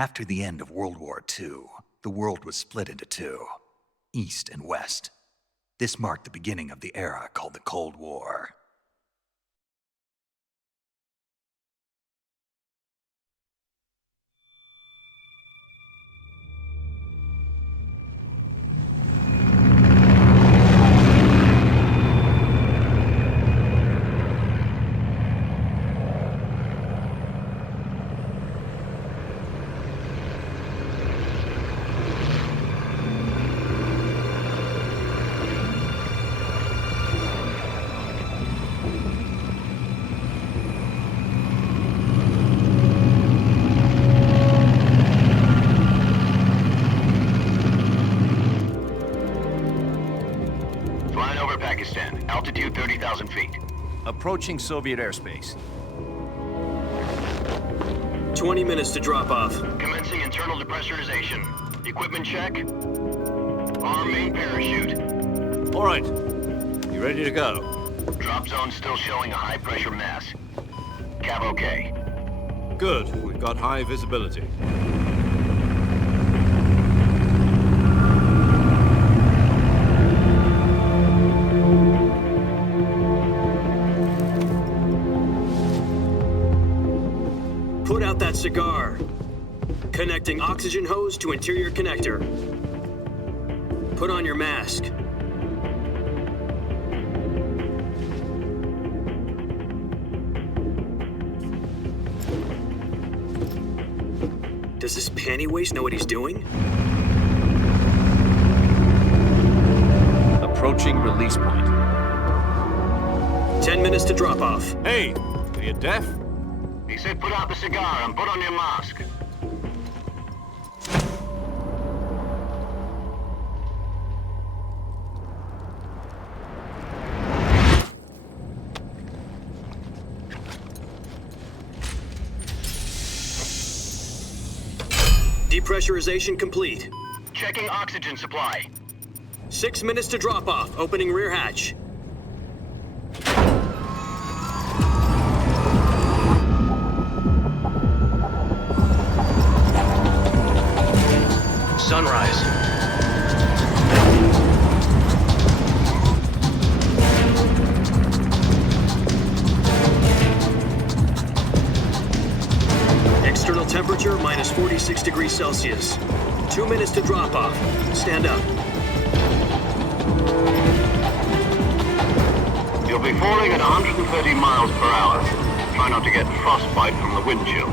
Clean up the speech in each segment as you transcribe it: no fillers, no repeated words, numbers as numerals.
After the end of World War II, the world was split into two, East and West. This marked the beginning of the era called the Cold War. Altitude 30,000 feet. Approaching Soviet airspace. 20 minutes to drop off. Commencing internal depressurization. Equipment check. Arm main parachute. All right. You ready to go? Drop zone still showing a high pressure mass. Cav okay. Good. We've got high visibility. Put out that cigar. Connecting oxygen hose to interior connector. Put on your mask. Does this panty waste know what he's doing? Approaching release point. 10 minutes to drop off. Hey, are you deaf? He said put out the cigar and put on your mask. Depressurization complete. Checking oxygen supply. 6 minutes to drop off. Opening rear hatch. Sunrise. External temperature minus 46 degrees Celsius. 2 minutes to drop off. Stand up. You'll be falling at 130 miles per hour. Try not to get frostbite from the wind chill.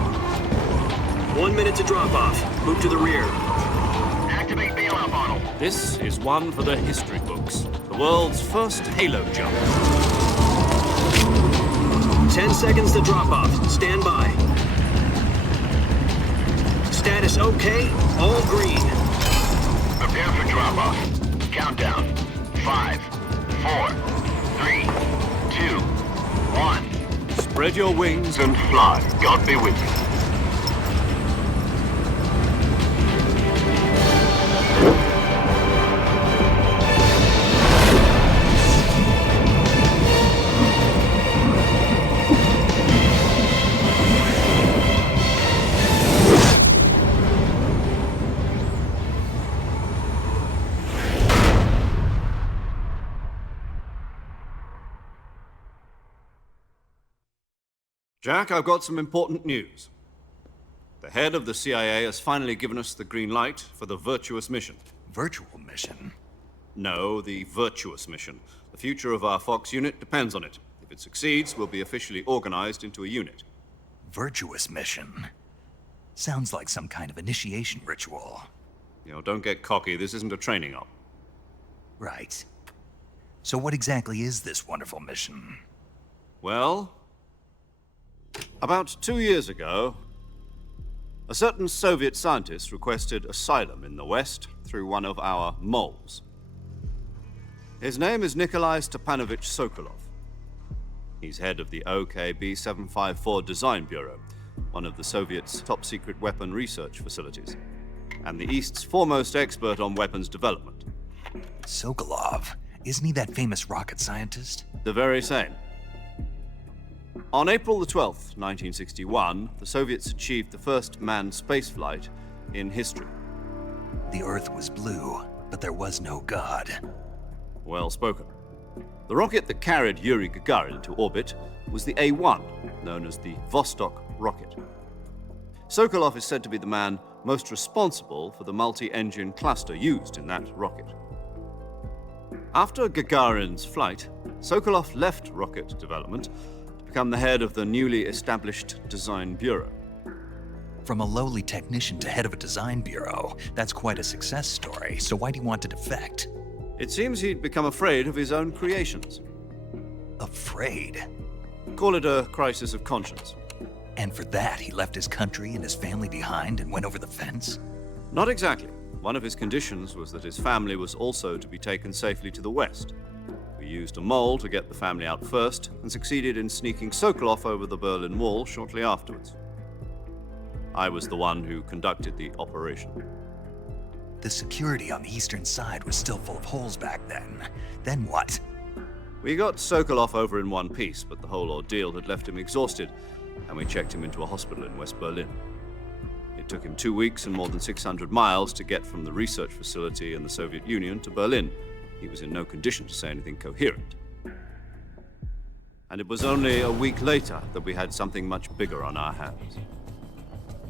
1 minute to drop off. Move to the rear. Activate bailout model. This is one for the history books. The world's first halo jump. 10 seconds to drop off. Stand by. Status okay. All green. Prepare for drop off. Countdown. 5, 4, 3, 2, 1. Spread your wings And fly. God be with you. Jack, I've got some important news. The head of the CIA has finally given us the green light for the virtuous mission. Virtual mission? No, the virtuous mission. The future of our Fox unit depends on it. If it succeeds, we'll be officially organized into a unit. Virtuous mission? Sounds like some kind of initiation ritual. You know, don't get cocky. This isn't a training op. Right. So what exactly is this wonderful mission? Well, about 2 years ago, a certain Soviet scientist requested asylum in the West through one of our moles. His name is Nikolai Stepanovich Sokolov. He's head of the OKB-754 Design Bureau, one of the Soviets' top-secret weapon research facilities, and the East's foremost expert on weapons development. Sokolov? Isn't he that famous rocket scientist? The very same. On April the 12th, 1961, the Soviets achieved the first manned spaceflight in history. The Earth was blue, but there was no God. Well spoken. The rocket that carried Yuri Gagarin to orbit was the A-1, known as the Vostok rocket. Sokolov is said to be the man most responsible for the multi-engine cluster used in that rocket. After Gagarin's flight, Sokolov left rocket development to become the head of the newly established Design Bureau. From a lowly technician to head of a design bureau, that's quite a success story, so why do you want to defect? It seems he'd become afraid of his own creations. Afraid? Call it a crisis of conscience. And for that, he left his country and his family behind and went over the fence? Not exactly. One of his conditions was that his family was also to be taken safely to the west. We used a mole to get the family out first and succeeded in sneaking Sokolov over the Berlin Wall shortly afterwards. I was the one who conducted the operation. The security on the eastern side was still full of holes back then. Then what? We got Sokolov over in one piece, but the whole ordeal had left him exhausted, and we checked him into a hospital in West Berlin. It took him 2 weeks and more than 600 miles to get from the research facility in the Soviet Union to Berlin. He was in no condition to say anything coherent. And it was only a week later that we had something much bigger on our hands.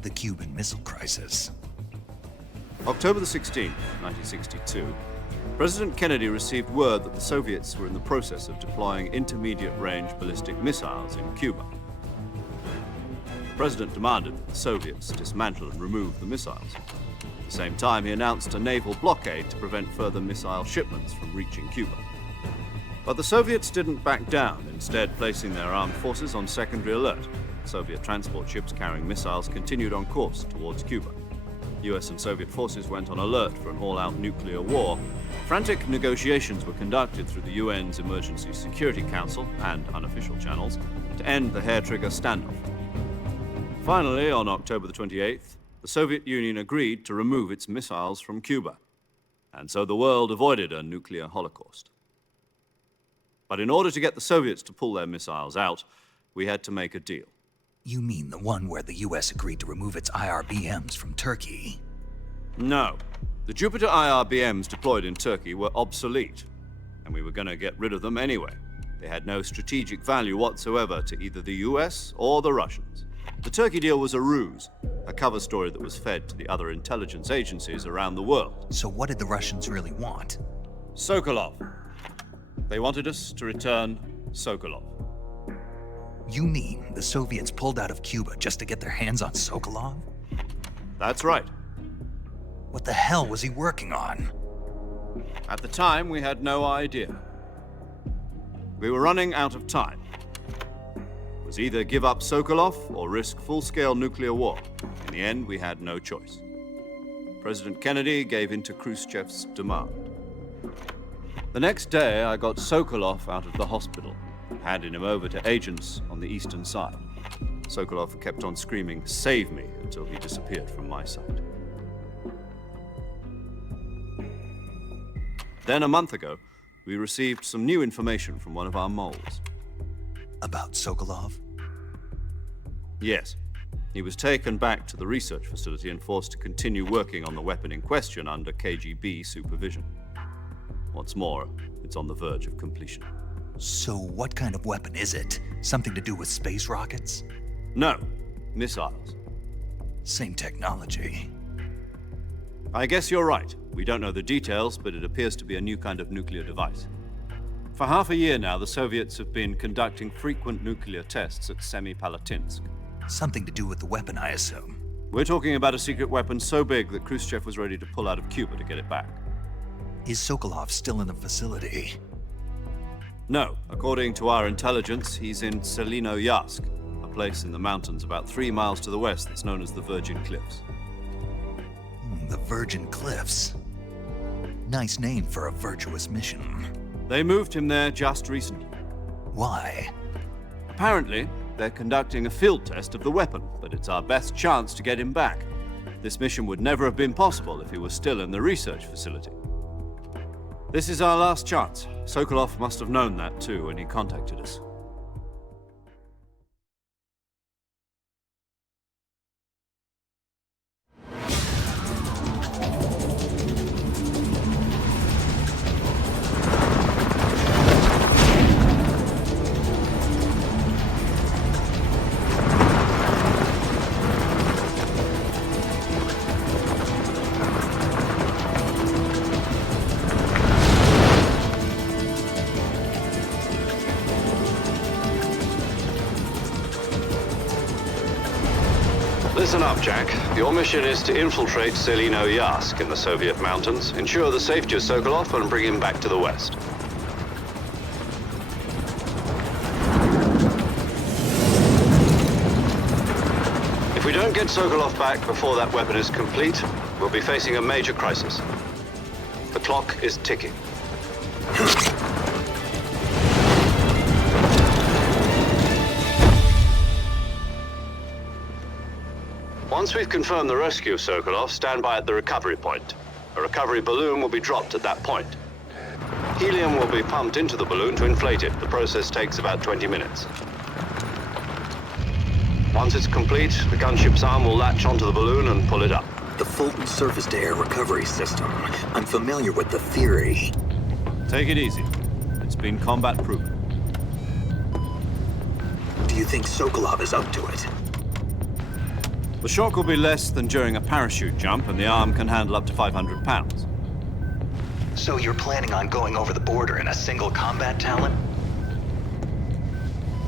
The Cuban Missile Crisis. October the 16th, 1962, President Kennedy received word that the Soviets were in the process of deploying intermediate-range ballistic missiles in Cuba. The President demanded that the Soviets dismantle and remove the missiles. At the same time, he announced a naval blockade to prevent further missile shipments from reaching Cuba. But the Soviets didn't back down, instead placing their armed forces on secondary alert. Soviet transport ships carrying missiles continued on course towards Cuba. US and Soviet forces went on alert for an all-out nuclear war. Frantic negotiations were conducted through the UN's Emergency Security Council and unofficial channels to end the hair-trigger standoff. Finally, on October the 28th, the Soviet Union agreed to remove its missiles from Cuba, and so the world avoided a nuclear holocaust. But in order to get the Soviets to pull their missiles out, we had to make a deal. You mean the one where the US agreed to remove its IRBMs from Turkey? No. The Jupiter IRBMs deployed in Turkey were obsolete, and we were going to get rid of them anyway. They had no strategic value whatsoever to either the US or the Russians. The Turkey deal was a ruse, a cover story that was fed to the other intelligence agencies around the world. So what did the Russians really want? Sokolov. They wanted us to return Sokolov. You mean the Soviets pulled out of Cuba just to get their hands on Sokolov? That's right. What the hell was he working on? At the time, we had no idea. We were running out of time. It was either give up Sokolov or risk full-scale nuclear war. In the end, we had no choice. President Kennedy gave in to Khrushchev's demand. The next day, I got Sokolov out of the hospital, handing him over to agents on the eastern side. Sokolov kept on screaming, "Save me," until he disappeared from my sight. Then a month ago, we received some new information from one of our moles. About Sokolov? Yes. He was taken back to the research facility and forced to continue working on the weapon in question under KGB supervision. What's more, it's on the verge of completion. So what kind of weapon is it? Something to do with space rockets? No, missiles. Same technology. I guess you're right. We don't know the details, but it appears to be a new kind of nuclear device. For half a year now, the Soviets have been conducting frequent nuclear tests at Semipalatinsk. Something to do with the weapon, I assume. We're talking about a secret weapon so big that Khrushchev was ready to pull out of Cuba to get it back. Is Sokolov still in the facility? No. According to our intelligence, he's in Selinoyarsk, a place in the mountains about 3 miles to the west that's known as the Virgin Cliffs. The Virgin Cliffs. Nice name for a virtuous mission. They moved him there just recently. Why? Apparently, they're conducting a field test of the weapon, but it's our best chance to get him back. This mission would never have been possible if he was still in the research facility. This is our last chance. Sokolov must have known that too when he contacted us. Listen up, Jack. Your mission is to infiltrate Selino Yask in the Soviet mountains, ensure the safety of Sokolov, and bring him back to the west. If we don't get Sokolov back before that weapon is complete, we'll be facing a major crisis. The clock is ticking. Once we've confirmed the rescue of Sokolov, stand by at the recovery point. A recovery balloon will be dropped at that point. Helium will be pumped into the balloon to inflate it. The process takes about 20 minutes. Once it's complete, the gunship's arm will latch onto the balloon and pull it up. The Fulton surface-to-air recovery system. I'm familiar with the theory. Take it easy. It's been combat-proven. Do you think Sokolov is up to it? The shock will be less than during a parachute jump, and the arm can handle up to 500 pounds. So you're planning on going over the border in a single combat talent?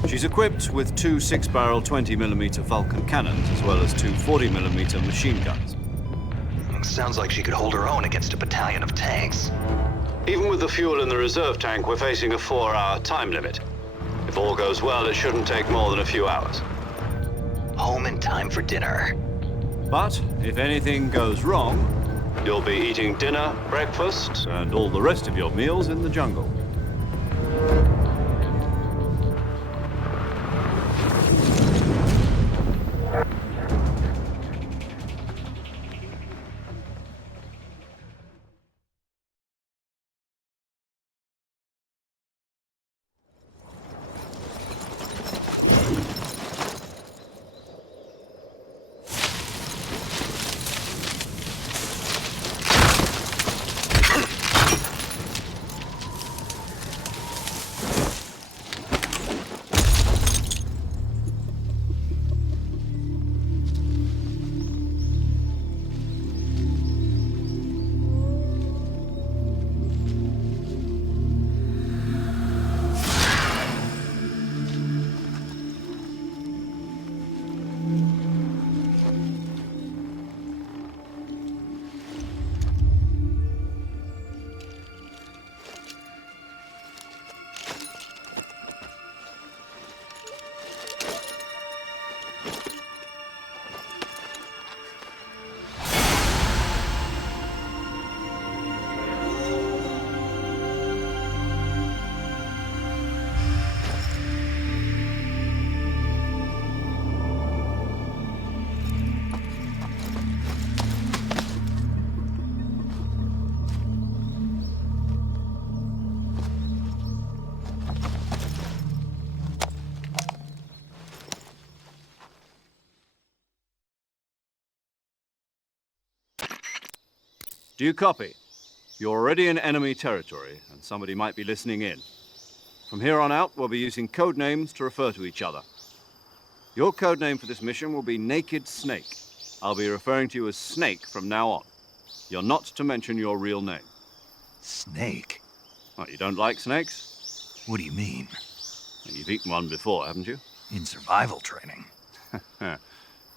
She's equipped with two 6-barrel 20mm Vulcan cannons, as well as two 40mm machine guns. Sounds like she could hold her own against a battalion of tanks. Even with the fuel in the reserve tank, we're facing a 4-hour time limit. If all goes well, it shouldn't take more than a few hours. Home in time for dinner. But if anything goes wrong, you'll be eating dinner, breakfast, and all the rest of your meals in the jungle. Do you copy? You're already in enemy territory, and somebody might be listening in. From here on out, we'll be using code names to refer to each other. Your code name for this mission will be Naked Snake. I'll be referring to you as Snake from now on. You're not to mention your real name. Snake? What, you don't like snakes? What do you mean? You've eaten one before, haven't you? In survival training.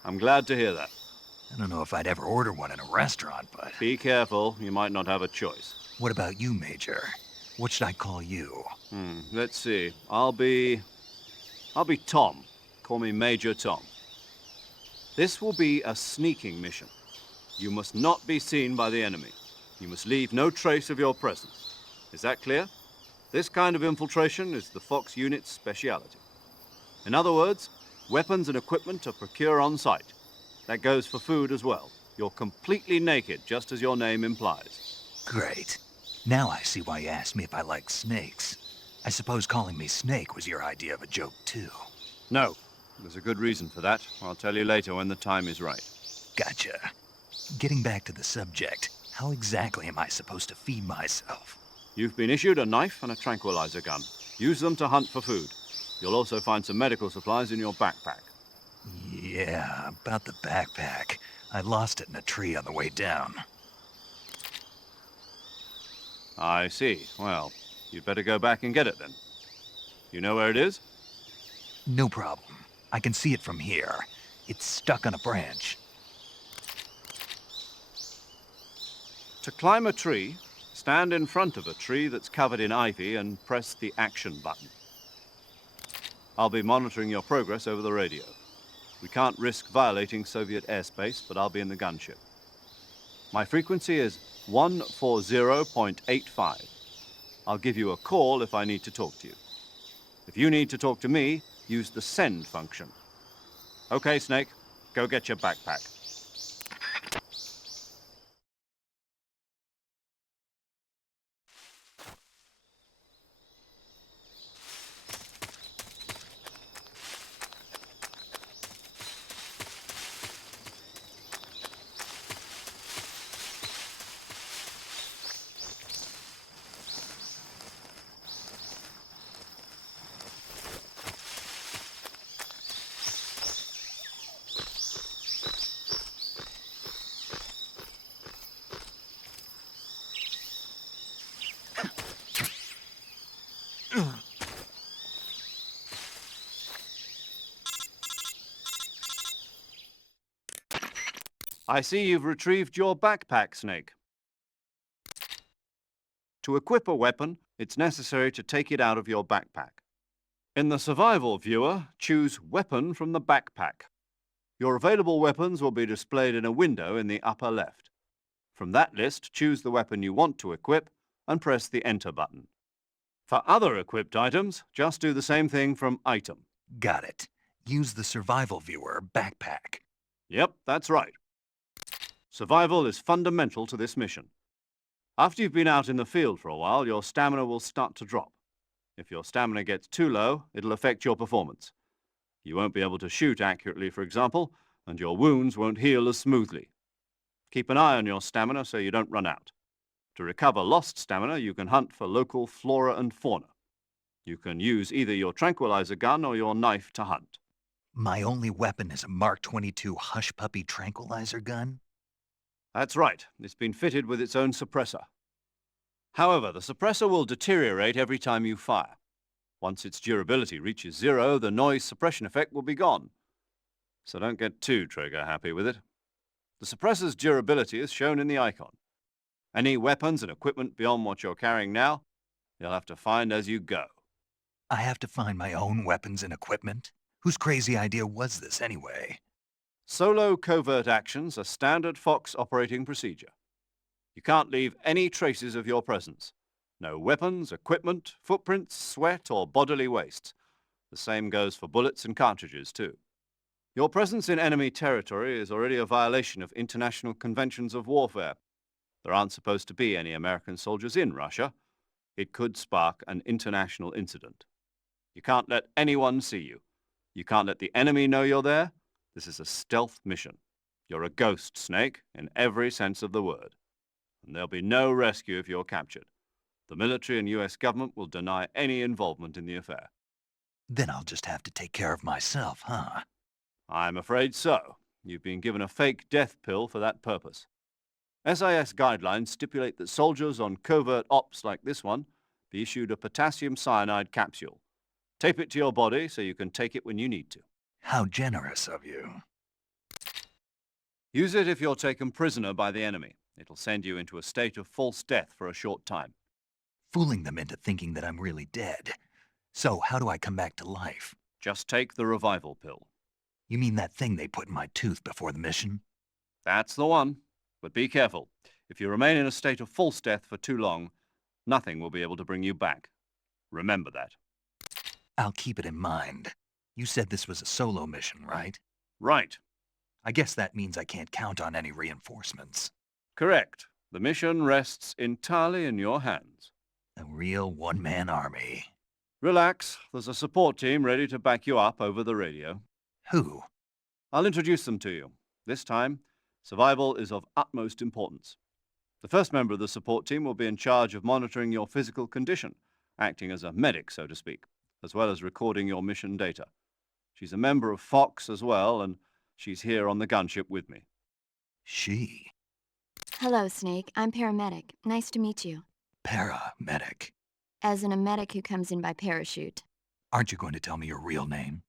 I'm glad to hear that. I don't know if I'd ever order one in a restaurant, but... Be careful, you might not have a choice. What about you, Major? What should I call you? Let's see. I'll be Tom. Call me Major Tom. This will be a sneaking mission. You must not be seen by the enemy. You must leave no trace of your presence. Is that clear? This kind of infiltration is the Fox unit's speciality. In other words, weapons and equipment are procured on site. That goes for food as well. You're completely naked, just as your name implies. Great. Now I see why you asked me if I like snakes. I suppose calling me Snake was your idea of a joke, too. No. There's a good reason for that. I'll tell you later when the time is right. Gotcha. Getting back to the subject, how exactly am I supposed to feed myself? You've been issued a knife and a tranquilizer gun. Use them to hunt for food. You'll also find some medical supplies in your backpack. Yeah, about the backpack. I lost it in a tree on the way down. I see. Well, you'd better go back and get it then. You know where it is? No problem. I can see it from here. It's stuck on a branch. To climb a tree, stand in front of a tree that's covered in ivy and press the action button. I'll be monitoring your progress over the radio. We can't risk violating Soviet airspace, but I'll be in the gunship. My frequency is 140.85. I'll give you a call if I need to talk to you. If you need to talk to me, use the send function. Okay, Snake, go get your backpack. I see you've retrieved your backpack, Snake. To equip a weapon, it's necessary to take it out of your backpack. In the survival viewer, choose Weapon from the backpack. Your available weapons will be displayed in a window in the upper left. From that list, choose the weapon you want to equip and press the Enter button. For other equipped items, just do the same thing from Item. Got it. Use the survival viewer backpack. Yep, that's right. Survival is fundamental to this mission. After you've been out in the field for a while, your stamina will start to drop. If your stamina gets too low, it'll affect your performance. You won't be able to shoot accurately, for example, and your wounds won't heal as smoothly. Keep an eye on your stamina so you don't run out. To recover lost stamina, you can hunt for local flora and fauna. You can use either your tranquilizer gun or your knife to hunt. My only weapon is a Mark 22 Hush Puppy tranquilizer gun? That's right. It's been fitted with its own suppressor. However, the suppressor will deteriorate every time you fire. Once its durability reaches 0, the noise suppression effect will be gone. So don't get too trigger-happy with it. The suppressor's durability is shown in the icon. Any weapons and equipment beyond what you're carrying now, you'll have to find as you go. I have to find my own weapons and equipment? Whose crazy idea was this anyway? Solo covert actions are standard Fox operating procedure. You can't leave any traces of your presence. No weapons, equipment, footprints, sweat, or bodily waste. The same goes for bullets and cartridges, too. Your presence in enemy territory is already a violation of international conventions of warfare. There aren't supposed to be any American soldiers in Russia. It could spark an international incident. You can't let anyone see you. You can't let the enemy know you're there. This is a stealth mission. You're a ghost, Snake, in every sense of the word. And there'll be no rescue if you're captured. The military and US government will deny any involvement in the affair. Then I'll just have to take care of myself, huh? I'm afraid so. You've been given a fake death pill for that purpose. SIS guidelines stipulate that soldiers on covert ops like this one be issued a potassium cyanide capsule. Tape it to your body so you can take it when you need to. How generous of you. Use it if you're taken prisoner by the enemy. It'll send you into a state of false death for a short time. Fooling them into thinking that I'm really dead. So how do I come back to life? Just take the revival pill. You mean that thing they put in my tooth before the mission? That's the one. But be careful. If you remain in a state of false death for too long, nothing will be able to bring you back. Remember that. I'll keep it in mind. You said this was a solo mission, right? Right. I guess that means I can't count on any reinforcements. Correct. The mission rests entirely in your hands. A real one-man army. Relax. There's a support team ready to back you up over the radio. Who? I'll introduce them to you. This time, survival is of utmost importance. The first member of the support team will be in charge of monitoring your physical condition, acting as a medic, so to speak, as well as recording your mission data. She's a member of Fox as well, and she's here on the gunship with me. She. Hello, Snake. I'm paramedic. Nice to meet you. Paramedic. As in a medic who comes in by parachute. Aren't you going to tell me your real name?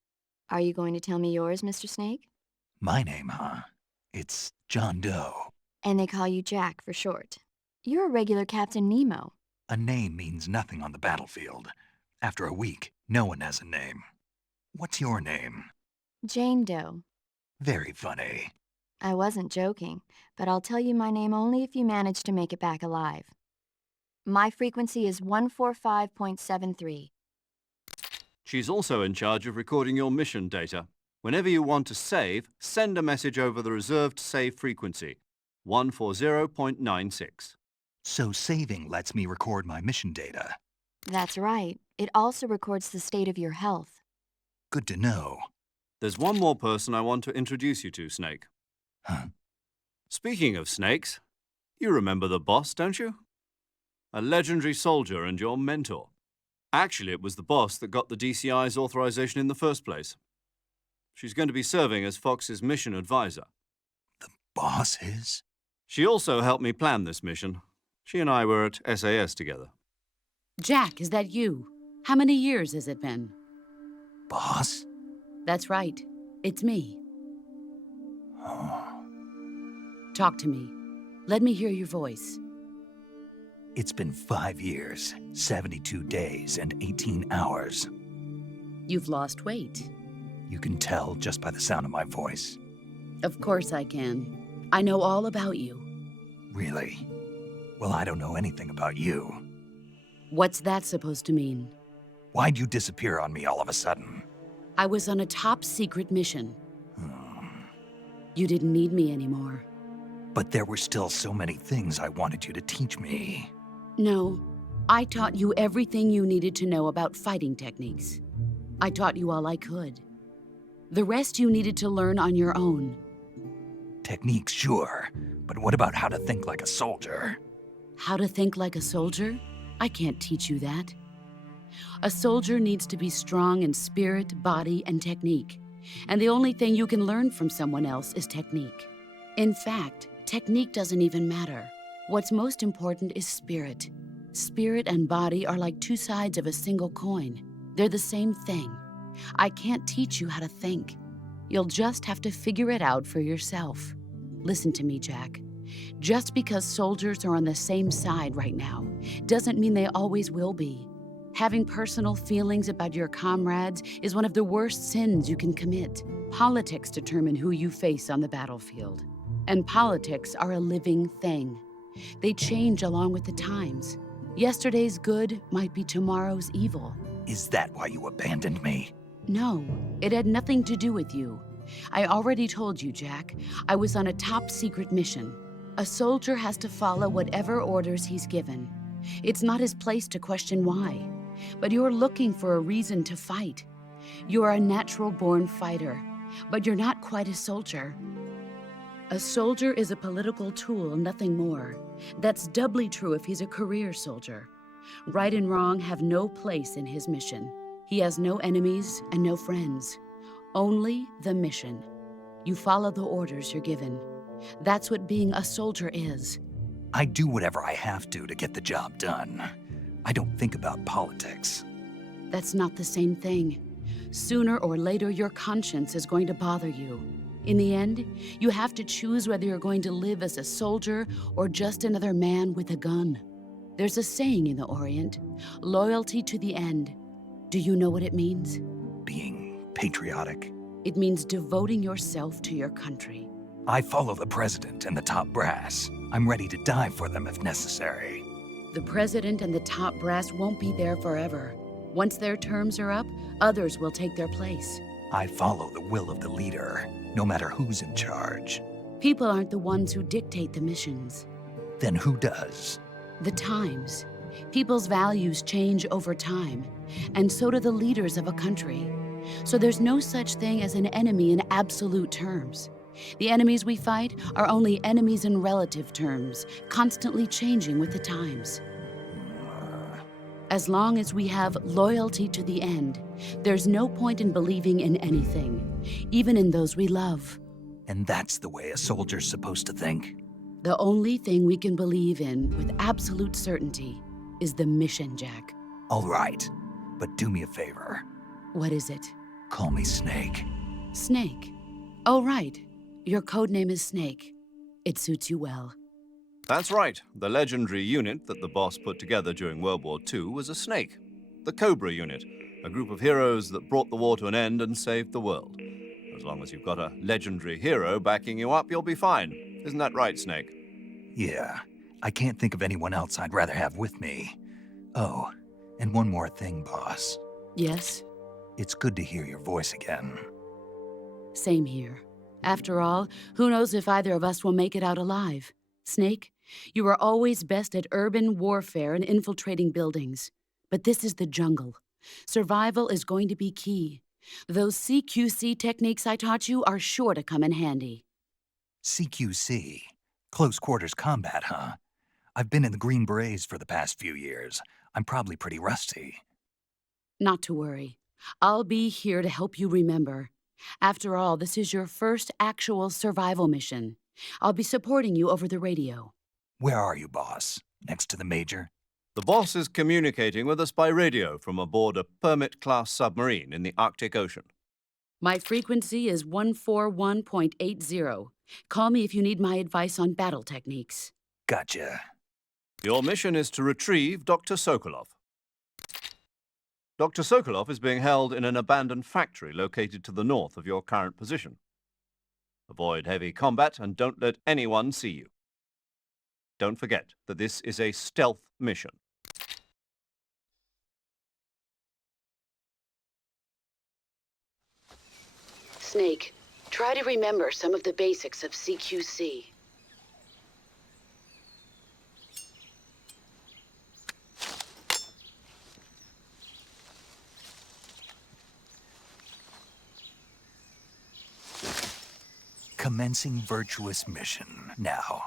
Are you going to tell me yours, Mr. Snake? My name, huh? It's John Doe. And they call you Jack for short. You're a regular Captain Nemo. A name means nothing on the battlefield. After a week, no one has a name. What's your name? Jane Doe. Very funny. I wasn't joking, but I'll tell you my name only if you manage to make it back alive. My frequency is 145.73. She's also in charge of recording your mission data. Whenever you want to save, send a message over the reserved save frequency, 140.96. So saving lets me record my mission data. That's right. It also records the state of your health. Good to know. There's one more person I want to introduce you to, Snake. Huh? Speaking of snakes, you remember the boss, don't you? A legendary soldier and your mentor. Actually, it was the boss that got the DCI's authorization in the first place. She's going to be serving as Fox's mission advisor. The boss is? She also helped me plan this mission. She and I were at SAS together. Jack, is that you? How many years has it been? Boss? That's right. It's me. Talk to me. Let me hear your voice. It's been 5 years, 72 days, and 18 hours. You've lost weight. You can tell just by the sound of my voice. Of course I can. I know all about you. Really? Well, I don't know anything about you. What's that supposed to mean? Why'd you disappear on me all of a sudden? I was on a top-secret mission. You didn't need me anymore. But there were still so many things I wanted you to teach me. No, I taught you everything you needed to know about fighting techniques. I taught you all I could. The rest you needed to learn on your own. Techniques, sure. But what about how to think like a soldier? How to think like a soldier? I can't teach you that. A soldier needs to be strong in spirit, body, and technique. And the only thing you can learn from someone else is technique. In fact, technique doesn't even matter. What's most important is spirit. Spirit and body are like two sides of a single coin. They're the same thing. I can't teach you how to think. You'll just have to figure it out for yourself. Listen to me, Jack. Just because soldiers are on the same side right now doesn't mean they always will be. Having personal feelings about your comrades is one of the worst sins you can commit. Politics determine who you face on the battlefield. And politics are a living thing. They change along with the times. Yesterday's good might be tomorrow's evil. Is that why you abandoned me? No, it had nothing to do with you. I already told you, Jack. I was on a top-secret mission. A soldier has to follow whatever orders he's given. It's not his place to question why. But you're looking for a reason to fight. You're a natural-born fighter, but you're not quite a soldier. A soldier is a political tool, nothing more. That's doubly true if he's a career soldier. Right and wrong have no place in his mission. He has no enemies and no friends. Only the mission. You follow the orders you're given. That's what being a soldier is. I do whatever I have to get the job done. I don't think about politics. That's not the same thing. Sooner or later, your conscience is going to bother you. In the end, you have to choose whether you're going to live as a soldier or just another man with a gun. There's a saying in the Orient, loyalty to the end. Do you know what it means? Being patriotic. It means devoting yourself to your country. I follow the president and the top brass. I'm ready to die for them if necessary. The president and the top brass won't be there forever. Once their terms are up, others will take their place. I follow the will of the leader, no matter who's in charge. People aren't the ones who dictate the missions. Then who does? The times. People's values change over time, and so do the leaders of a country. So there's no such thing as an enemy in absolute terms. The enemies we fight are only enemies in relative terms, constantly changing with the times. As long as we have loyalty to the end, there's no point in believing in anything, even in those we love. And that's the way a soldier's supposed to think? The only thing we can believe in with absolute certainty is the mission, Jack. All right, but do me a favor. What is it? Call me Snake. Snake. Oh, right. Your codename is Snake. It suits you well. That's right. The legendary unit that the boss put together during World War II was a snake. The Cobra unit, a group of heroes that brought the war to an end and saved the world. As long as you've got a legendary hero backing you up, you'll be fine. Isn't that right, Snake? Yeah, I can't think of anyone else I'd rather have with me. Oh, and one more thing, boss. Yes? It's good to hear your voice again. Same here. After all, who knows if either of us will make it out alive? Snake, you were always best at urban warfare and infiltrating buildings. But this is the jungle. Survival is going to be key. Those CQC techniques I taught you are sure to come in handy. CQC? Close quarters combat, huh? I've been in the Green Berets for the past few years. I'm probably pretty rusty. Not to worry. I'll be here to help you remember. After all, this is your first actual survival mission. I'll be supporting you over the radio. Where are you, boss? Next to the Major? The boss is communicating with us by radio from aboard a Permit-class submarine in the Arctic Ocean. My frequency is 141.80. Call me if you need my advice on battle techniques. Gotcha. Your mission is to retrieve Dr. Sokolov. Dr. Sokolov is being held in an abandoned factory located to the north of your current position. Avoid heavy combat and don't let anyone see you. Don't forget that this is a stealth mission. Snake, try to remember some of the basics of CQC. Commencing virtuous mission now.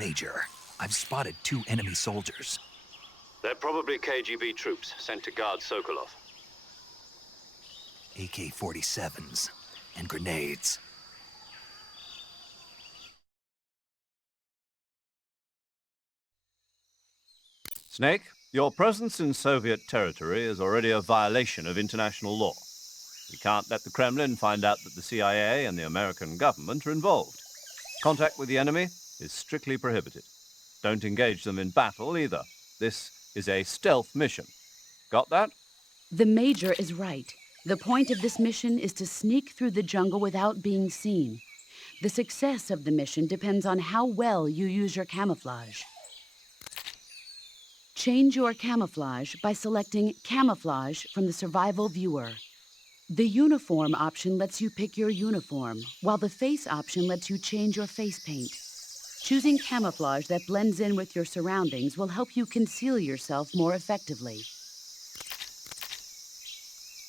Major, I've spotted 2 enemy soldiers. They're probably KGB troops sent to guard Sokolov. AK-47s and grenades. Snake, your presence in Soviet territory is already a violation of international law. We can't let the Kremlin find out that the CIA and the American government are involved. Contact with the enemy is strictly prohibited. Don't engage them in battle either. This is a stealth mission. Got that? The Major is right. The point of this mission is to sneak through the jungle without being seen. The success of the mission depends on how well you use your camouflage. Change your camouflage by selecting Camouflage from the Survival Viewer. The Uniform option lets you pick your uniform, while the Face option lets you change your face paint. Choosing camouflage that blends in with your surroundings will help you conceal yourself more effectively.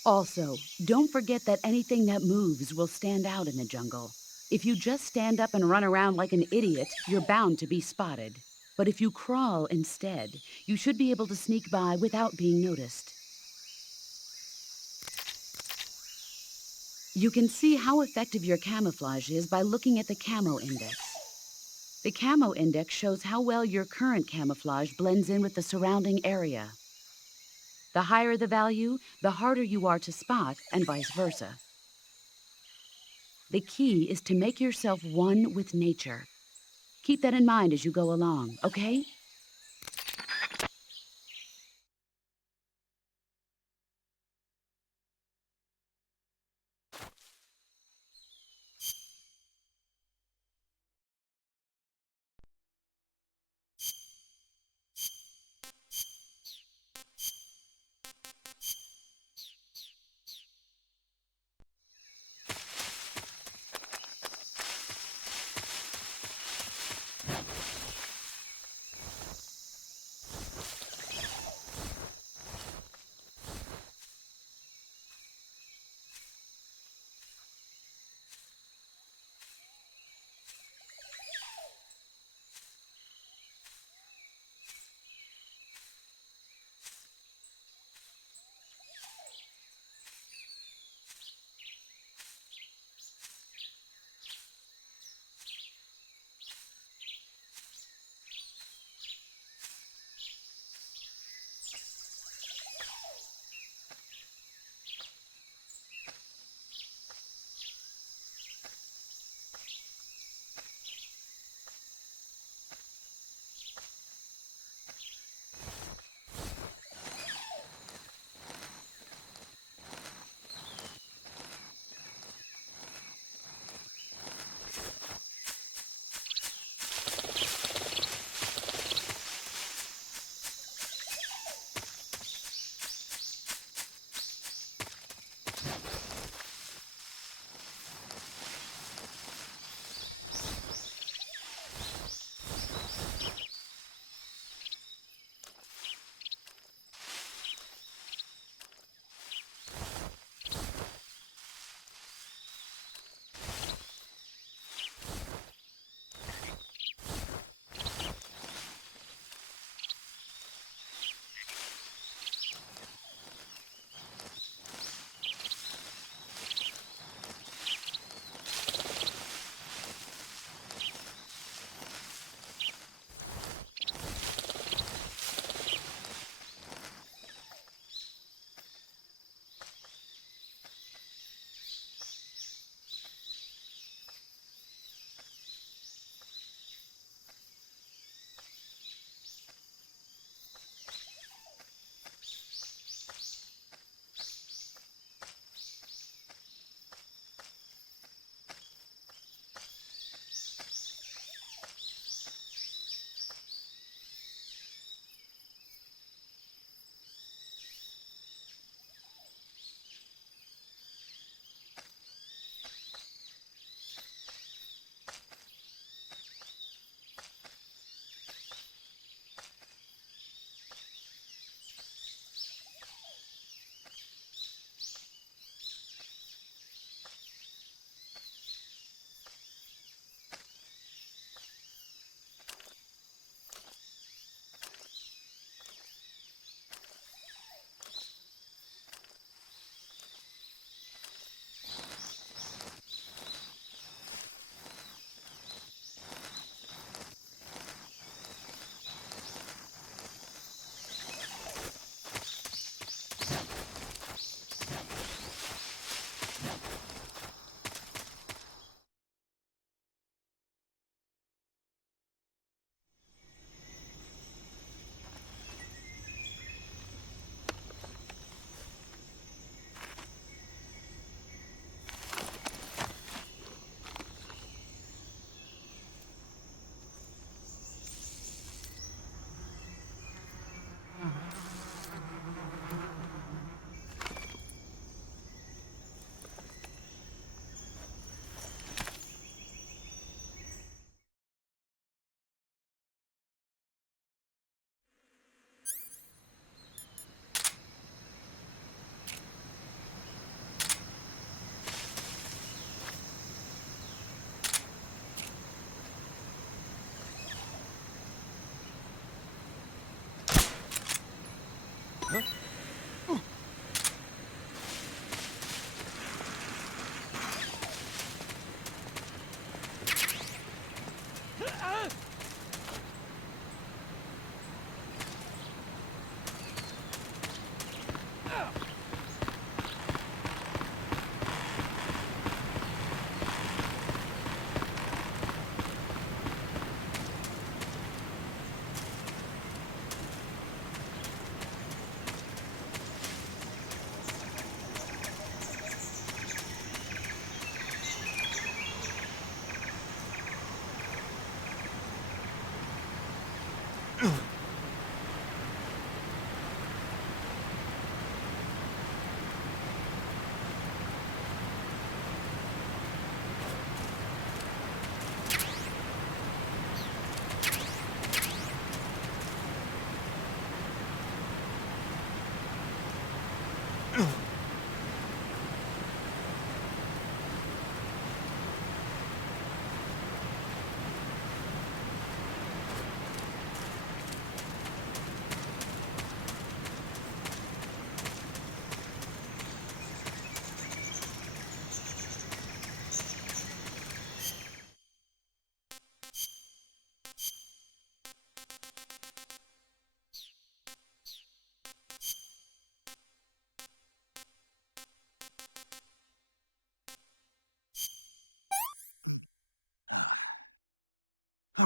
Also, don't forget that anything that moves will stand out in the jungle. If you just stand up and run around like an idiot, you're bound to be spotted. But if you crawl instead, you should be able to sneak by without being noticed. You can see how effective your camouflage is by looking at the Camo Index. The Camo Index shows how well your current camouflage blends in with the surrounding area. The higher the value, the harder you are to spot, and vice versa. The key is to make yourself one with nature. Keep that in mind as you go along, okay?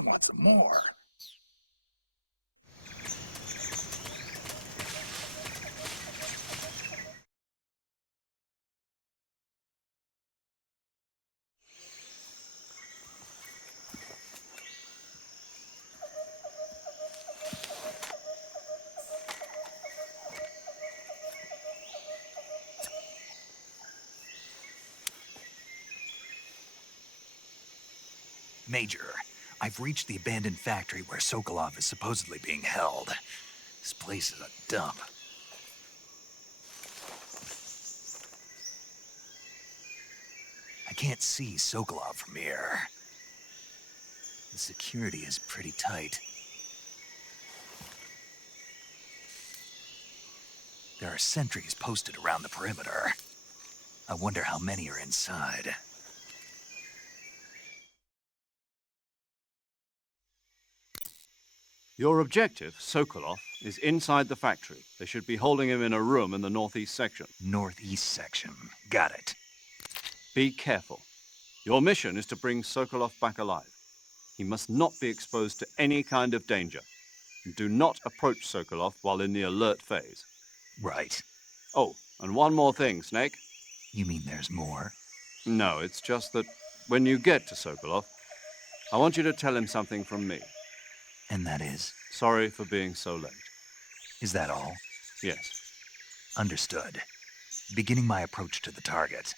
want some more. Major, I've reached the abandoned factory where Sokolov is supposedly being held. This place is a dump. I can't see Sokolov from here. The security is pretty tight. There are sentries posted around the perimeter. I wonder how many are inside. Your objective, Sokolov, is inside the factory. They should be holding him in a room in the northeast section. Northeast section. Got it. Be careful. Your mission is to bring Sokolov back alive. He must not be exposed to any kind of danger. And do not approach Sokolov while in the alert phase. Right. Oh, and one more thing, Snake. You mean there's more? No, it's just that when you get to Sokolov, I want you to tell him something from me. And that is? Sorry for being so late. Is that all? Yes. Understood. Beginning my approach to the target.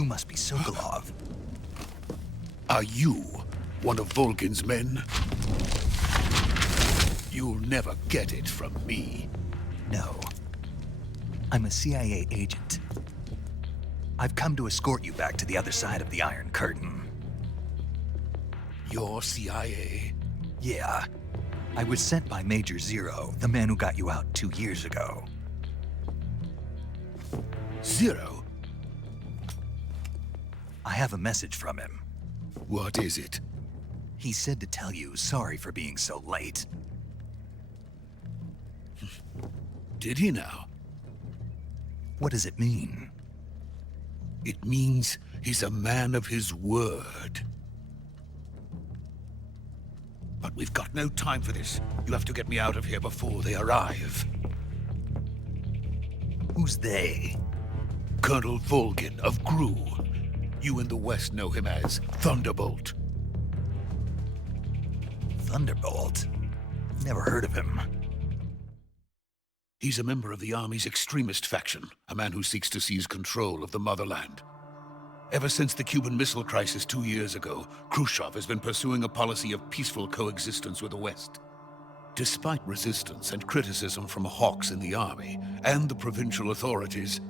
You must be Sokolov. Are you one of Volgin's men? You'll never get it from me. No. I'm a CIA agent. I've come to escort you back to the other side of the Iron Curtain. You're CIA? Yeah. I was sent by Major Zero, the man who got you out 2 years ago. Zero? I have a message from him. What is it? He said to tell you sorry for being so late. Did he now? What does it mean? It means he's a man of his word. But we've got no time for this. You have to get me out of here before they arrive. Who's they? Colonel Volgin of Gru. You in the West know him as Thunderbolt. Thunderbolt? Never heard of him. He's a member of the Army's extremist faction, a man who seeks to seize control of the motherland. Ever since the Cuban Missile Crisis 2 years ago, Khrushchev has been pursuing a policy of peaceful coexistence with the West. Despite resistance and criticism from hawks in the army and the provincial authorities,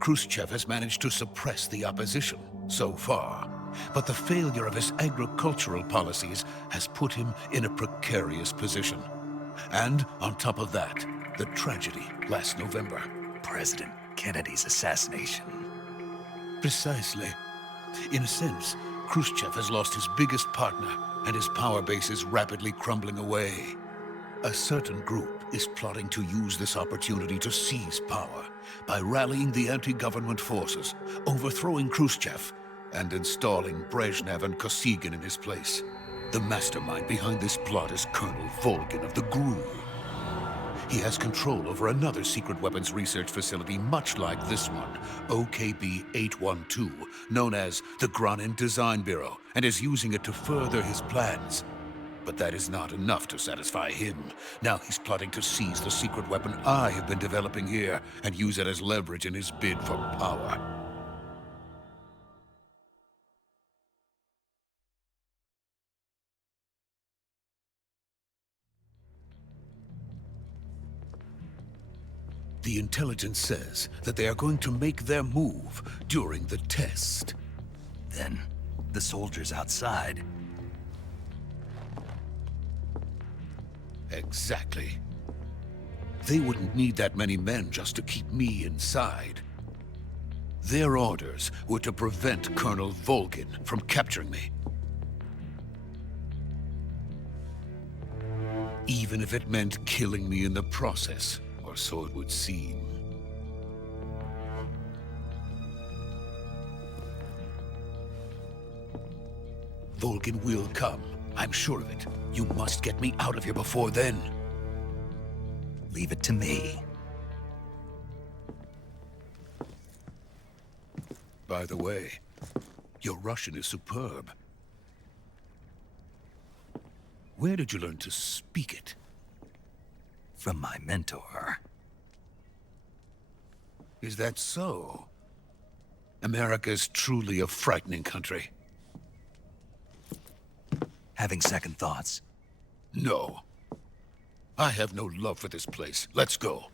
Khrushchev has managed to suppress the opposition so far. But the failure of his agricultural policies has put him in a precarious position. And on top of that, the tragedy last November. President Kennedy's assassination. Precisely. In a sense, Khrushchev has lost his biggest partner, and his power base is rapidly crumbling away. A certain group is plotting to use this opportunity to seize power by rallying the anti-government forces, overthrowing Khrushchev, and installing Brezhnev and Kosygin in his place. The mastermind behind this plot is Colonel Volgin of the Gru. He has control over another secret weapons research facility much like this one, OKB-812, known as the Granin Design Bureau, and is using it to further his plans. But that is not enough to satisfy him. Now he's plotting to seize the secret weapon I have been developing here and use it as leverage in his bid for power. The intelligence says that they are going to make their move during the test. Then, the soldiers outside. Exactly. They wouldn't need that many men just to keep me inside. Their orders were to prevent Colonel Volgin from capturing me. Even if it meant killing me in the process. Or so it would seem. Volgin will come. I'm sure of it. You must get me out of here before then. Leave it to me. By the way, your Russian is superb. Where did you learn to speak it? From my mentor. Is that so? America's truly a frightening country. Having second thoughts? No. I have no love for this place. Let's go.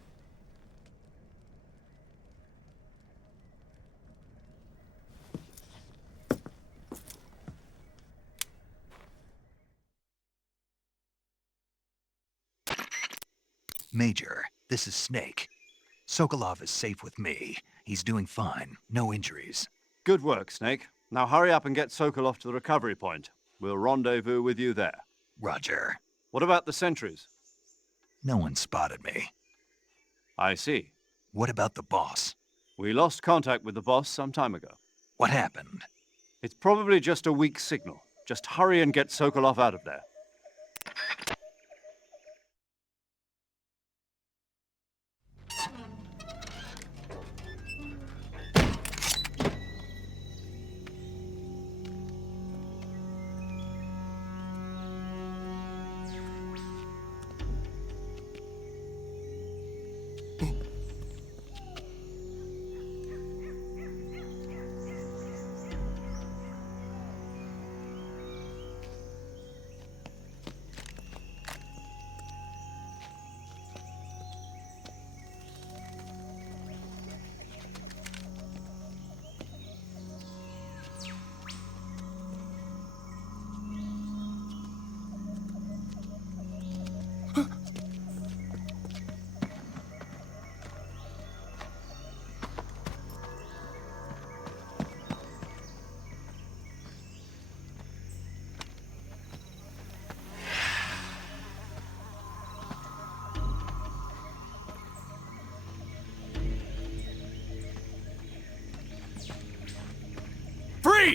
Major, this is Snake. Sokolov is safe with me. He's doing fine. No injuries. Good work, Snake. Now hurry up and get Sokolov to the recovery point. We'll rendezvous with you there. Roger. What about the sentries? No one spotted me. I see. What about the boss? We lost contact with the boss some time ago. What happened? It's probably just a weak signal. Just hurry and get Sokolov out of there.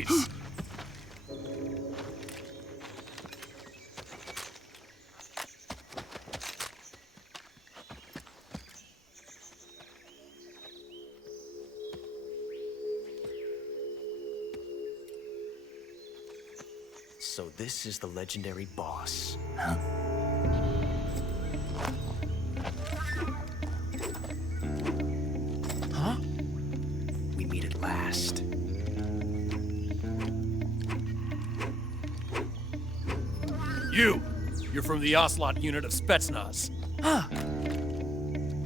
Freeze! So this is the legendary boss. Huh? Huh? We meet at last. You're from the Ocelot unit of Spetsnaz. Huh.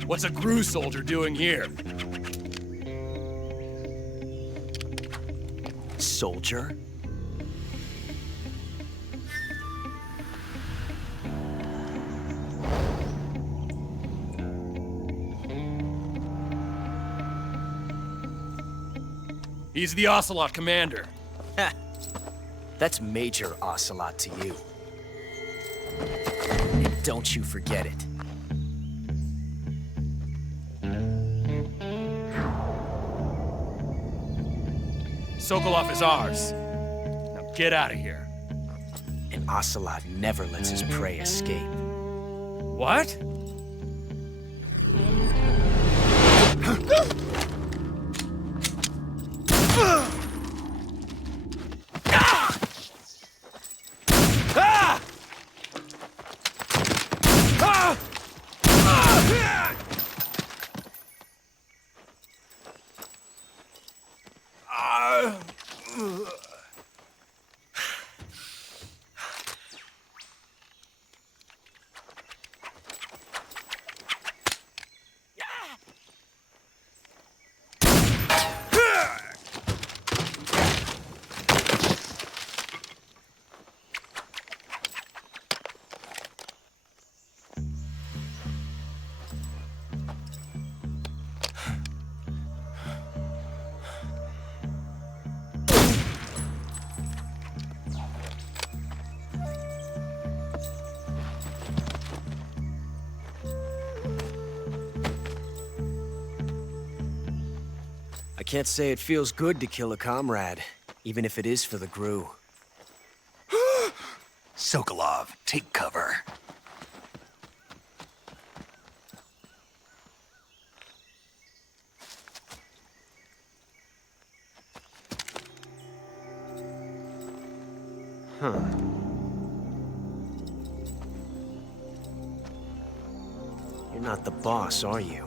What's a GRU soldier doing here? Soldier? He's the Ocelot commander. Ha! That's Major Ocelot to you. And don't you forget it. Sokolov is ours. Now get out of here. And Ocelot never lets his prey escape. What? I can't say it feels good to kill a comrade, even if it is for the GRU. Sokolov, take cover. Huh. You're not the boss, are you?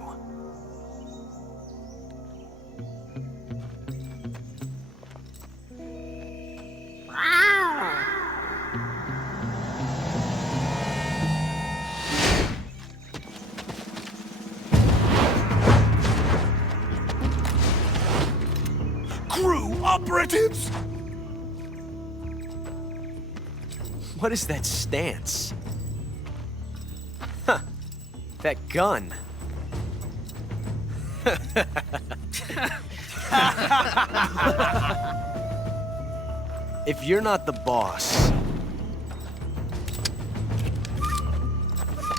GRU operatives! What is that stance? Huh. That gun. If you're not the boss,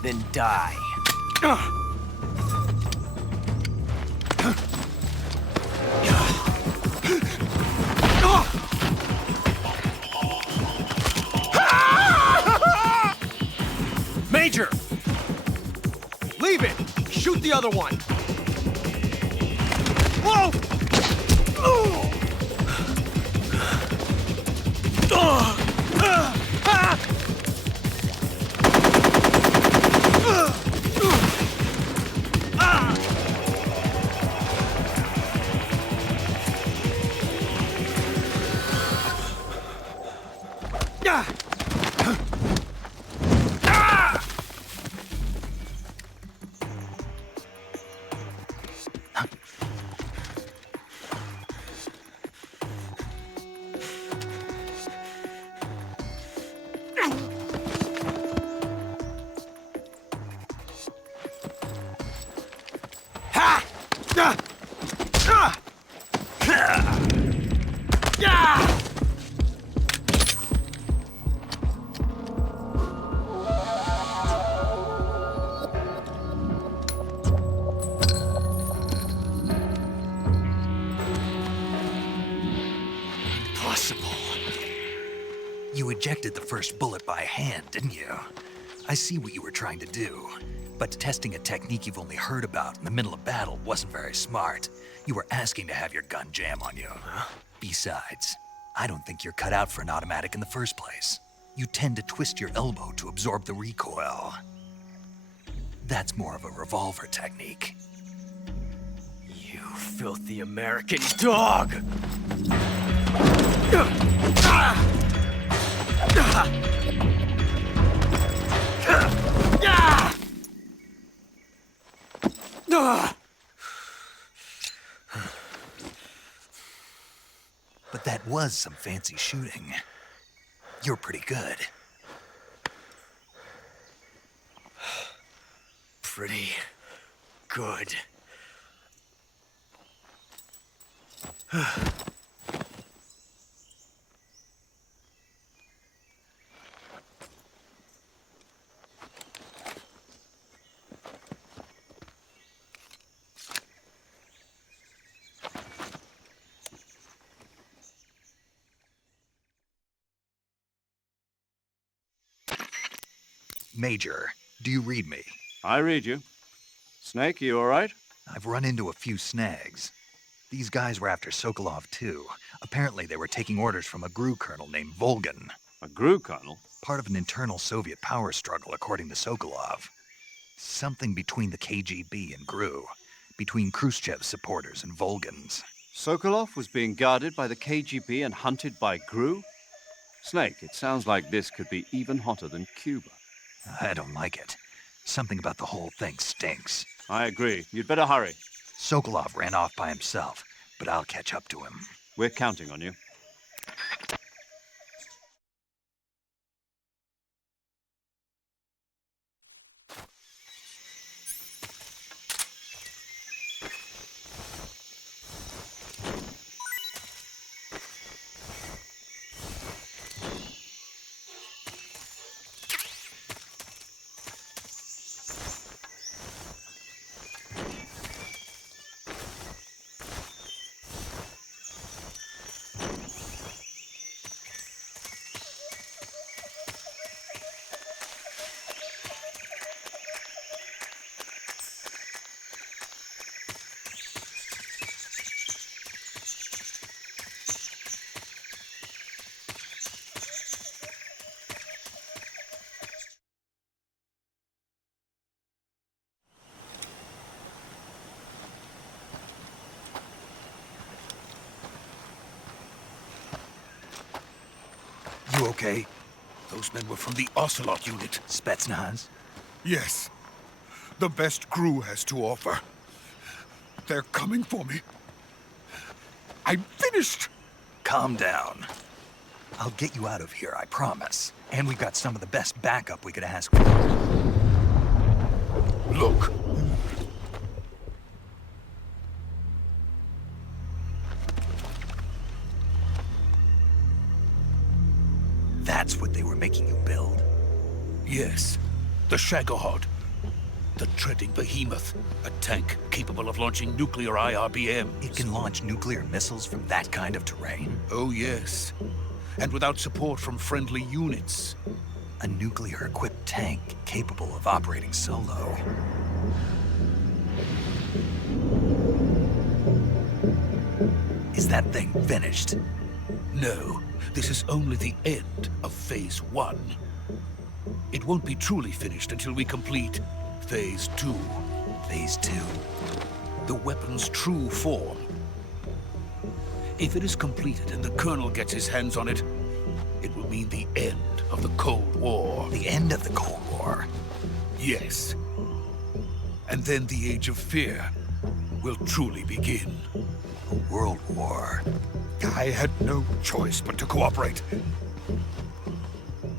then die. Major! Leave it! Shoot the other one! Whoa! ejected the first bullet by hand, didn't you? I see what you were trying to do, but testing a technique you've only heard about in the middle of battle wasn't very smart. You were asking to have your gun jam on you. Huh? Besides, I don't think you're cut out for an automatic in the first place. You tend to twist your elbow to absorb the recoil. That's more of a revolver technique. You filthy American dog! But that was some fancy shooting. You're pretty good. Pretty good. Major, do you read me? I read you. Snake, you all right? I've run into a few snags. These guys were after Sokolov, too. Apparently, they were taking orders from a GRU colonel named Volgan. A GRU colonel? Part of an internal Soviet power struggle, according to Sokolov. Something between the KGB and GRU. Between Khrushchev's supporters and Volgan's. Sokolov was being guarded by the KGB and hunted by GRU? Snake, it sounds like this could be even hotter than Cuba. I don't like it. Something about the whole thing stinks. I agree. You'd better hurry. Sokolov ran off by himself, but I'll catch up to him. We're counting on you. You okay? Those men were from the Ocelot unit. Spetsnaz? Yes. The best GRU has to offer. They're coming for me. I'm finished! Calm down. I'll get you out of here, I promise. And we've got some of the best backup we could ask for. Look. That's what they were making you build? Yes. The Shagohod. The treading behemoth. A tank capable of launching nuclear IRBMs. It can launch nuclear missiles from that kind of terrain? Oh, yes. And without support from friendly units. A nuclear-equipped tank capable of operating solo. Is that thing finished? No. This is only the end of Phase 1. It won't be truly finished until we complete Phase 2. Phase 2? The weapon's true form. If it is completed and the Colonel gets his hands on it, it will mean the end of the Cold War. The end of the Cold War? Yes. And then the Age of Fear will truly begin. A world war. I had no choice but to cooperate.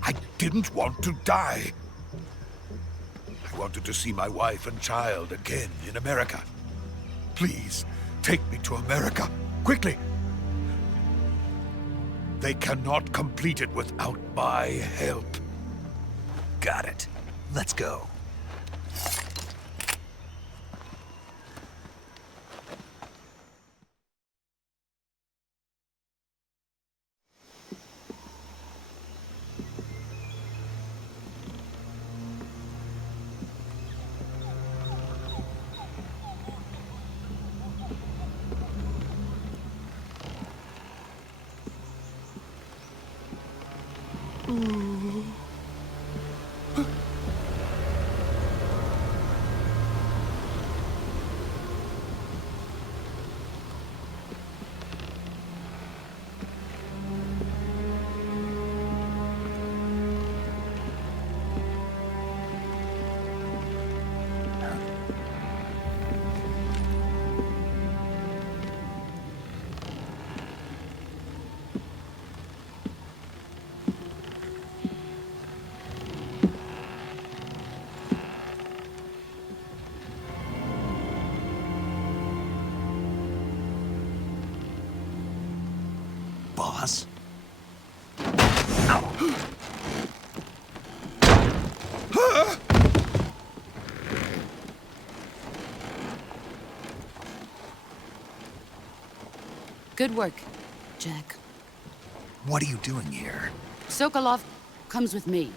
I didn't want to die. I wanted to see my wife and child again in America. Please, take me to America, quickly. They cannot complete it without my help. Got it. Let's go. Boss? Good work, Jack. What are you doing here? Sokolov comes with me.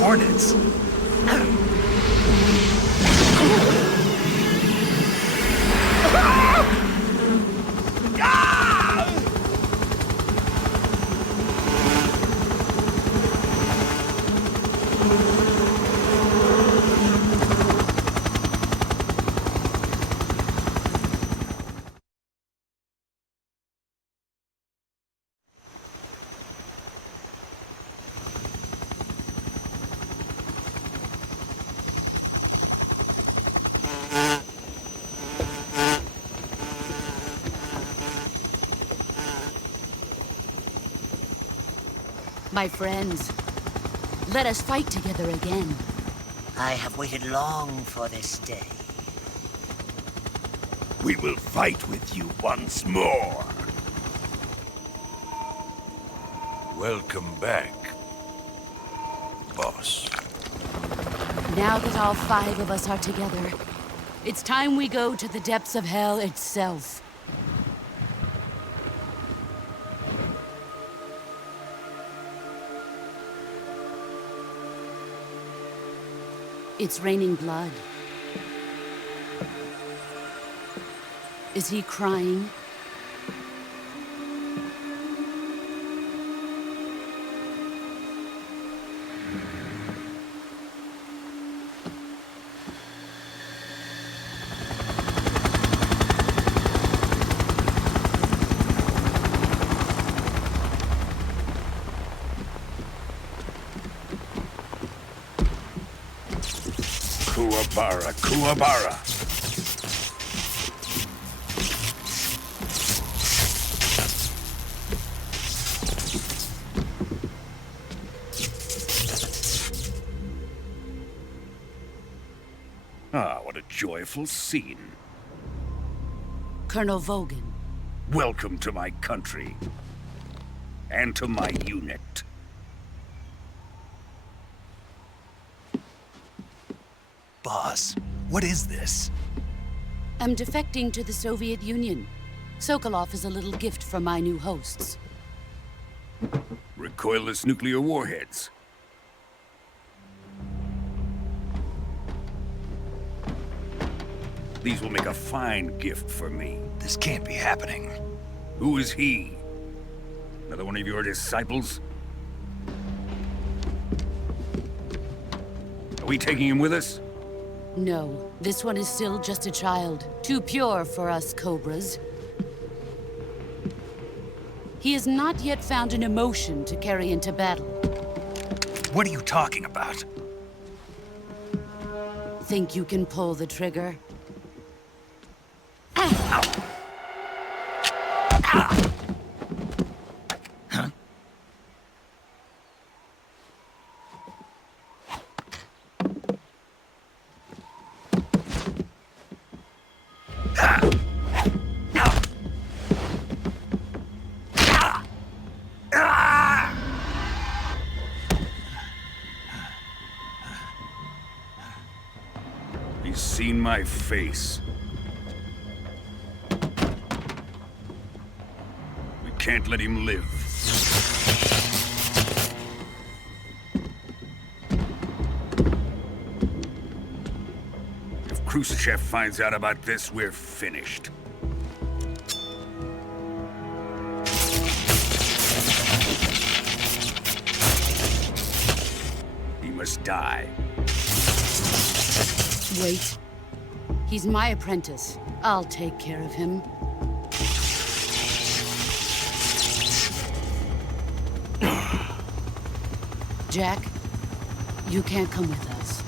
Hornets? My friends, let us fight together again. I have waited long for this day. We will fight with you once more. Welcome back, boss. Now that all 5 of us are together, it's time we go to the depths of hell itself. It's raining blood. Is he crying? Kuwabara. Ah, what a joyful scene. Colonel Vogan. Welcome to my country. And to my unit. Boss, what is this? I'm defecting to the Soviet Union. Sokolov is a little gift from my new hosts. Recoilless nuclear warheads. These will make a fine gift for me. This can't be happening. Who is he? Another one of your disciples? Are we taking him with us? No, this one is still just a child. Too pure for us Cobras. He has not yet found an emotion to carry into battle. What are you talking about? Think you can pull the trigger? He's seen my face. We can't let him live. If Khrushchev finds out about this, we're finished. He must die. Wait. He's my apprentice. I'll take care of him. Jack, you can't come with us.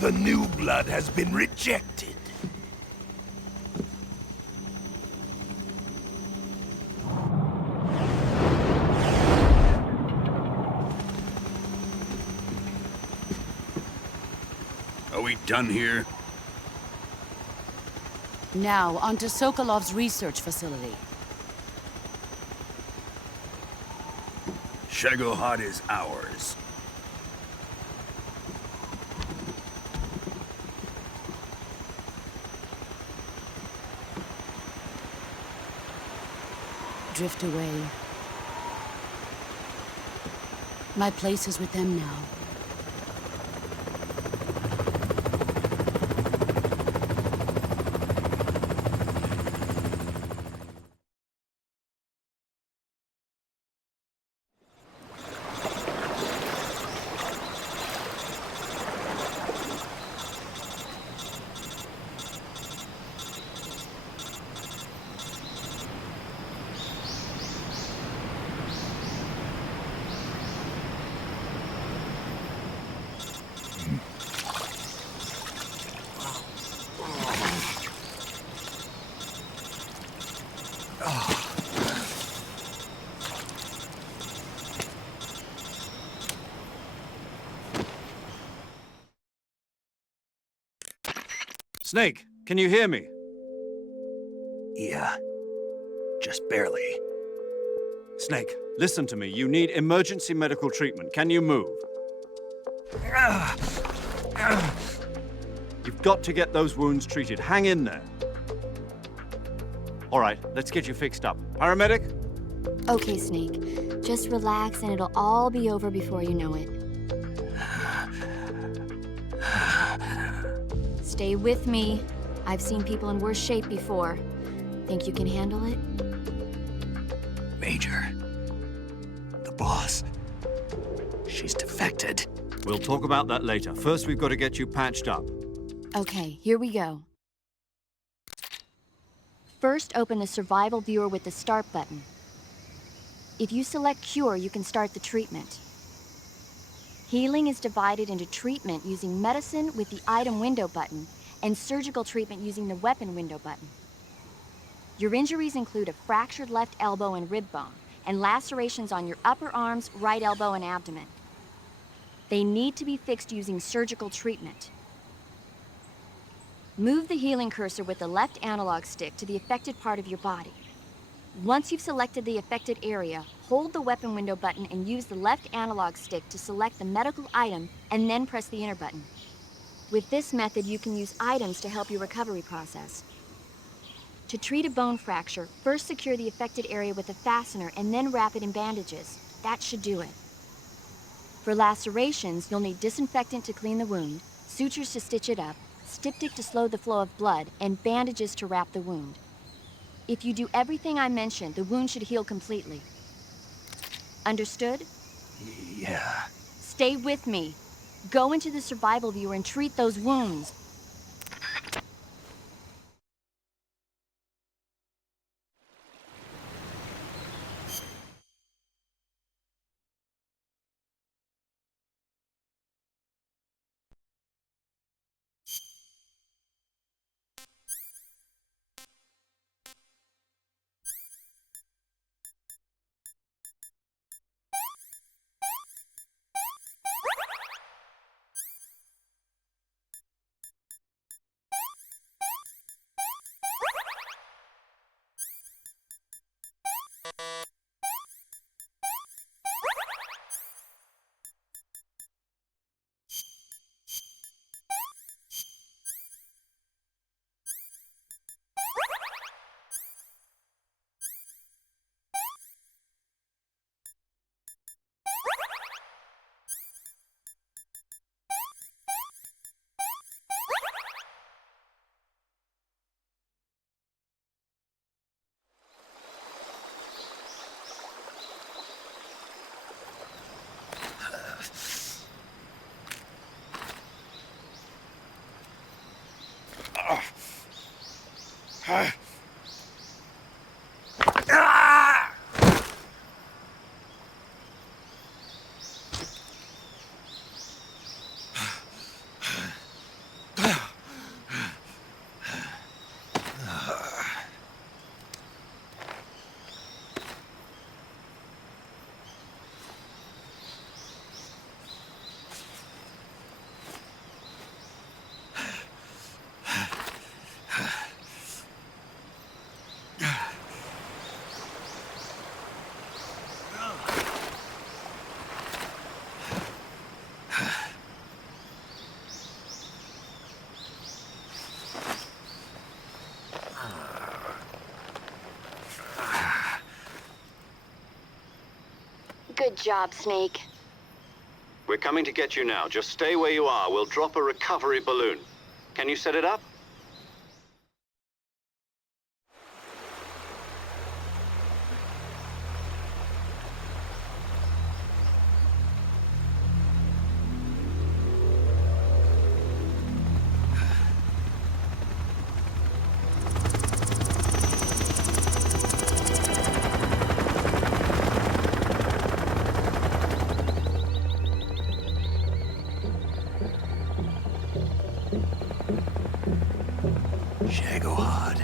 The new blood has been rejected. Are we done here? Now, onto Sokolov's research facility. Shagohod is ours. Drift away. My place is with them now. Snake, can you hear me? Yeah. Just barely. Snake, listen to me. You need emergency medical treatment. Can you move? You've got to get those wounds treated. Hang in there. All right, let's get you fixed up. Paramedic? Okay, Snake. Just relax and it'll all be over before you know it. Stay with me. I've seen people in worse shape before. Think you can handle it? Major. The boss. She's defected. We'll talk about that later. First, we've got to get you patched up. Okay, here we go. First, open the survival viewer with the start button. If you select cure, you can start the treatment. Healing is divided into treatment using medicine with the item window button and surgical treatment using the weapon window button. Your injuries include a fractured left elbow and rib bone and lacerations on your upper arms, right elbow, and abdomen. They need to be fixed using surgical treatment. Move the healing cursor with the left analog stick to the affected part of your body. Once you've selected the affected area, hold the weapon window button and use the left analog stick to select the medical item and then press the enter button. With this method, you can use items to help your recovery process. To treat a bone fracture, first secure the affected area with a fastener and then wrap it in bandages. That should do it. For lacerations, you'll need disinfectant to clean the wound, sutures to stitch it up, styptic to slow the flow of blood, and bandages to wrap the wound. If you do everything I mentioned, the wound should heal completely. Understood? Yeah. Stay with me. Go into the survival viewer and treat those wounds. Good job, Snake. We're coming to get you now. Just stay where you are. We'll drop a recovery balloon. Can you set it up? Shagohod.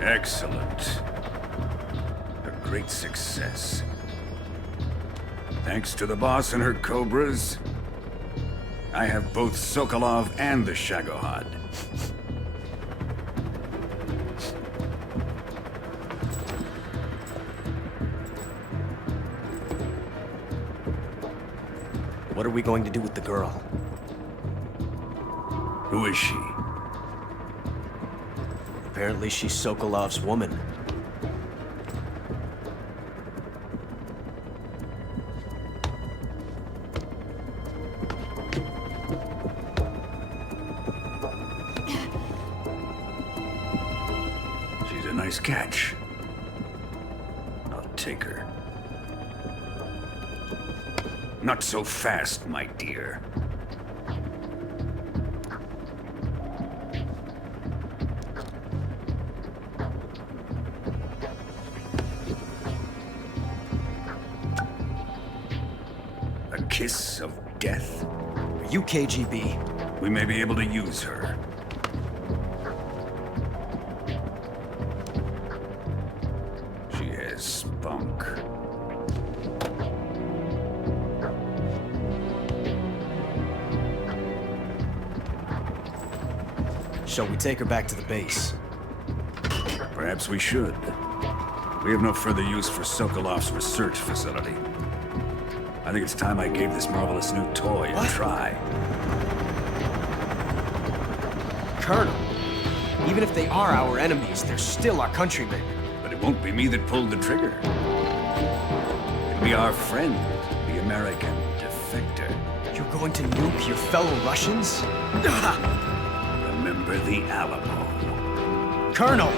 Excellent. A great success. Thanks to the boss and her Cobras, I have both Sokolov and the Shagohod. What are we going to do with the girl? Who is she? Apparently she's Sokolov's woman. She's a nice catch. I'll take her. Not so fast, my dear. A kiss of death? Are you KGB? We may be able to use her. She has spunk. Shall we take her back to the base? Perhaps we should. We have no further use for Sokolov's research facility. I think it's time I gave this marvelous new toy a try. Colonel, even if they are our enemies, they're still our countrymen. But it won't be me that pulled the trigger. It'll be our friend, the American defector. You're going to nuke your fellow Russians? Remember the Alamo. Colonel!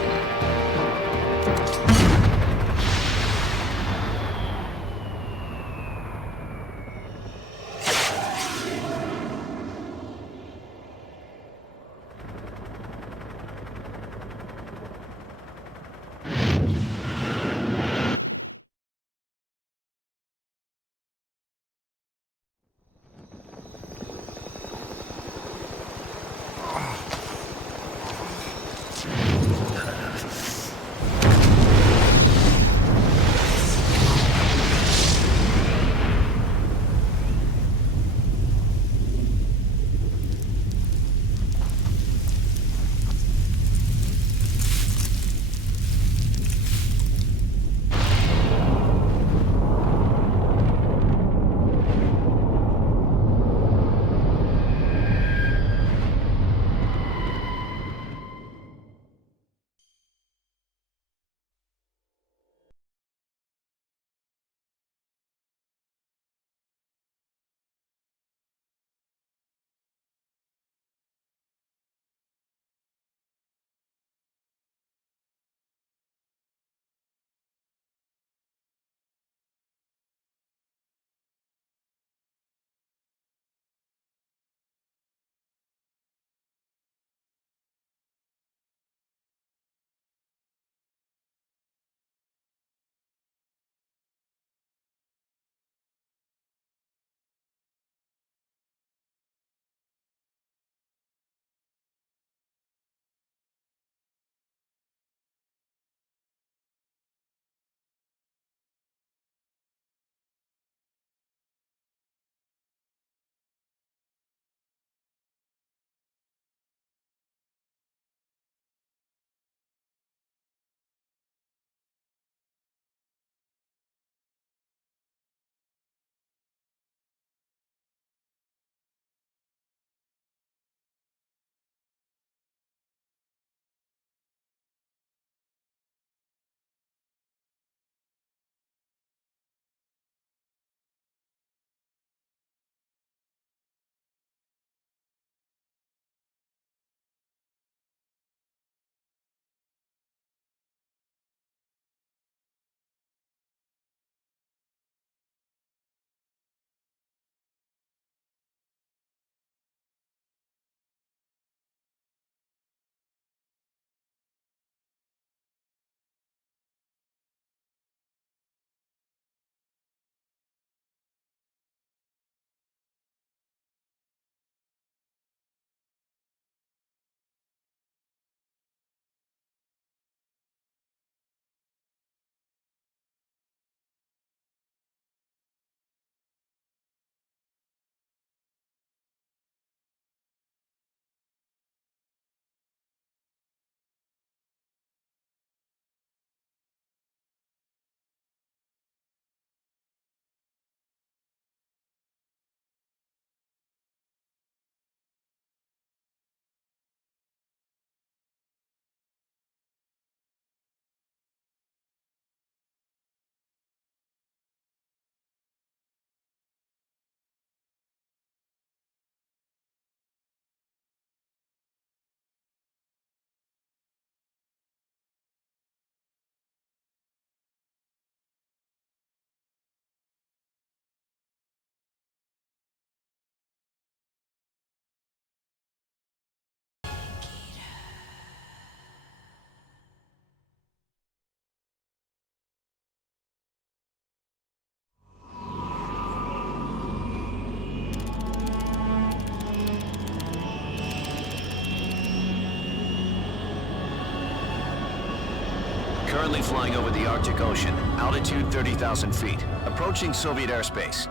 Currently flying over the Arctic Ocean, altitude 30,000 feet, approaching Soviet airspace.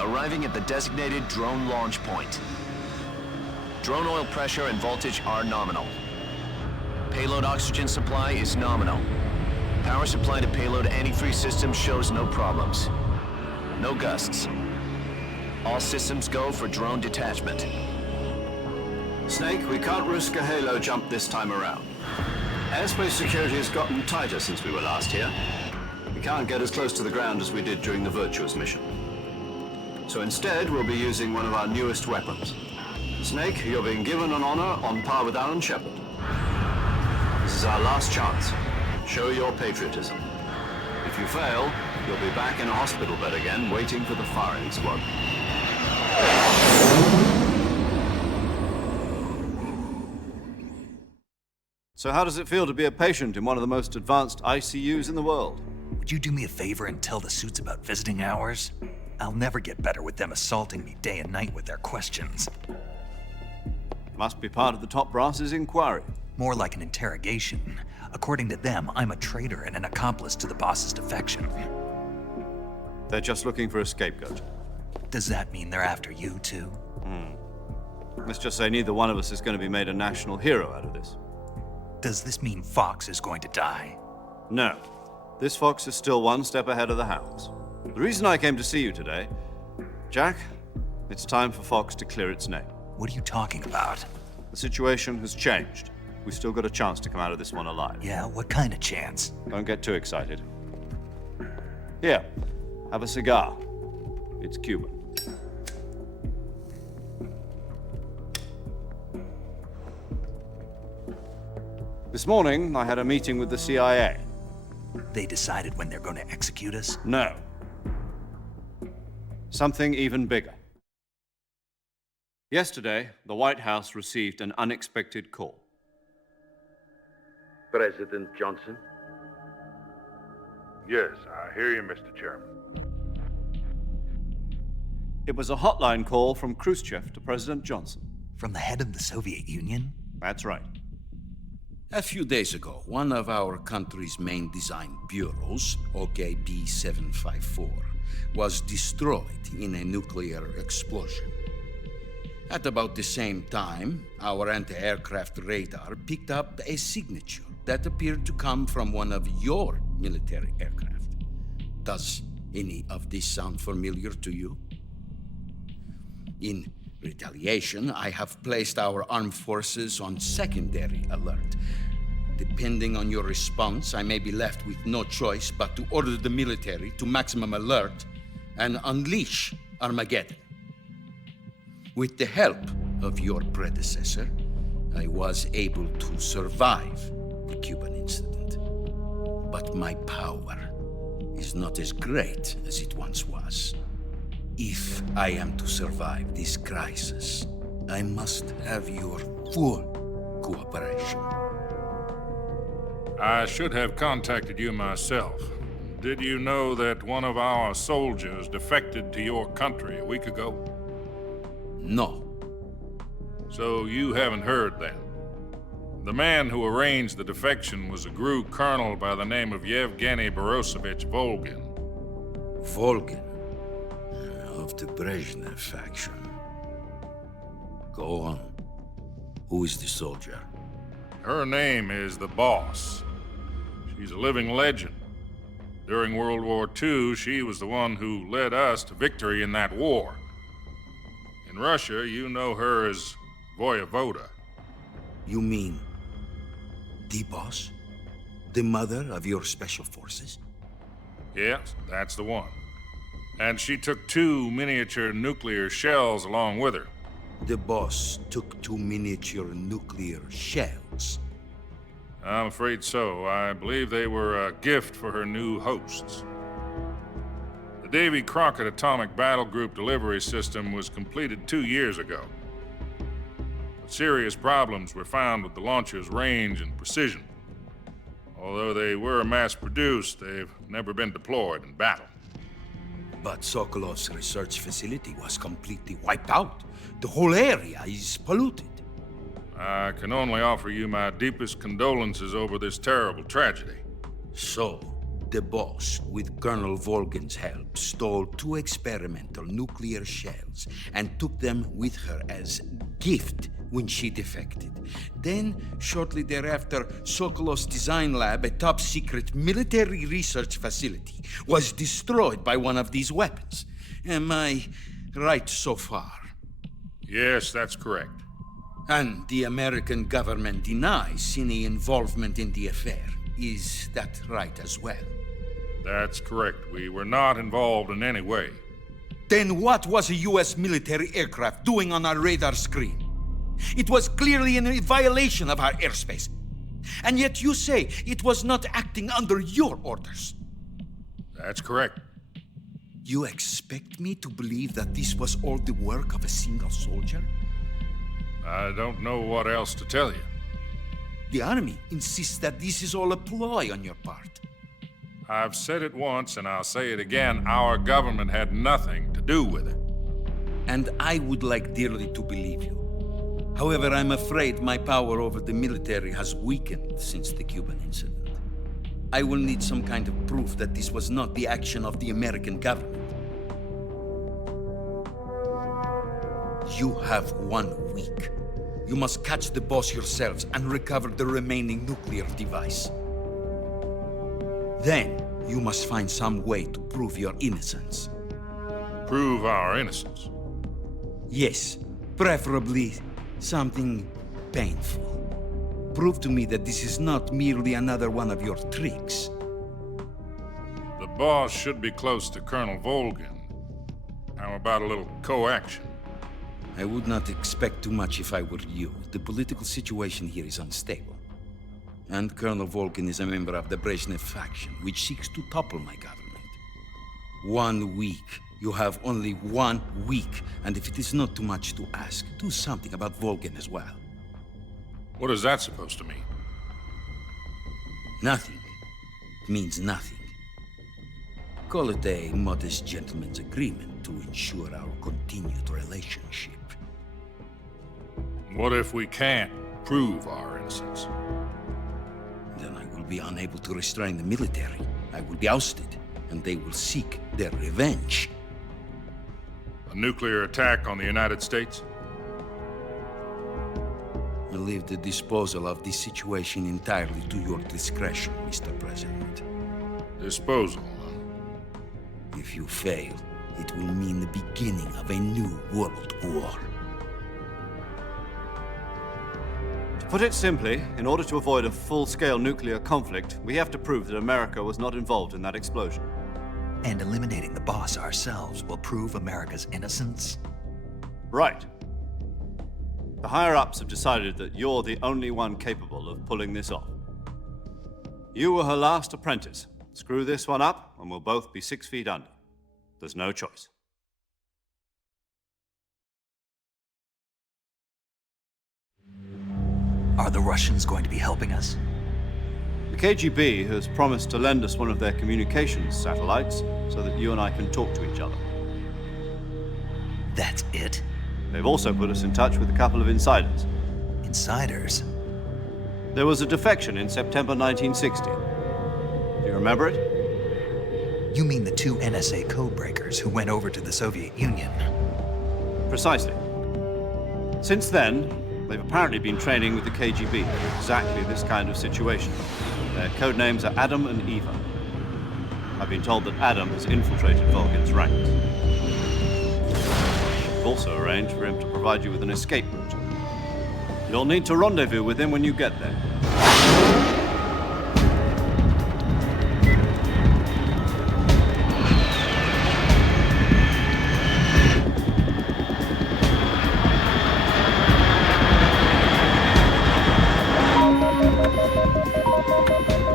Arriving at the designated drone launch point. Drone oil pressure and voltage are nominal. Payload oxygen supply is nominal. Power supply to payload antifreeze system shows no problems. No gusts. All systems go for drone detachment. Snake, we can't risk a halo jump this time around. Airspace security has gotten tighter since we were last here. We can't get as close to the ground as we did during the Virtuous mission. So instead, we'll be using one of our newest weapons. Snake, you're being given an honor on par with Alan Shepard. This is our last chance. Show your patriotism. If you fail, you'll be back in a hospital bed again, waiting for the firing squad. So how does it feel to be a patient in one of the most advanced ICUs in the world? Would you do me a favor and tell the suits about visiting hours? I'll never get better with them assaulting me day and night with their questions. Must be part of the top brass's inquiry. More like an interrogation. According to them, I'm a traitor and an accomplice to the boss's defection. They're just looking for a scapegoat. Does that mean they're after you, too? Let's just say neither one of us is going to be made a national hero out of this. Does this mean Fox is going to die? No. This Fox is still one step ahead of the hounds. The reason I came to see you today, Jack, it's time for Fox to clear its name. What are you talking about? The situation has changed. We've still got a chance to come out of this one alive. Yeah, what kind of chance? Don't get too excited. Here, have a cigar. It's Cuban. This morning, I had a meeting with the CIA. They decided when they're going to execute us? No. Something even bigger. Yesterday, the White House received an unexpected call. President Johnson? Yes, I hear you, Mr. Chairman. It was a hotline call from Khrushchev to President Johnson. From the head of the Soviet Union? That's right. A few days ago, one of our country's main design bureaus, OKB 754, was destroyed in a nuclear explosion. At about the same time, our anti-aircraft radar picked up a signature that appeared to come from one of your military aircraft. Does any of this sound familiar to you? In retaliation, I have placed our armed forces on secondary alert. Depending on your response, I may be left with no choice but to order the military to maximum alert and unleash Armageddon. With the help of your predecessor, I was able to survive the Cuban incident. But my power is not as great as it once was. If I am to survive this crisis, I must have your full cooperation. I should have contacted you myself. Did you know that one of our soldiers defected to your country a week ago? No. So you haven't heard then. The man who arranged the defection was a GRU colonel by the name of Yevgeny Borosovich Volgin. Volgin? Of the Brezhnev faction. Go on. Who is the soldier? Her name is the Boss. She's a living legend. During World War II, she was the one who led us to victory in that war. In Russia, you know her as Voyevoda. You mean the Boss? The mother of your special forces? Yes, that's the one. And she took 2 miniature nuclear shells along with her. The Boss took 2 miniature nuclear shells? I'm afraid so. I believe they were a gift for her new hosts. The Davy Crockett Atomic Battle Group delivery system was completed 2 years ago. But serious problems were found with the launcher's range and precision. Although they were mass-produced, they've never been deployed in battle. But Sokolov's research facility was completely wiped out. The whole area is polluted. I can only offer you my deepest condolences over this terrible tragedy. So, the boss, with Colonel Volgin's help, stole 2 experimental nuclear shells and took them with her as gift when she defected. Then, shortly thereafter, Sokolov's design lab, a top-secret military research facility, was destroyed by one of these weapons. Am I right so far? Yes, that's correct. And the American government denies any involvement in the affair. Is that right as well? That's correct. We were not involved in any way. Then what was a U.S. military aircraft doing on our radar screen? It was clearly in violation of our airspace. And yet you say it was not acting under your orders. That's correct. You expect me to believe that this was all the work of a single soldier? I don't know what else to tell you. The Army insists that this is all a ploy on your part. I've said it once, and I'll say it again. Our government had nothing to do with it. And I would like dearly to believe you. However, I'm afraid my power over the military has weakened since the Cuban incident. I will need some kind of proof that this was not the action of the American government. You have 1 week. You must catch the boss yourselves and recover the remaining nuclear device. Then, you must find some way to prove your innocence. Prove our innocence? Yes, preferably something painful. Prove to me that this is not merely another one of your tricks. The boss should be close to Colonel Volgin. How about a little coaction? I would not expect too much if I were you. The political situation here is unstable. And Colonel Volgin is a member of the Brezhnev faction, which seeks to topple my government. 1 week. You have only 1 week, and if it is not too much to ask, do something about Volgin as well. What is that supposed to mean? Nothing. It means nothing. Call it a modest gentleman's agreement to ensure our continued relationship. What if we can't prove our innocence? Then I will be unable to restrain the military. I will be ousted, and they will seek their revenge. A nuclear attack on the United States? I leave the disposal of this situation entirely to your discretion, Mr. President. Disposal? If you fail, it will mean the beginning of a new world war. To put it simply, in order to avoid a full-scale nuclear conflict, we have to prove that America was not involved in that explosion. And eliminating the boss ourselves will prove America's innocence? Right. The higher-ups have decided that you're the only one capable of pulling this off. You were her last apprentice. Screw this one up, and we'll both be 6 feet under. There's no choice. Are the Russians going to be helping us? The KGB has promised to lend us one of their communications satellites so that you and I can talk to each other. That's it? They've also put us in touch with a couple of insiders. Insiders? There was a defection in September 1960. Do you remember it? You mean the 2 NSA codebreakers who went over to the Soviet Union? Precisely. Since then, they've apparently been training with the KGB for exactly this kind of situation. Their code names are Adam and Eva. I've been told that Adam has infiltrated Volgin's ranks. We've also arranged for him to provide you with an escape route. You'll need to rendezvous with him when you get there.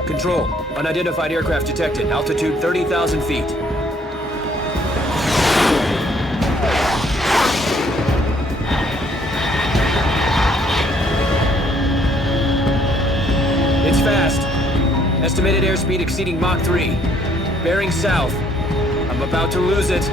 Control. Unidentified aircraft detected. Altitude 30,000 feet. It's fast. Estimated airspeed exceeding Mach 3. Bearing south. I'm about to lose it.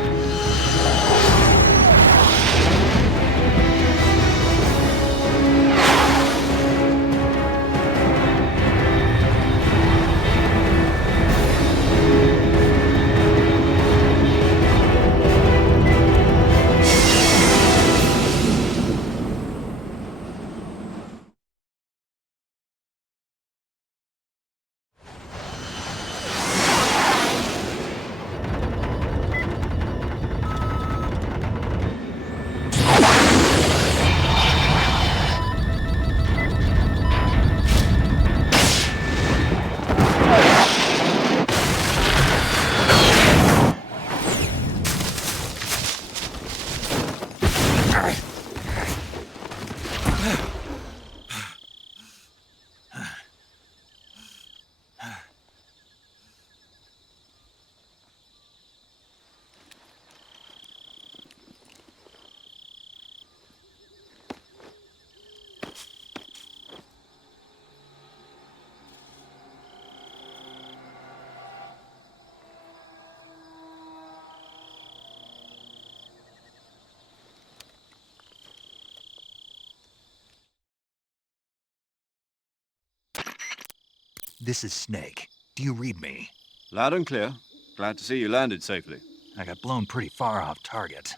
This is Snake. Do you read me? Loud and clear. Glad to see you landed safely. I got blown pretty far off target.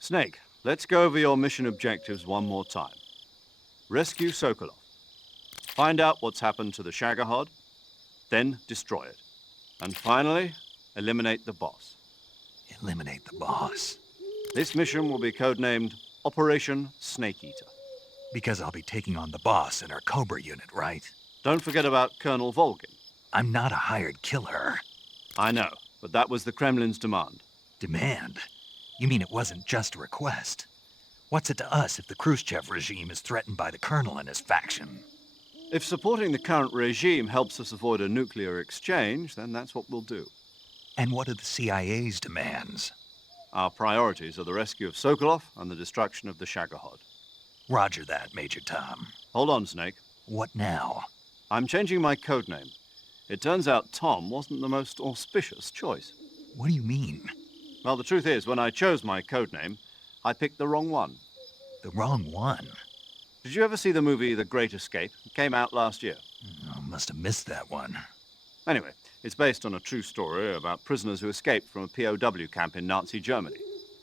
Snake, let's go over your mission objectives one more time. Rescue Sokolov. Find out what's happened to the Shagohod, then destroy it. And finally, eliminate the boss. Eliminate the boss. This mission will be codenamed Operation Snake Eater. Because I'll be taking on the boss in our Cobra unit, right? Don't forget about Colonel Volgin. I'm not a hired killer. I know, but that was the Kremlin's demand. Demand? You mean it wasn't just a request? What's it to us if the Khrushchev regime is threatened by the Colonel and his faction? If supporting the current regime helps us avoid a nuclear exchange, then that's what we'll do. And what are the CIA's demands? Our priorities are the rescue of Sokolov and the destruction of the Shagohod. Roger that, Major Tom. Hold on, Snake. What now? I'm changing my codename. It turns out Tom wasn't the most auspicious choice. What do you mean? Well, the truth is, when I chose my codename, I picked the wrong one. The wrong one? Did you ever see the movie The Great Escape? It came out last year. Oh, must have missed that one. Anyway, it's based on a true story about prisoners who escaped from a POW camp in Nazi Germany.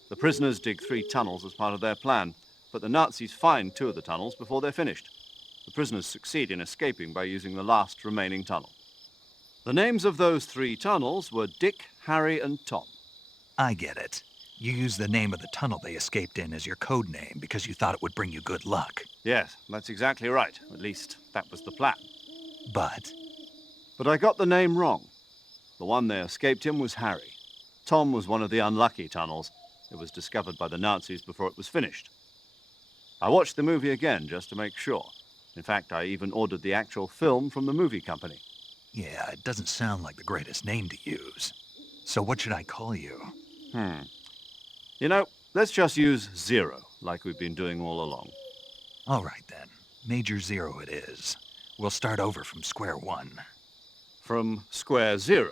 The prisoners dig 3 tunnels as part of their plan, but the Nazis find 2 of the tunnels before they're finished. The prisoners succeed in escaping by using the last remaining tunnel. The names of those 3 tunnels were Dick, Harry, and Tom. I get it. You used the name of the tunnel they escaped in as your code name because you thought it would bring you good luck. Yes, that's exactly right. At least, that was the plan. But I got the name wrong. The one they escaped in was Harry. Tom was one of the unlucky tunnels. It was discovered by the Nazis before it was finished. I watched the movie again just to make sure. In fact, I even ordered the actual film from the movie company. yeah, it doesn't sound like the greatest name to use. So what should I call you? You know, let's just use Zero, like we've been doing all along. All right, then. Major Zero it is. We'll start over from square one. From square 0.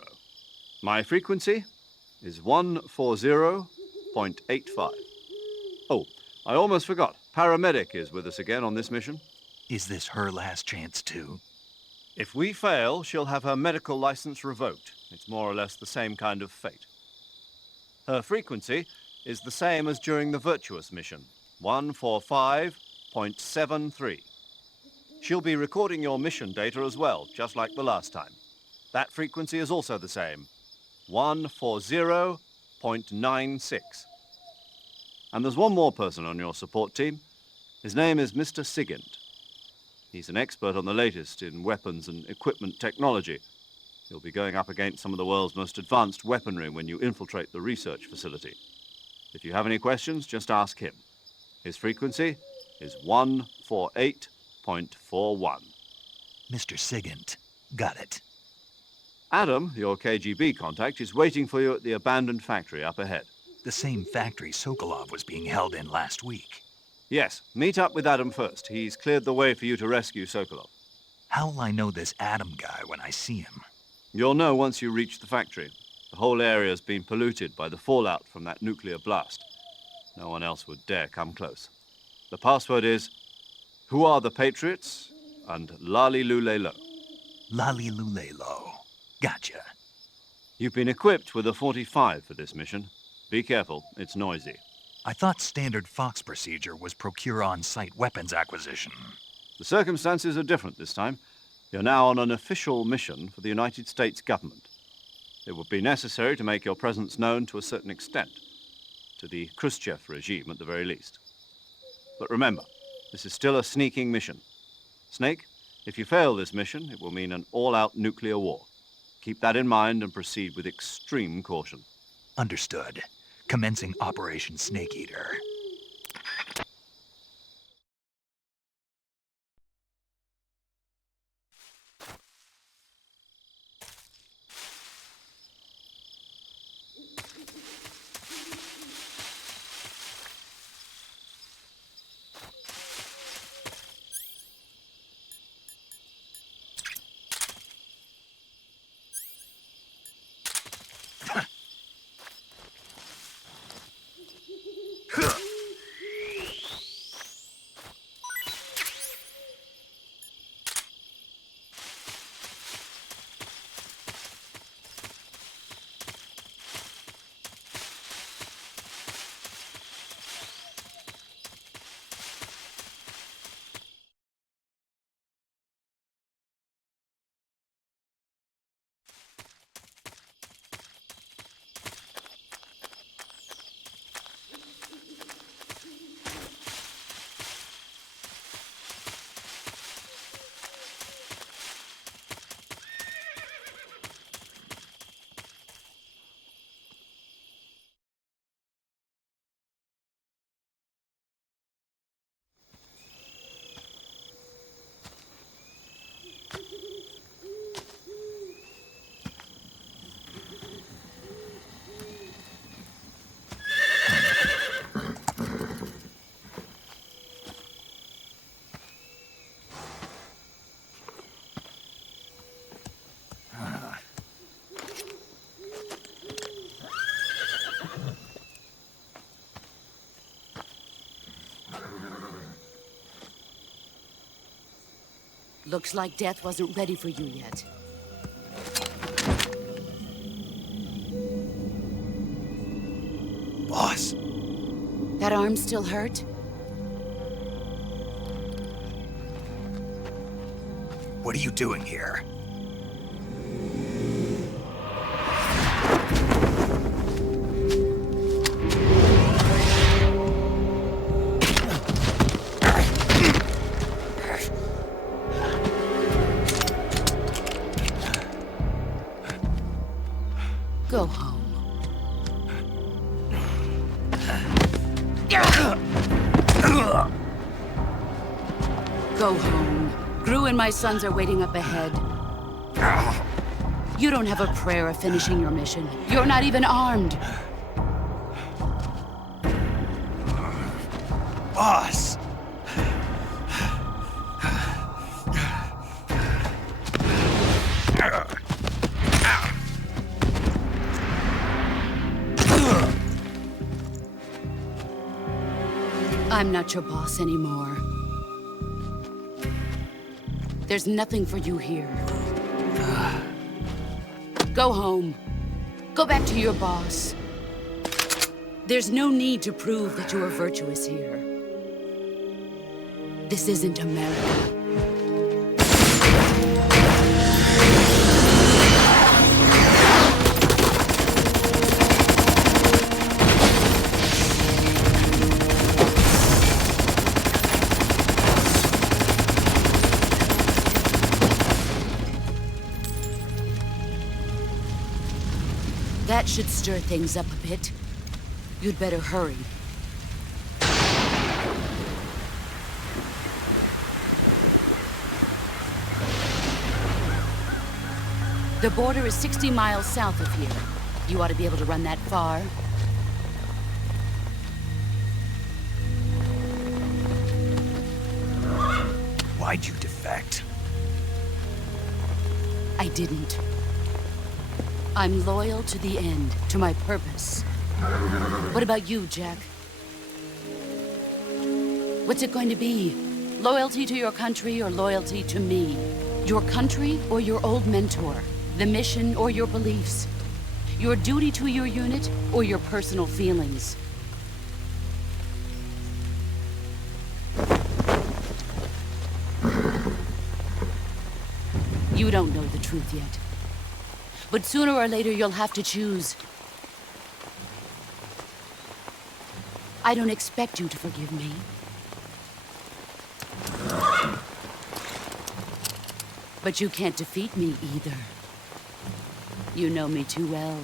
My frequency is 140.85. Oh, I almost forgot. Paramedic is with us again on this mission. Is this her last chance, too? If we fail, she'll have her medical license revoked. It's more or less the same kind of fate. Her frequency is the same as during the Virtuous mission, 145.73. She'll be recording your mission data as well, just like the last time. That frequency is also the same, 140.96. And there's one more person on your support team. His name is Mr. Sigint. He's an expert on the latest in weapons and equipment technology. You'll be going up against some of the world's most advanced weaponry when you infiltrate the research facility. If you have any questions, just ask him. His frequency is 148.41. Mr. Sigint. Got it. Adam, your KGB contact, is waiting for you at the abandoned factory up ahead. The same factory Sokolov was being held in last week. Yes, meet up with Adam first. He's cleared the way for you to rescue Sokolov. How will I know this Adam guy when I see him? You'll know once you reach the factory. The whole area's been polluted by the fallout from that nuclear blast. No one else would dare come close. The password is, "Who are the Patriots?" and Lali Lule Lo. Lali Lule Lo. Gotcha. You've been equipped with a 45 for this mission. Be careful, it's noisy. I thought standard Fox procedure was procure on-site weapons acquisition. The circumstances are different this time. You're now on an official mission for the United States government. It would be necessary to make your presence known to a certain extent, to the Khrushchev regime at the very least. But remember, this is still a sneaking mission. Snake, if you fail this mission, it will mean an all-out nuclear war. Keep that in mind and proceed with extreme caution. Understood. Commencing Operation Snake Eater. Huh. Looks like death wasn't ready for you yet. Boss. That arm still hurt? What are you doing here? Go home. Go home. Gru and my sons are waiting up ahead. You don't have a prayer of finishing your mission. You're not even armed. Boss! I'm not your boss anymore. There's nothing for you here. Go home. Go back to your boss. There's no need to prove that you are virtuous here. This isn't America. That should stir things up a bit. You'd better hurry. The border is 60 miles south of here. You ought to be able to run that far. Why'd you defect? I didn't. I'm loyal to the end, to my purpose. What about you, Jack? What's it going to be? Loyalty to your country or loyalty to me? Your country or your old mentor? The mission or your beliefs? Your duty to your unit or your personal feelings? You don't know the truth yet. But sooner or later, you'll have to choose. I don't expect you to forgive me. But you can't defeat me either. You know me too well.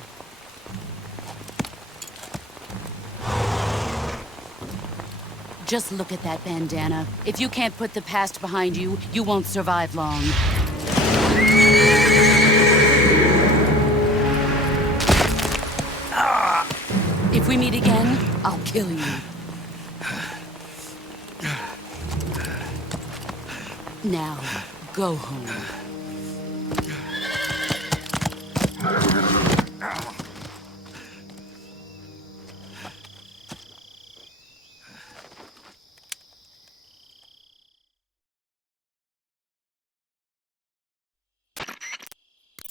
Just look at that bandana. If you can't put the past behind you, you won't survive long. If we meet again, I'll kill you. Now, go home.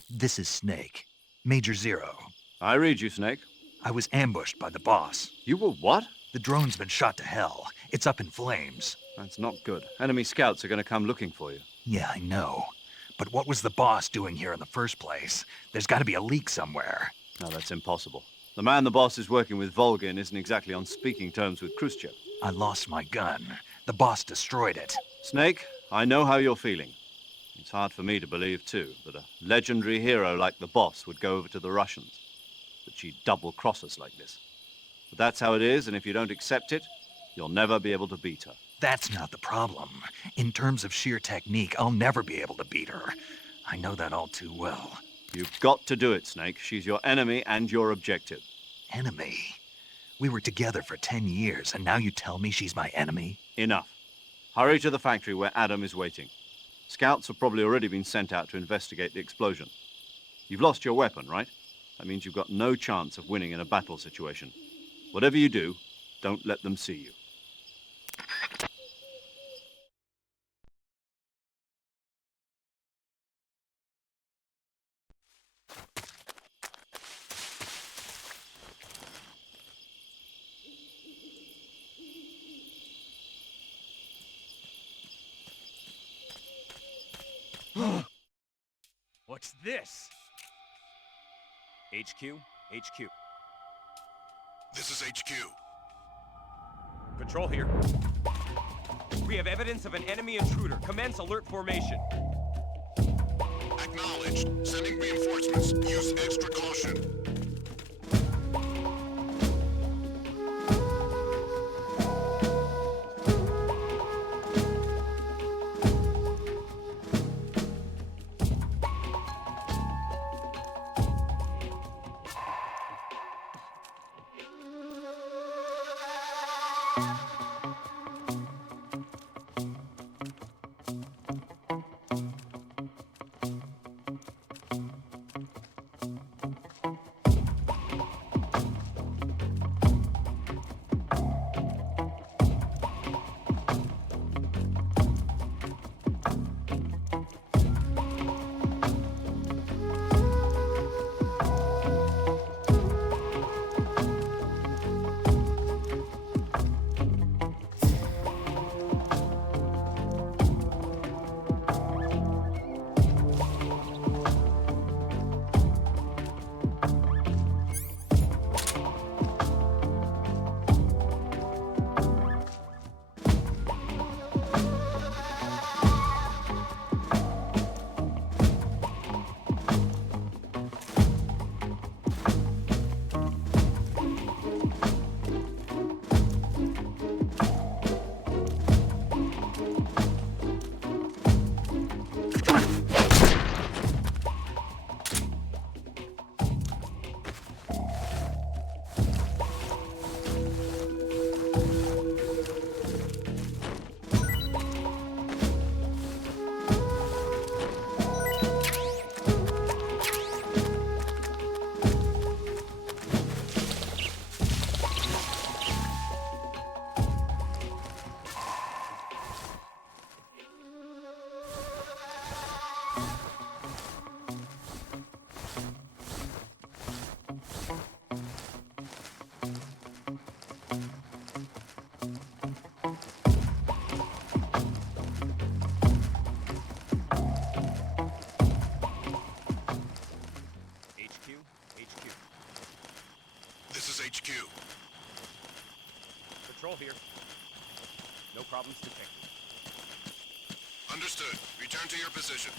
This is Snake. Major Zero. I read you, Snake. I was ambushed by the boss. You were what? The drone's been shot to hell. It's up in flames. That's not good. Enemy scouts are going to come looking for you. Yeah, I know. But what was the boss doing here in the first place? There's got to be a leak somewhere. No, that's impossible. The man the boss is working with, Volgin, isn't exactly on speaking terms with Khrushchev. I lost my gun. The boss destroyed it. Snake, I know how you're feeling. It's hard for me to believe, too, that a legendary hero like the boss would go over to the Russians. That she'd double-cross us like this. But that's how it is, and if you don't accept it, you'll never be able to beat her. That's not the problem. In terms of sheer technique, I'll never be able to beat her. I know that all too well. You've got to do it, Snake. She's your enemy and your objective. Enemy? We were together for 10 years, and now you tell me she's my enemy? Enough. Hurry to the factory where Adam is waiting. Scouts have probably already been sent out to investigate the explosion. You've lost your weapon, right? That means you've got no chance of winning in a battle situation. Whatever you do, don't let them see you. What's this? HQ? HQ. This is HQ. Patrol here. We have evidence of an enemy intruder. Commence alert formation. Acknowledged. Sending reinforcements. Use extra caution. HQ. Patrol here. No problems detected. Understood. Return to your position.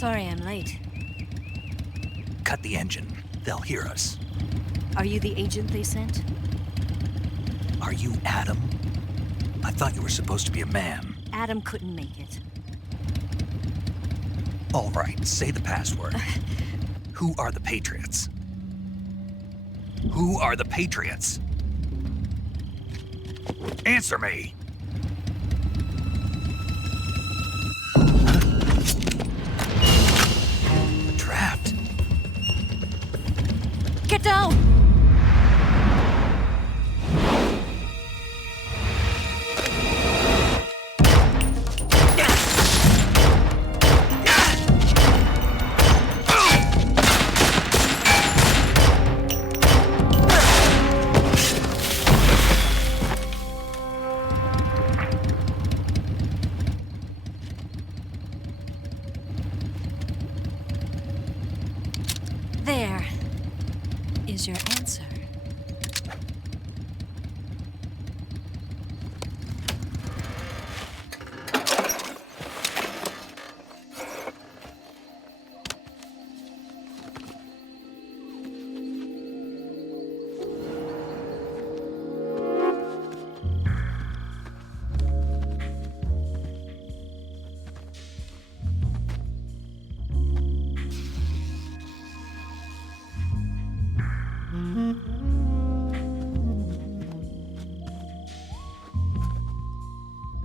Sorry I'm late. Cut the engine. They'll hear us. Are you the agent they sent? Are you Adam? I thought you were supposed to be a man. Adam couldn't make it. All right, say the password. Who are the Patriots? Who are the Patriots? Answer me! We're trapped. Get down! There is your answer.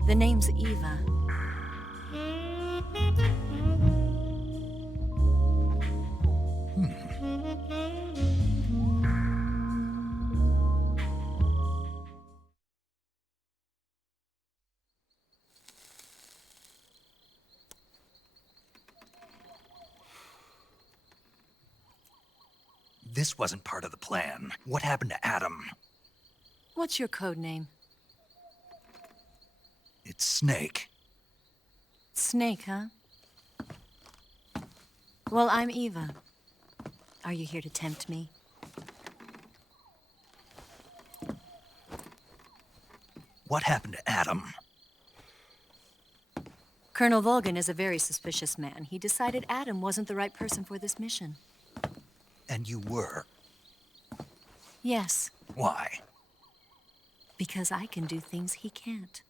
The name's Eva. This wasn't part of the plan. What happened to Adam? What's your code name? It's Snake. Snake, huh? Well, I'm Eva. Are you here to tempt me? What happened to Adam? Colonel Volgin is a very suspicious man. He decided Adam wasn't the right person for this mission. And you were? Yes. Why? Because I can do things he can't.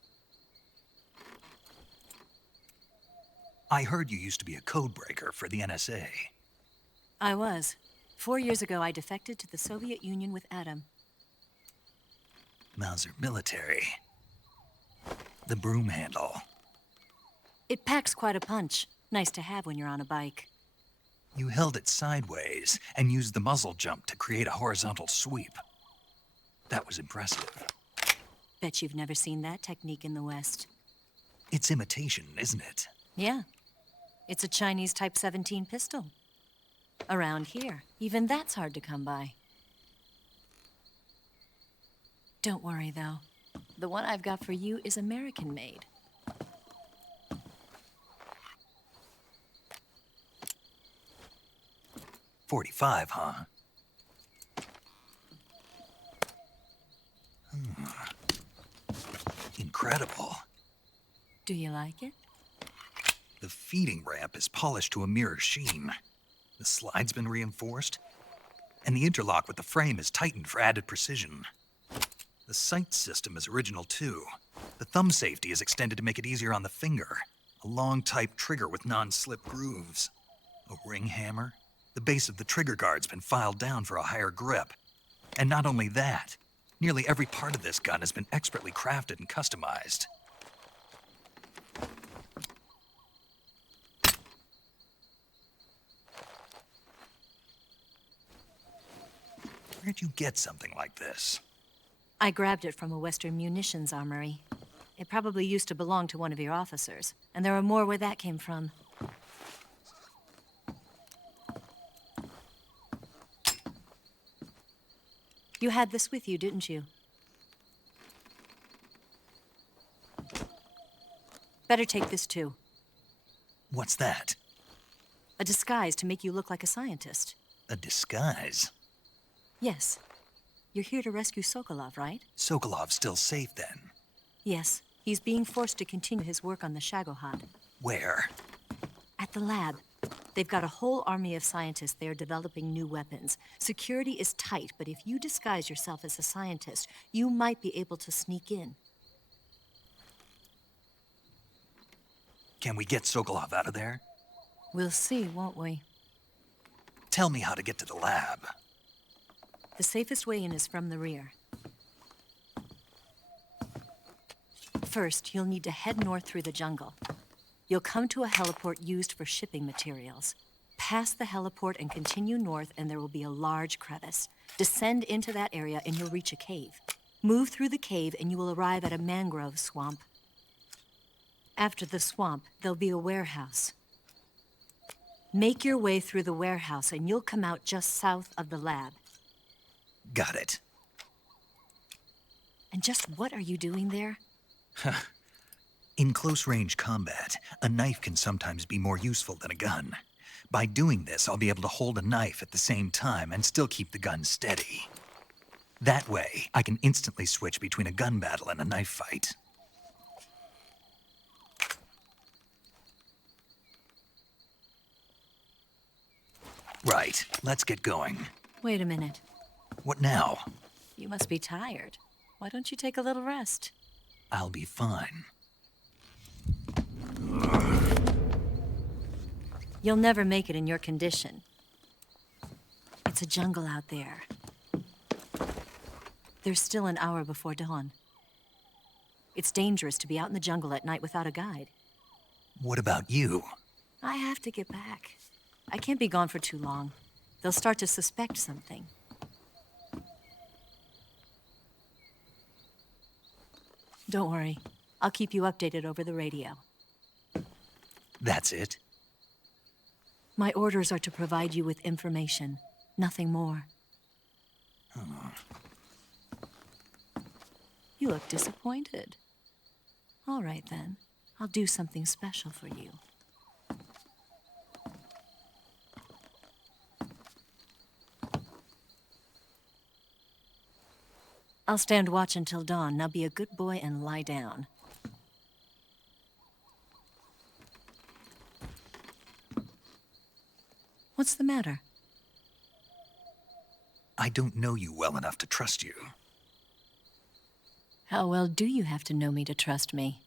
I heard you used to be a codebreaker for the NSA. I was. 4 years ago, I defected to the Soviet Union with Adam. Mauser military. The broom handle. It packs quite a punch. Nice to have when you're on a bike. You held it sideways and used the muzzle jump to create a horizontal sweep. That was impressive. Bet you've never seen that technique in the West. It's imitation, isn't it? Yeah. It's a Chinese Type 17 pistol. Around here, even that's hard to come by. Don't worry, though. The one I've got for you is American-made. .45, huh? Incredible. Do you like it? The feeding ramp is polished to a mirror sheen. The slide's been reinforced, and the interlock with the frame is tightened for added precision. The sight system is original too. The thumb safety is extended to make it easier on the finger. A long type trigger with non-slip grooves. A ring hammer. The base of the trigger guard's been filed down for a higher grip. And not only that, nearly every part of this gun has been expertly crafted and customized. Where'd you get something like this? I grabbed it from a Western munitions armory. It probably used to belong to one of your officers, and there are more where that came from. You had this with you, didn't you? Better take this too. What's that? A disguise to make you look like a scientist. A disguise? Yes. You're here to rescue Sokolov, right? Sokolov's still safe then? Yes. He's being forced to continue his work on the Shagohod. Where? At the lab. They've got a whole army of scientists there developing new weapons. Security is tight, but if you disguise yourself as a scientist, you might be able to sneak in. Can we get Sokolov out of there? We'll see, won't we? Tell me how to get to the lab. The safest way in is from the rear. First, you'll need to head north through the jungle. You'll come to a heliport used for shipping materials. Pass the heliport and continue north, and there will be a large crevice. Descend into that area, and you'll reach a cave. Move through the cave, and you will arrive at a mangrove swamp. After the swamp, there'll be a warehouse. Make your way through the warehouse, and you'll come out just south of the lab. Got it. And just what are you doing there? In close-range combat, a knife can sometimes be more useful than a gun. By doing this, I'll be able to hold a knife at the same time and still keep the gun steady. That way, I can instantly switch between a gun battle and a knife fight. Right, let's get going. Wait a minute. What now? You must be tired. Why don't you take a little rest? I'll be fine. You'll never make it in your condition. It's a jungle out there. There's still an hour before dawn. It's dangerous to be out in the jungle at night without a guide. What about you? I have to get back. I can't be gone for too long. They'll start to suspect something. Don't worry. I'll keep you updated over the radio. That's it? My orders are to provide you with information, nothing more. You look disappointed. All right, then. I'll do something special for you. I'll stand watch until dawn. Now be a good boy and lie down. What's the matter? I don't know you well enough to trust you. How well do you have to know me to trust me?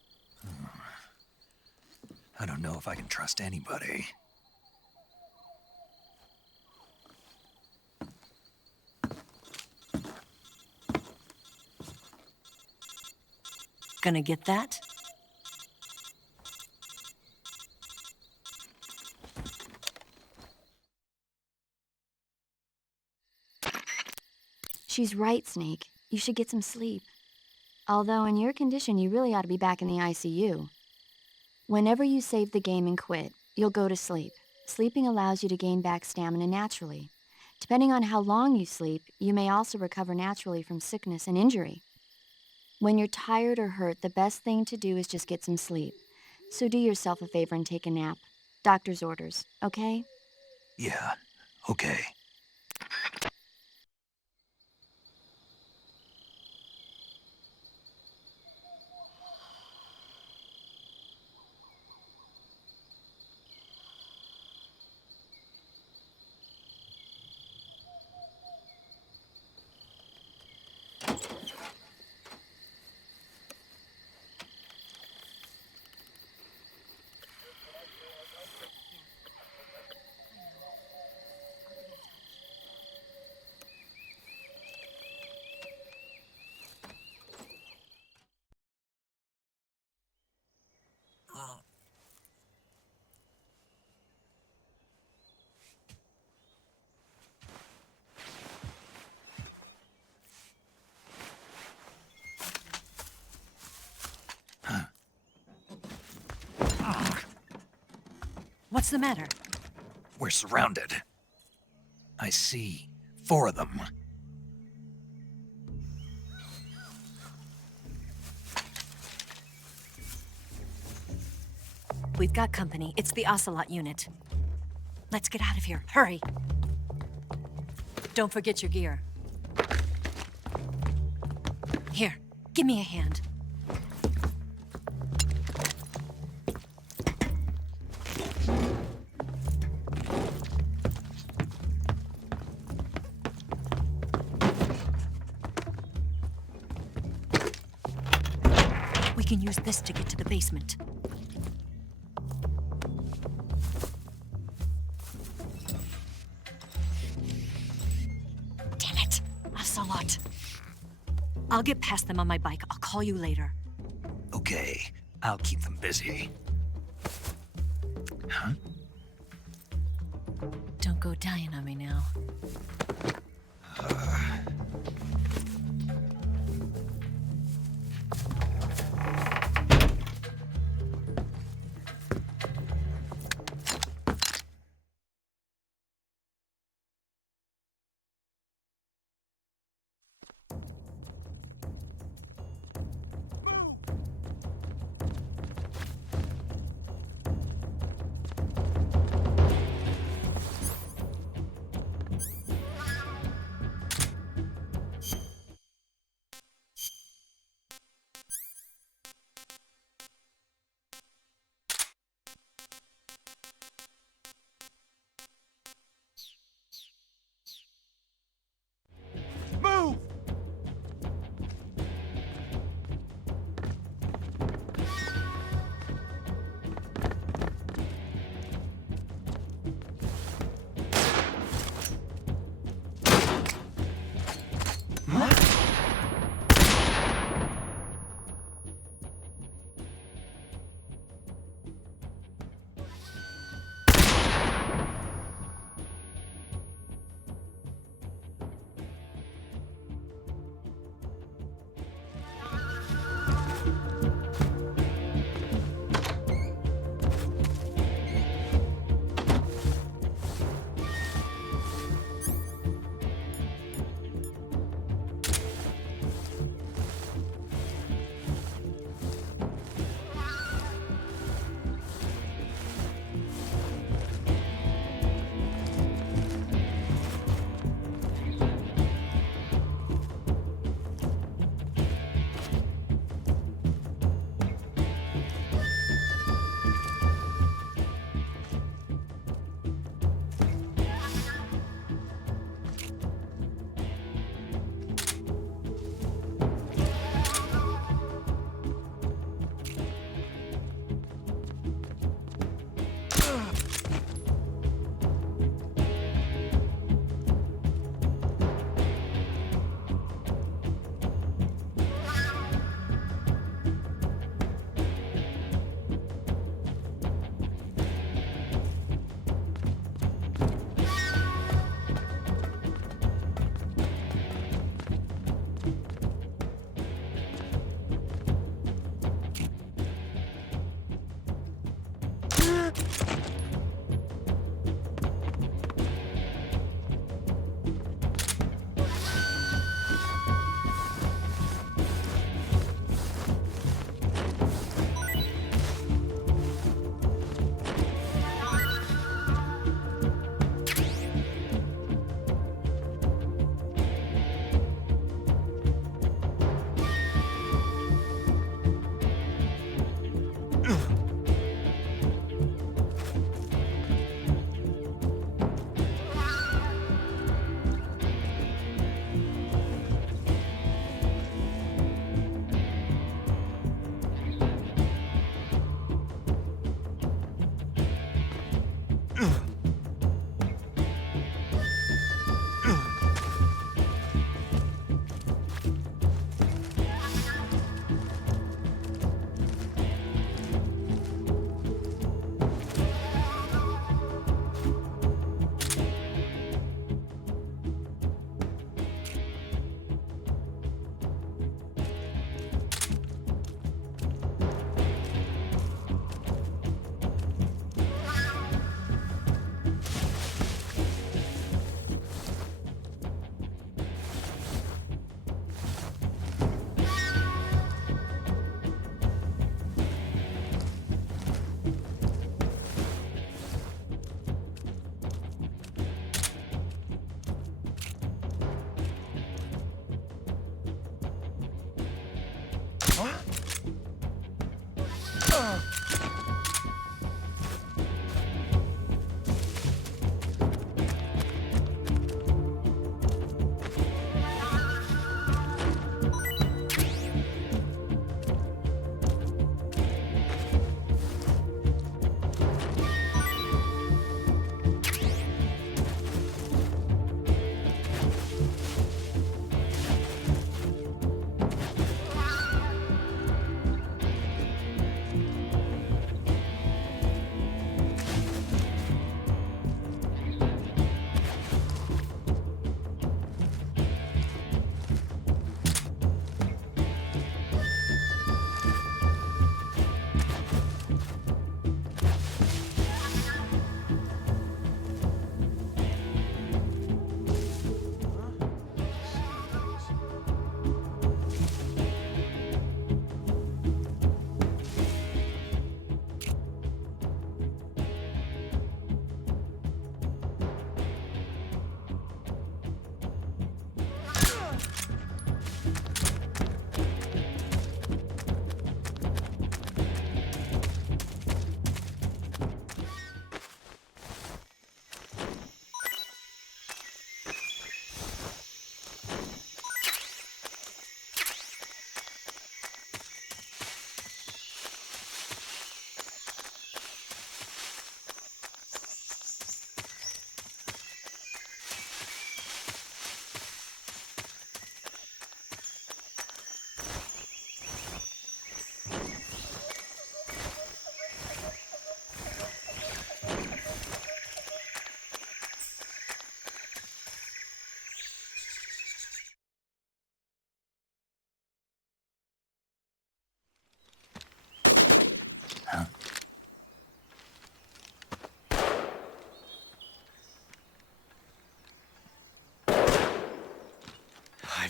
I don't know if I can trust anybody. Gonna get that? She's right, Snake. You should get some sleep. Although in your condition, you really ought to be back in the ICU. Whenever you save the game and quit, you'll go to sleep. Sleeping allows you to gain back stamina naturally. Depending on how long you sleep, you may also recover naturally from sickness and injury. When you're tired or hurt, the best thing to do is just get some sleep. So do yourself a favor and take a nap. Doctor's orders, okay? Yeah, okay. What's the matter? We're surrounded. I see 4 of them. We've got company. It's the Ocelot unit. Let's get out of here. Hurry. Don't forget your gear. Here, give me a hand. We can use this to get to the basement. Damn it! Ocelot. I'll get past them on my bike. I'll call you later. Okay, I'll keep them busy. Huh? Don't go dying on me now. Move!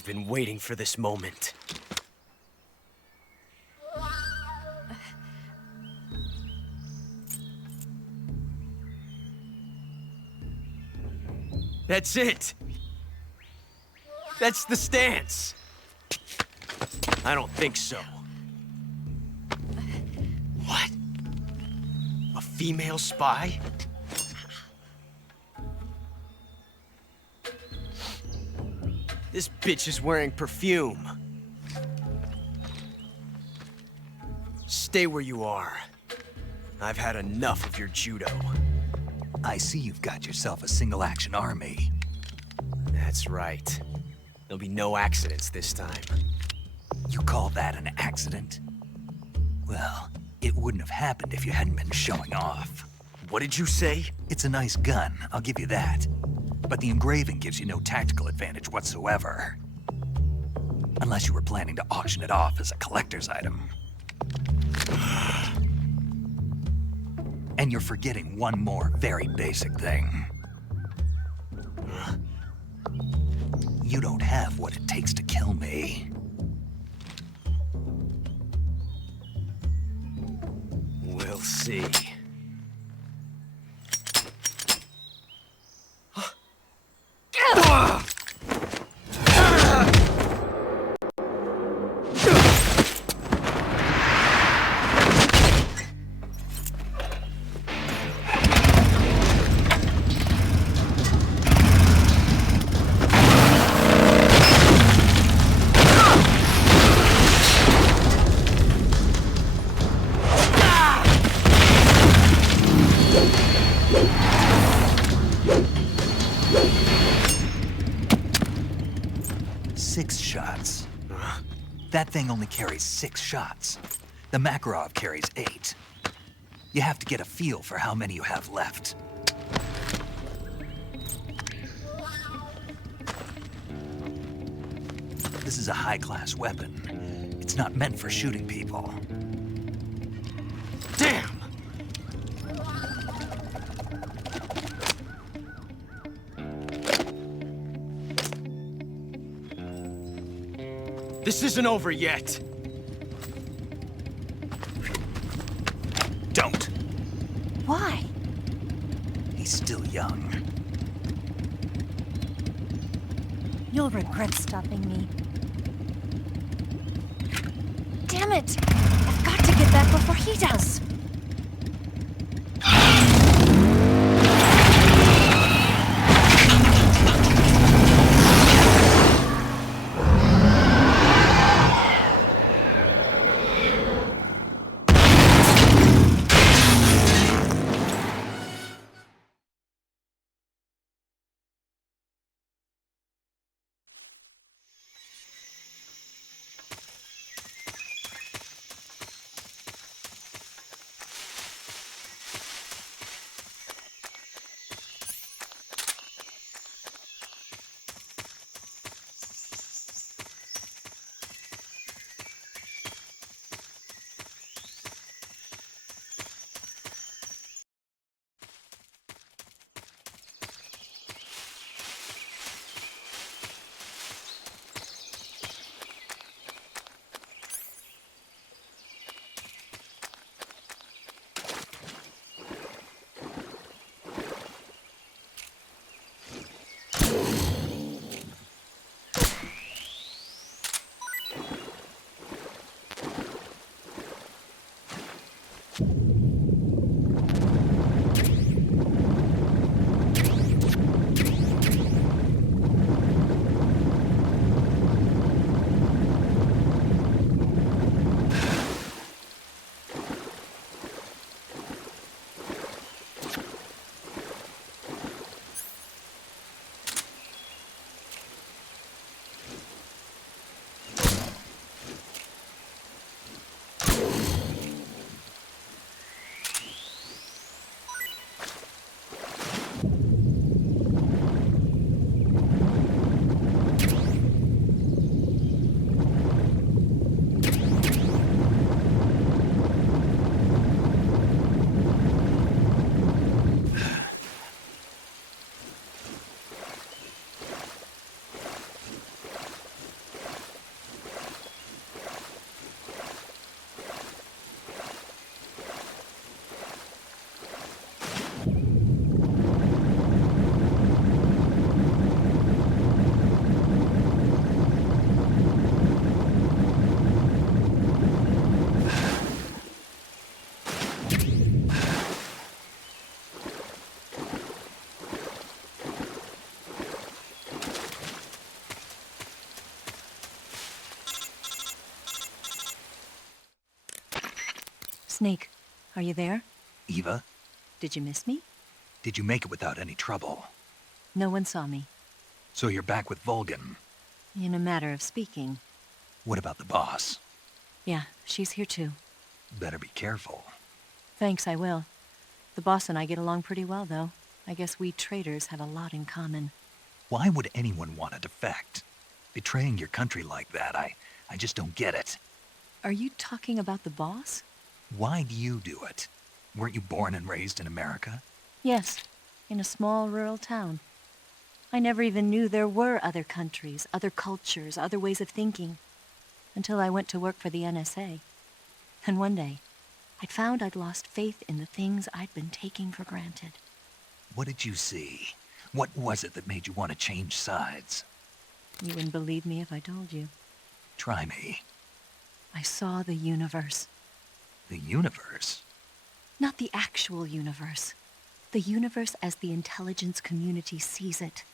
been waiting for this moment. That's it! That's the stance! I don't think so. What? A female spy? This bitch is wearing perfume. Stay where you are. I've had enough of your judo. I see you've got yourself a single-action army. That's right. There'll be no accidents this time. You call that an accident? Well, it wouldn't have happened if you hadn't been showing off. What did you say? It's a nice gun, I'll give you that. But the engraving gives you no tactical advantage whatsoever. Unless you were planning to auction it off as a collector's item. And you're forgetting one more very basic thing. You don't have what it takes to kill me. We'll see. That thing only carries 6 shots. The Makarov carries 8. You have to get a feel for how many you have left. This is a high-class weapon. It's not meant for shooting people. Damn! This isn't over yet. Don't. Why? He's still young. You'll regret stopping me. Damn it! I've got to get back before he does. Snake, are you there? Eva, Did you miss me? did you make it without any trouble? No one saw me. So you're back with Volgin. In a matter of speaking. What about the boss? Yeah, she's here too. Better be careful. Thanks, I will. The boss and I get along pretty well, though. I guess we traitors have a lot in common. Why would anyone want to defect? Betraying your country like that, I just don't get it. Are you talking about the boss? Why do you do it? Weren't you born and raised in America? Yes, in a small rural town. I never even knew there were other countries, other cultures, other ways of thinking, until I went to work for the NSA. And one day, I'd found I'd lost faith in the things I'd been taking for granted. What did you see? What was it that made you want to change sides? You wouldn't believe me if I told you. Try me. I saw the universe. The universe? Not the actual universe. The universe as the intelligence community sees it.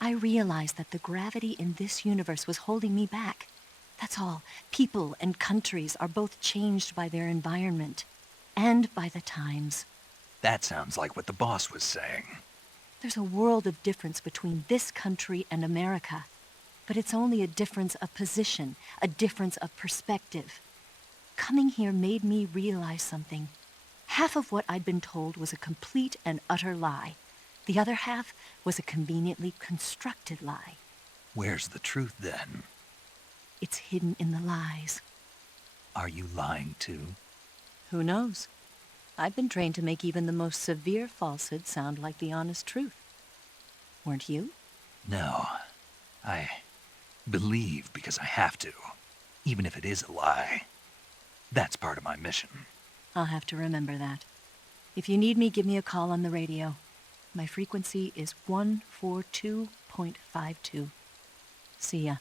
I realized that the gravity in this universe was holding me back. That's all. People and countries are both changed by their environment. And by the times. That sounds like what the boss was saying. There's a world of difference between this country and America. But it's only a difference of position, a difference of perspective. Coming here made me realize something. Half of what I'd been told was a complete and utter lie. The other half was a conveniently constructed lie. Where's the truth, then? It's hidden in the lies. Are you lying, too? Who knows? I've been trained to make even the most severe falsehood sound like the honest truth. Weren't you? No. I believe because I have to, even if it is a lie. That's part of my mission. I'll have to remember that. If you need me, give me a call on the radio. My frequency is 142.52. See ya.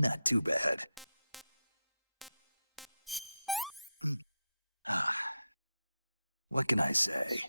Not too bad. What can I say?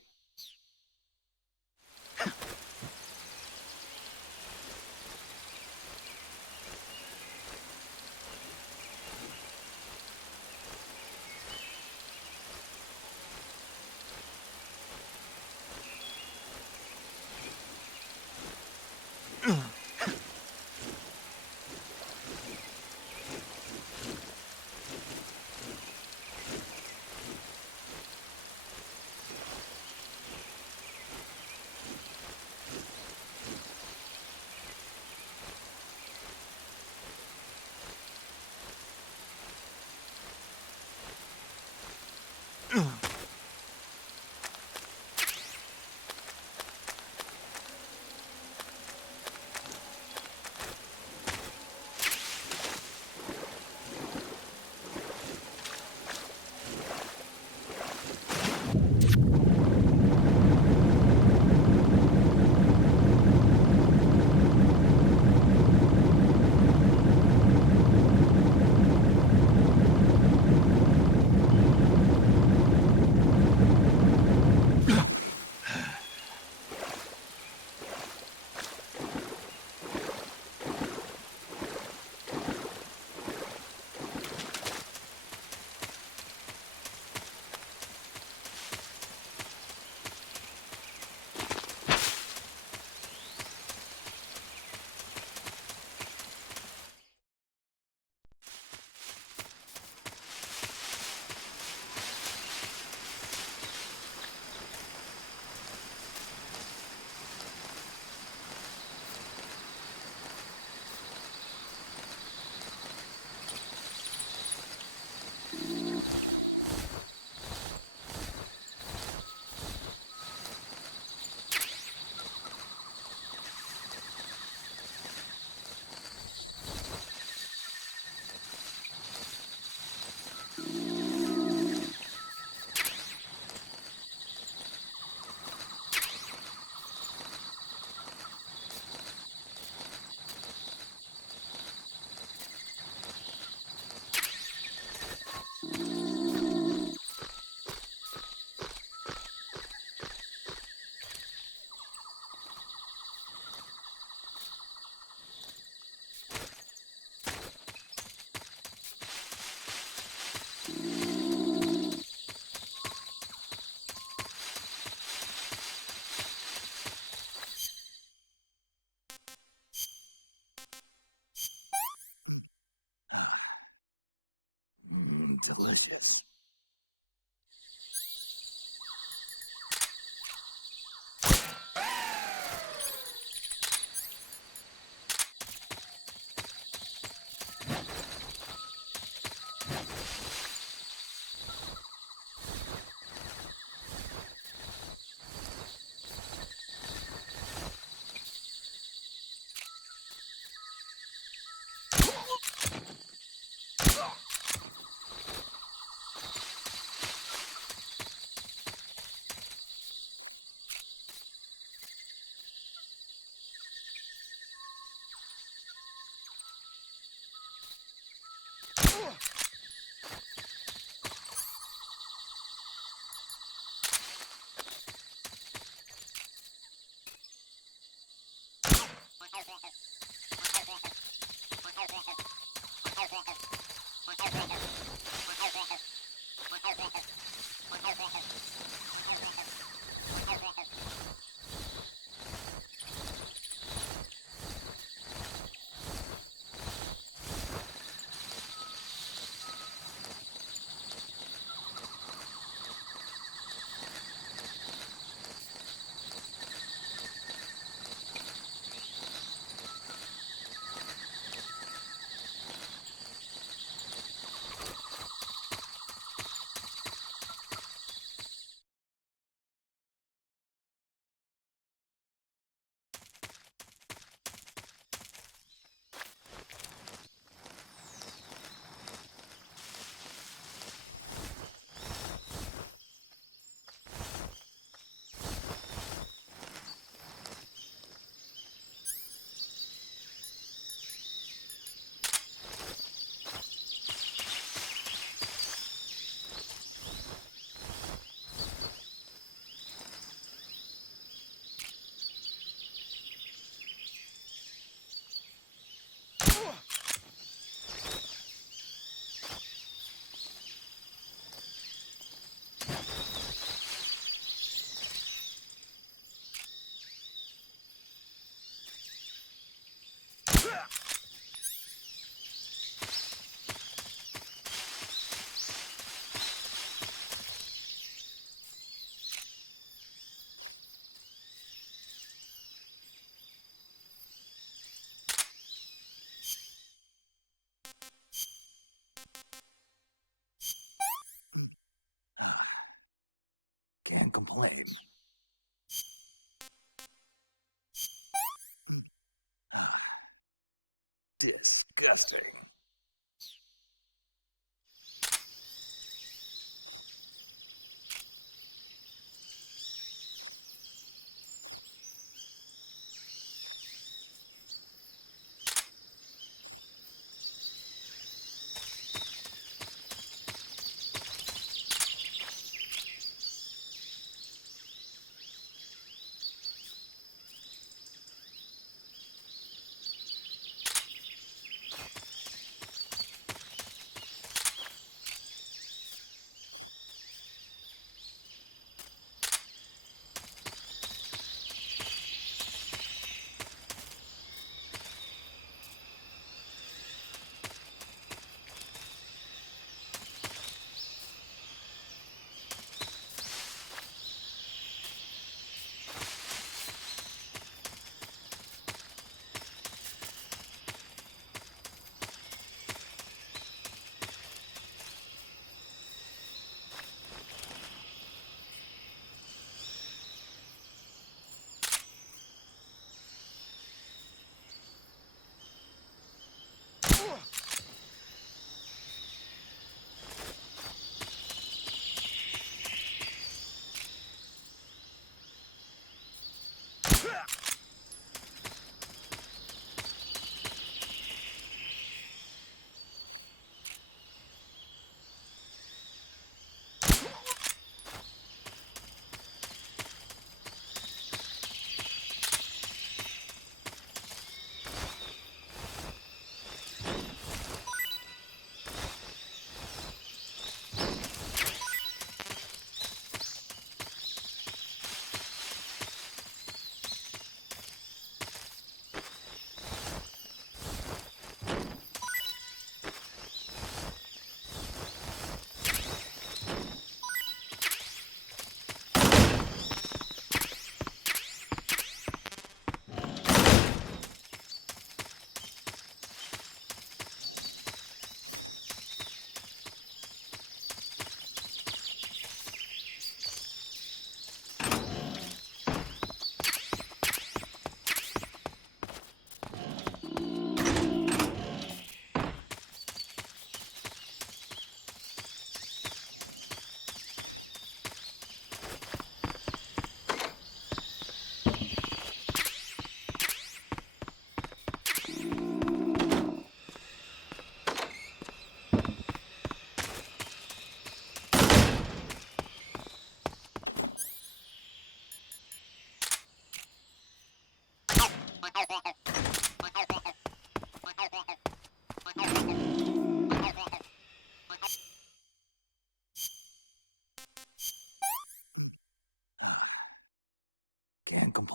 delicious. Can't complain. Disgusting.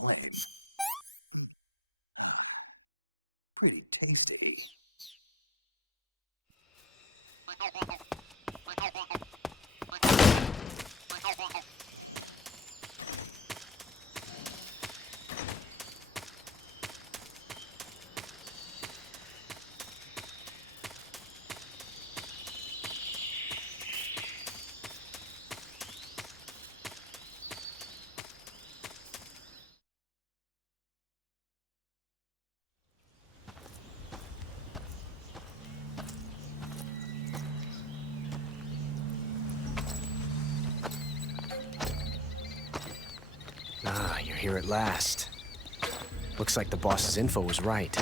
clay. Pretty tasty. Ah, you're here at last. Looks like the boss's info was right.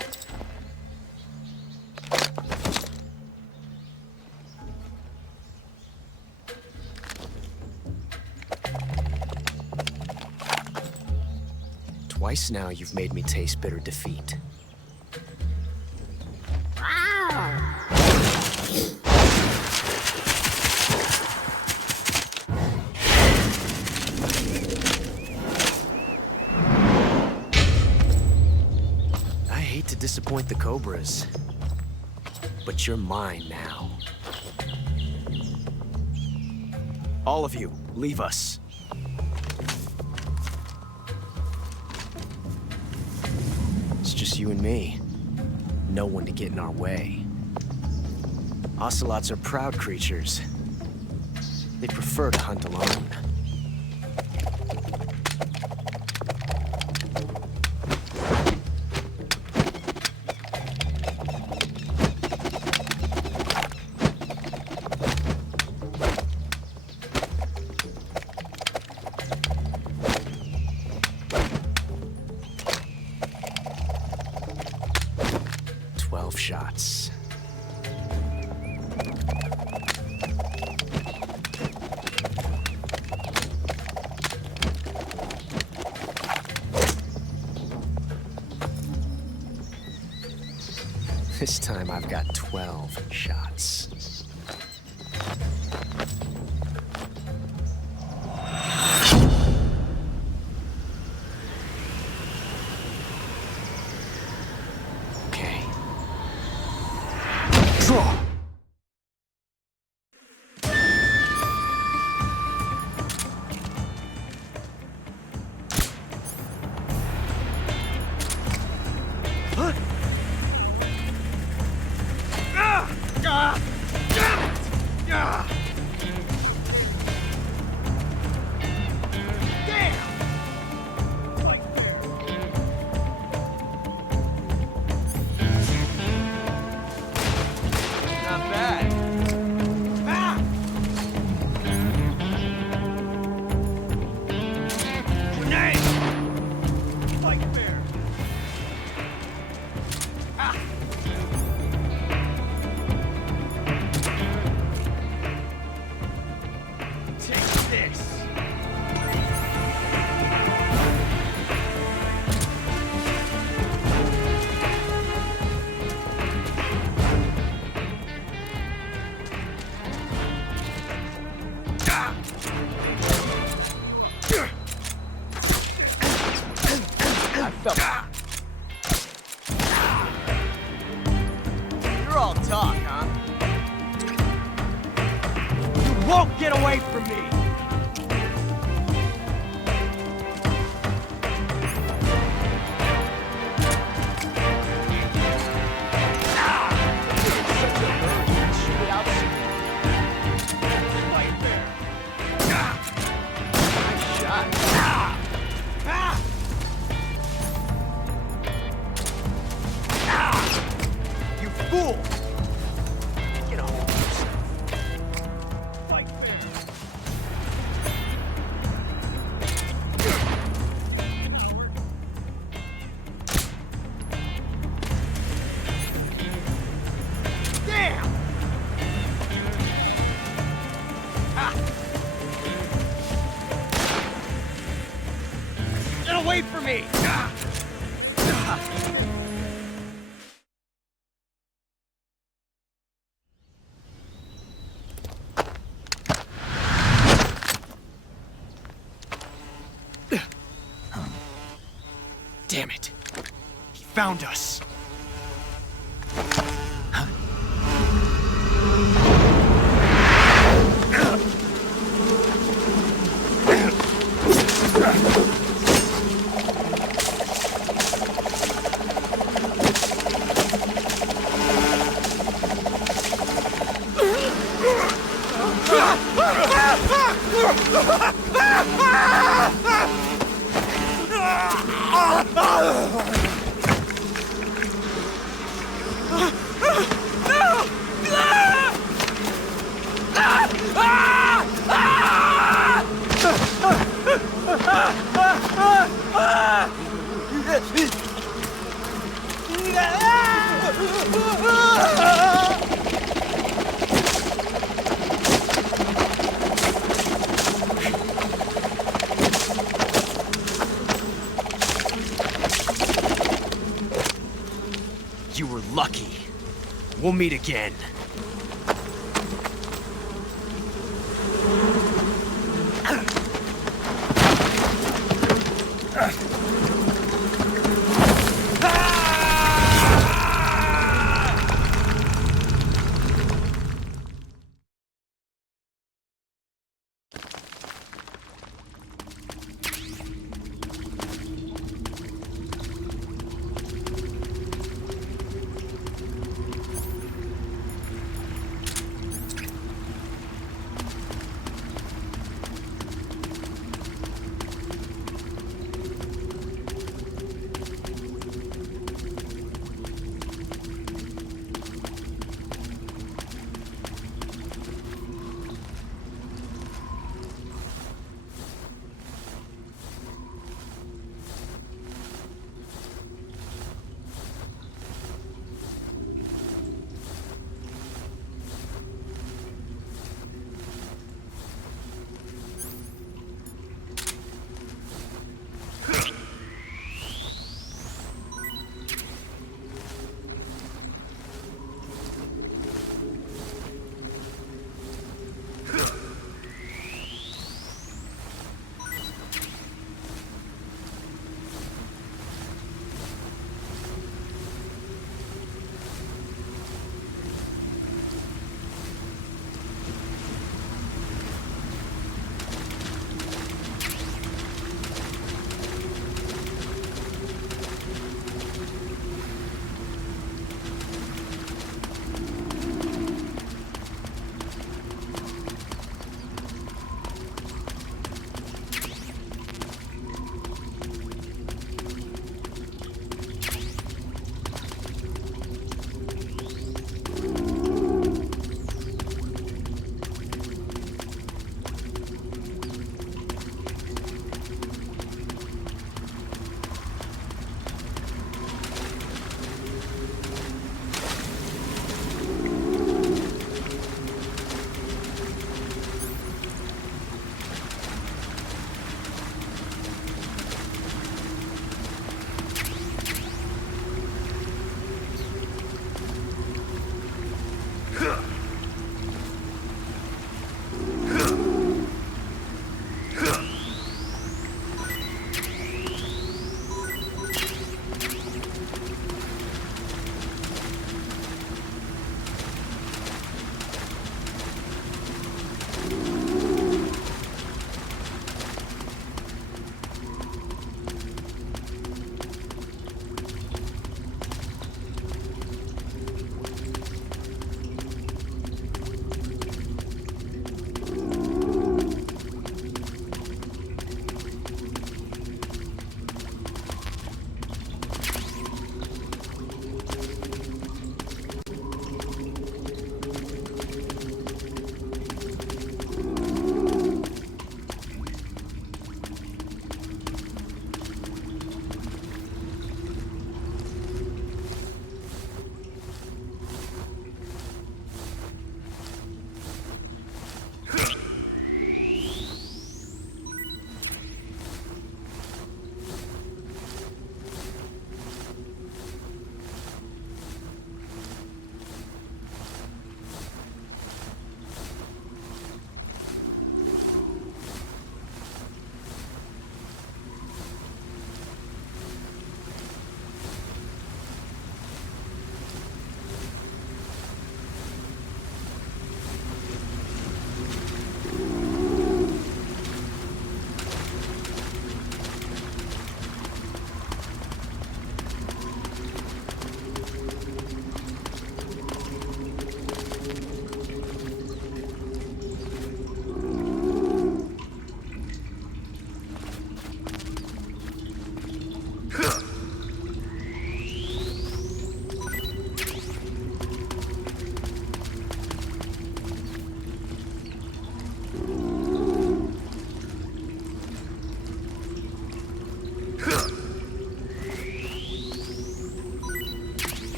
Twice now you've made me taste bitter defeat. To disappoint the Cobras, but you're mine now. All of you, leave us. It's just you and me. No one to get in our way. Ocelots are proud creatures. They prefer to hunt alone. Shots. This time I've got 12 shots. You're all talk, huh? You won't get away from me! Fool! Get a hold of yourself. Fight fair. Damn! Get away from me! Damn it. He found us. You were lucky. We'll meet again.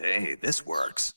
Hey, this works.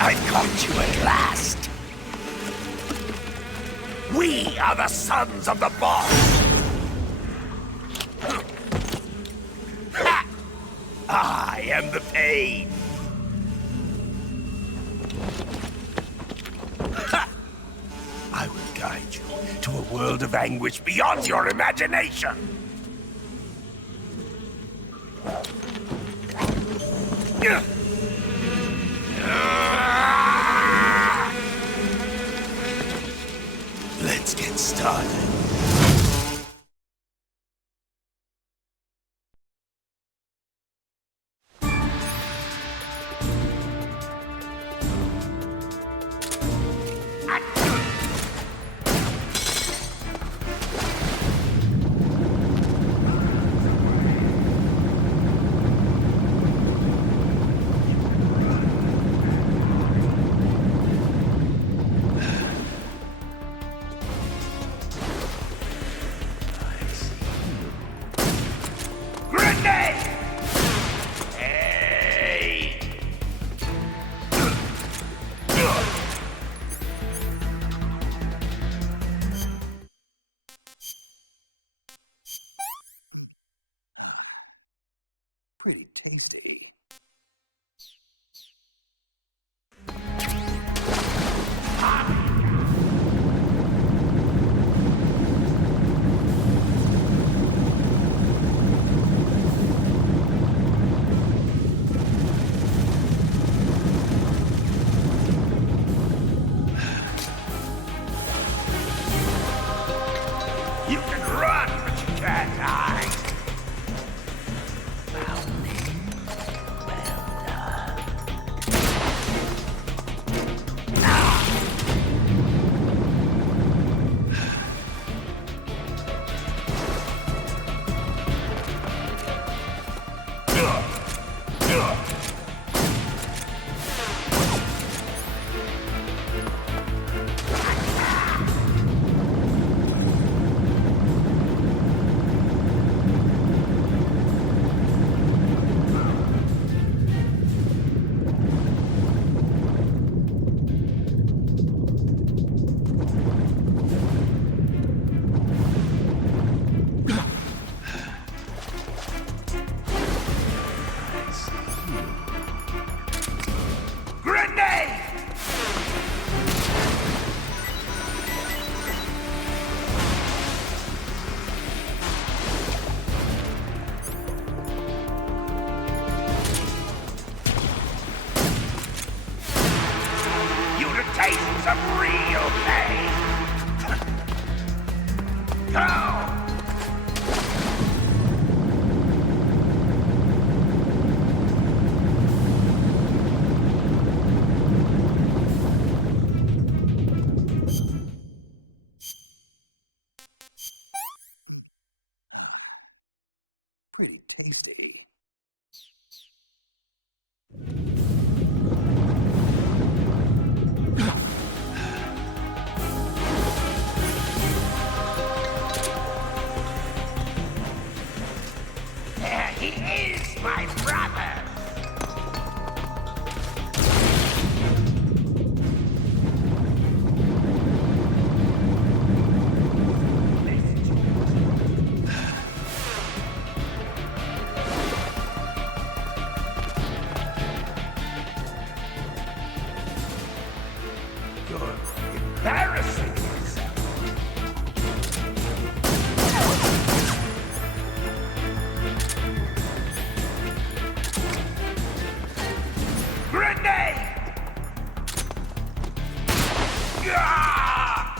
I've caught you at last. We are the sons of the boss. Ha! I am the pain. Ha! I will guide you to a world of anguish beyond your imagination. Let's get started. tasty. You can run, but you can't hide. Grenade! You to taste some real pain. Go! Pretty tasty. There he is, my brother! You're embarrassing yourself. Grenade! Ah!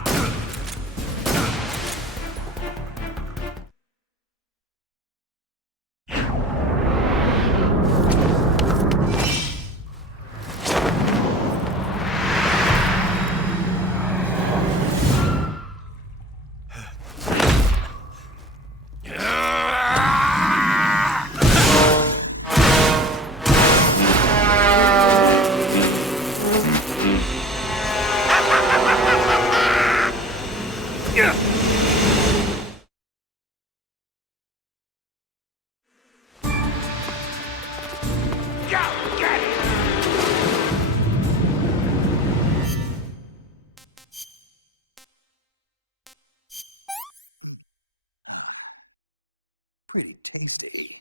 Go get it! Pretty tasty.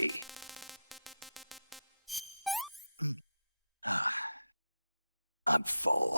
tasty. I'm full.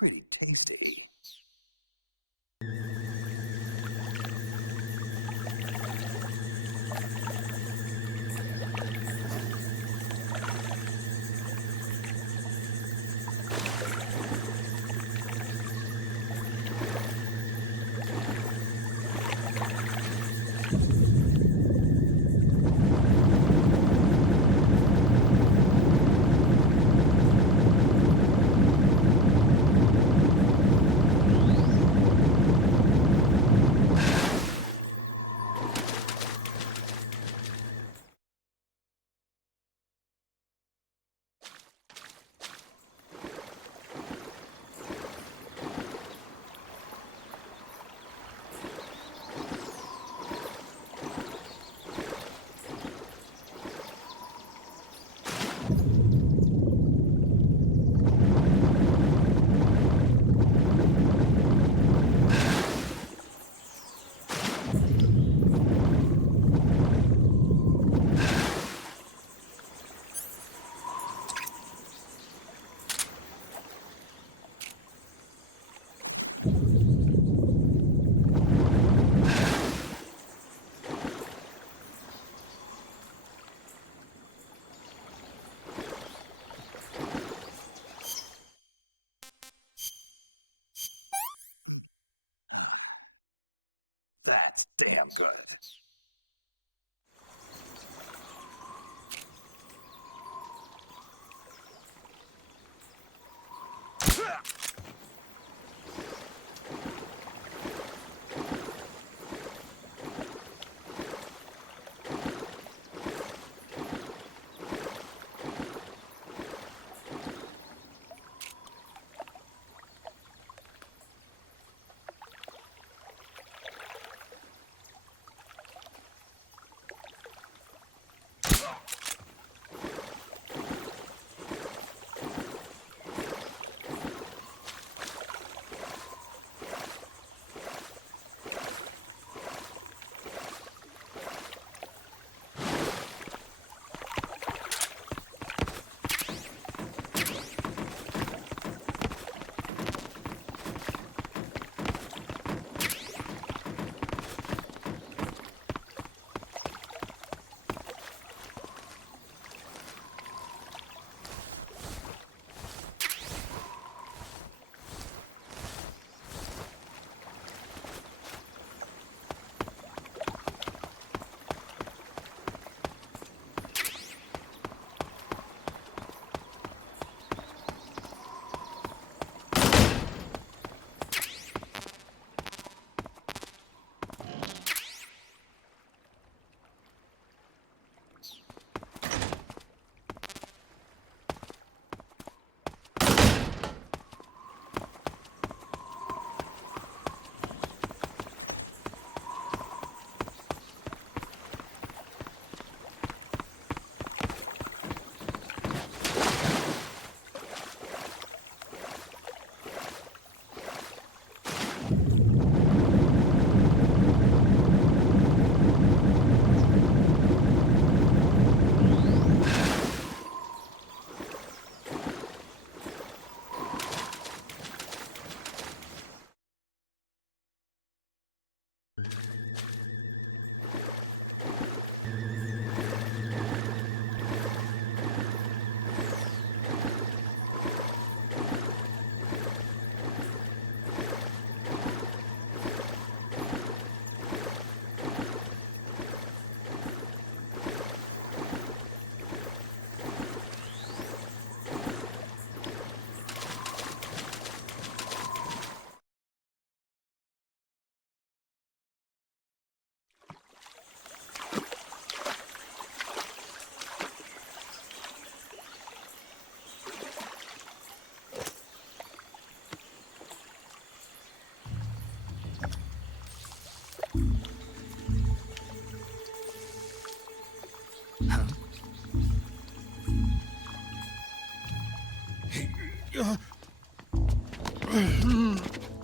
Pretty tasty. That's damn good.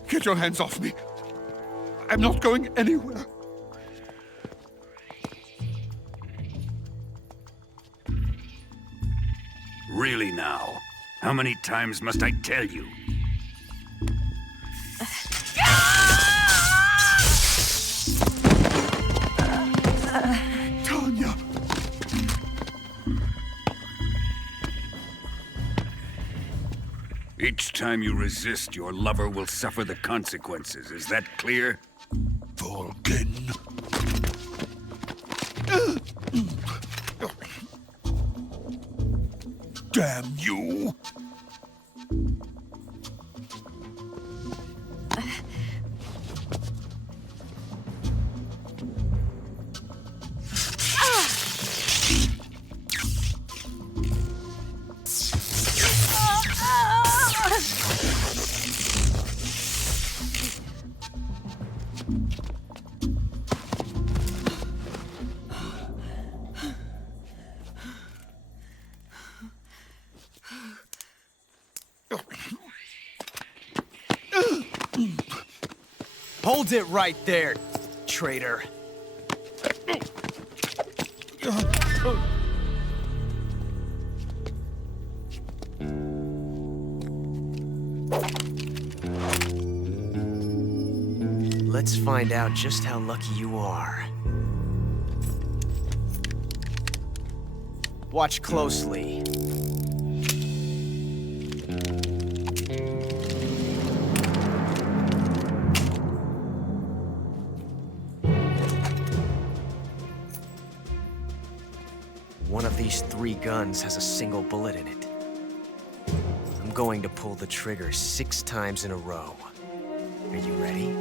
Get your hands off me. I'm not going anywhere. Really now? How many times must I tell you? Tanya! Each time you resist, your lover will suffer the consequences. Is that clear? Volgin. Damn you! Hold it right there, traitor. Let's find out just how lucky you are. Watch closely. One of these 3 guns has a single bullet in it. I'm going to pull the trigger 6 times in a row. Are you ready?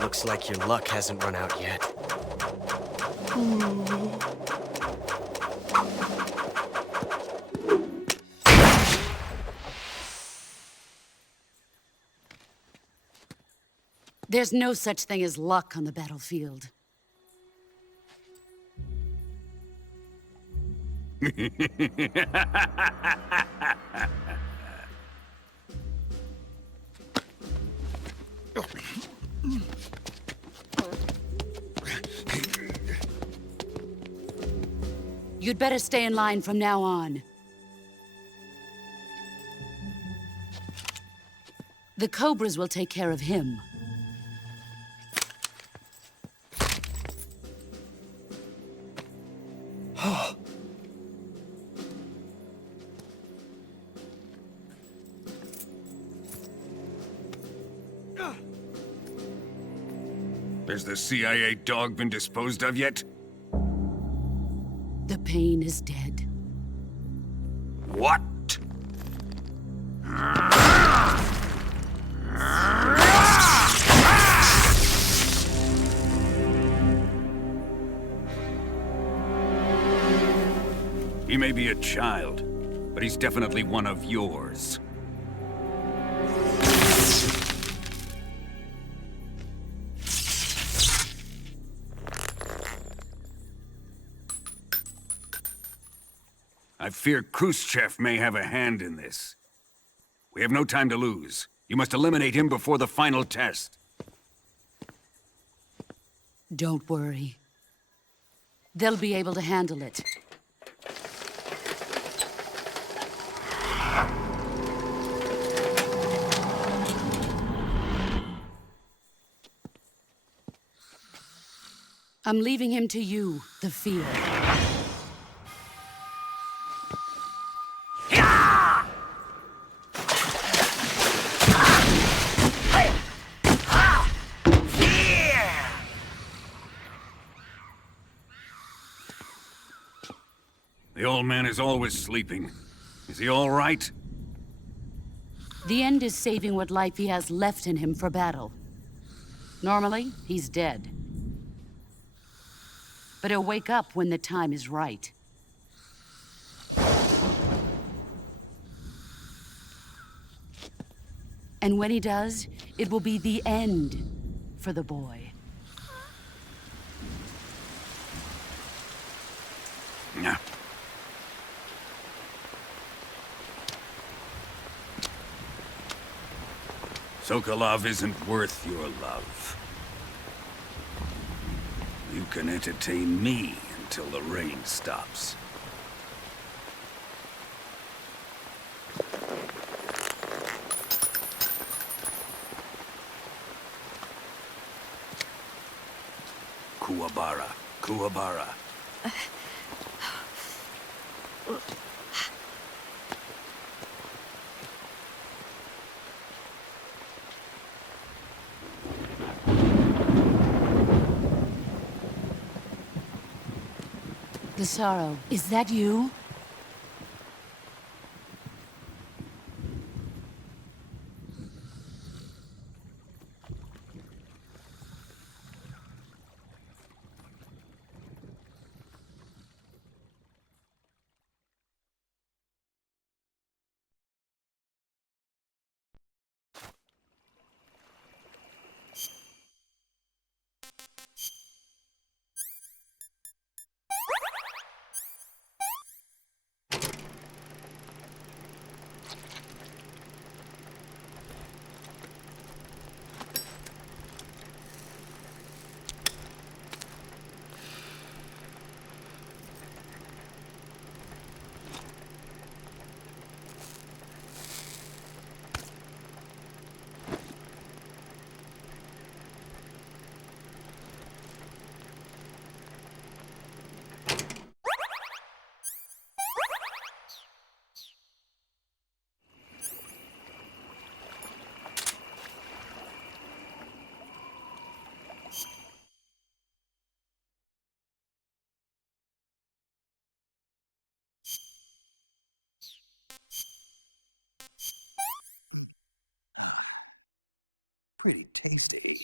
Looks like your luck hasn't run out yet. There's no such thing as luck on the battlefield. You'd better stay in line from now on. The Cobras will take care of him. Has the CIA dog been disposed of yet? The pain is dead. What? He may be a child, but he's definitely one of yours. I fear Khrushchev may have a hand in this. We have no time to lose. You must eliminate him before the final test. Don't worry. They'll be able to handle it. I'm leaving him to you, the field. The old man is always sleeping. Is he all right? The end is saving what life he has left in him for battle. Normally, he's dead. But he'll wake up when the time is right. And when he does, it will be the end for the boy. Yeah. Sokolov isn't worth your love. You can entertain me until the rain stops. Kuwabara, Kuwabara. The sorrow, is that you? Pretty tasty.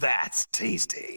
That's tasty.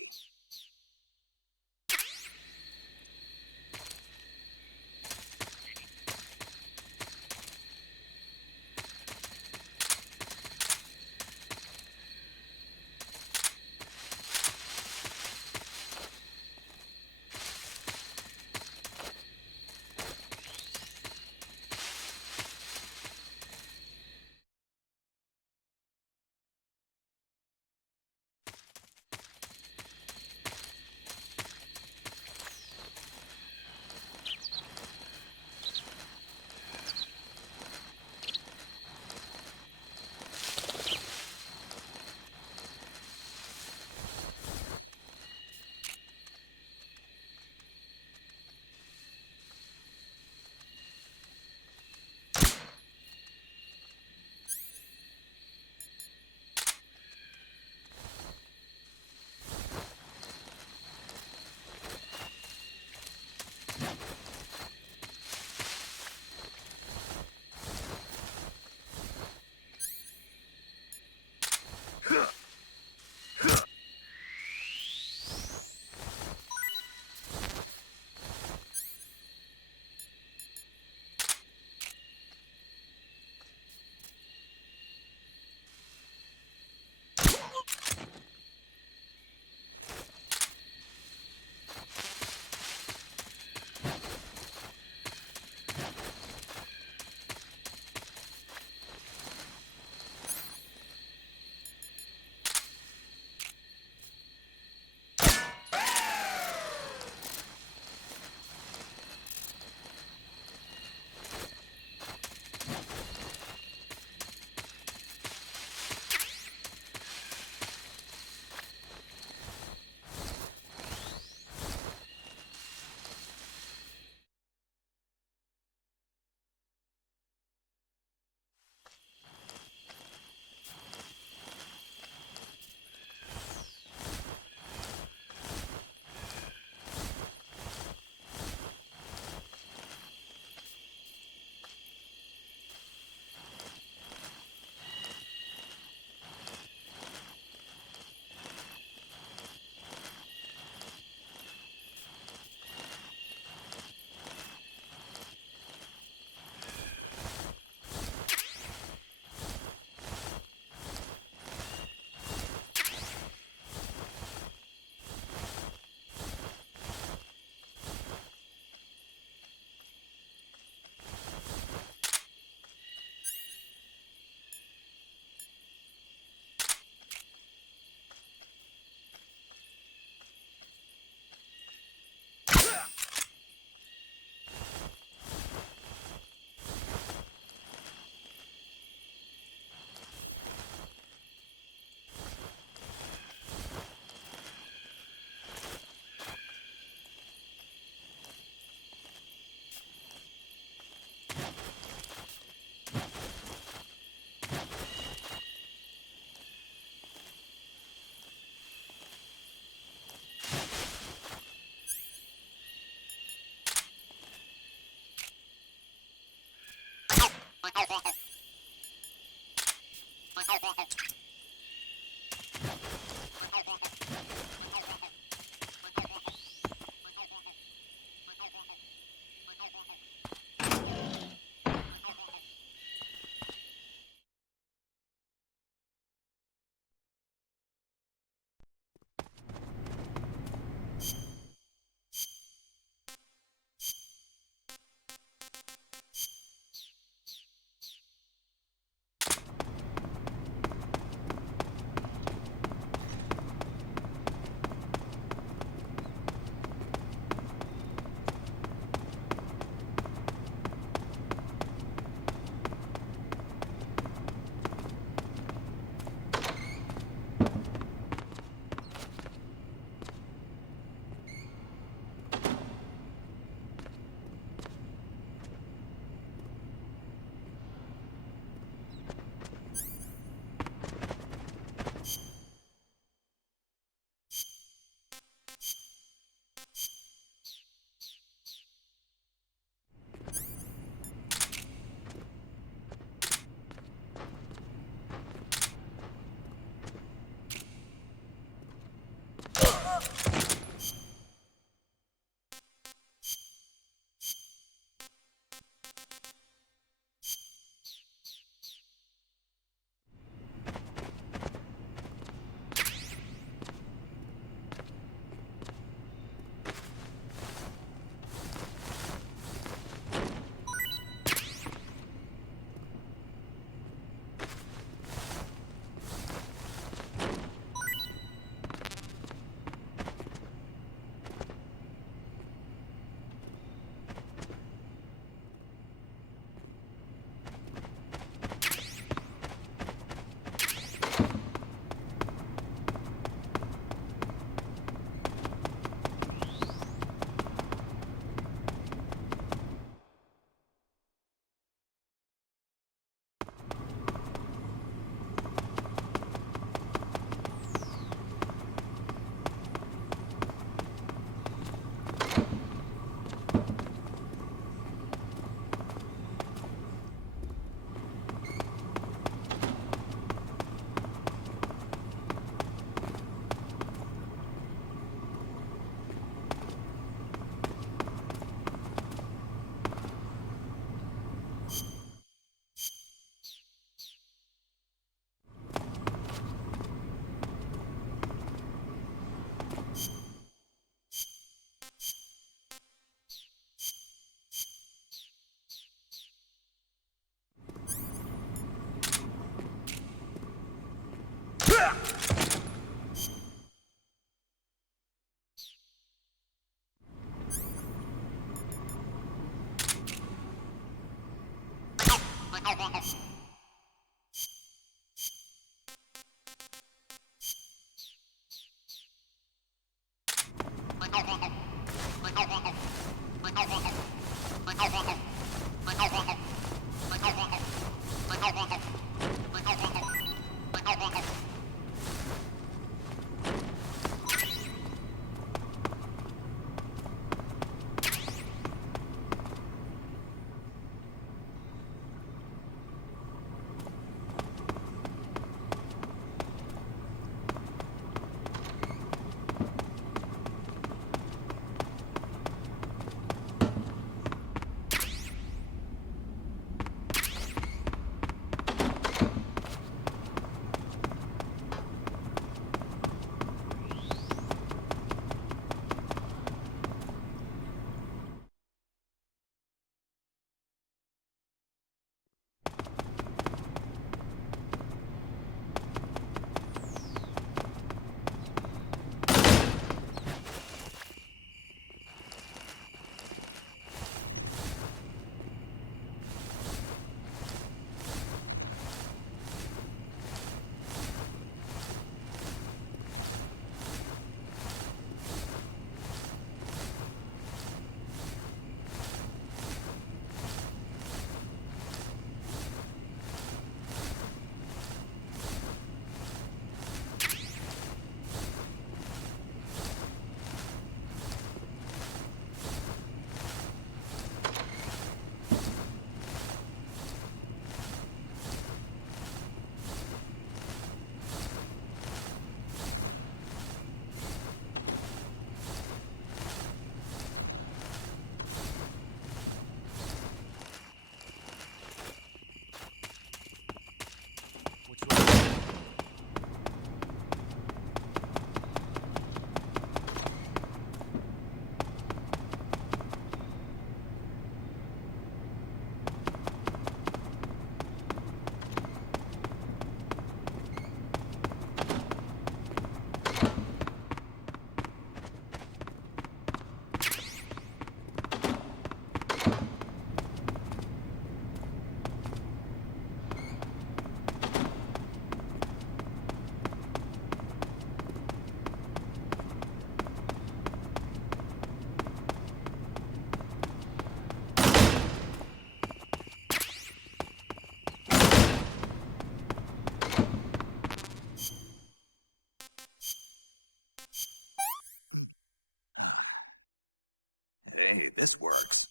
Hey, this works.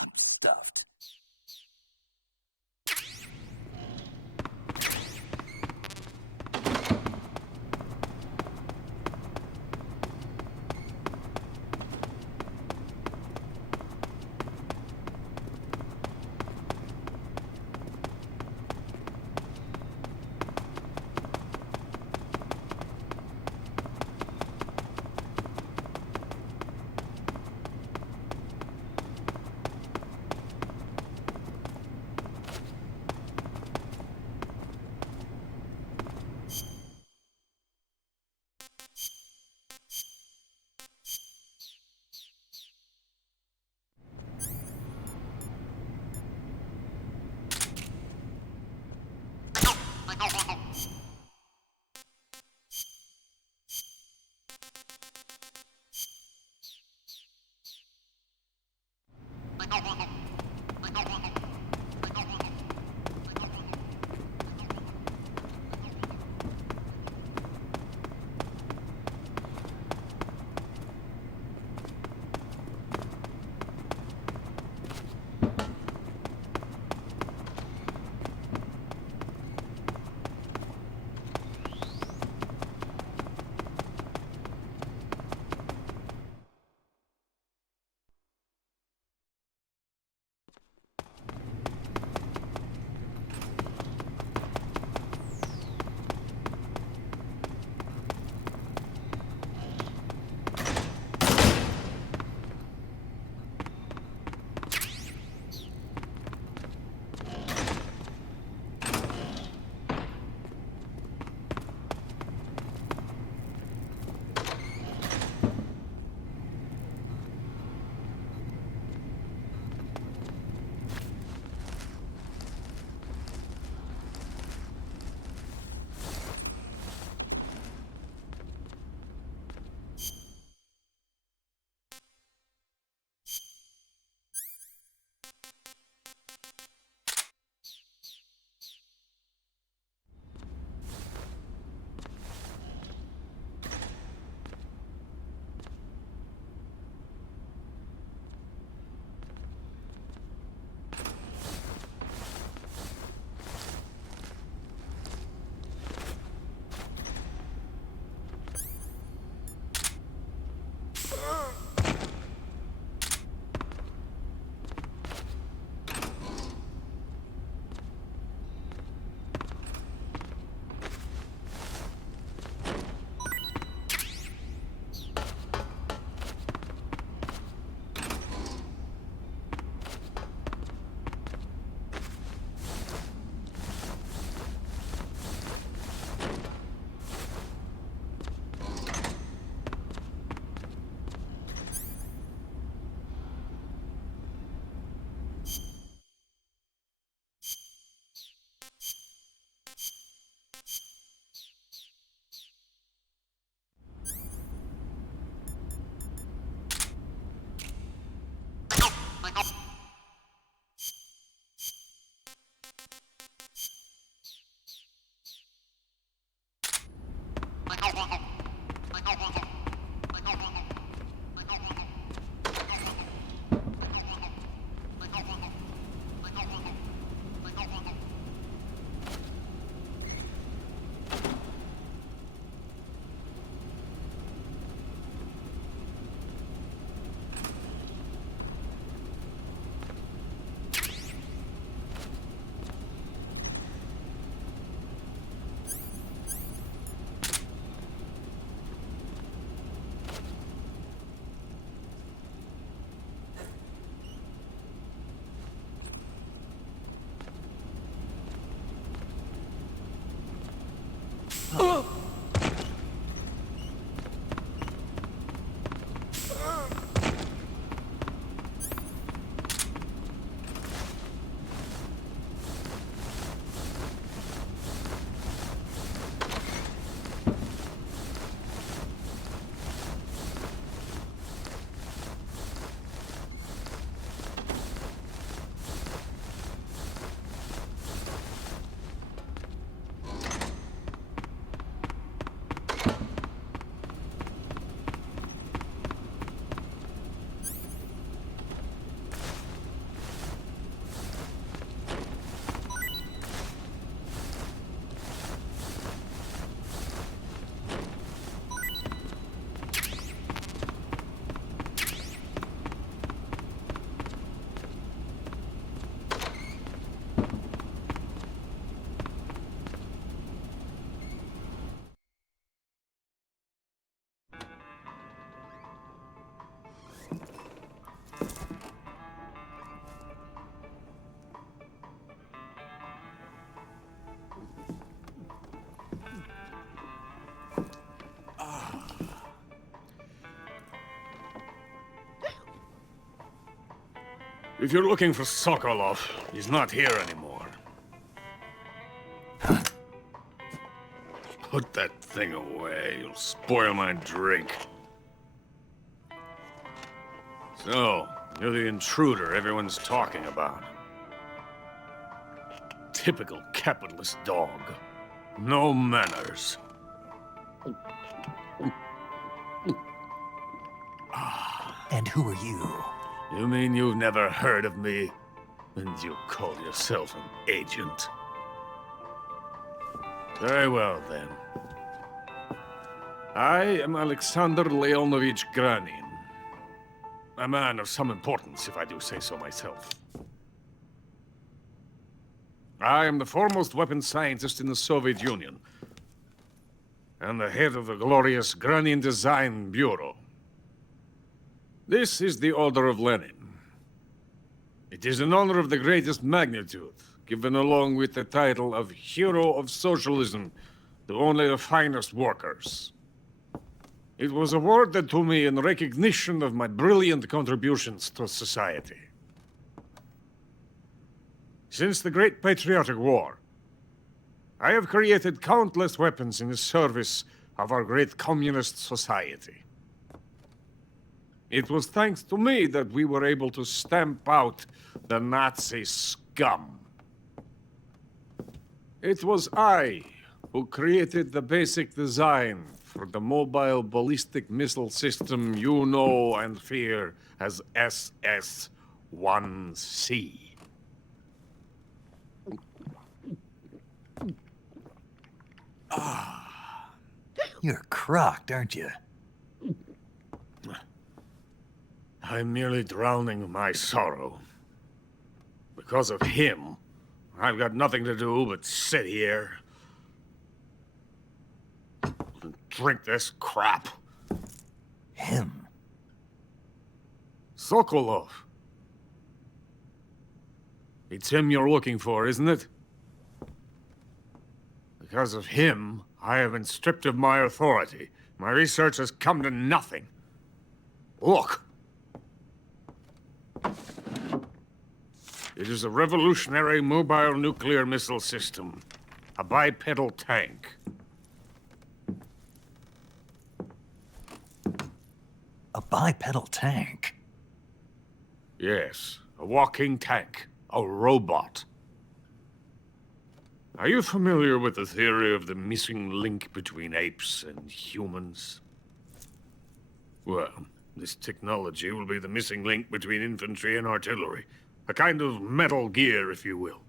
I'm stuffed. If you're looking for Sokolov, he's not here anymore. Put that thing away. You'll spoil my drink. So, you're the intruder everyone's talking about. Typical capitalist dog. No manners. And who are you? You mean you've never heard of me? And you call yourself an agent? Very well, then. I am Alexander Leonovich Granin. A man of some importance, if I do say so myself. I am the foremost weapons scientist in the Soviet Union, and the head of the glorious Granin Design Bureau. This is the Order of Lenin. It is an honor of the greatest magnitude, given along with the title of Hero of Socialism to only the finest workers. It was awarded to me in recognition of my brilliant contributions to society. Since the Great Patriotic War, I have created countless weapons in the service of our great communist society. It was thanks to me that we were able to stamp out the Nazi scum. It was I who created the basic design for the mobile ballistic missile system you know and fear as SS-1C. You're crocked, aren't you? I'm merely drowning my sorrow. Because of him, I've got nothing to do but sit here and drink this crap. Him? Sokolov. It's him you're looking for, isn't it? Because of him, I have been stripped of my authority. My research has come to nothing. Look. It is a revolutionary mobile nuclear missile system. A bipedal tank. A bipedal tank? Yes, a walking tank. A robot. Are you familiar with the theory of the missing link between apes and humans? Well, this technology will be the missing link between infantry and artillery. A kind of Metal Gear, if you will.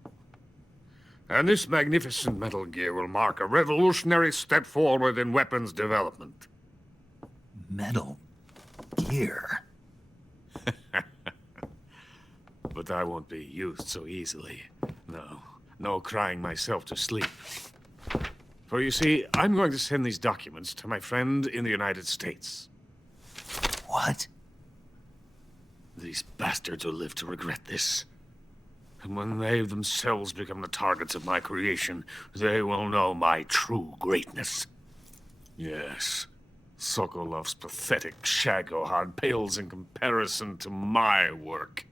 And this magnificent Metal Gear will mark a revolutionary step forward in weapons development. Metal Gear? But I won't be used so easily. No crying myself to sleep. For you see, I'm going to send these documents to my friend in the United States. What? These bastards will live to regret this. And when they themselves become the targets of my creation, they will know my true greatness. Yes, Sokolov's pathetic Shagohod pales in comparison to my work.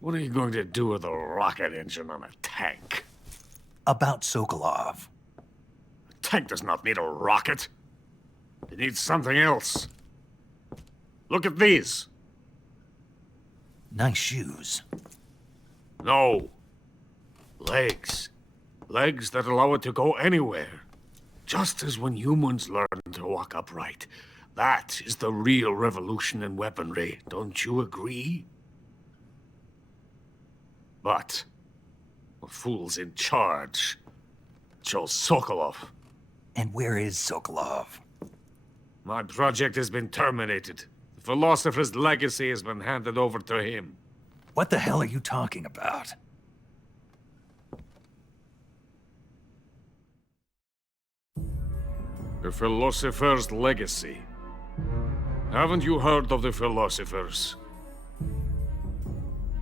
What are you going to do with a rocket engine on a tank? About Sokolov. A tank does not need a rocket. It needs something else. Look at these. Nice shoes. No. Legs. Legs that allow it to go anywhere. Just as when humans learn to walk upright. That is the real revolution in weaponry. Don't you agree? But the fool's in charge. Chose Sokolov. And where is Sokolov? My project has been terminated. The philosopher's legacy has been handed over to him. What the hell are you talking about? The philosopher's legacy. Haven't you heard of the philosophers?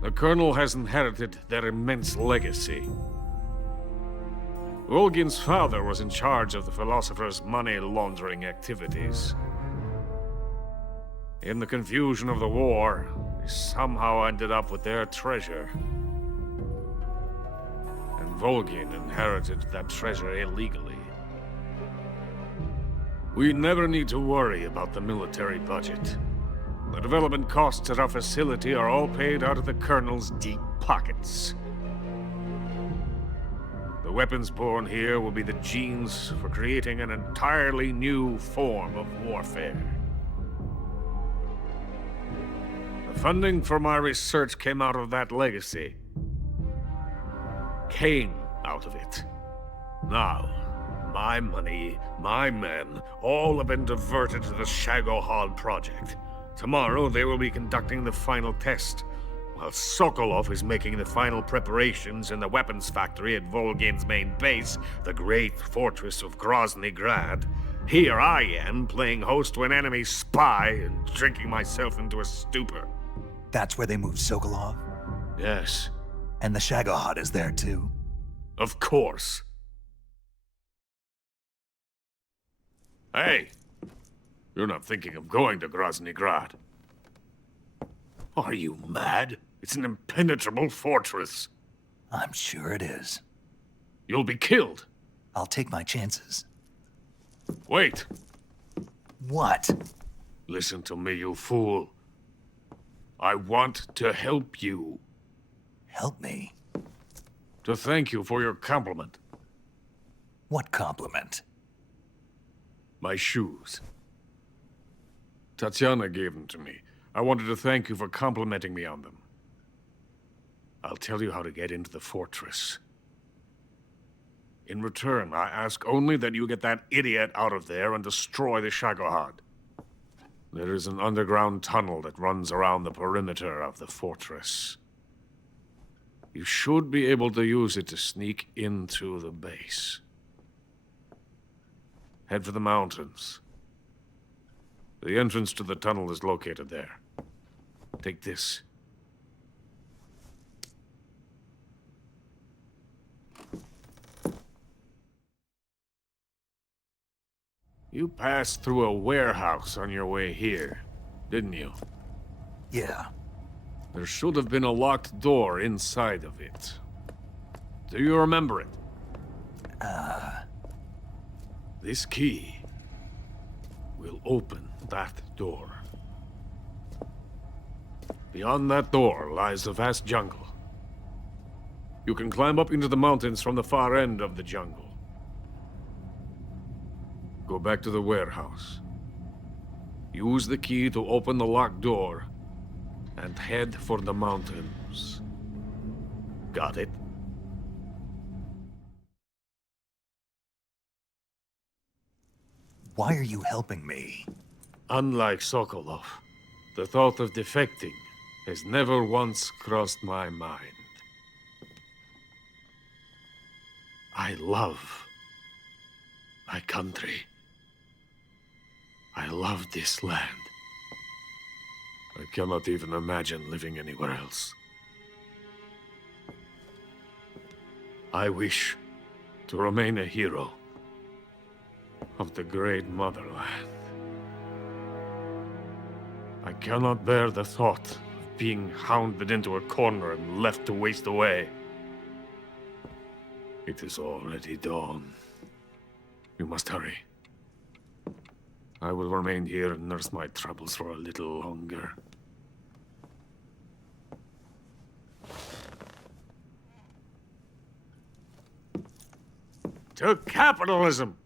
The Colonel has inherited their immense legacy. Volgin's father was in charge of the philosopher's money laundering activities. In the confusion of the war, they somehow ended up with their treasure. And Volgin inherited that treasure illegally. We never need to worry about the military budget. The development costs at our facility are all paid out of the Colonel's deep pockets. The weapons born here will be the genes for creating an entirely new form of warfare. The funding for my research came out of that legacy. Came out of it. Now, my money, my men, all have been diverted to the Shagohod project. Tomorrow, they will be conducting the final test, while Sokolov is making the final preparations in the weapons factory at Volgin's main base, the great fortress of Grozny Grad. Here I am, playing host to an enemy spy and drinking myself into a stupor. That's where they moved Sokolov? Yes. And the Shagohod is there too? Of course. Hey! You're not thinking of going to Grozny Grad. Are you mad? It's an impenetrable fortress. I'm sure it is. You'll be killed. I'll take my chances. Wait. What? Listen to me, you fool. I want to help you. Help me? To thank you for your compliment. What compliment? My shoes. Tatiana gave them to me. I wanted to thank you for complimenting me on them. I'll tell you how to get into the fortress. In return, I ask only that you get that idiot out of there and destroy the Shagohod. There is an underground tunnel that runs around the perimeter of the fortress. You should be able to use it to sneak into the base. Head for the mountains. The entrance to the tunnel is located there. Take this. You passed through a warehouse on your way here, didn't you? Yeah. There should have been a locked door inside of it. Do you remember it? This key will open that door. Beyond that door lies a vast jungle. You can climb up into the mountains from the far end of the jungle. Go back to the warehouse. Use the key to open the locked door and head for the mountains. Got it? Why are you helping me? Unlike Sokolov, the thought of defecting has never once crossed my mind. I love my country. I love this land. I cannot even imagine living anywhere else. I wish to remain a hero of the great motherland. I cannot bear the thought of being hounded into a corner and left to waste away. It is already dawn. You must hurry. I will remain here and nurse my troubles for a little longer. To capitalism!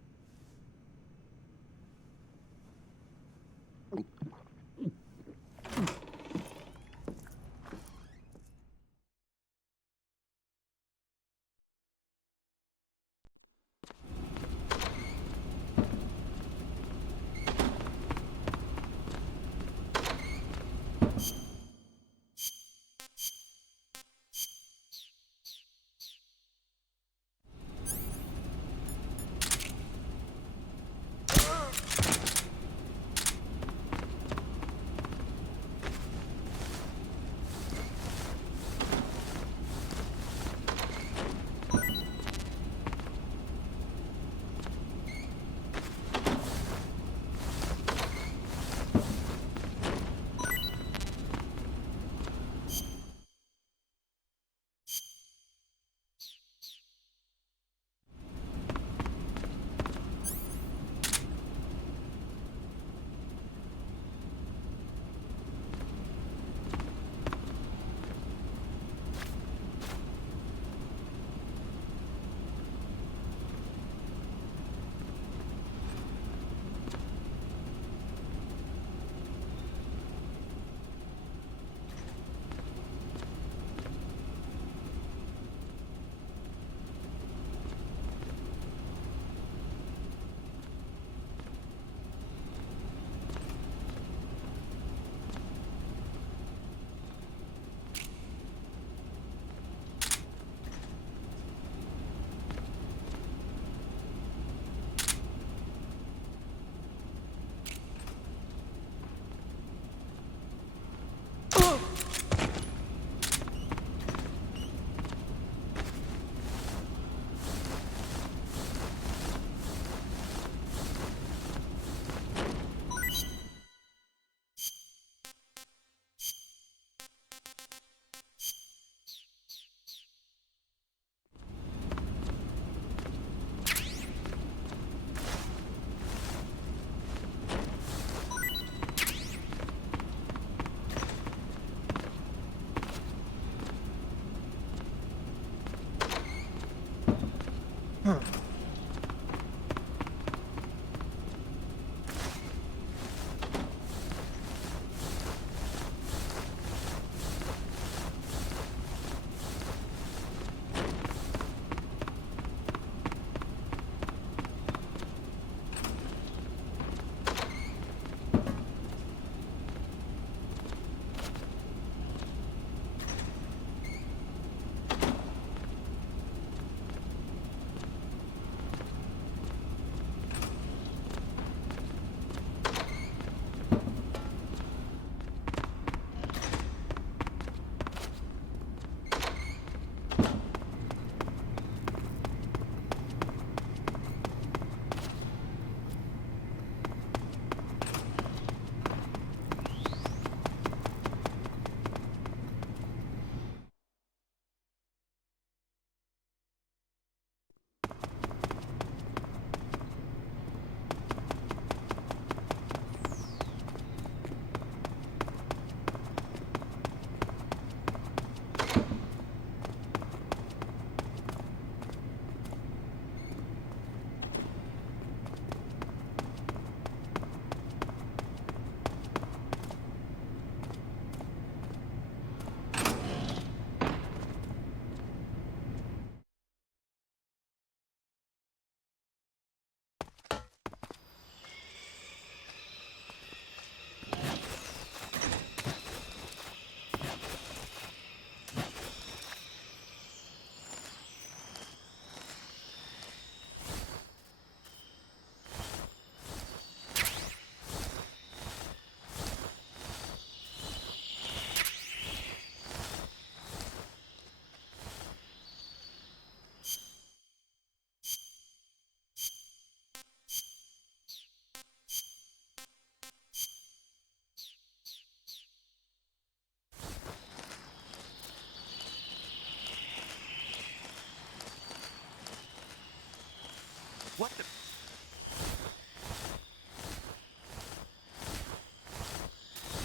What the?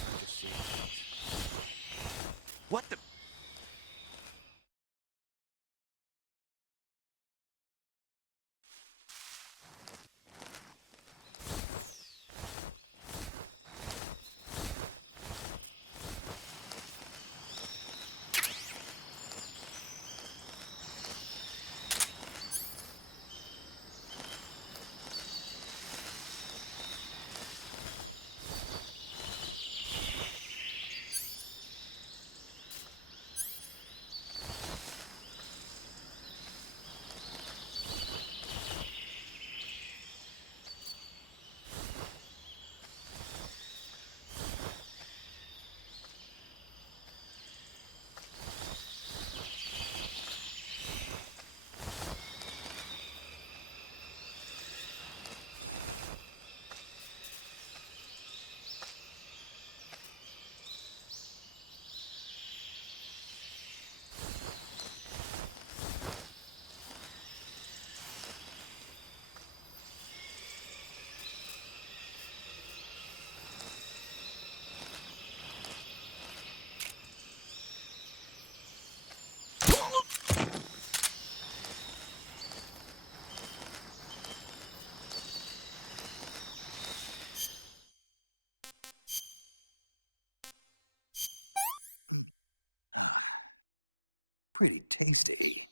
I'm just seeing things. What the? Pretty tasty.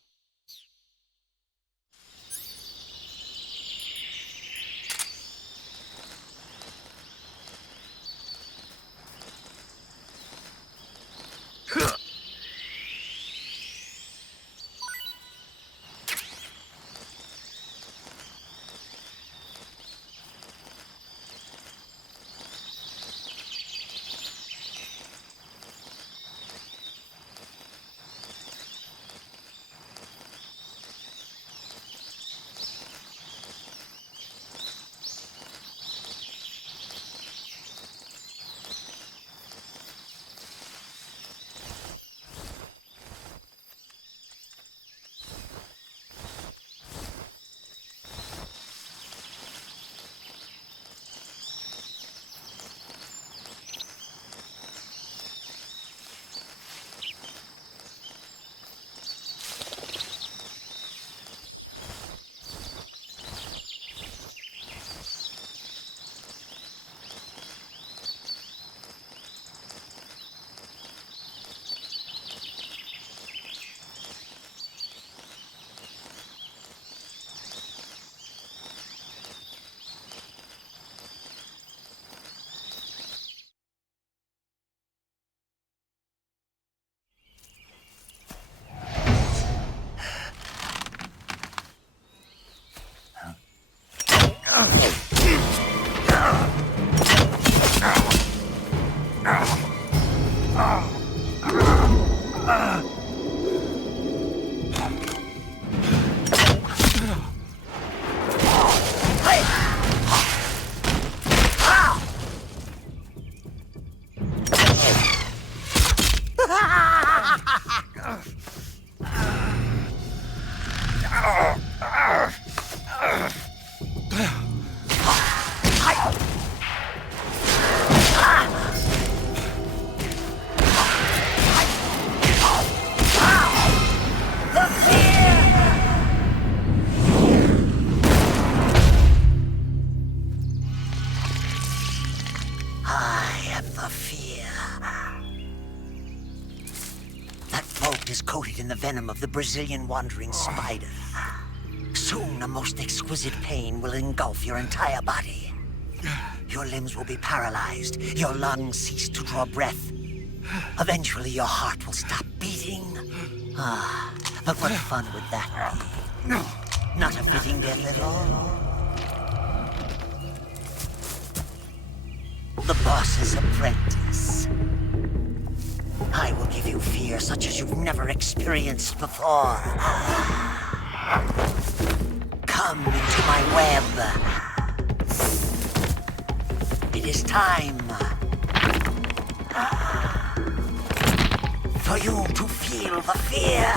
In the venom of the Brazilian wandering spider. Soon a most exquisite pain will engulf your entire body. Your limbs will be paralyzed, your lungs cease to draw breath. Eventually your heart will stop beating. But what fun would that be? Not a fitting death at all. The boss's apprentice. I will give you fear such as you've never experienced before. Come into my web. It is time for you to feel the fear.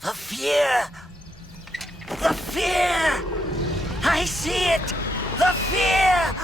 The fear! The fear! I see it! The fear!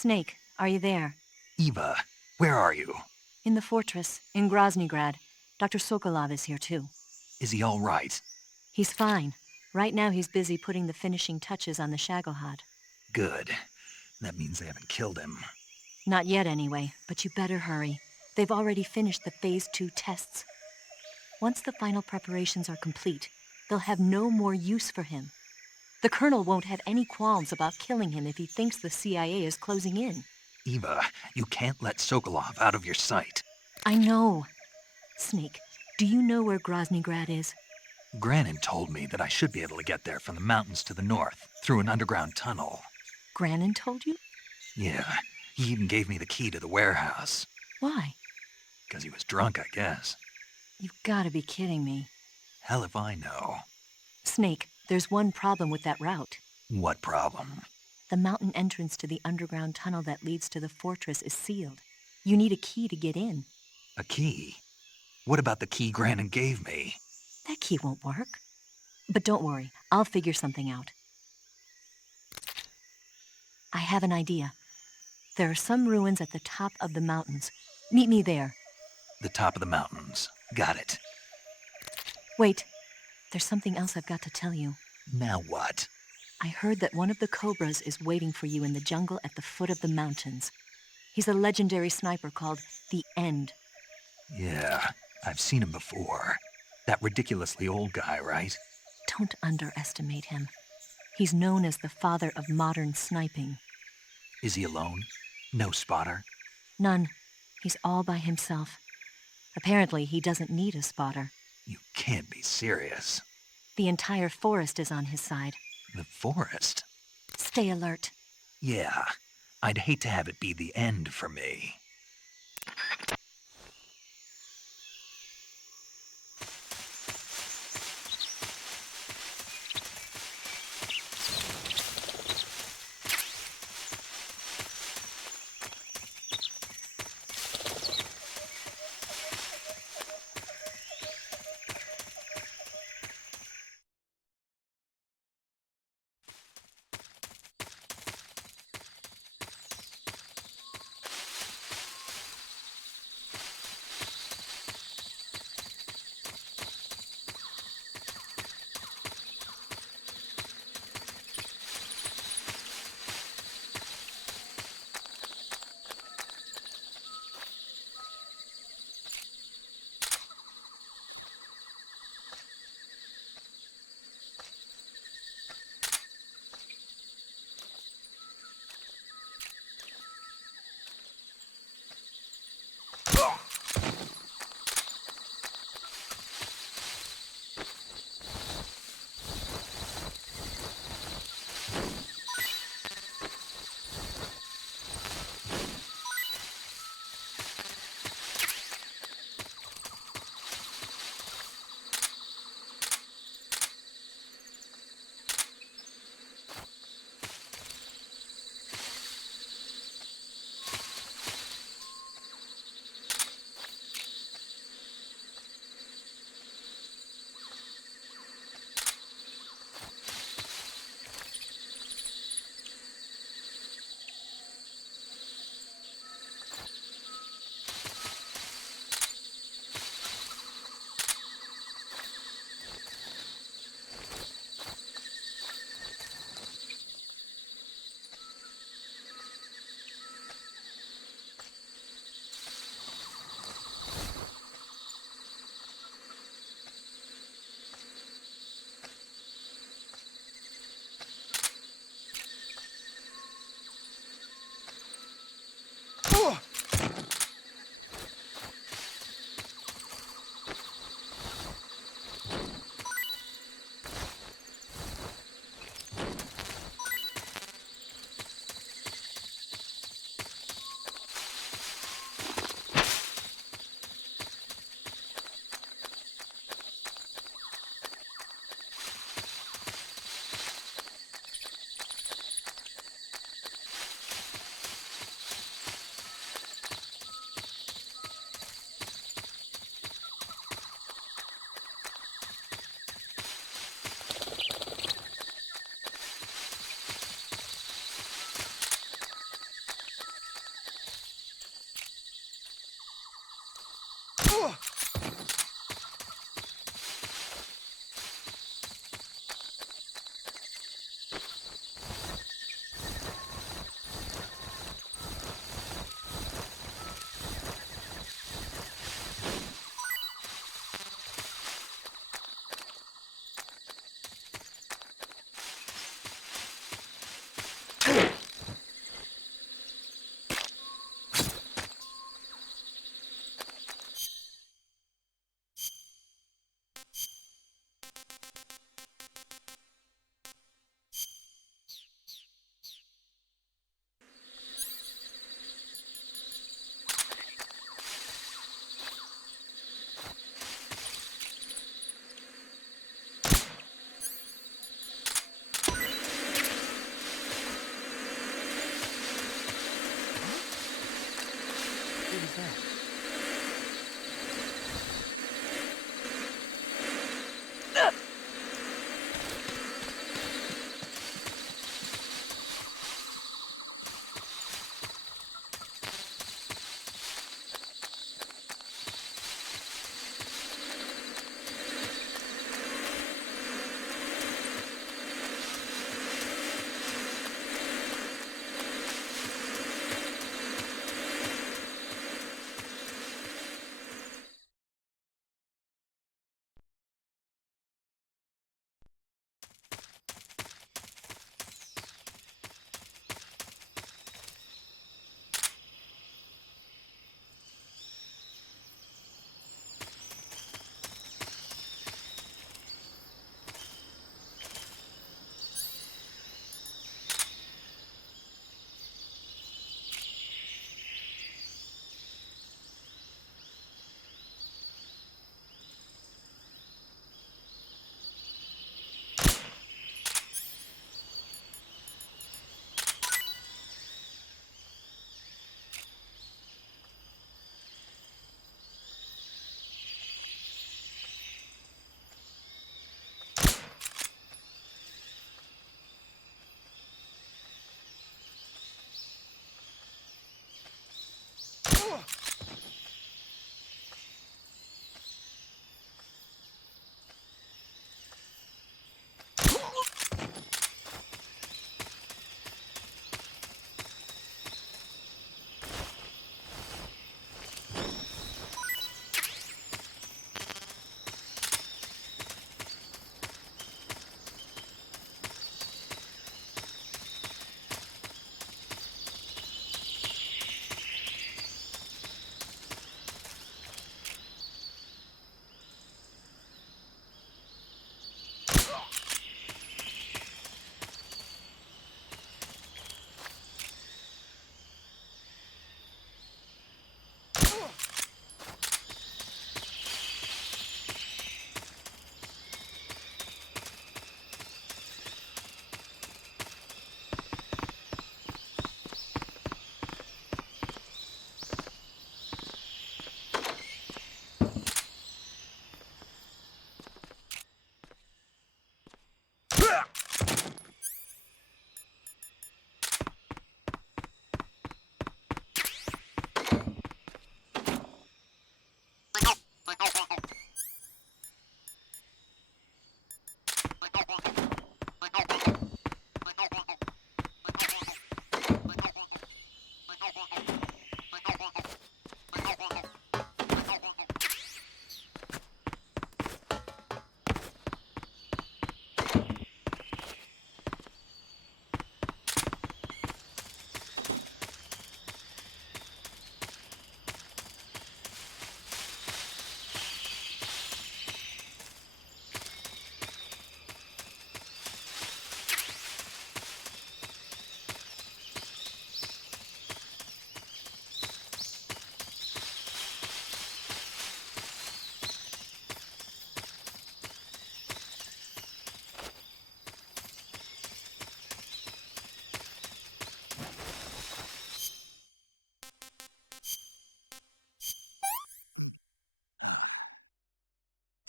Snake, are you there? Eva, where are you? In the fortress, in Groznygrad. Dr. Sokolov is here too. Is he all right? He's fine. Right now he's busy putting the finishing touches on the Shagohod. Good. That means they haven't killed him. Not yet anyway, but you better hurry. They've already finished the Phase 2 tests. Once the final preparations are complete, they'll have no more use for him. The Colonel won't have any qualms about killing him if he thinks the CIA is closing in. Eva, you can't let Sokolov out of your sight. I know. Snake, do you know where Groznygrad is? Granin told me that I should be able to get there from the mountains to the north, through an underground tunnel. Granin told you? Yeah, he even gave me the key to the warehouse. Why? Because he was drunk, I guess. You've gotta be kidding me. Hell if I know. Snake, there's one problem with that route. What problem? The mountain entrance to the underground tunnel that leads to the fortress is sealed. You need a key to get in. A key? What about the key Granin gave me? That key won't work. But don't worry, I'll figure something out. I have an idea. There are some ruins at the top of the mountains. Meet me there. The top of the mountains. Got it. Wait, there's something else I've got to tell you. Now what? I heard that one of the Cobras is waiting for you in the jungle at the foot of the mountains. He's a legendary sniper called the End. Yeah, I've seen him before. That ridiculously old guy, right? Don't underestimate him. He's known as the father of modern sniping. Is he alone? No spotter? None. He's all by himself. Apparently, he doesn't need a spotter. You can't be serious. The entire forest is on his side. The forest? Stay alert. Yeah, I'd hate to have it be the end for me.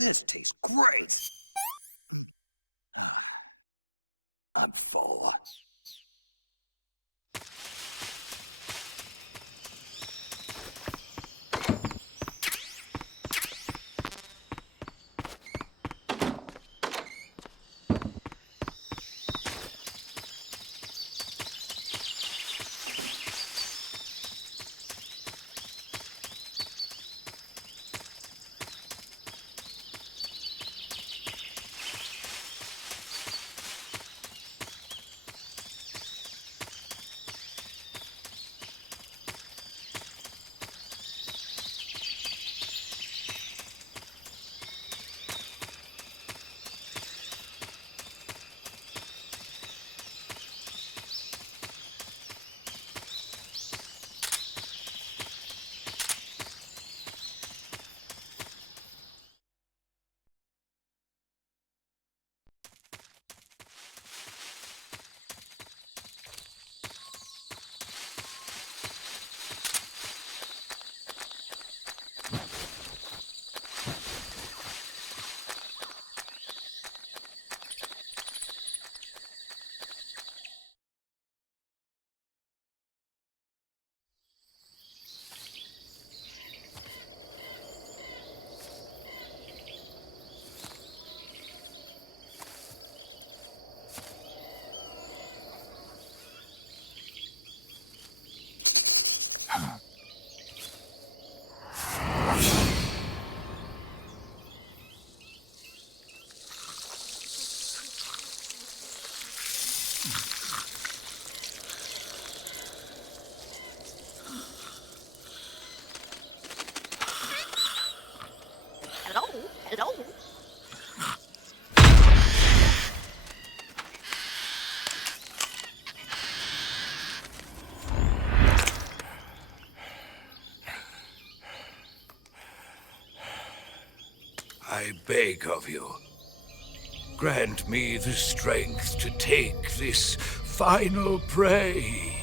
This tastes great. I'm full. I beg of you, grant me the strength to take this final prey.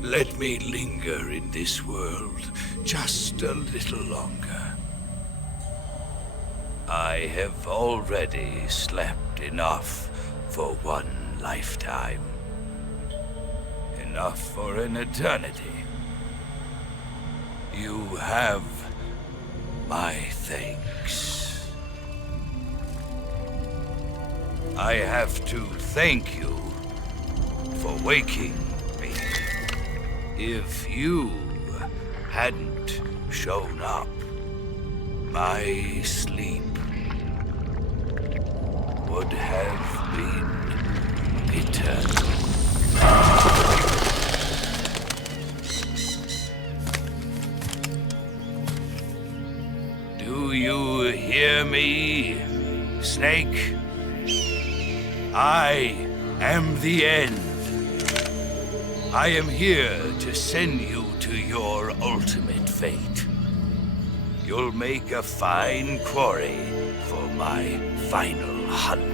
Let me linger in this world just a little longer. I have already slept enough for one lifetime. Enough for an eternity. You have my thanks. I have to thank you for waking me. If you hadn't shown up, my sleep would have been eternal. Do you hear me, Snake? I am the end. I am here to send you to your ultimate fate. You'll make a fine quarry for my final hunt.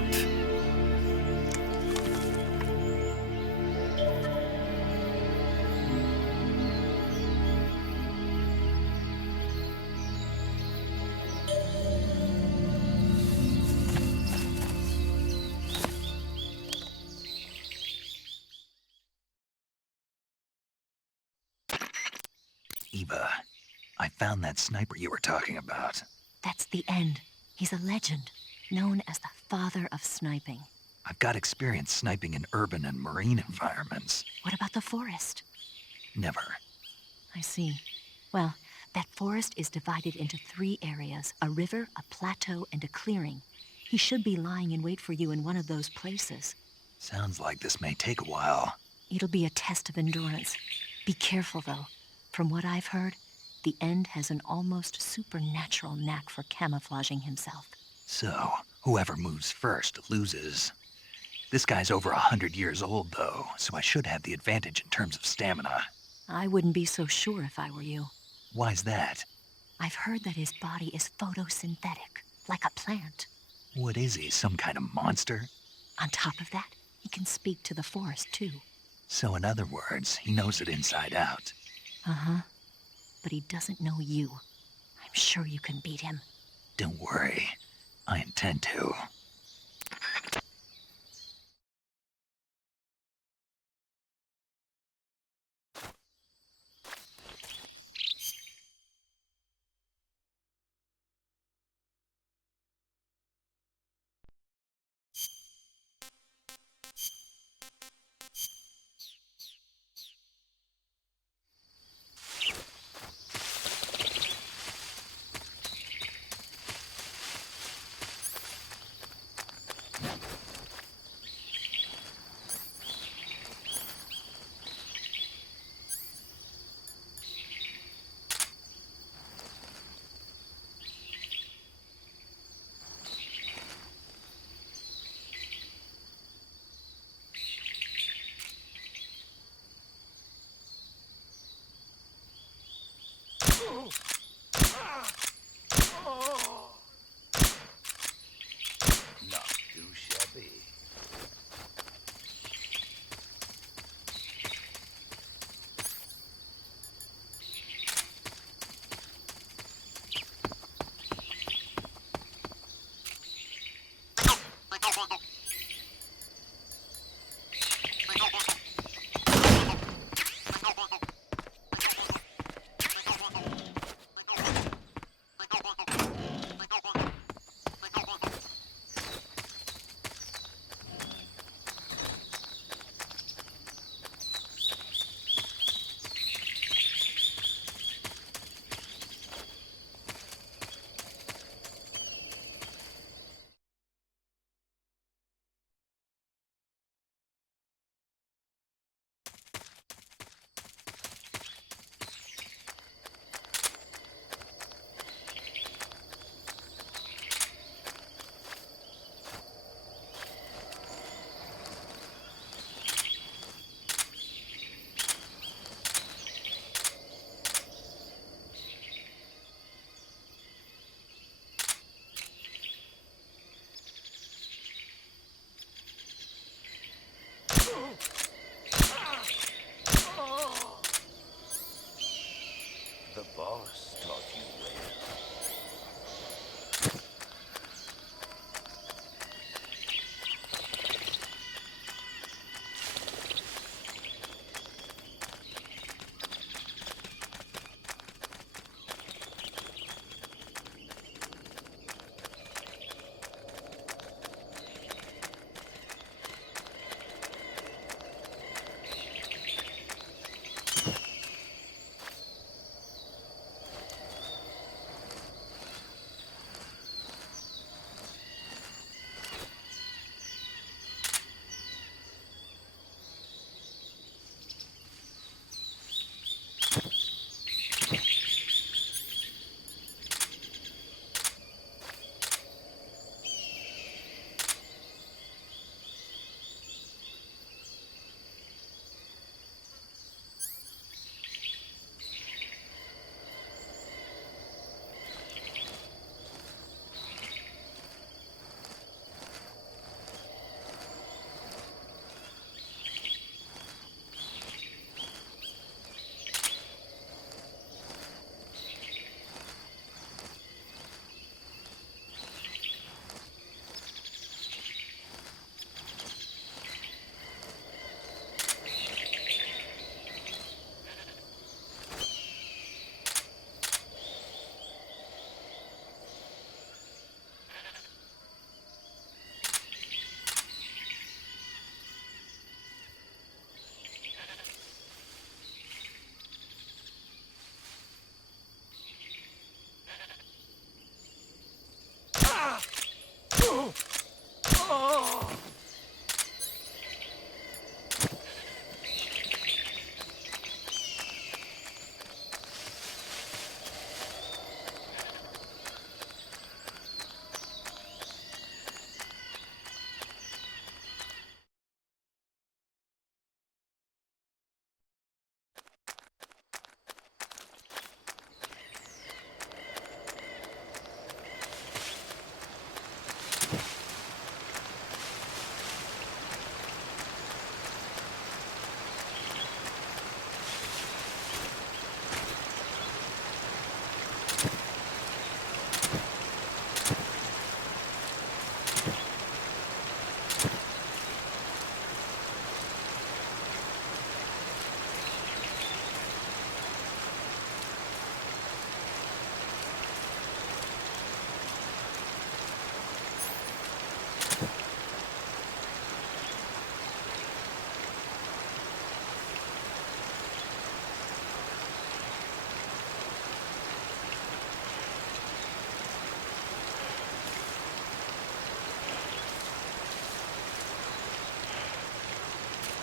Eva, I found that sniper you were talking about. That's the end. He's a legend, known as the father of sniping. I've got experience sniping in urban and marine environments. What about the forest? Never. I see. Well, that forest is divided into 3 areas, a river, a plateau, and a clearing. He should be lying in wait for you in one of those places. Sounds like this may take a while. It'll be a test of endurance. Be careful, though. From what I've heard, the End has an almost supernatural knack for camouflaging himself. So, whoever moves first loses. This guy's over 100 years old, though, so I should have the advantage in terms of stamina. I wouldn't be so sure if I were you. Why's that? I've heard that his body is photosynthetic, like a plant. What is he, some kind of monster? On top of that, he can speak to the forest, too. So in other words, he knows it inside out. Uh-huh. But he doesn't know you. I'm sure you can beat him. Don't worry. I intend to.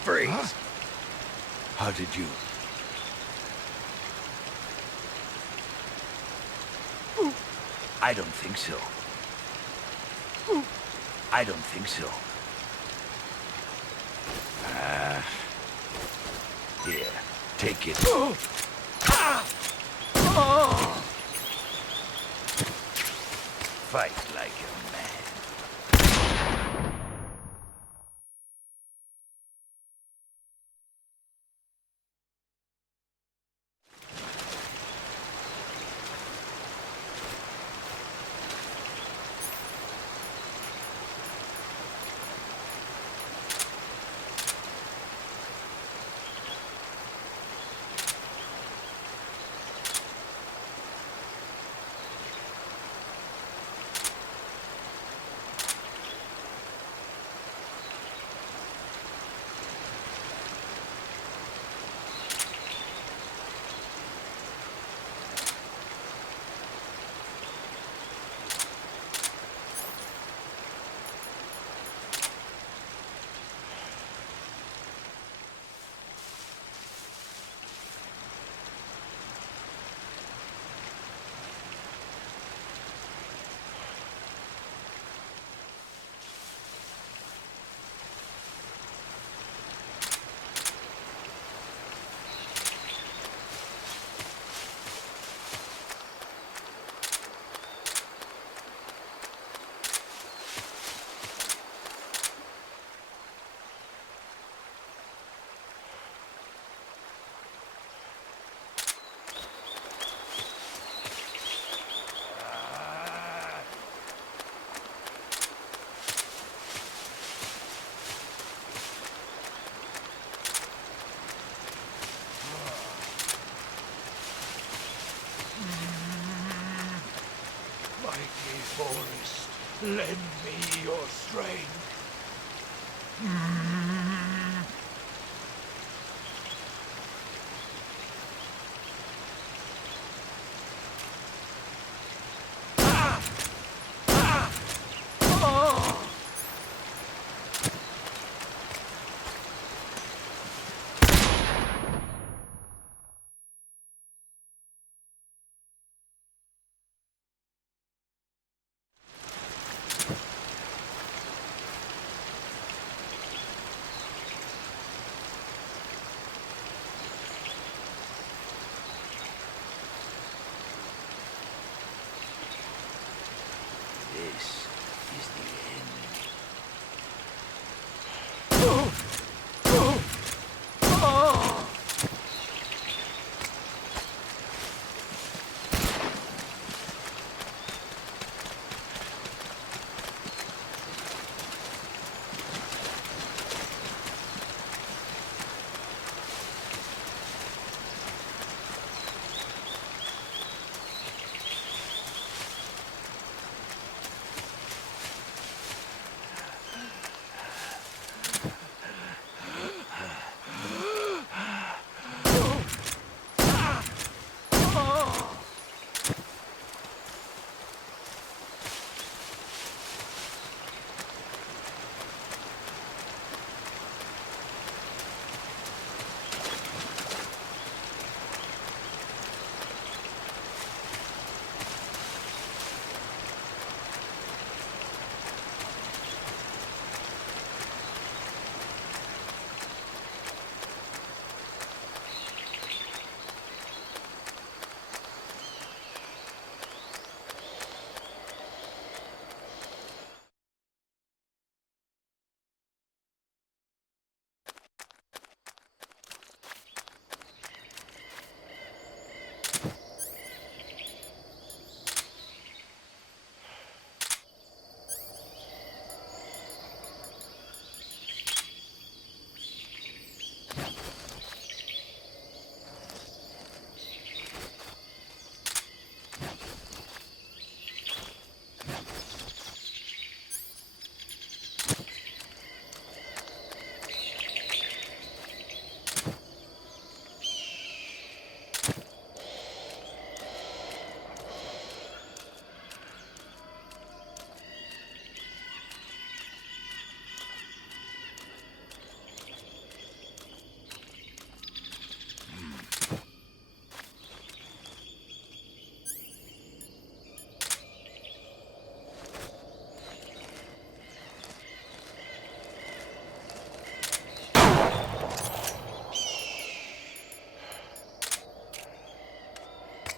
Freeze! Huh? How did you... I don't think so. I don't think so. Here, take it. Fight like a man. Forest, lend me your strength.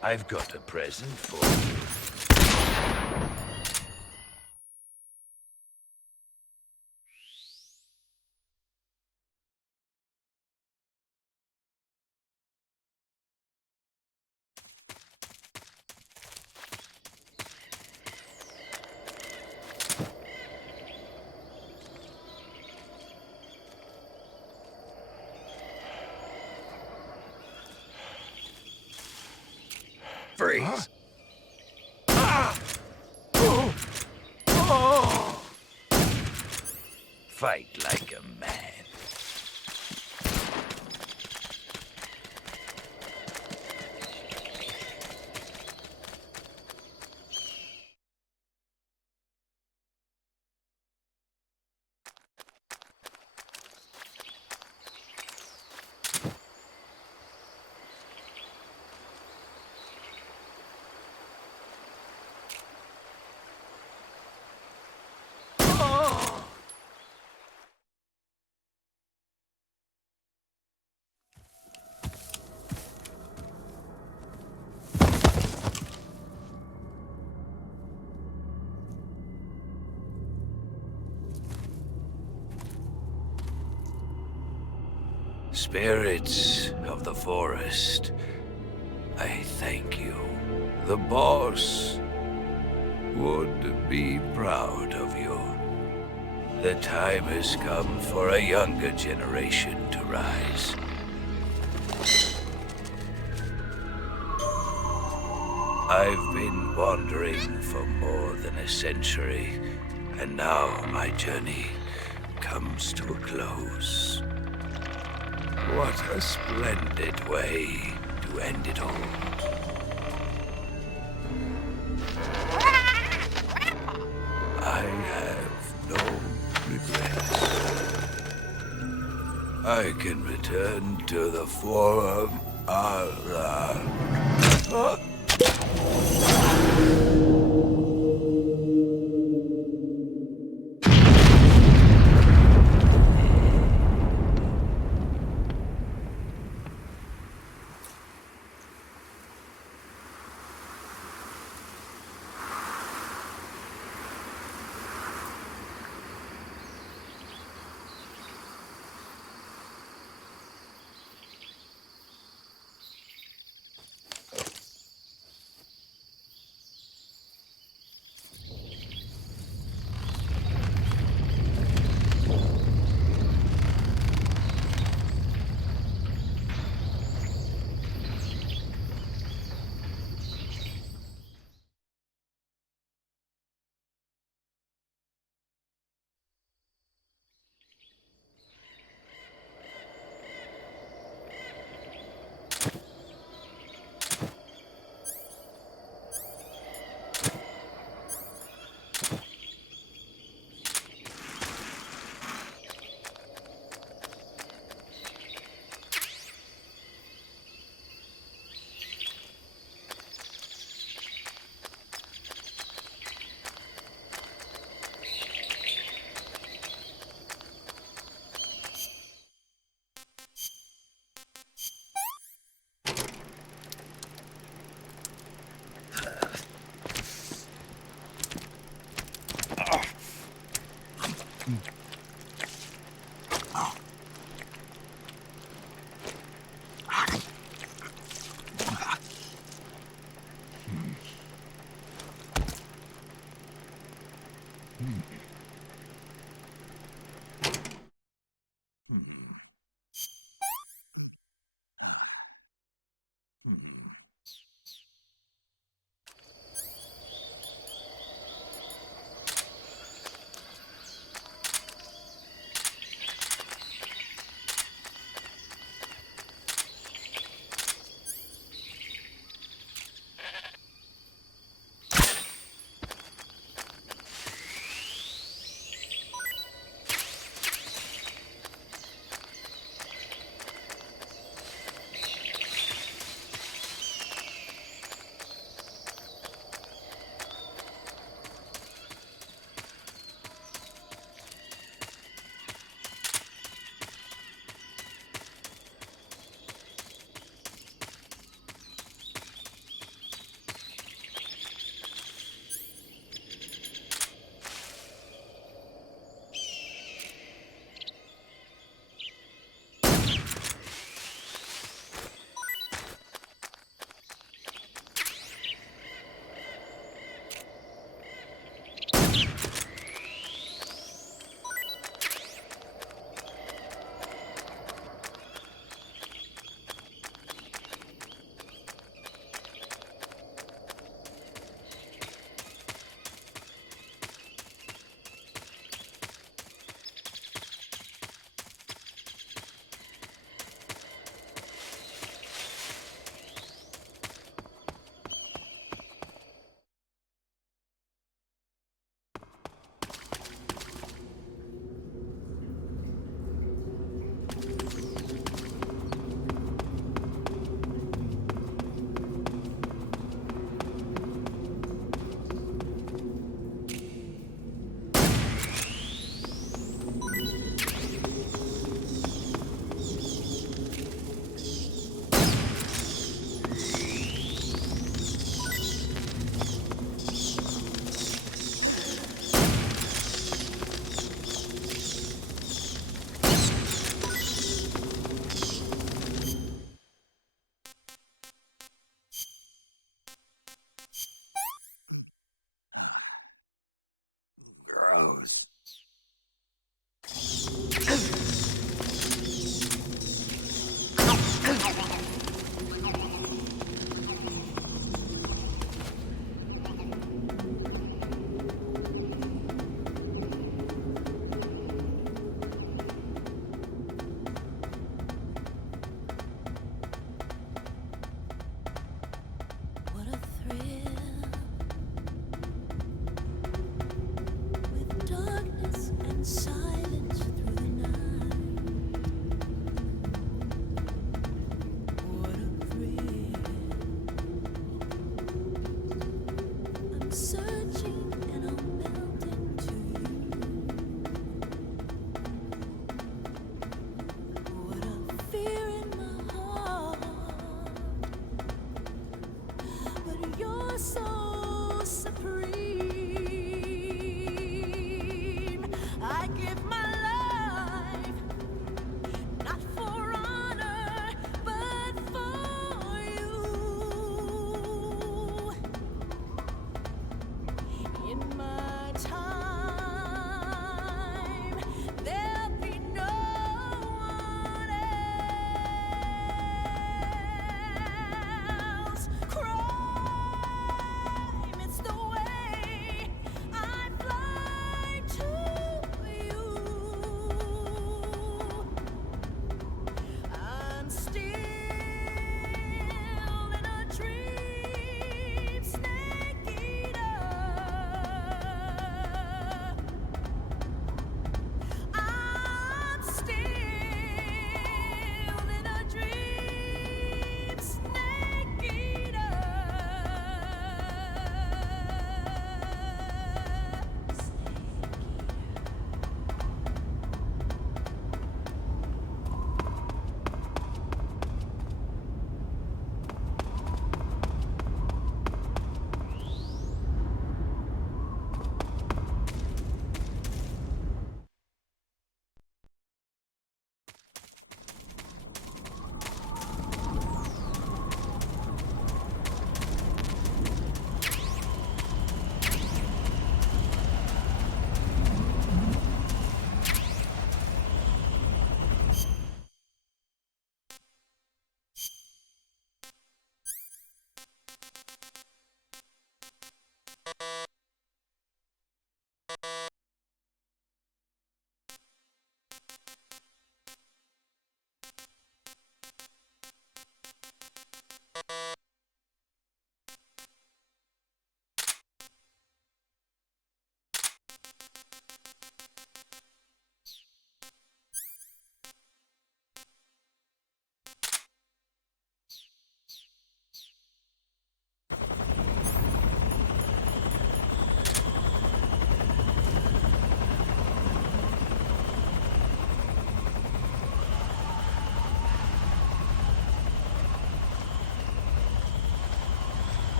I've got a present for you. Freeze! Fight like a man. Spirits of the forest, I thank you. The boss would be proud of you. The time has come for a younger generation to rise. I've been wandering for more than a century, and now my journey comes to a close. What a splendid way to end it all. I have no regrets. I can return to the Forum Allah.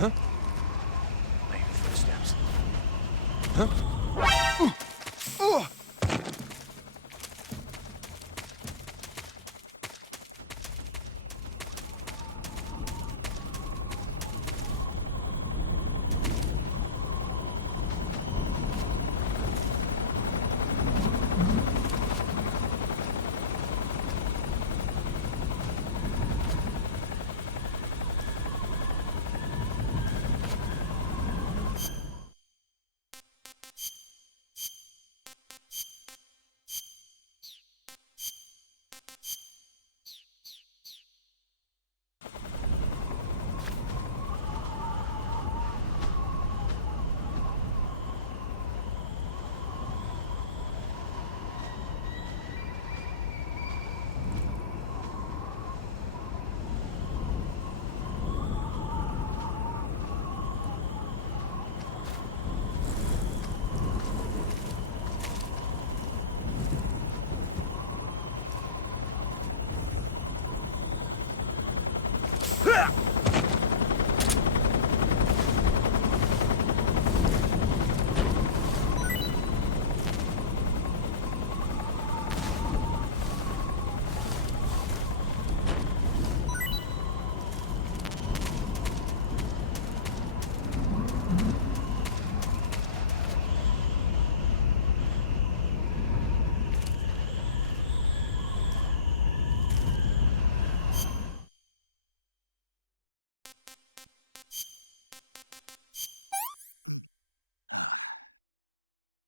Huh? I hear footsteps. Huh?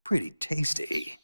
Pretty tasty.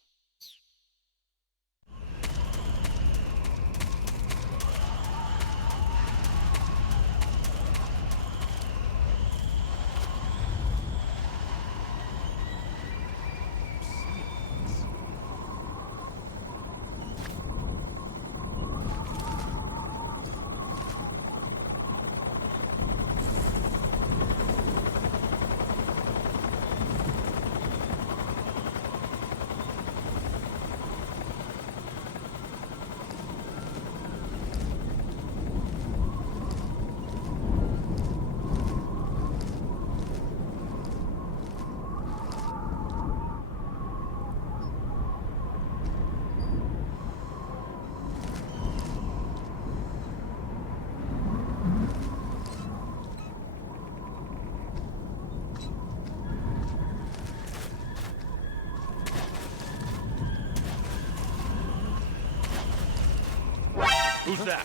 Who's that?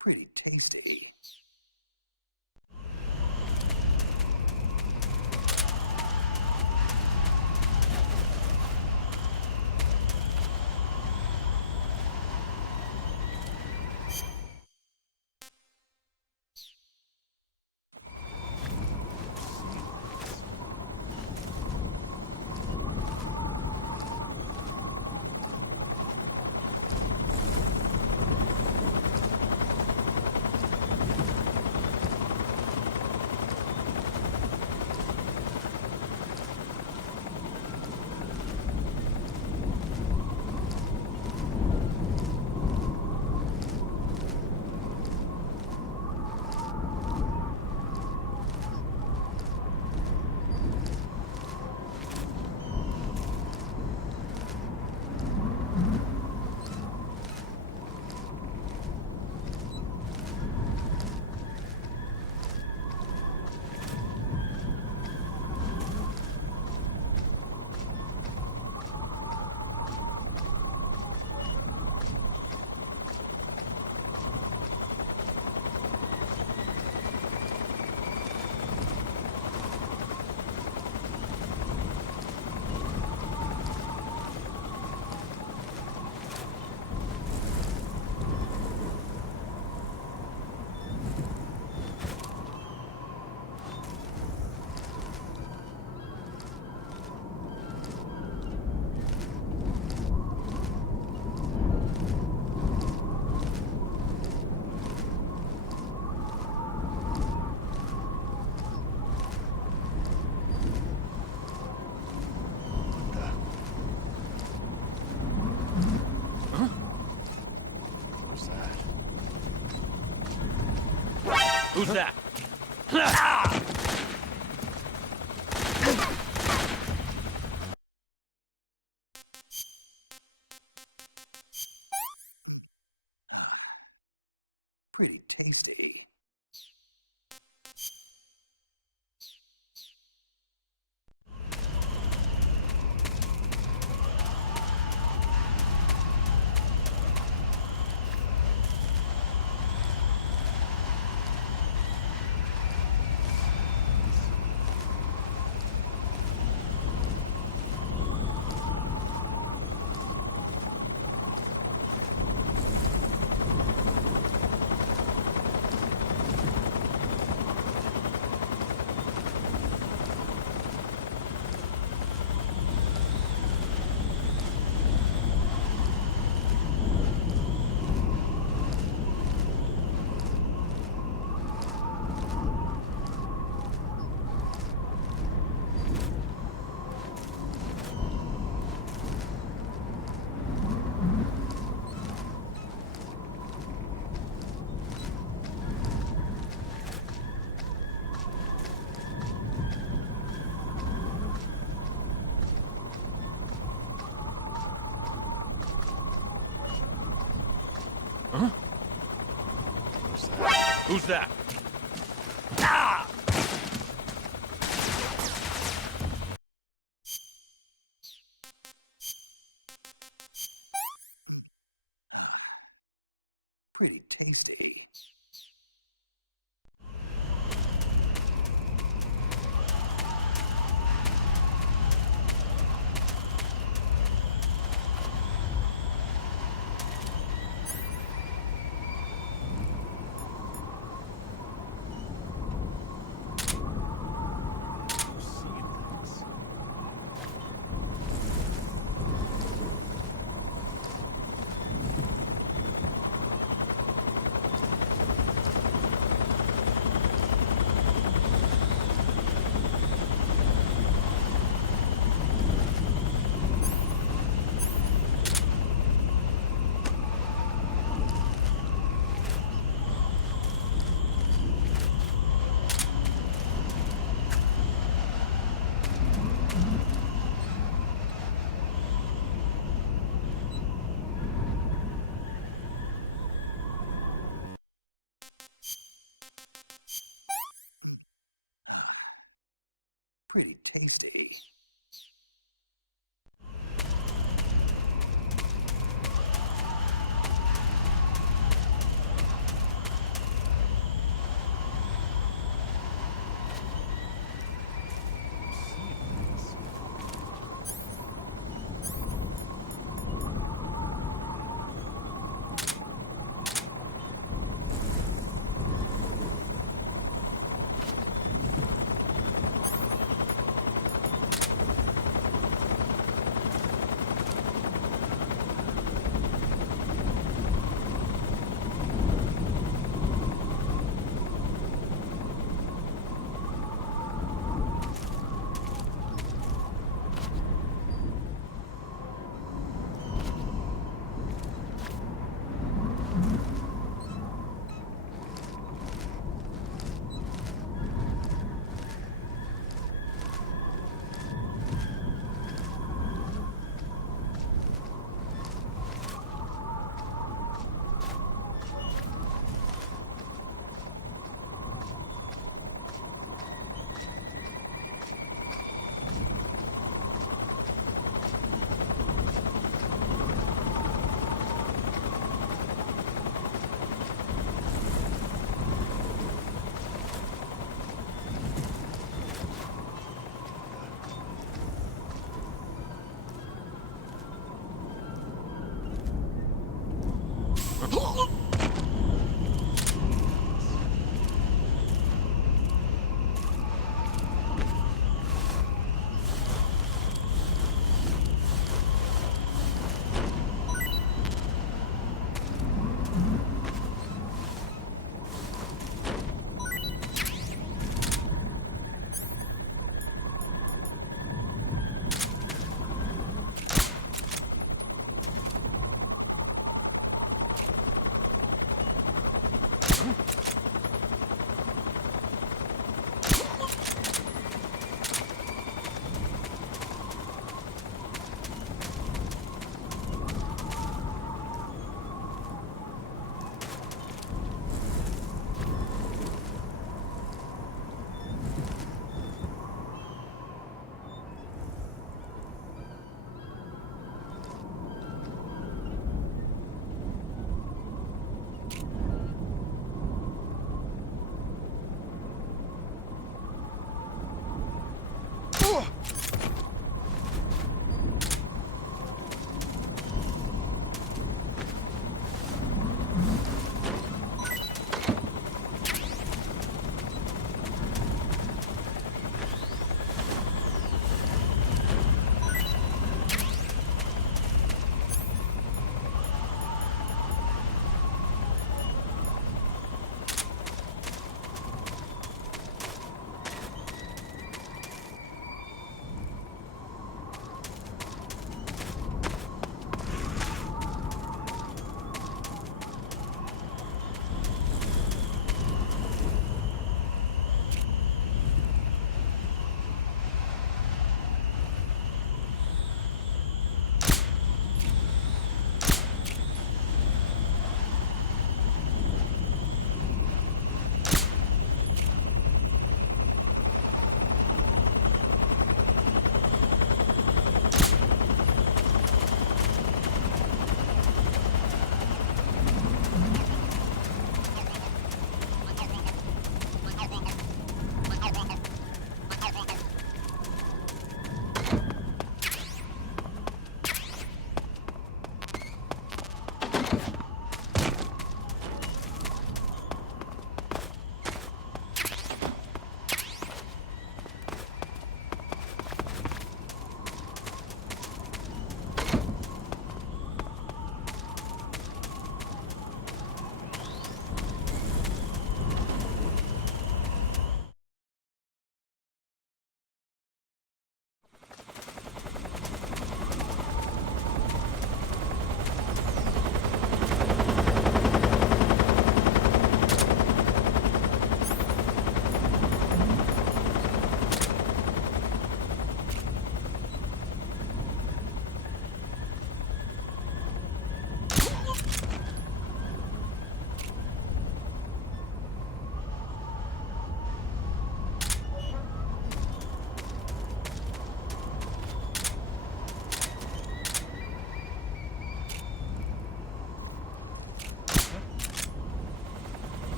Pretty tasty. Who's that? Pretty tasty. Huh? Who's that? Ah! Pretty tasty. Pretty tasty.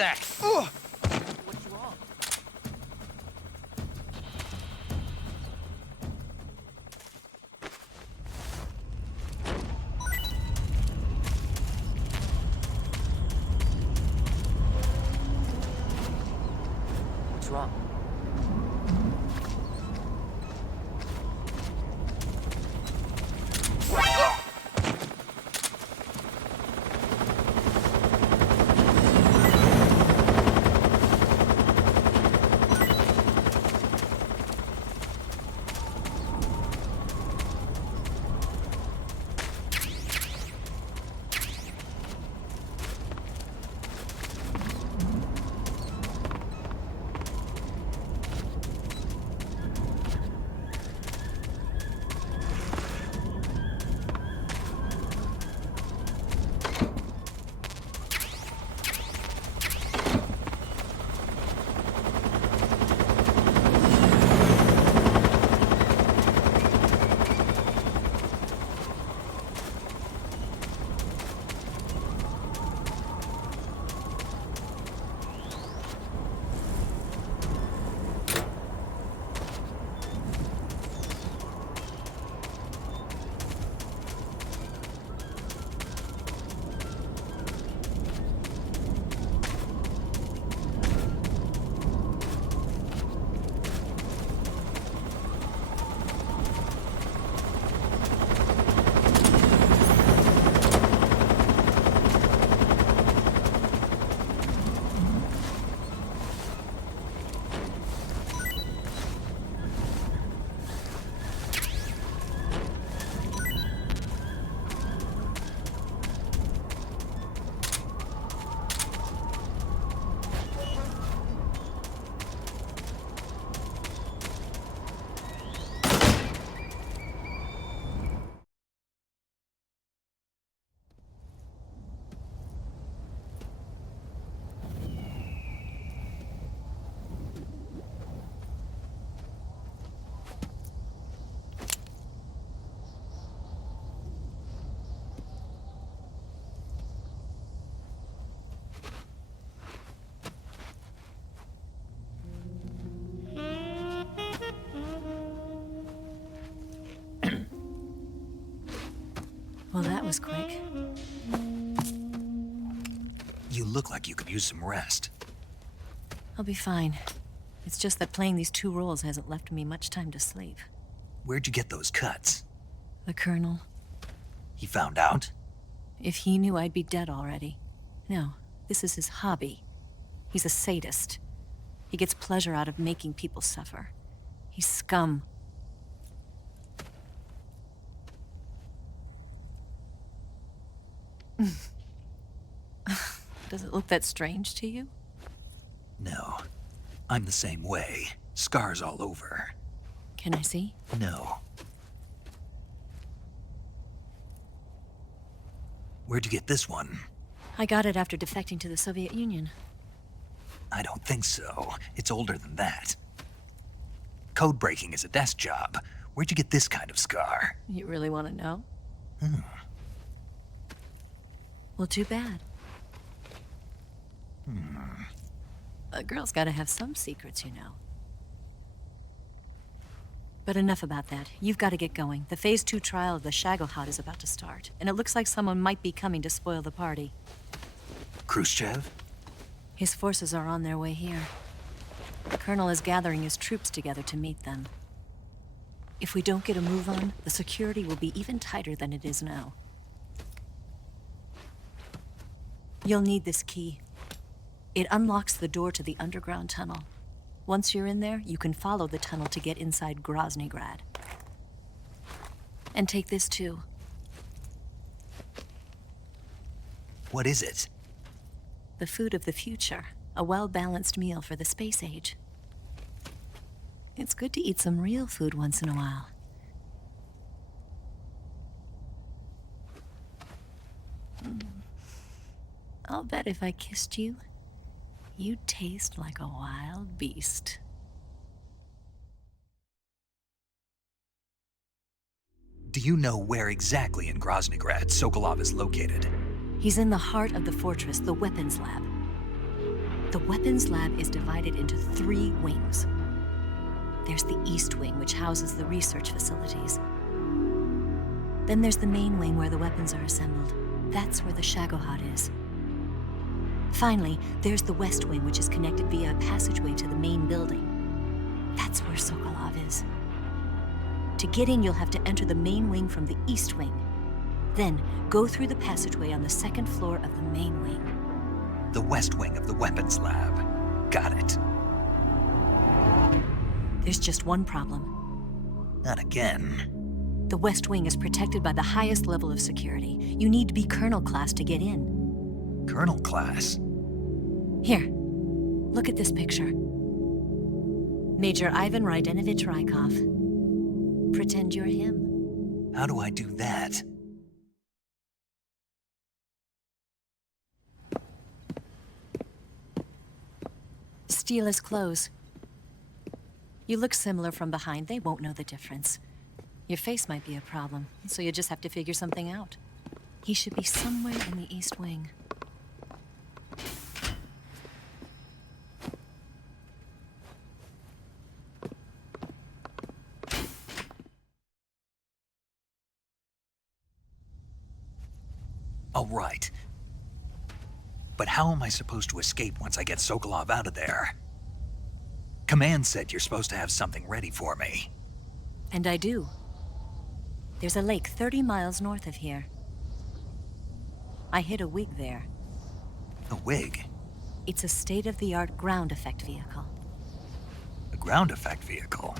that? What's wrong? What's wrong? Well, that was quick. You look like you could use some rest. I'll be fine. It's just that playing these two roles hasn't left me much time to sleep. Where'd you get those cuts? The Colonel. He found out? If he knew, I'd be dead already. No, this is his hobby. He's a sadist. He gets pleasure out of making people suffer. He's scum. Does it look that strange to you? No. I'm the same way. Scars all over. Can I see? No. Where'd you get this one? I got it after defecting to the Soviet Union. I don't think so. It's older than that. Code breaking is a desk job. Where'd you get this kind of scar? You really want to know? Well, too bad. A girl's gotta have some secrets, you know. But enough about that. You've got to get going. The Phase 2 trial of the Shagohod is about to start, and it looks like someone might be coming to spoil the party. Khrushchev? His forces are on their way here. The Colonel is gathering his troops together to meet them. If we don't get a move on, the security will be even tighter than it is now. You'll need this key. It unlocks the door to the underground tunnel. Once you're in there, you can follow the tunnel to get inside Groznygrad. And take this too. What is it? The food of the future. A well-balanced meal for the space age. It's good to eat some real food once in a while. I'll bet if I kissed you, you'd taste like a wild beast. Do you know where exactly in Groznygrad Sokolov is located? He's in the heart of the fortress, the weapons lab. The weapons lab is divided into 3 wings. There's the East Wing, which houses the research facilities. Then there's the main wing where the weapons are assembled. That's where the Shagohod is. Finally, there's the West Wing, which is connected via a passageway to the main building. That's where Sokolov is. To get in, you'll have to enter the main wing from the East Wing. Then, go through the passageway on the 2nd floor of the main wing. The West Wing of the weapons lab. Got it. There's just one problem. Not again. The West Wing is protected by the highest level of security. You need to be Colonel class to get in. Colonel class? Here, look at this picture. Major Ivan Rydenovich Rykov. Pretend you're him. How do I do that? Steal his clothes. You look similar from behind. They won't know the difference. Your face might be a problem, so you just have to figure something out. He should be somewhere in the East Wing. All right. But how am I supposed to escape once I get Sokolov out of there? Command said you're supposed to have something ready for me. And I do. There's a lake 30 miles north of here. I hid a wig there. A wig? It's a state-of-the-art ground effect vehicle. A ground effect vehicle?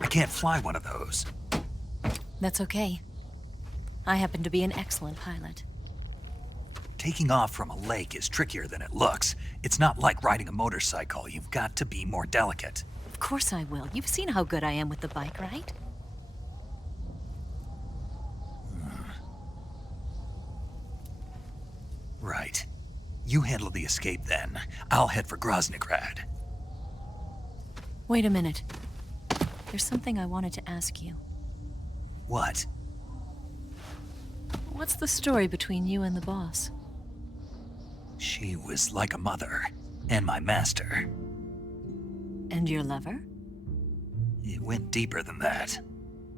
I can't fly one of those. That's okay. I happen to be an excellent pilot. Taking off from a lake is trickier than it looks. It's not like riding a motorcycle. You've got to be more delicate. Of course I will. You've seen how good I am with the bike, right? Right. You handle the escape then. I'll head for Groznygrad. Wait a minute. There's something I wanted to ask you. What? What's the story between you and the boss? She was like a mother, and my master. And your lover? It went deeper than that.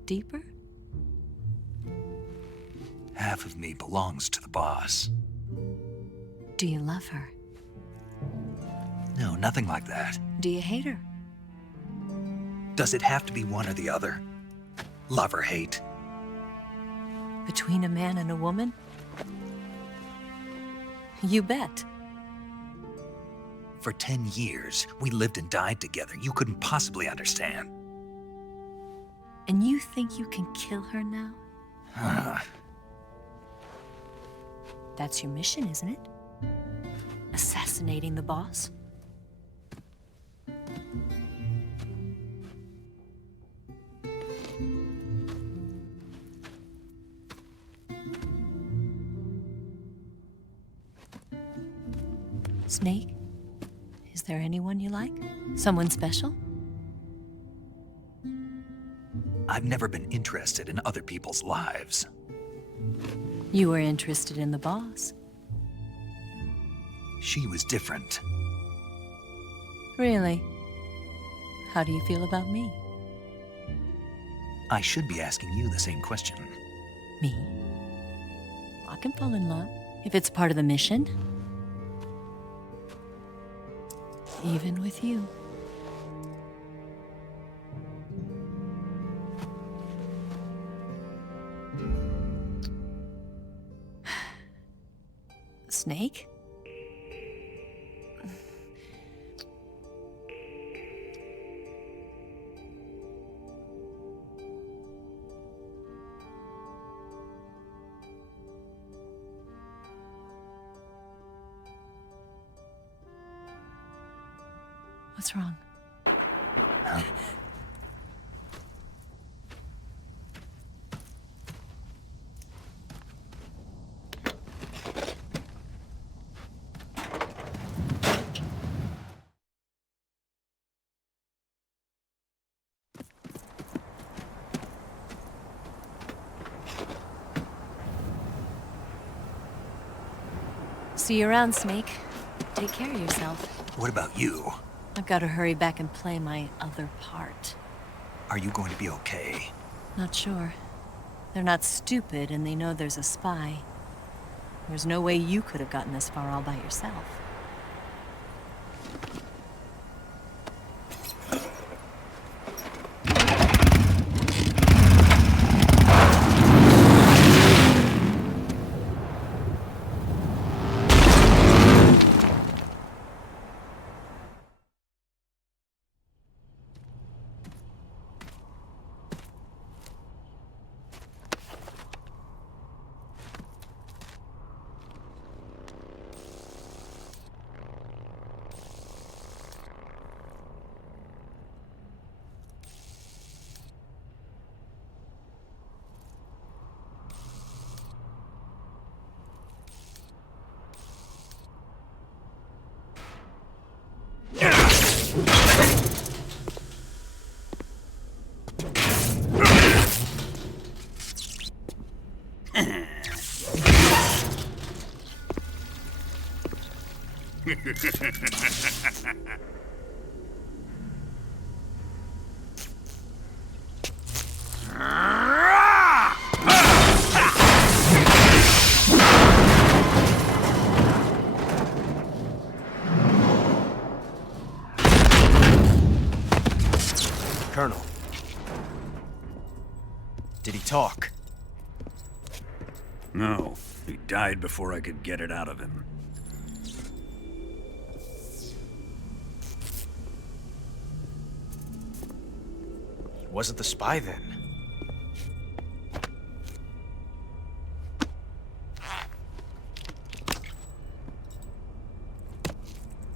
Deeper? Half of me belongs to the boss. Do you love her? No, nothing like that. Do you hate her? Does it have to be one or the other? Love or hate? Between a man and a woman? You bet. For 10 years, we lived and died together. You couldn't possibly understand. And you think you can kill her now? That's your mission, isn't it? Assassinating the boss? Snake? Is there anyone you like? Someone special? I've never been interested in other people's lives. You were interested in the boss. She was different. Really? How do you feel about me? I should be asking you the same question. Me? I can fall in love, if it's part of the mission. Even with you. Snake? What's wrong? See you around, Snake. Take care of yourself. What about you? I've got to hurry back and play my other part. Are you going to be okay? Not sure. They're not stupid, and they know there's a spy. There's no way you could have gotten this far all by yourself. Colonel. Did he talk? No, he died before I could get it out of him. He wasn't the spy then.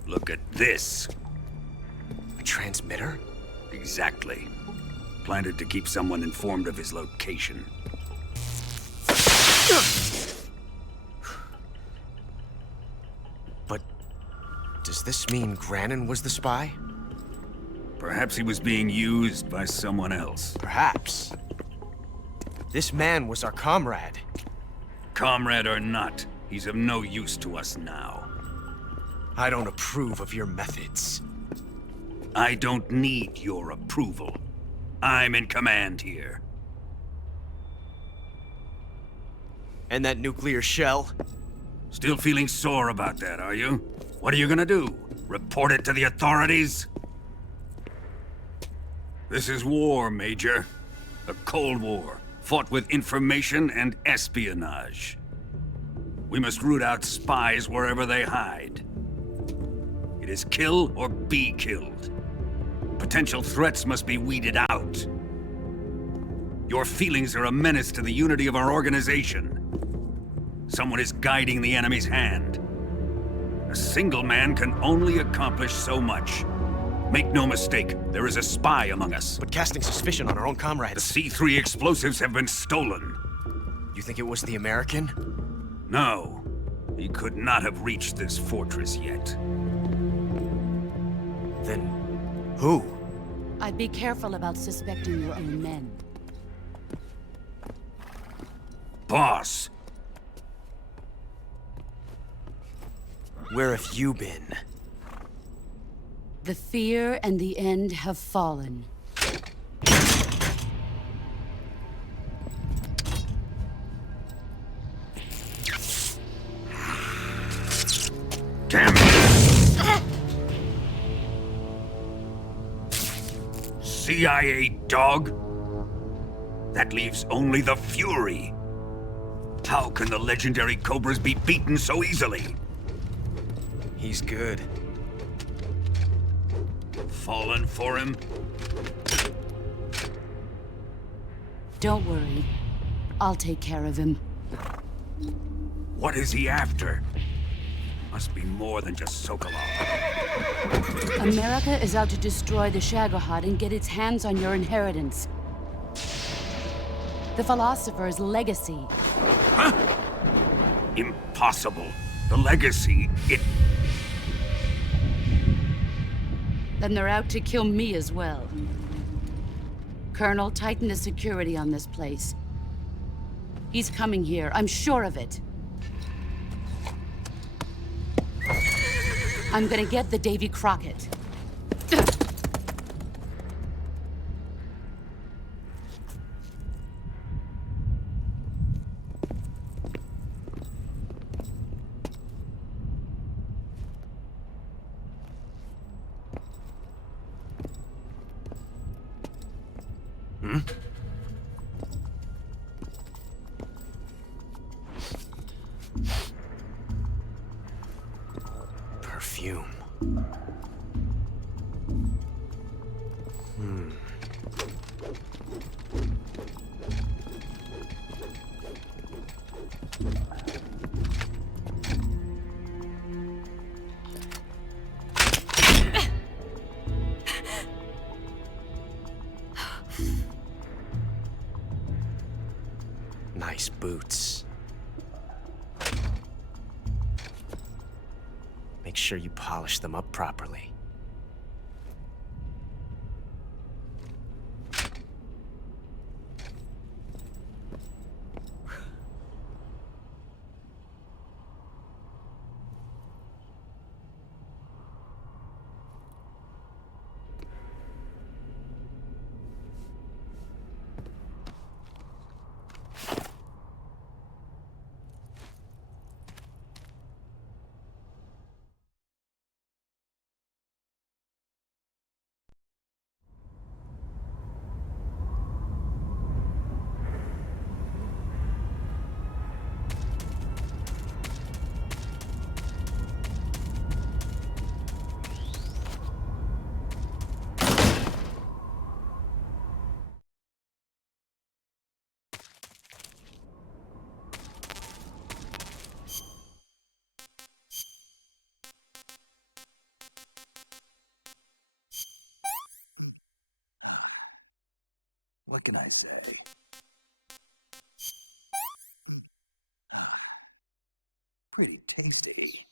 Look at this. A transmitter? Exactly. Planted to keep someone informed of his location. But does this mean Granin was the spy? Perhaps he was being used by someone else. Perhaps. This man was our comrade. Comrade or not, he's of no use to us now. I don't approve of your methods. I don't need your approval. I'm in command here. And that nuclear shell? Still feeling sore about that, are you? What are you gonna do? Report it to the authorities? This is war, Major. A Cold War, fought with information and espionage. We must root out spies wherever they hide. It is kill or be killed. Potential threats must be weeded out. Your feelings are a menace to the unity of our organization. Someone is guiding the enemy's hand. A single man can only accomplish so much. Make no mistake, there is a spy among us. But casting suspicion on our own comrades... The C3 explosives have been stolen. You think it was the American? No. He could not have reached this fortress yet. Then... who? I'd be careful about suspecting your own men. Boss! Where have you been? The fear and the end have fallen. Damn it! CIA dog? That leaves only the Fury. How can the legendary Cobras be beaten so easily? He's good. Fallen for him? Don't worry. I'll take care of him. What is he after? Must be more than just Sokolov. America is out to destroy the Shagohod and get its hands on your inheritance. The philosopher's legacy. Huh? Impossible. The legacy, Then they're out to kill me as well. Colonel, tighten the security on this place. He's coming here, I'm sure of it. I'm gonna get the Davy Crockett. Perfume. Nice boots. Make sure you polish them up properly. What can I say? Pretty tasty.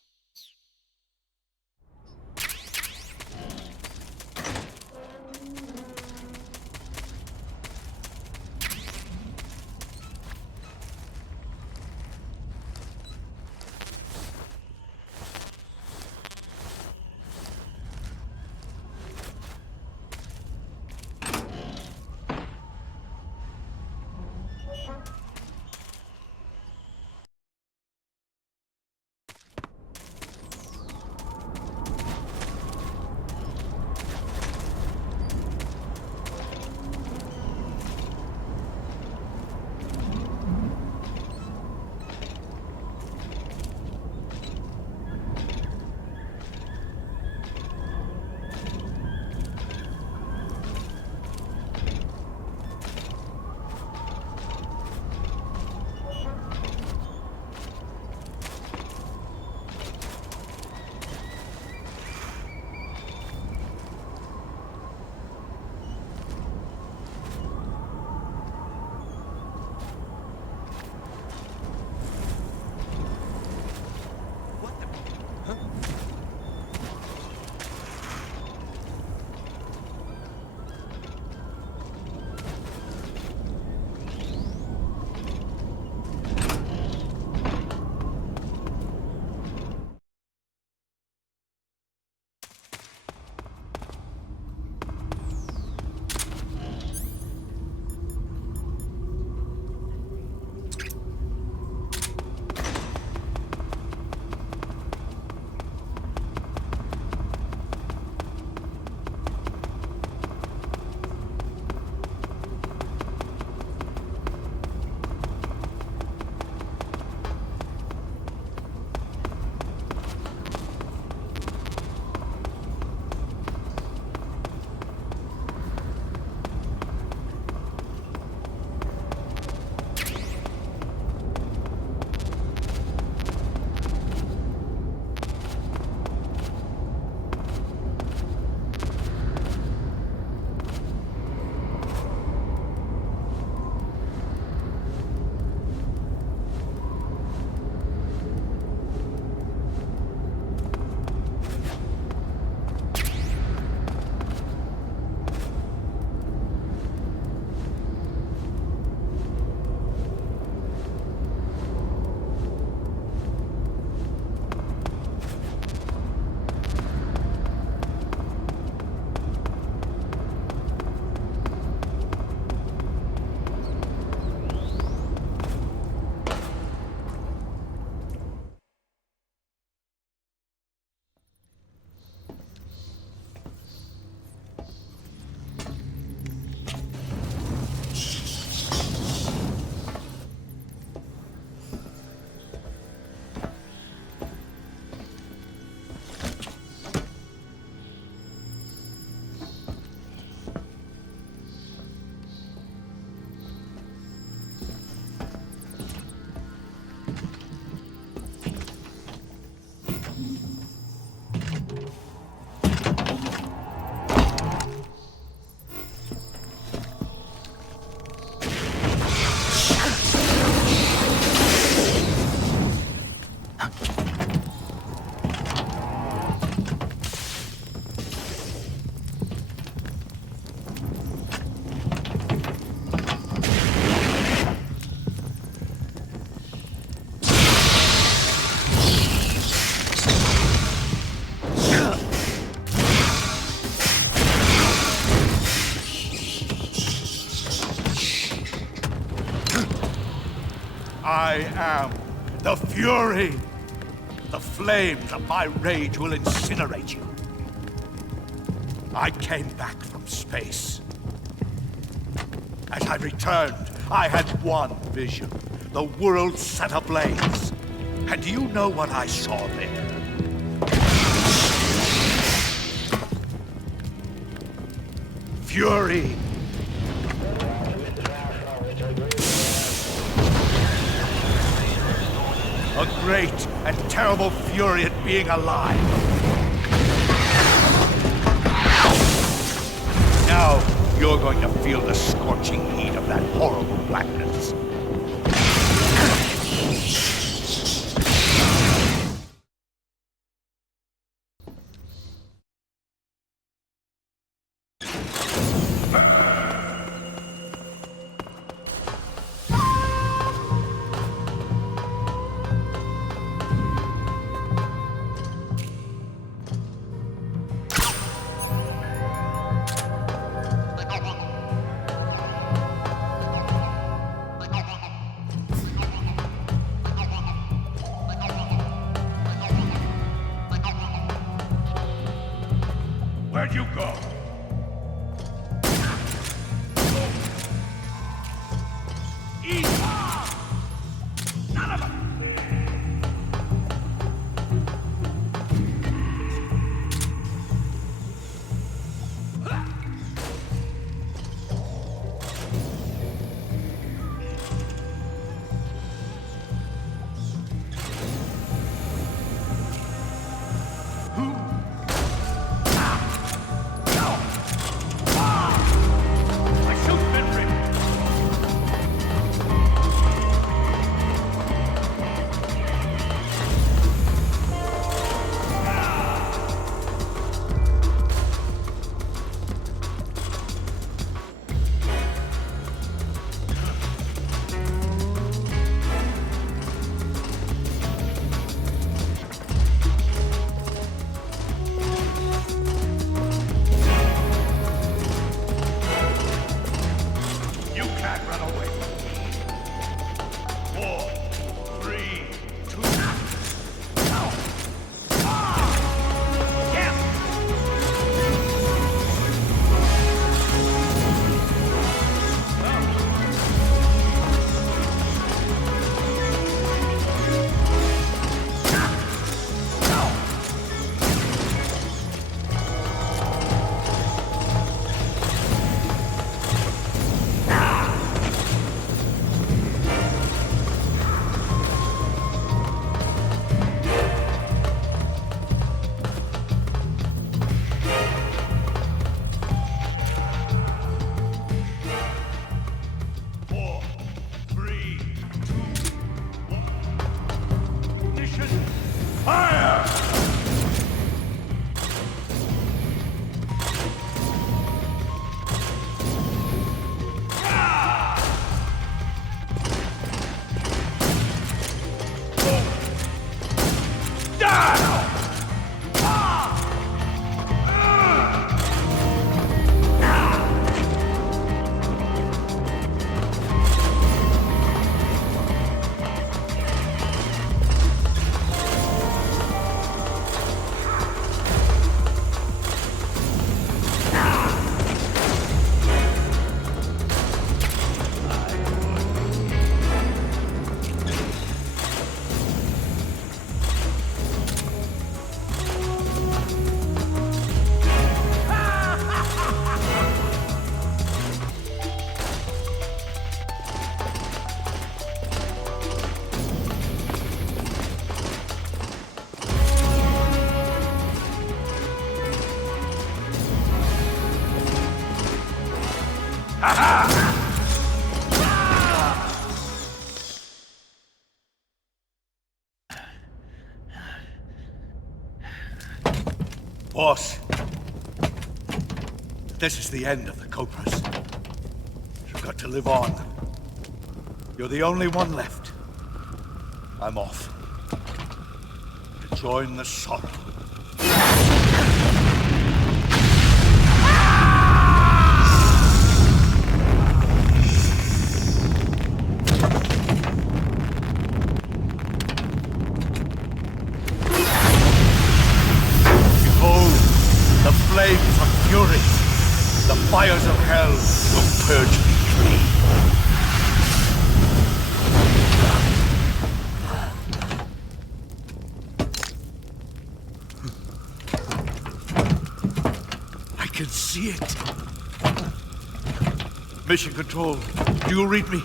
I am the Fury. The flames of my rage will incinerate you. I came back from space. As I returned, I had one vision. The world set ablaze. And do you know what I saw there? Fury. A great and terrible fury at being alive. Now, you're going to feel the scorching heat of that horrible blackness. Where'd you go? Boss, this is the end of the Cobras. You've got to live on. You're the only one left. I'm off. To join the sorrow. of hell will purge me clean. I can see it. Mission Control, do you read me?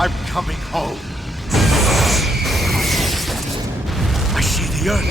I'm coming home. I see the Earth.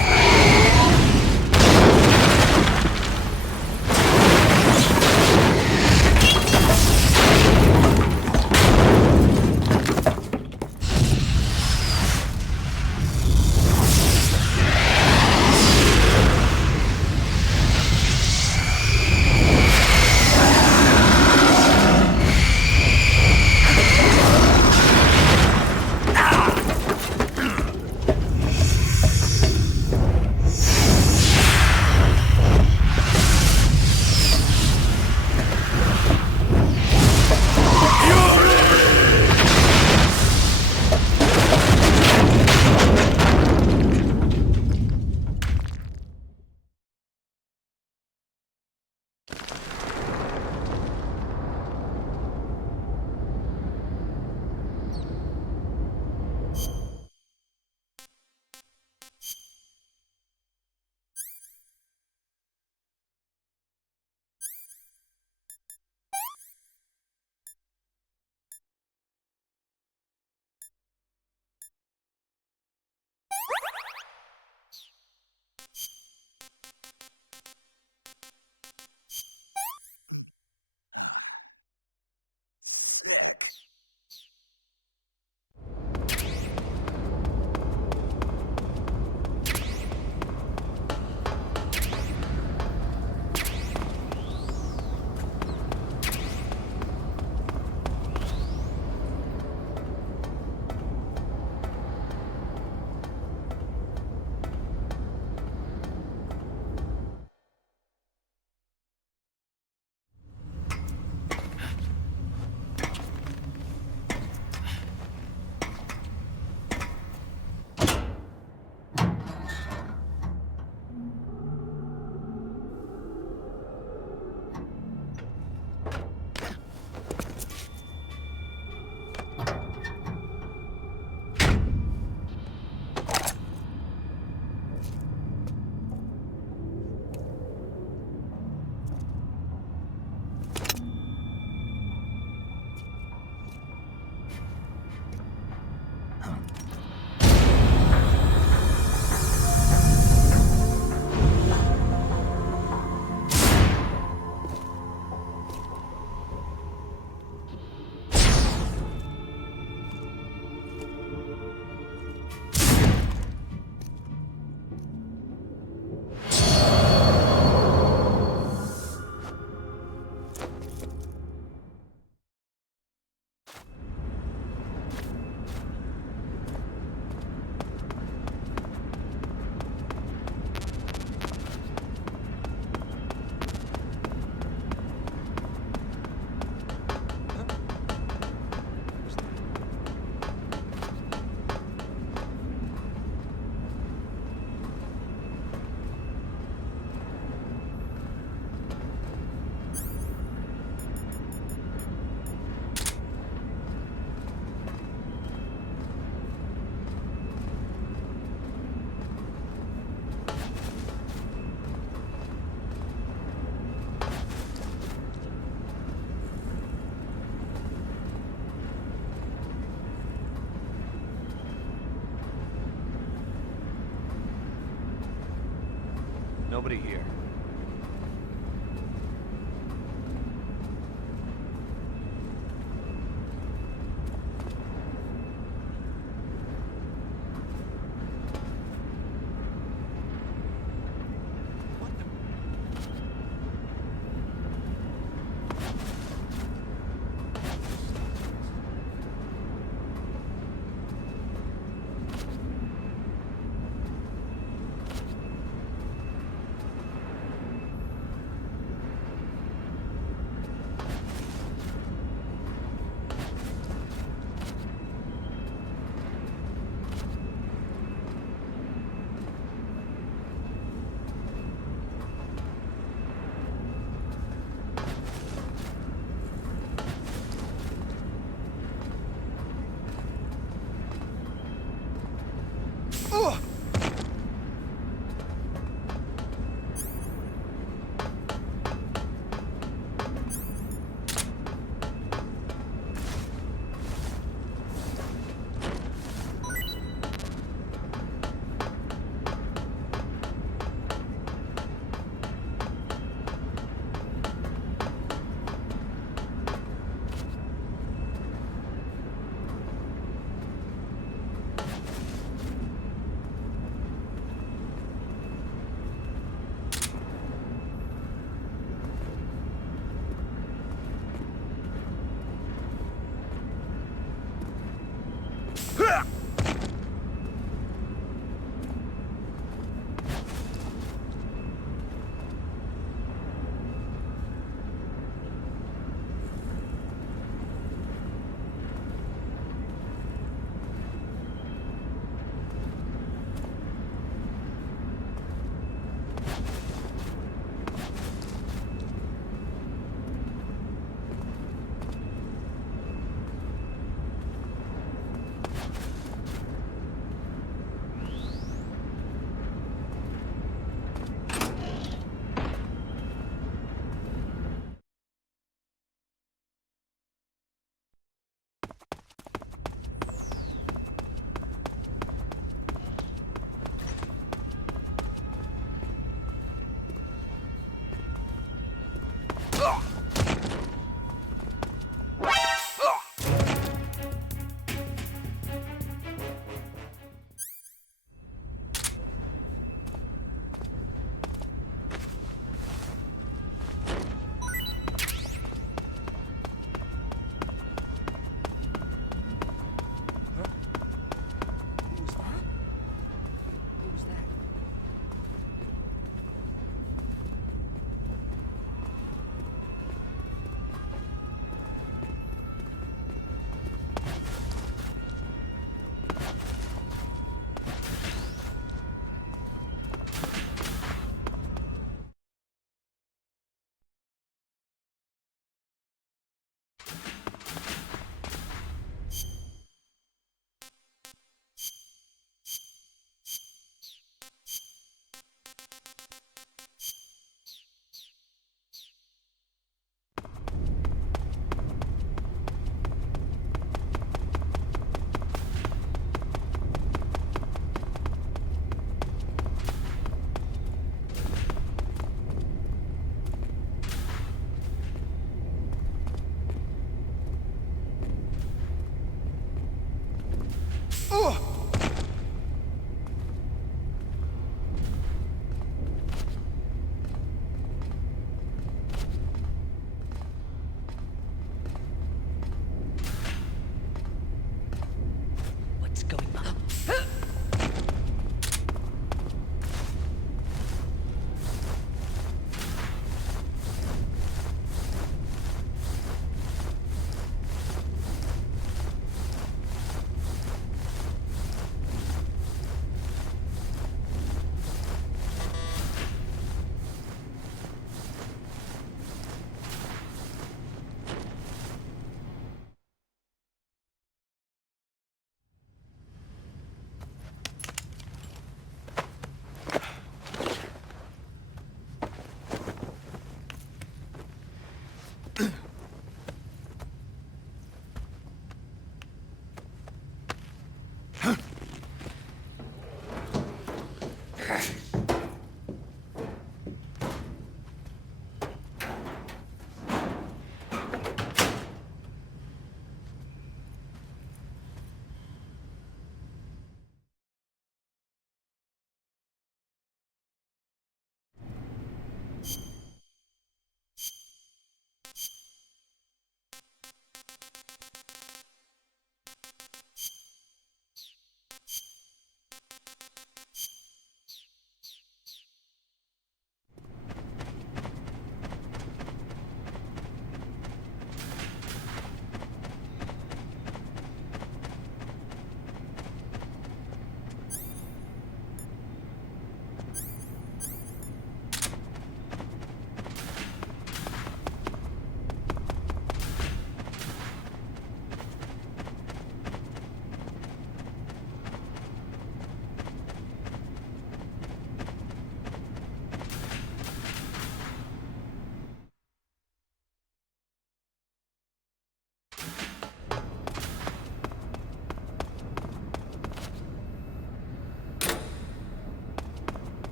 Nobody here.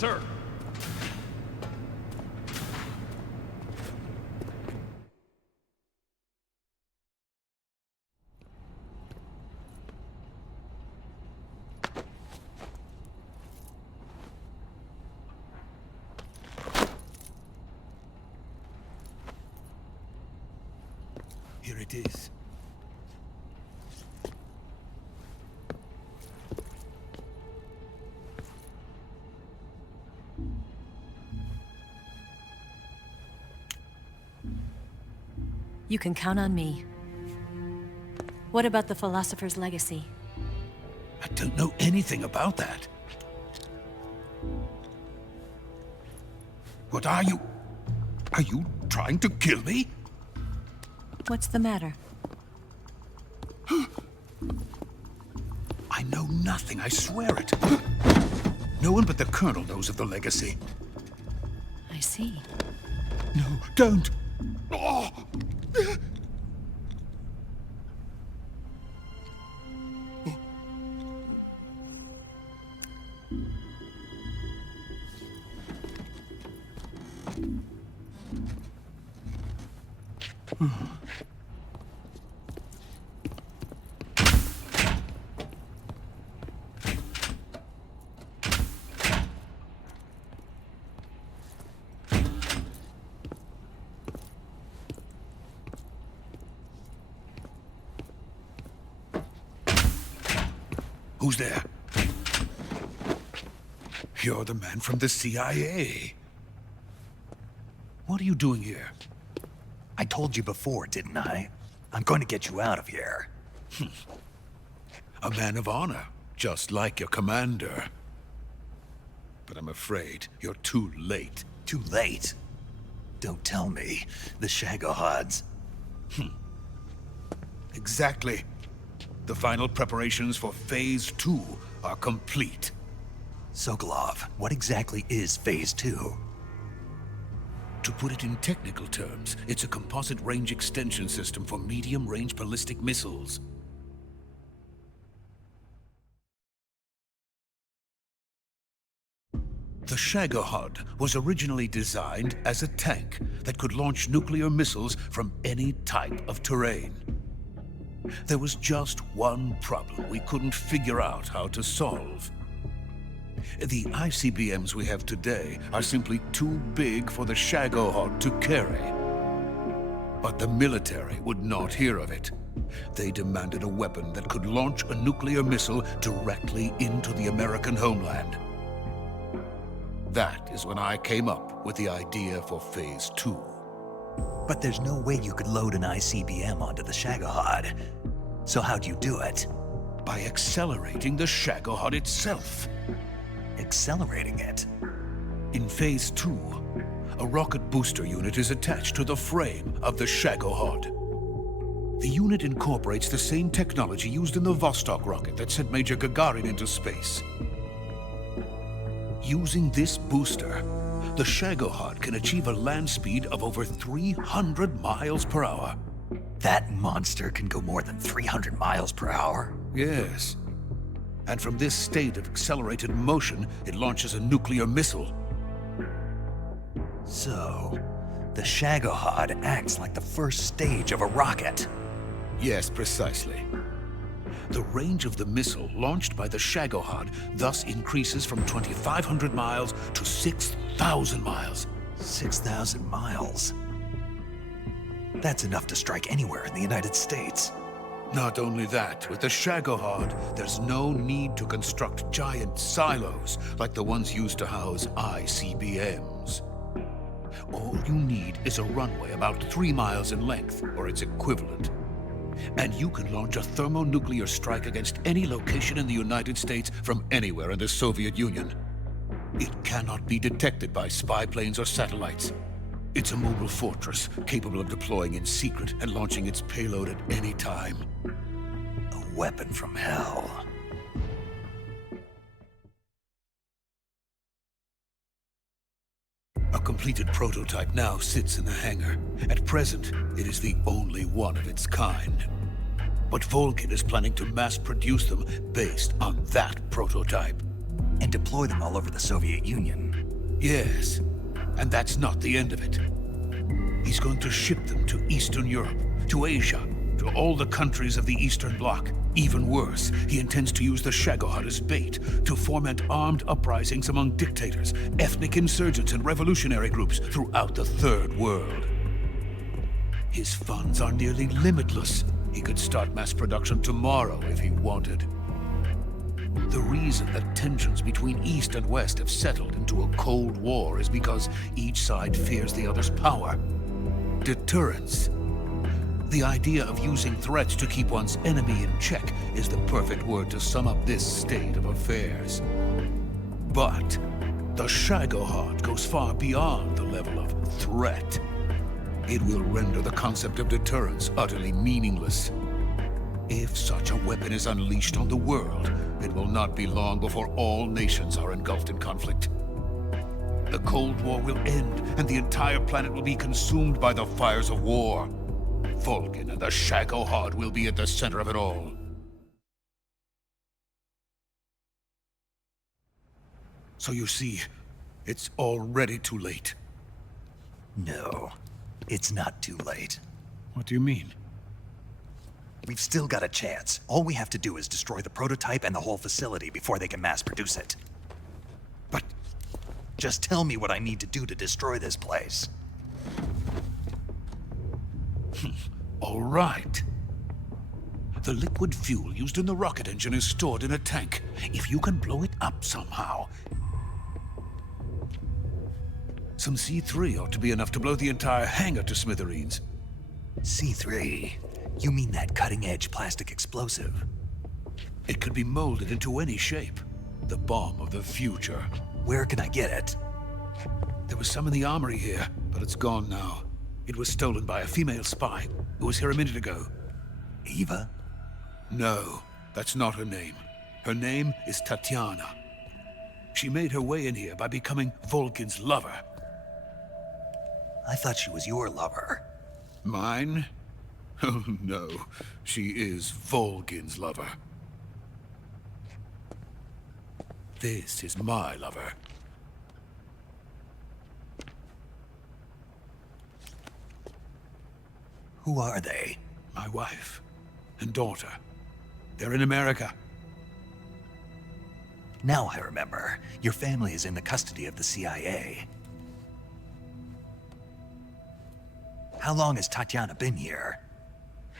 Sir. Here it is. You can count on me. What about the philosopher's legacy? I don't know anything about that. What are you? Are you trying to kill me? What's the matter? I know nothing, I swear it. No one but the Colonel knows of the legacy. I see. No, don't! Oh. Who's there? You're the man from the CIA. What are you doing here? I told you before, didn't I? I'm going to get you out of here. A man of honor, just like your commander. But I'm afraid you're too late. Too late? Don't tell me. The Shagohods. Exactly. The final preparations for Phase 2 are complete. Sokolov, what exactly is Phase 2? To put it in technical terms, it's a composite range extension system for medium-range ballistic missiles. The Shagohod was originally designed as a tank that could launch nuclear missiles from any type of terrain. There was just one problem we couldn't figure out how to solve. The ICBMs we have today are simply too big for the Shagohod to carry. But the military would not hear of it. They demanded a weapon that could launch a nuclear missile directly into the American homeland. That is when I came up with the idea for Phase 2. But there's no way you could load an ICBM onto the Shagohod. So how'd you do it? By accelerating the Shagohod itself. Accelerating it? In Phase 2, a rocket booster unit is attached to the frame of the Shagohod. The unit incorporates the same technology used in the Vostok rocket that sent Major Gagarin into space. Using this booster, the Shagohod can achieve a land speed of over 300 miles per hour. That monster can go more than 300 miles per hour? Yes. And from this state of accelerated motion, it launches a nuclear missile. So, the Shagohod acts like the first stage of a rocket. Yes, precisely. The range of the missile launched by the Shagohod thus increases from 2,500 miles to 6,000 miles. 6,000 miles? That's enough to strike anywhere in the United States. Not only that, with the Shagohod, there's no need to construct giant silos like the ones used to house ICBMs. All you need is a runway about 3 miles in length, or its equivalent. And you can launch a thermonuclear strike against any location in the United States from anywhere in the Soviet Union. It cannot be detected by spy planes or satellites. It's a mobile fortress, capable of deploying in secret and launching its payload at any time. A weapon from hell. A completed prototype now sits in the hangar. At present, it is the only one of its kind. But Volgin is planning to mass-produce them based on that prototype. And deploy them all over the Soviet Union. Yes, and that's not the end of it. He's going to ship them to Eastern Europe, to Asia, to all the countries of the Eastern Bloc. Even worse, he intends to use the Shagohod as bait to foment armed uprisings among dictators, ethnic insurgents, and revolutionary groups throughout the Third World. His funds are nearly limitless. He could start mass production tomorrow if he wanted. The reason that tensions between East and West have settled into a Cold War is because each side fears the other's power. Deterrence. The idea of using threats to keep one's enemy in check is the perfect word to sum up this state of affairs. But the Shagohod goes far beyond the level of threat. It will render the concept of deterrence utterly meaningless. If such a weapon is unleashed on the world, it will not be long before all nations are engulfed in conflict. The Cold War will end, and the entire planet will be consumed by the fires of war. Vulcan and the Shagohod will be at the center of it all. So you see, it's already too late. No, it's not too late. What do you mean? We've still got a chance. All we have to do is destroy the prototype and the whole facility before they can mass produce it. But just tell me what I need to do to destroy this place. All right. The liquid fuel used in the rocket engine is stored in a tank. If you can blow it up somehow, some C3 ought to be enough to blow the entire hangar to smithereens. C3? You mean that cutting-edge plastic explosive? It could be molded into any shape. The bomb of the future. Where can I get it? There was some in the armory here, but it's gone now. It was stolen by a female spy who was here a minute ago. Eva? No, that's not her name. Her name is Tatiana. She made her way in here by becoming Vulcan's lover. I thought she was your lover. Mine? Oh no, she is Vulcan's lover. This is my lover. Who are they? My wife and daughter. They're in America. Now I remember. Your family is in the custody of the CIA. How long has Tatiana been here?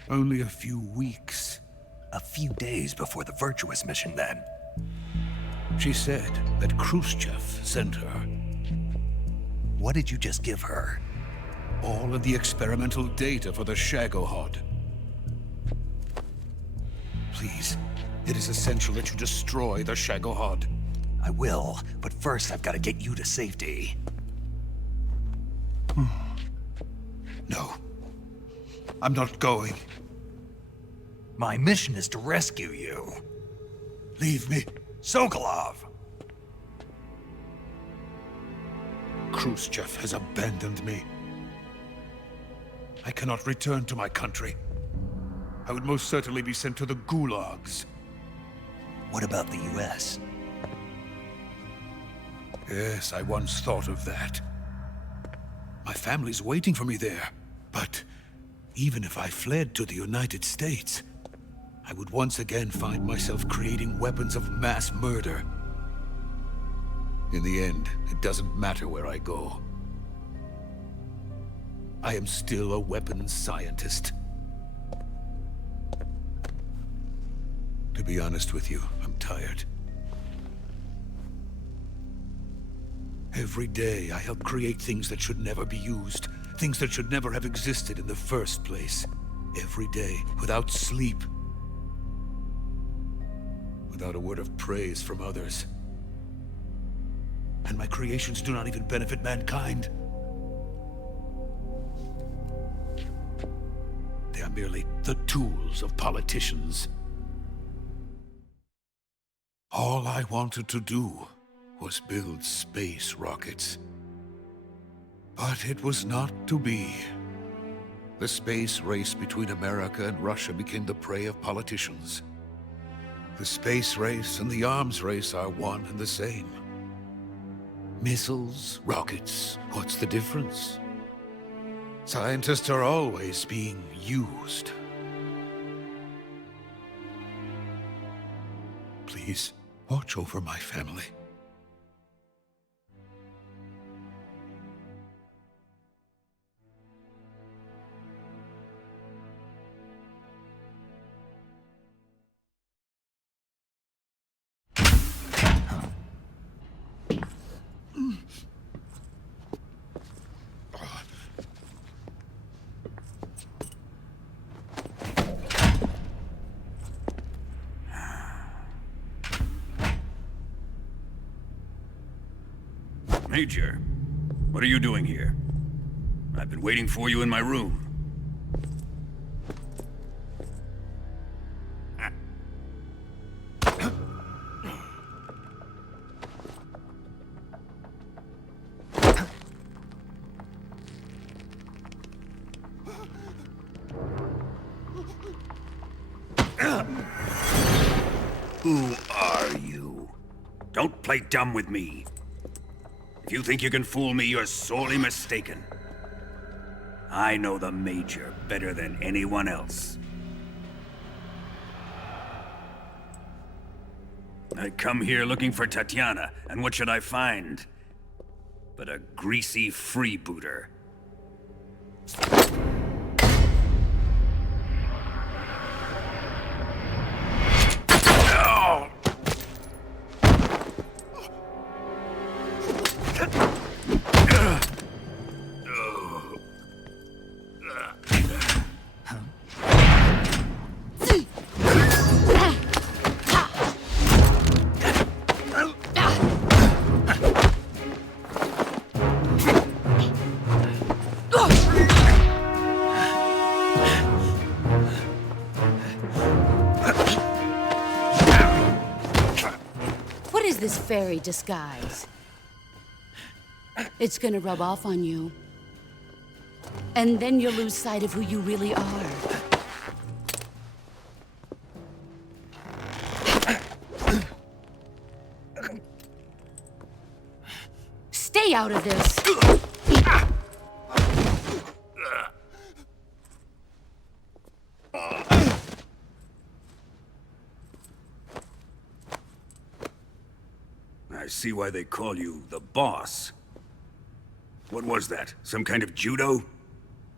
Only a few weeks. A few days before the Virtuous mission, then. She said that Khrushchev sent her. What did you just give her? All of the experimental data for the Shagohod. Please, it is essential that you destroy the Shagohod. I will, but first I've got to get you to safety. No. I'm not going. My mission is to rescue you. Leave me. Sokolov! Khrushchev has abandoned me. I cannot return to my country. I would most certainly be sent to the gulags. What about the US? Yes, I once thought of that. My family's waiting for me there. But even if I fled to the United States, I would once again find myself creating weapons of mass murder. In the end, it doesn't matter where I go. I am still a weapons scientist. To be honest with you, I'm tired. Every day, I help create things that should never be used, things that should never have existed in the first place. Every day, without sleep. Without a word of praise from others. And my creations do not even benefit mankind. They are merely the tools of politicians. All I wanted to do was build space rockets. But it was not to be. The space race between America and Russia became the prey of politicians. The space race and the arms race are one and the same. Missiles, rockets, what's the difference? Scientists are always being used. Please, watch over my family. Major, what are you doing here? I've been waiting for you in my room. Who are you? Don't play dumb with me. If you think you can fool me, you're sorely mistaken. I know the Major better than anyone else. I come here looking for Tatiana, and what should I find? But a greasy freebooter. This fairy disguise. It's gonna rub off on you. And then you'll lose sight of who you really are. Stay out of this! I see why they call you the boss. What was that? Some kind of judo?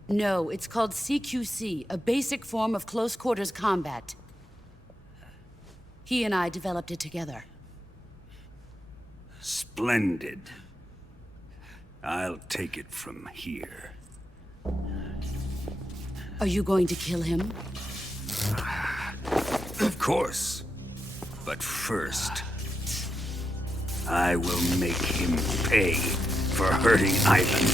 No, it's called CQC, a basic form of close-quarters combat. He and I developed it together. Splendid. I'll take it from here. Are you going to kill him? Of course. But first, I will make him pay for hurting Ivan.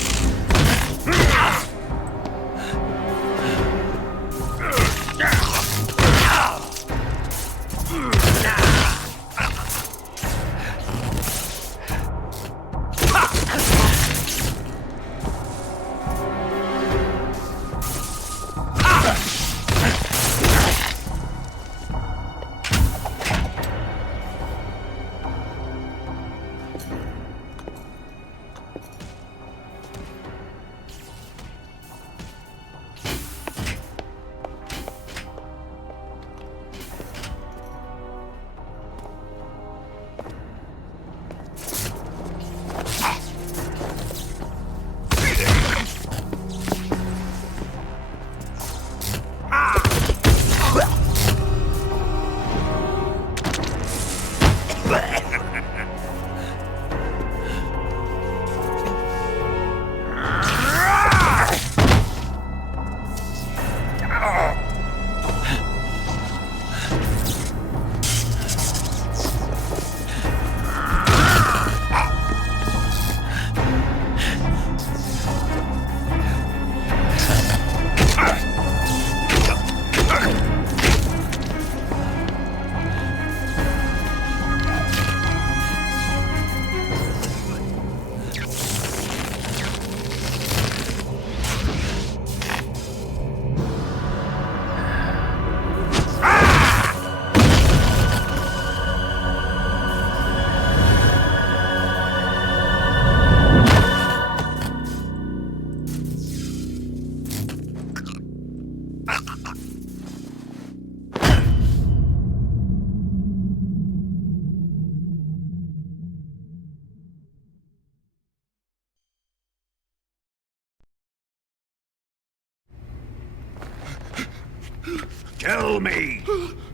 Tell me!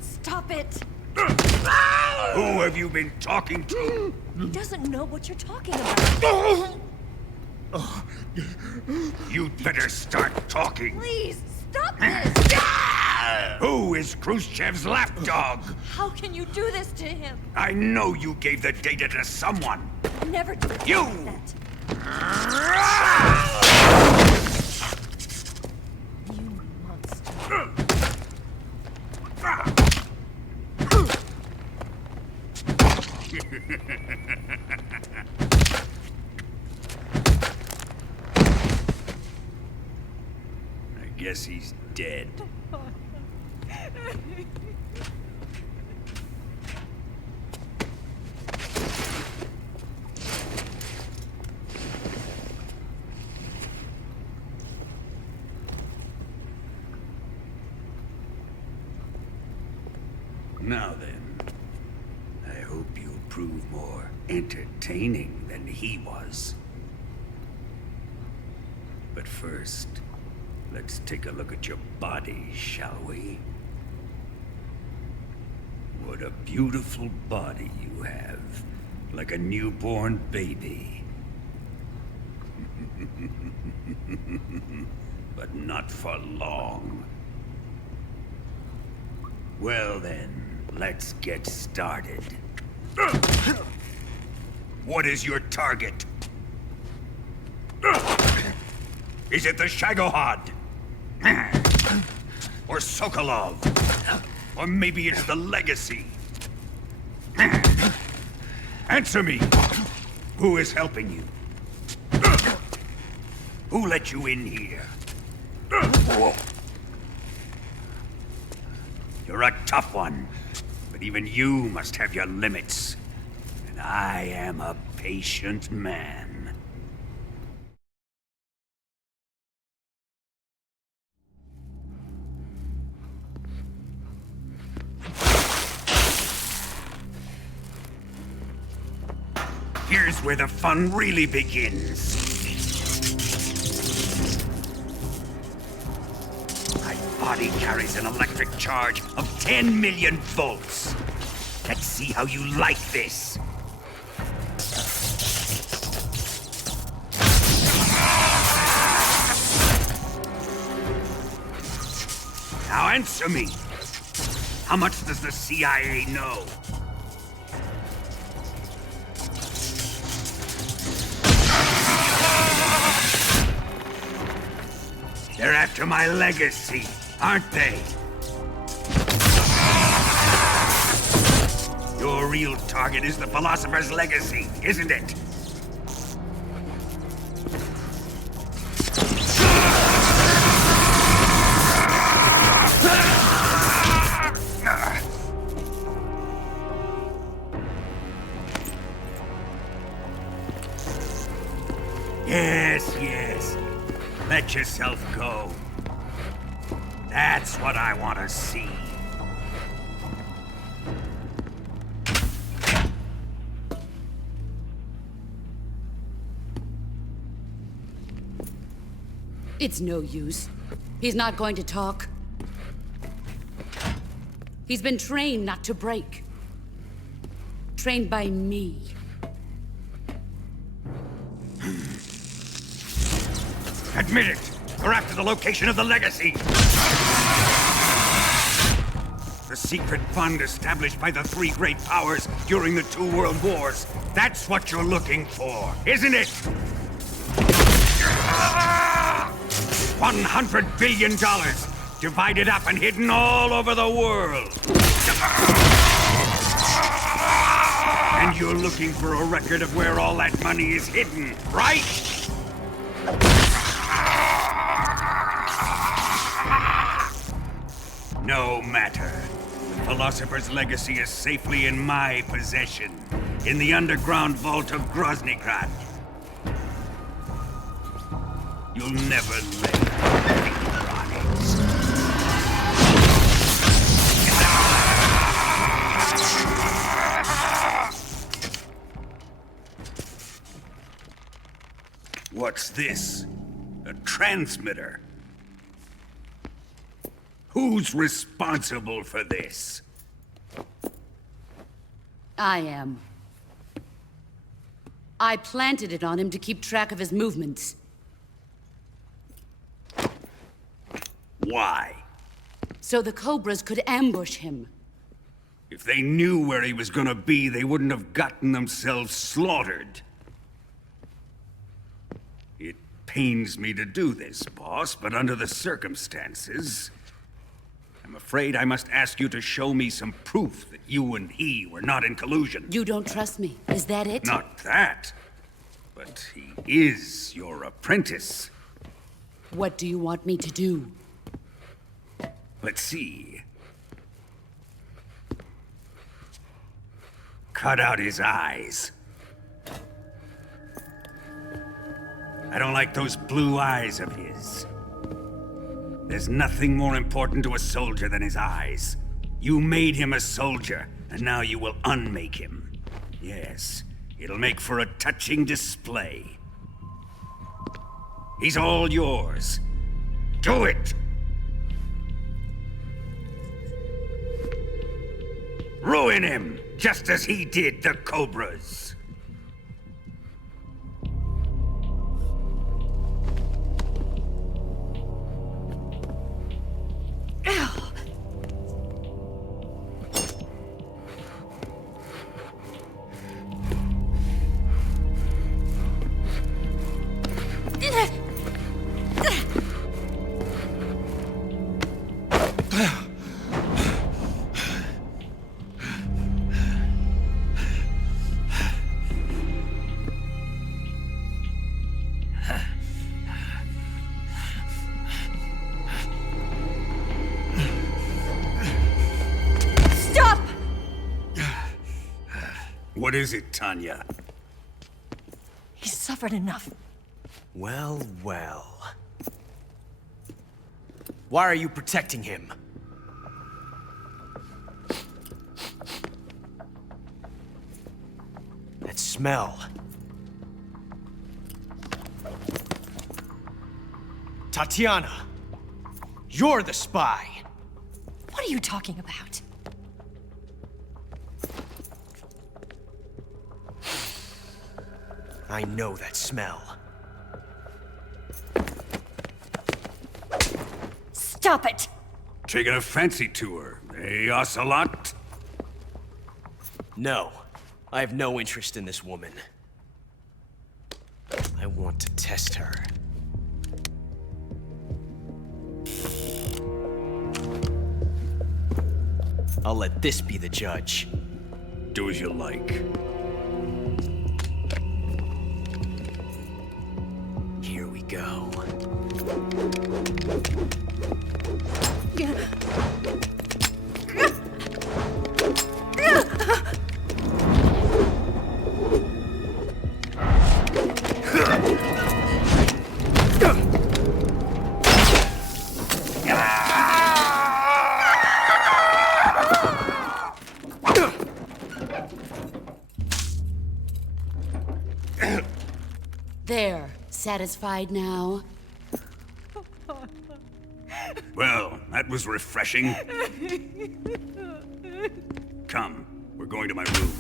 Stop it! Who have you been talking to? He doesn't know what you're talking about. You'd better start talking. Please, stop this! Who is Khrushchev's lapdog? How can you do this to him? I know you gave the data to someone. Never do You! that. You monster. I guess he's dead. Now then, I hope you'll prove more entertaining than he was. But first, let's take a look at your body, shall we? What a beautiful body you have, like a newborn baby. But not for long. Well then, let's get started. What is your target? Is it the Shagohod? Or Sokolov? Or maybe it's the Legacy? Answer me! Who is helping you? Who let you in here? You're a tough one, but even you must have your limits. And I am a patient man. Here's where the fun really begins. My body carries an electric charge of 10 million volts. Let's see how you like this. Now answer me. How much does the CIA know? They're after my legacy, aren't they? Your real target is the Philosopher's Legacy, isn't it? Yes, yes. Let yourself go. That's what I want to see. It's no use. He's not going to talk. He's been trained not to break. Trained by me. Admit it! We're after the location of the Legacy! The secret fund established by the three great powers during the 2 world wars. That's what you're looking for, isn't it? $100 billion, divided up and hidden all over the world. And you're looking for a record of where all that money is hidden, right? No matter. The Philosopher's Legacy is safely in my possession, in the underground vault of Groznygrad. You'll never live on it. What's this? A transmitter? Who's responsible for this? I am. I planted it on him to keep track of his movements. Why? So the Cobras could ambush him. If they knew where he was gonna be, they wouldn't have gotten themselves slaughtered. It pains me to do this, boss, but under the circumstances, I'm afraid I must ask you to show me some proof that you and he were not in collusion. You don't trust me, is that it? Not that, but he is your apprentice. What do you want me to do? Let's see. Cut out his eyes. I don't like those blue eyes of his. There's nothing more important to a soldier than his eyes. You made him a soldier, and now you will unmake him. Yes, it'll make for a touching display. He's all yours. Do it! Ruin him, just as he did the Cobras. What is it, Tanya? He's suffered enough. Well, well. Why are you protecting him? That smell. Tatiana! You're the spy! What are you talking about? I know that smell. Stop it! Taking a fancy to her, eh, Ocelot? No. I have no interest in this woman. I want to test her. I'll let this be the judge. Do as you like. Here we go. There, satisfied now? Well, that was refreshing. Come, we're going to my room.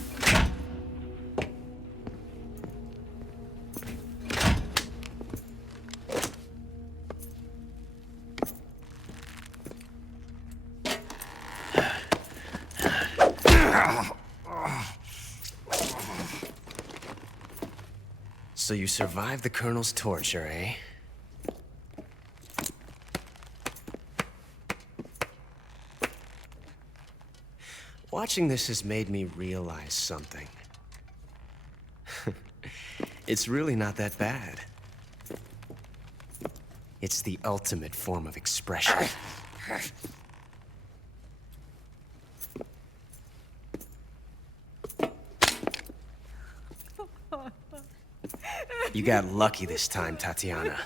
So you survived the Colonel's torture, eh? Watching this has made me realize something. It's really not that bad. It's the ultimate form of expression. You got lucky this time, Tatiana.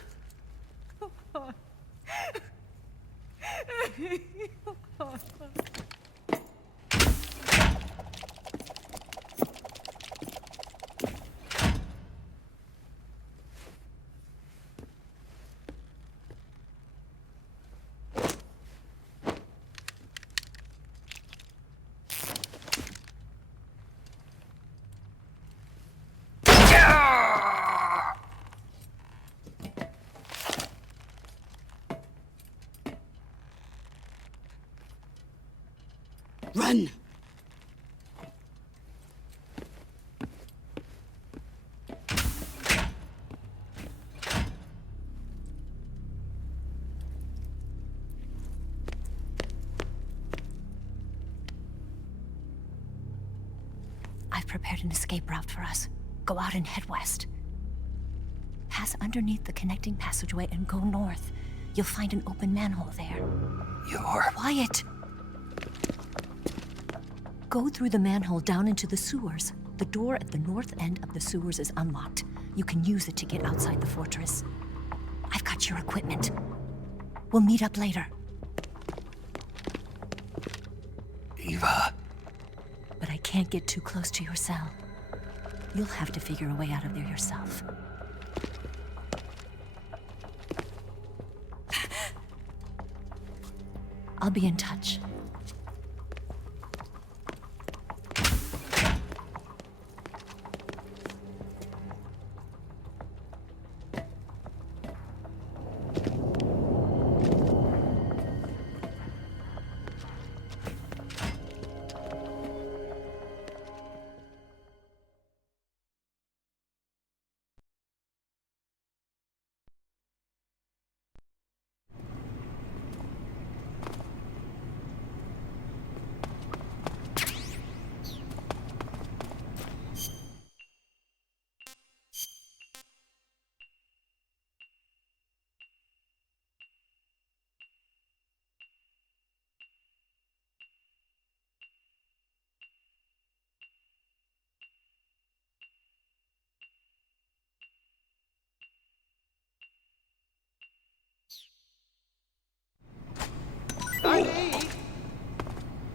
Run! I've prepared an escape route for us. Go out and head west. Pass underneath the connecting passageway and go north. You'll find an open manhole there. You're... Quiet! Go through the manhole down into the sewers. The door at the north end of the sewers is unlocked. You can use it to get outside the fortress. I've got your equipment. We'll meet up later. Eva. But I can't get too close to your cell. You'll have to figure a way out of there yourself. I'll be in touch. I ate!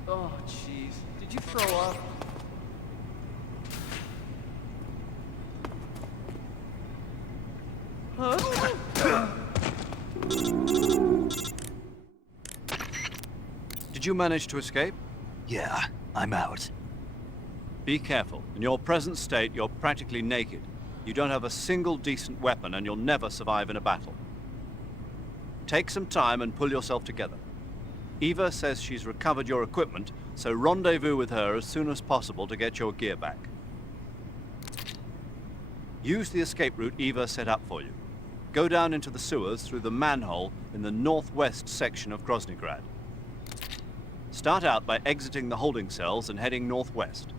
Oh, jeez. Did you throw up? Huh? Did you manage to escape? Yeah, I'm out. Be careful. In your present state, you're practically naked. You don't have a single decent weapon, and you'll never survive in a battle. Take some time and pull yourself together. Eva says she's recovered your equipment, so rendezvous with her as soon as possible to get your gear back. Use the escape route Eva set up for you. Go down into the sewers through the manhole in the northwest section of Groznygrad. Start out by exiting the holding cells and heading northwest.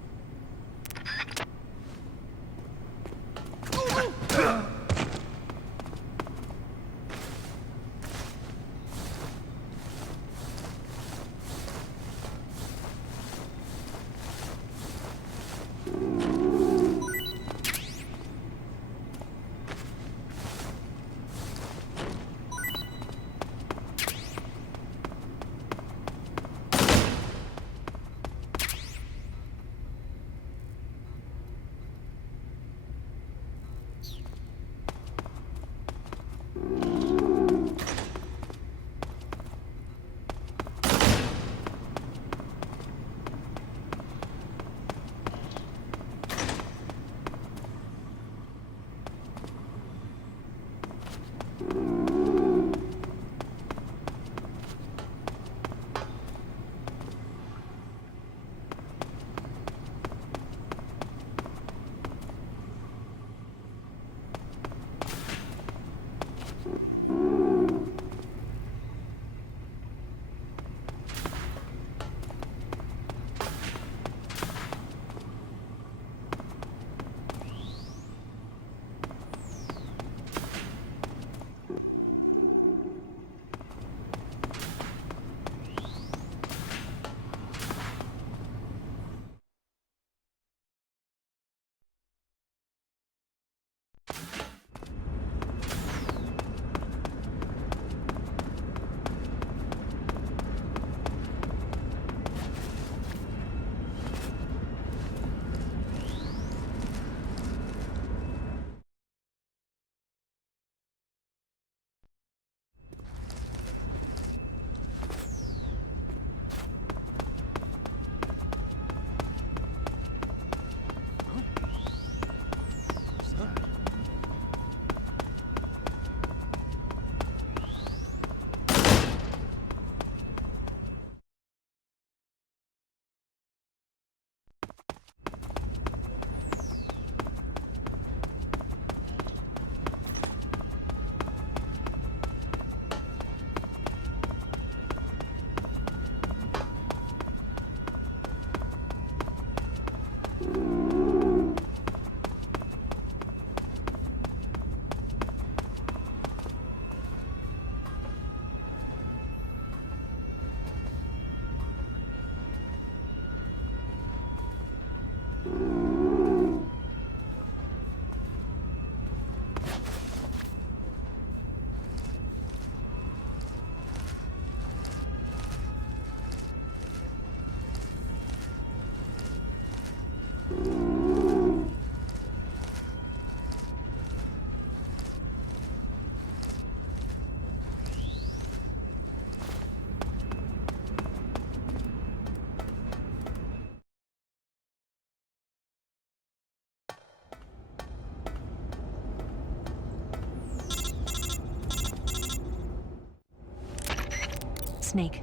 Snake,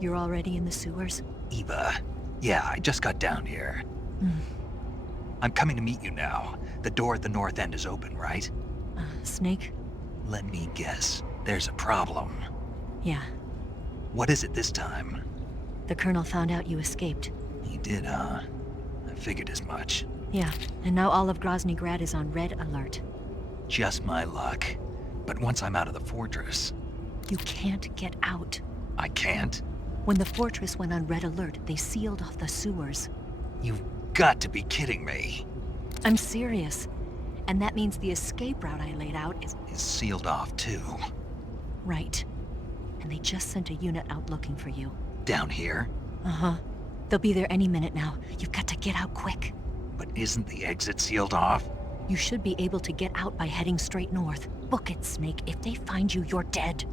you're already in the sewers? Eva, yeah, I just got down here. I'm coming to meet you now. The door at the north end is open, right? Snake? Let me guess. There's a problem. Yeah. What is it this time? The Colonel found out you escaped. He did, huh? I figured as much. Yeah, and now all of Grozny Grad is on red alert. Just my luck. But once I'm out of the fortress... You can't get out. I can't? When the fortress went on red alert, they sealed off the sewers. You've got to be kidding me. I'm serious. And that means the escape route I laid out is sealed off, too. Right. And they just sent a unit out looking for you. Down here? Uh-huh. They'll be there any minute now. You've got to get out quick. But isn't the exit sealed off? You should be able to get out by heading straight north. Book it, Snake. If they find you, you're dead.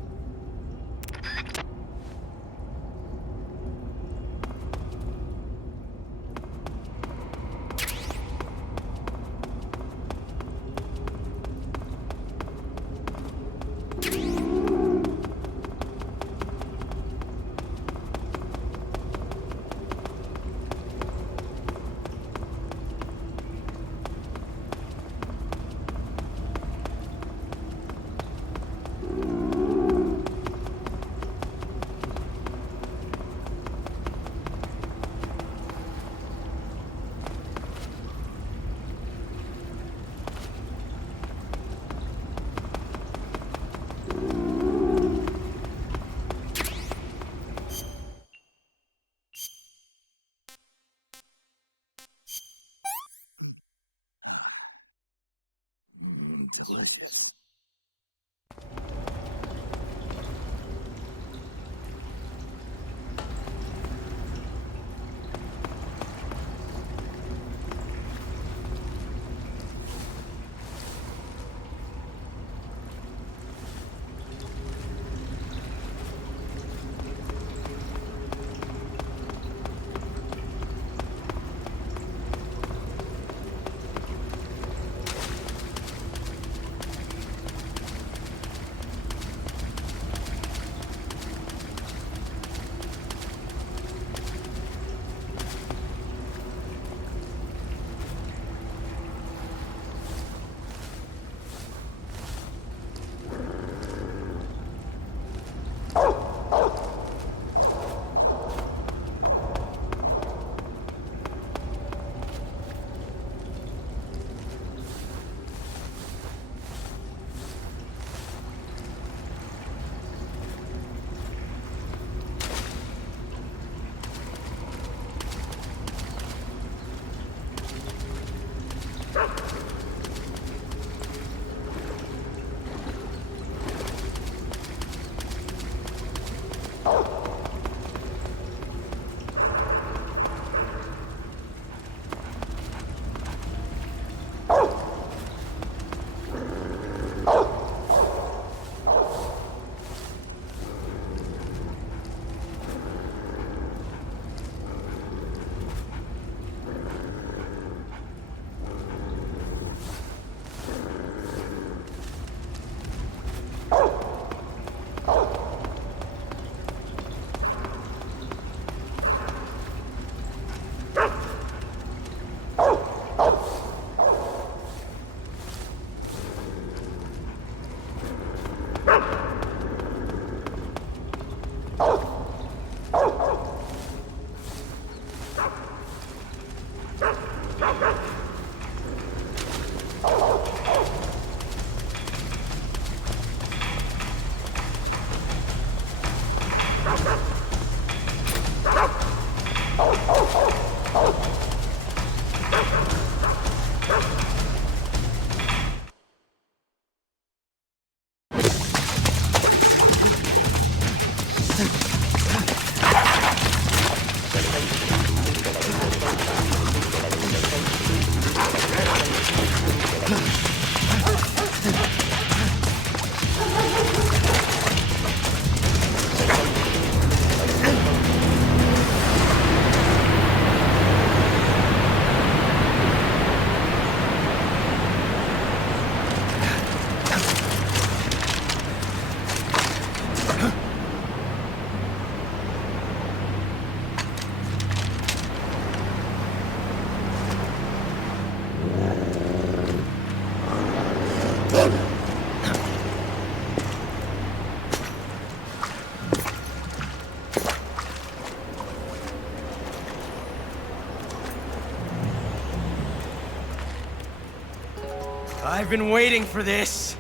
I've been waiting for this.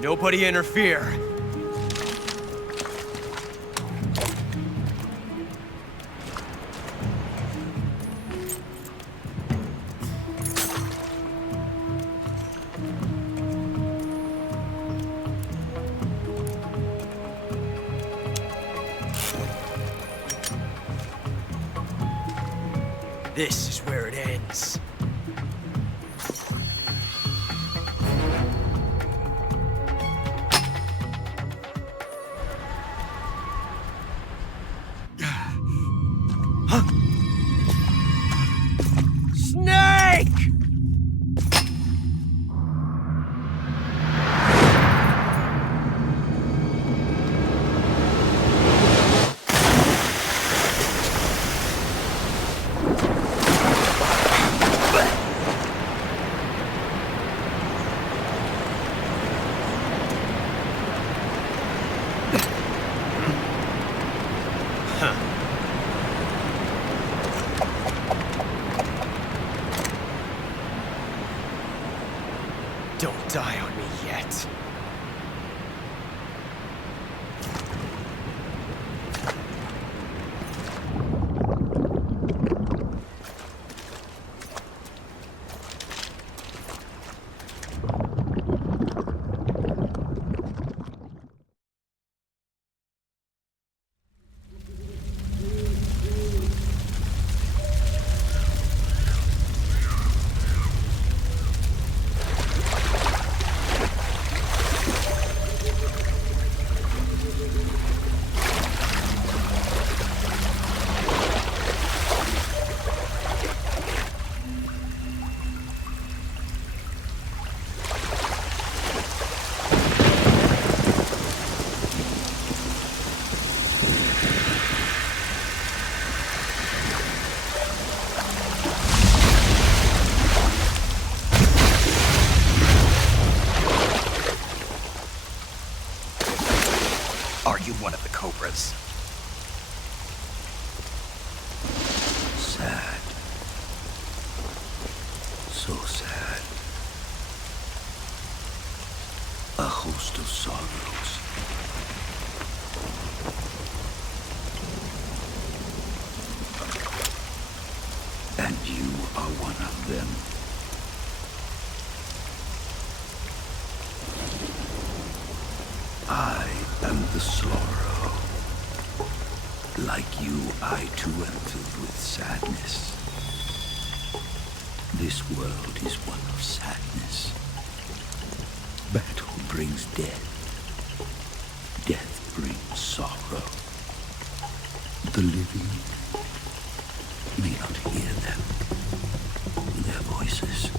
Nobody interfere. This is where it ends. Snake! Don't die on me yet. Are you one of the Cobras? Sad. So sad. A host of sorrows. And you are one of them. I am the sorrow. Like you, I too am filled with sadness. This world is one of sadness. Battle brings death. Death brings sorrow. The living may not hear them. Their voices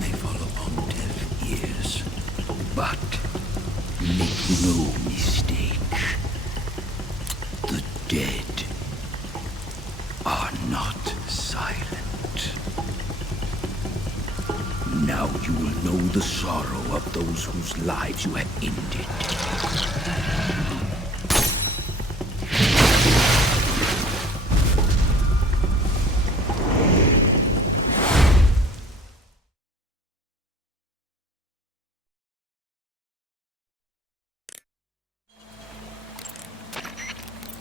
may fall upon deaf ears. But make no mistake. The dead are not silent. Now you will know the sorrow of those whose lives you have ended.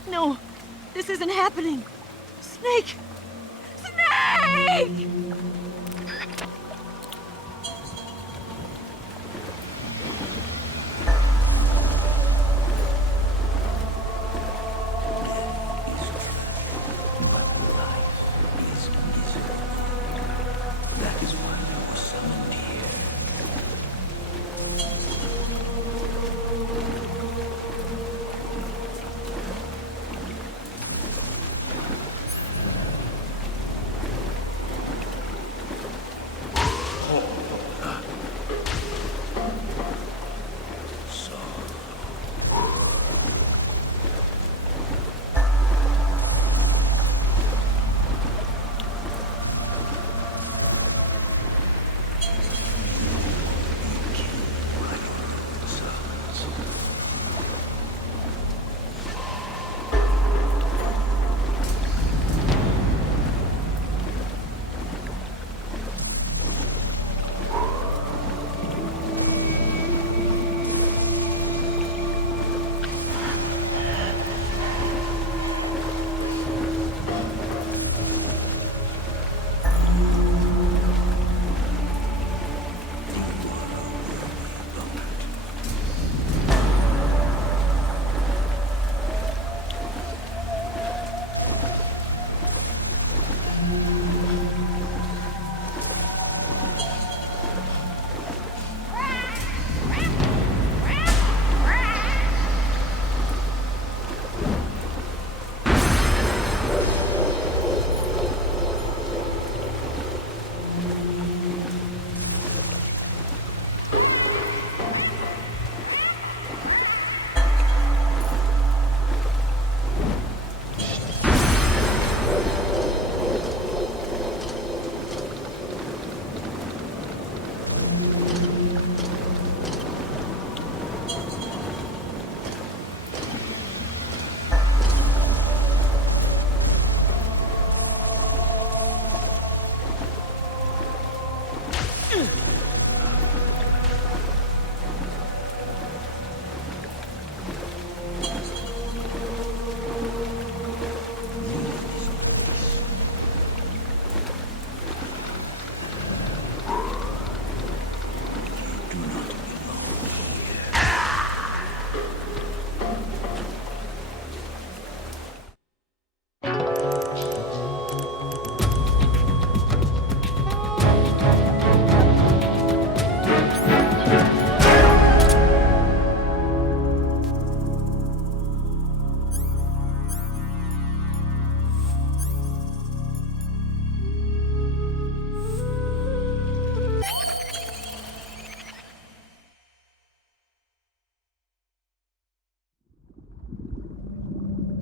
No, this isn't happening. Snake! Snake! That is why I was summoned here.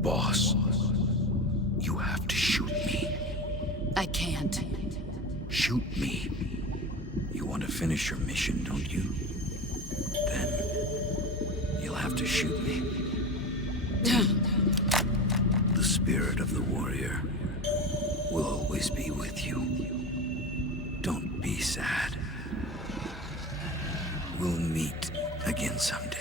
Boss, you have to shoot me. I can't. Shoot me. You want to finish your mission, don't you? Then you'll have to shoot me. The spirit of the warrior will always be with you. Don't be sad. We'll meet again someday.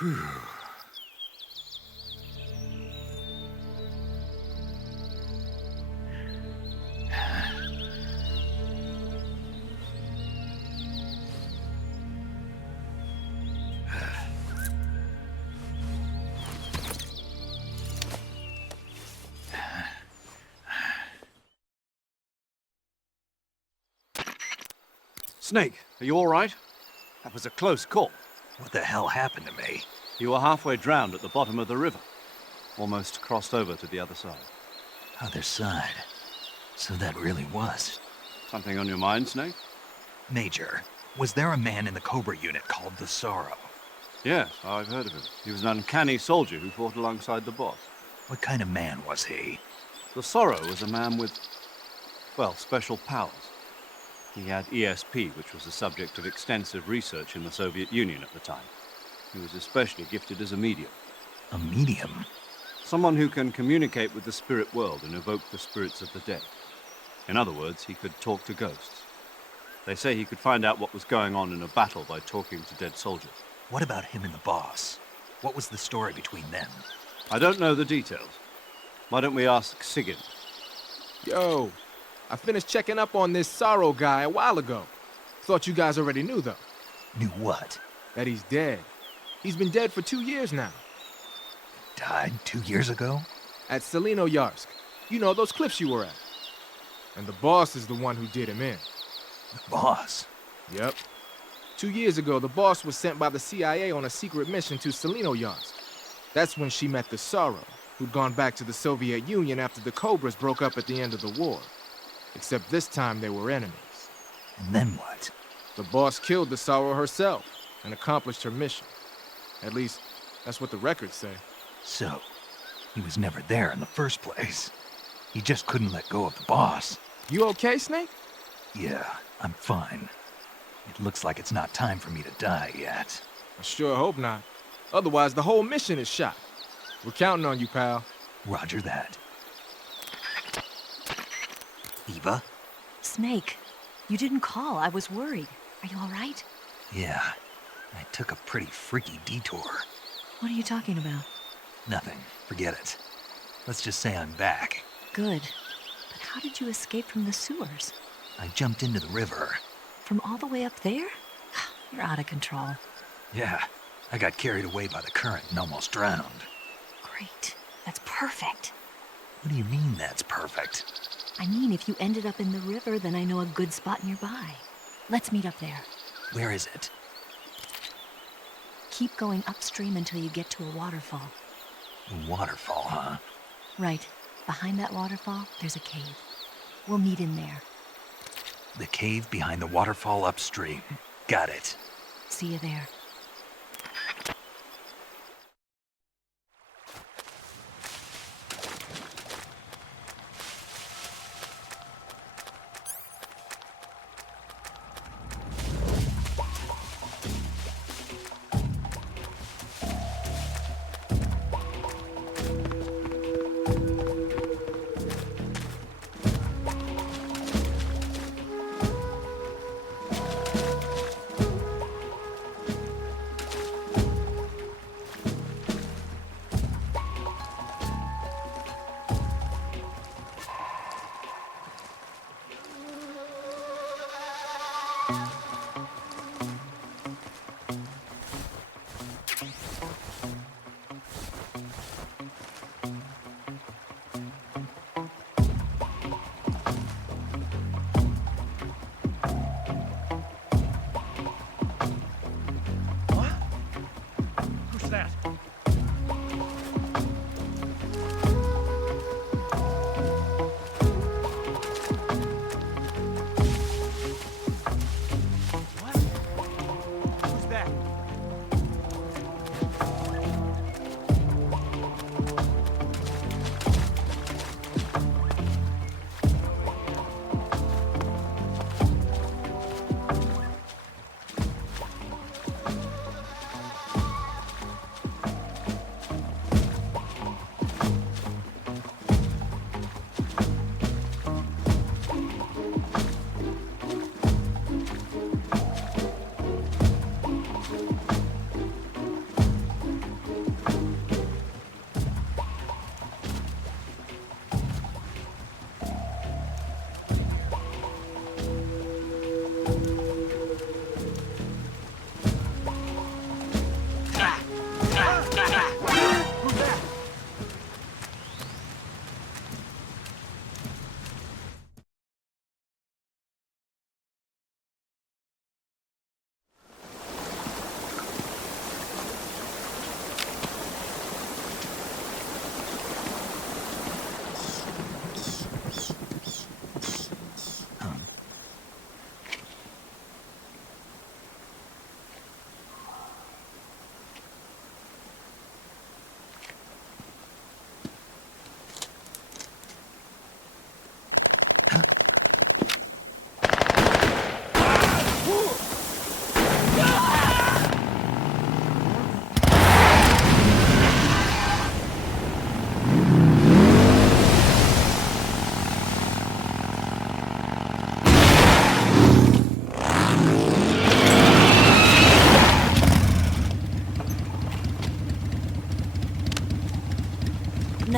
Whew. Snake, are you all right? That was a close call. What the hell happened to me? You were halfway drowned at the bottom of the river. Almost crossed over to the other side. Other side? So that really was. Something on your mind, Snake? Major, was there a man in the Cobra unit called the Sorrow? Yes, I've heard of him. He was an uncanny soldier who fought alongside the boss. What kind of man was he? The Sorrow was a man with, well, special powers. He had ESP, which was the subject of extensive research in the Soviet Union at the time. He was especially gifted as a medium. A medium? Someone who can communicate with the spirit world and evoke the spirits of the dead. In other words, he could talk to ghosts. They say he could find out what was going on in a battle by talking to dead soldiers. What about him and the boss? What was the story between them? I don't know the details. Why don't we ask Sigyn? Yo, I finished checking up on this Sorrow guy a while ago. Thought you guys already knew, though. Knew what? That he's dead. He's been dead for 2 years now. Died 2 years ago? At Selino-Yarsk. You know, those cliffs you were at. And the boss is the one who did him in. The boss? Yep. 2 years ago, the boss was sent by the CIA on a secret mission to Selino-Yarsk. That's when she met the Sorrow, who'd gone back to the Soviet Union after the Cobras broke up at the end of the war. Except this time they were enemies. And then what? The boss killed the Sorrow herself and accomplished her mission. At least, that's what the records say. So, he was never there in the first place. He just couldn't let go of the boss. You okay, Snake? Yeah, I'm fine. It looks like it's not time for me to die yet. I sure hope not. Otherwise, the whole mission is shot. We're counting on you, pal. Roger that. Eva? Snake, you didn't call. I was worried. Are you all right? Yeah, I took a pretty freaky detour. What are you talking about? Nothing. Forget it. Let's just say I'm back. Good. But how did you escape from the sewers? I jumped into the river. From all the way up there? You're out of control. Yeah, I got carried away by the current and almost drowned. Great. That's perfect. What do you mean that's perfect? I mean, if you ended up in the river, then I know a good spot nearby. Let's meet up there. Where is it? Keep going upstream until you get to a waterfall. A waterfall, huh? Right. Behind that waterfall, there's a cave. We'll meet in there. The cave behind the waterfall upstream. Got it. See you there.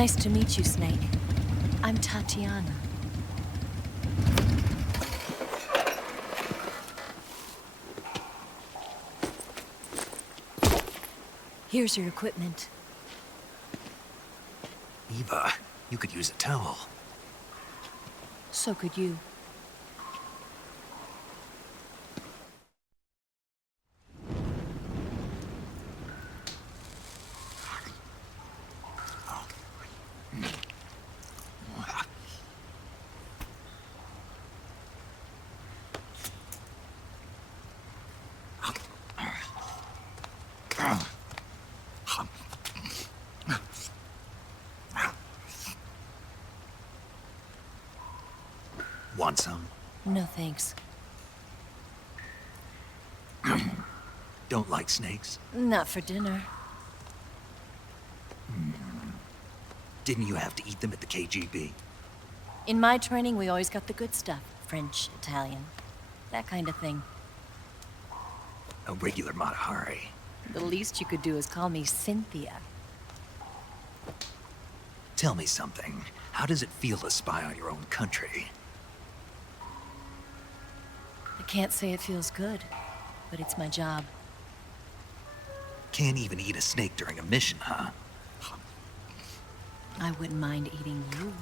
Nice to meet you, Snake. I'm Tatiana. Here's your equipment. Eva, you could use a towel. So could you. Want some? No thanks. Don't like snakes? Not for dinner. Didn't you have to eat them at the KGB? In my training, we always got the good stuff. French, Italian, that kind of thing. A regular Matahari. The least you could do is call me Cynthia. Tell me something. How does it feel to spy on your own country? I can't say it feels good, but it's my job. Can't even eat a snake during a mission, huh? I wouldn't mind eating you.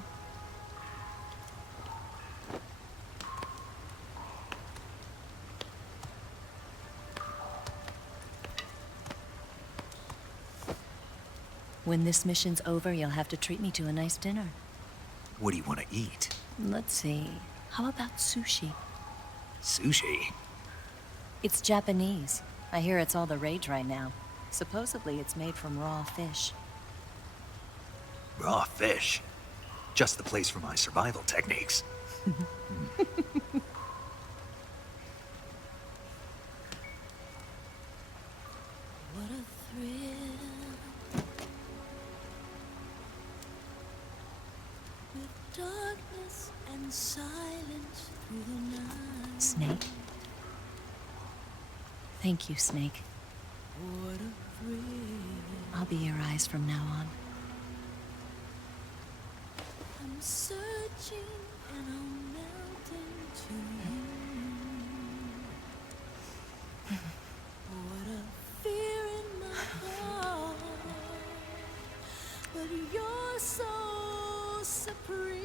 When this mission's over, you'll have to treat me to a nice dinner. What do you want to eat? Let's see. How about sushi? Sushi? It's Japanese. I hear it's all the rage right now. Supposedly, it's made from raw fish. Raw fish? Just the place for my survival techniques. What a thrill. With darkness and silence through the night. Snake? Thank you, Snake. What a thrill. I'll be your eyes from now on. I'm searching and I'm melting to you. What a fear in my heart. But you're so supreme.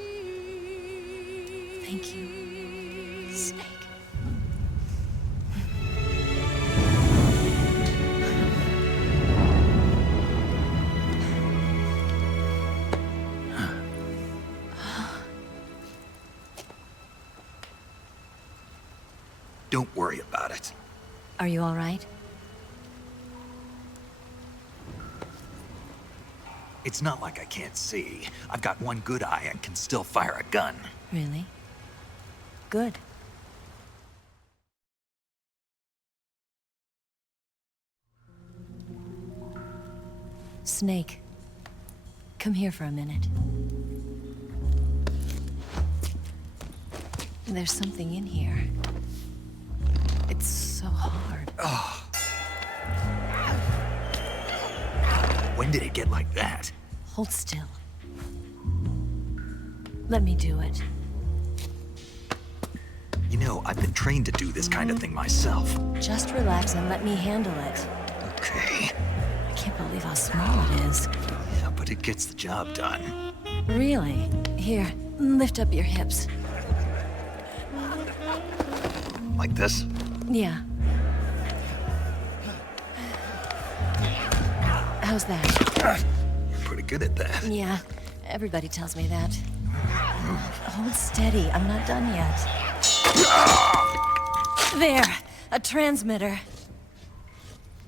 Thank you, Snake. Don't worry about it. Are you all right? It's not like I can't see. I've got one good eye and can still fire a gun. Really? Good. Snake, come here for a minute. There's something in here. It's so hard. Oh. When did it get like that? Hold still. Let me do it. You know, I've been trained to do this kind of thing myself. Just relax and let me handle it. Okay. I can't believe how small it is. Yeah, but it gets the job done. Really? Here, lift up your hips. Like this? Yeah. How's that? You're pretty good at that. Yeah, everybody tells me that. Hold steady, I'm not done yet. There, a transmitter.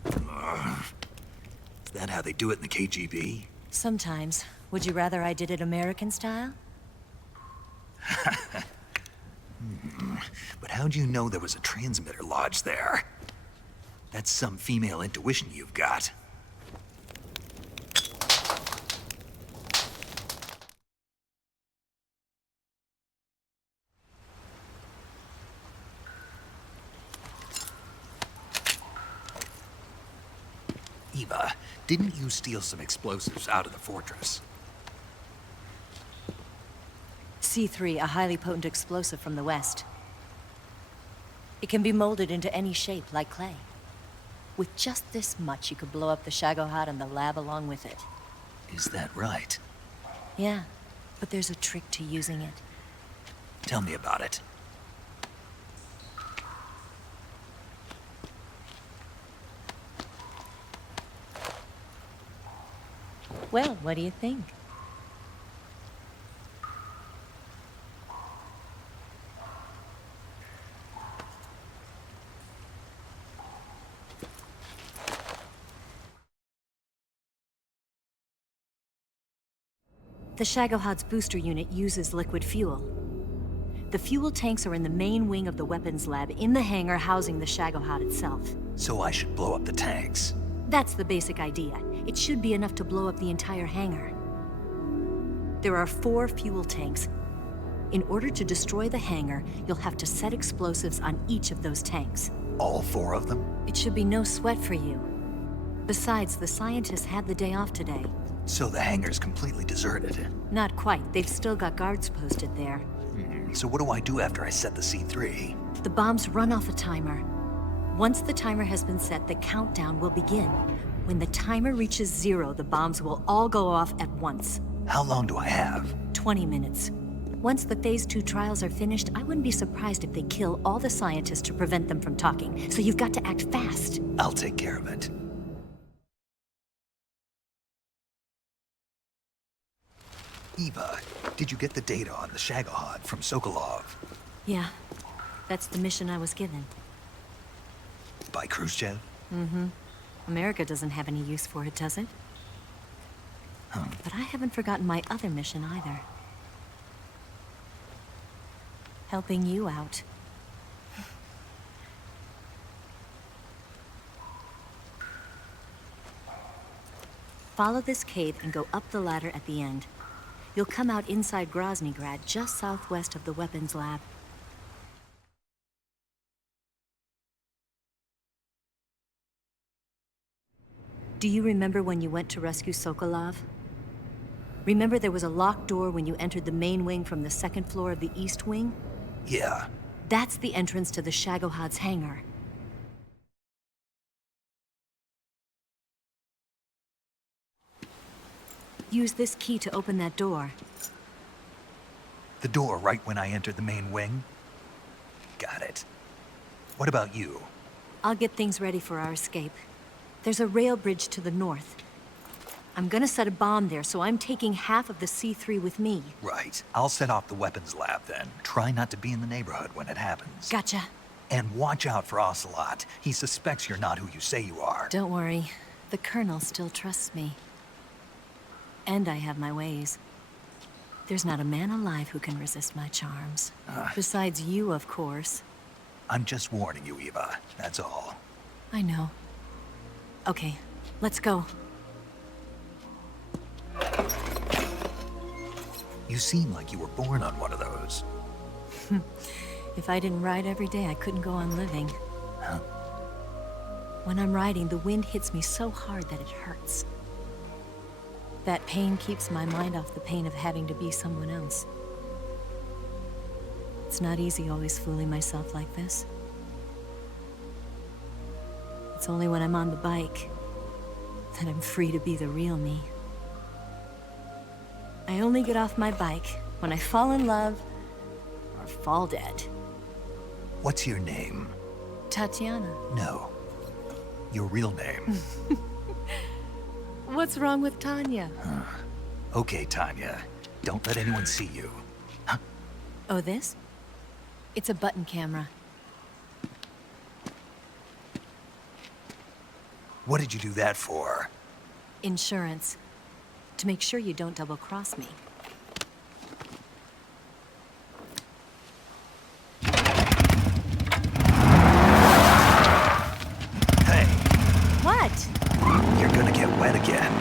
Is that how they do it in the KGB? Sometimes. Would you rather I did it American style? But how'd you know there was a transmitter lodged there? That's some female intuition you've got. Eva, didn't you steal some explosives out of the fortress? C3, a highly potent explosive from the West. It can be molded into any shape, like clay. With just this much, you could blow up the Shagohod and the lab along with it. Is that right? Yeah, but there's a trick to using it. Tell me about it. Well, what do you think? The Shagohod's booster unit uses liquid fuel. The fuel tanks are in the main wing of the weapons lab in the hangar housing the Shagohod itself. So I should blow up the tanks. That's the basic idea. It should be enough to blow up the entire hangar. There are 4 fuel tanks. In order to destroy the hangar, you'll have to set explosives on each of those tanks. All 4 of them? It should be no sweat for you. Besides, the scientists had the day off today. So the hangar's completely deserted. Not quite. They've still got guards posted there. So what do I do after I set the C3? The bombs run off a timer. Once the timer has been set, the countdown will begin. When the timer reaches 0, the bombs will all go off at once. How long do I have? 20 minutes. Once the Phase 2 trials are finished, I wouldn't be surprised if they kill all the scientists to prevent them from talking. So you've got to act fast. I'll take care of it. Eva, did you get the data on the Shagohod from Sokolov? Yeah, that's the mission I was given. By Khrushchev? Mm-hmm. America doesn't have any use for it, does it? But I haven't forgotten my other mission either. Helping you out. Follow this cave and go up the ladder at the end. You'll come out inside Groznygrad, just southwest of the weapons lab. Do you remember when you went to rescue Sokolov? Remember there was a locked door when you entered the main wing from the 2nd floor of the East Wing? Yeah. That's the entrance to the Shagohod's hangar. Use this key to open that door. The door right when I entered the main wing? Got it. What about you? I'll get things ready for our escape. There's a rail bridge to the north. I'm gonna set a bomb there, so I'm taking half of the C3 with me. Right. I'll set off the weapons lab then. Try not to be in the neighborhood when it happens. Gotcha. And watch out for Ocelot. He suspects you're not who you say you are. Don't worry. The Colonel still trusts me. And I have my ways. There's not a man alive who can resist my charms. Besides you, of course. I'm just warning you, Eva. That's all. I know. Okay, let's go. You seem like you were born on one of those. If I didn't ride every day, I couldn't go on living. Huh? When I'm riding, the wind hits me so hard that it hurts. That pain keeps my mind off the pain of having to be someone else. It's not easy always fooling myself like this. It's only when I'm on the bike that I'm free to be the real me. I only get off my bike when I fall in love or fall dead. What's your name? Tatiana. No. Your real name. What's wrong with Tanya? Okay, Tanya. Don't let anyone see you. Huh? Oh, this? It's a button camera. What did you do that for? Insurance. To make sure you don't double-cross me. Hey. What? You're gonna get wet again.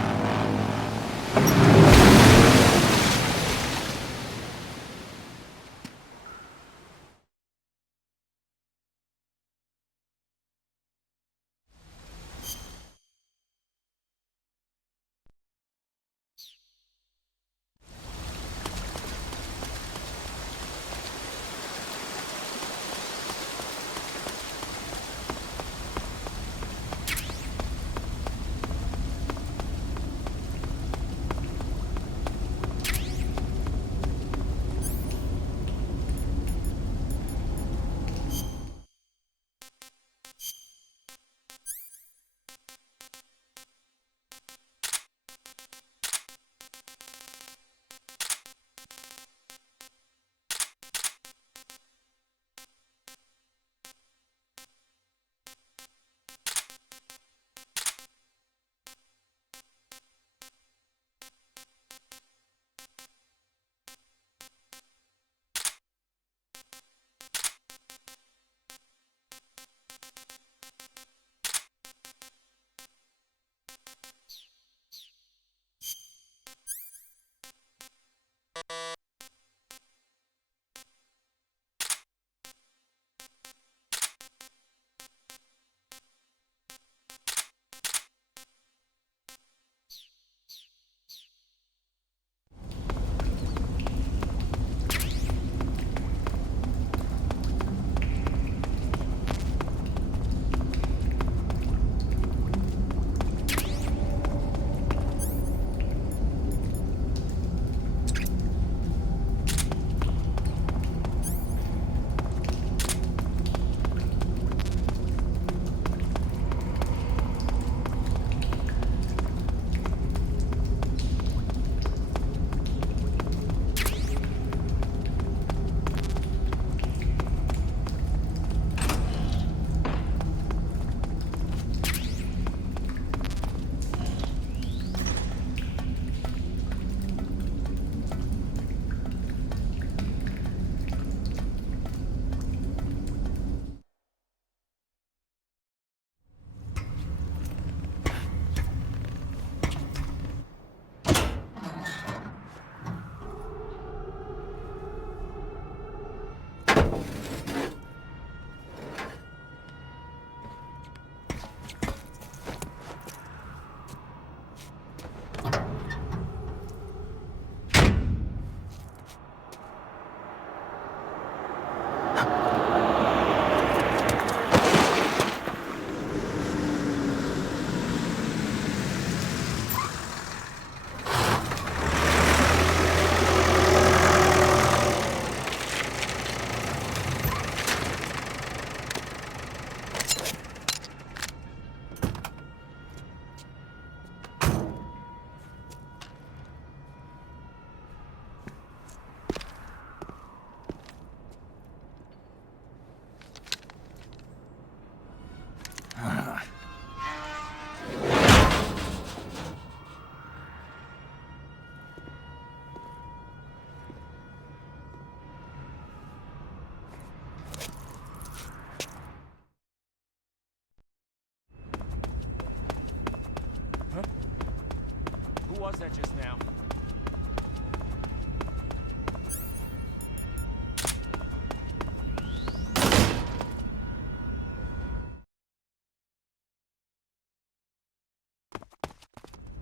Who was that just now?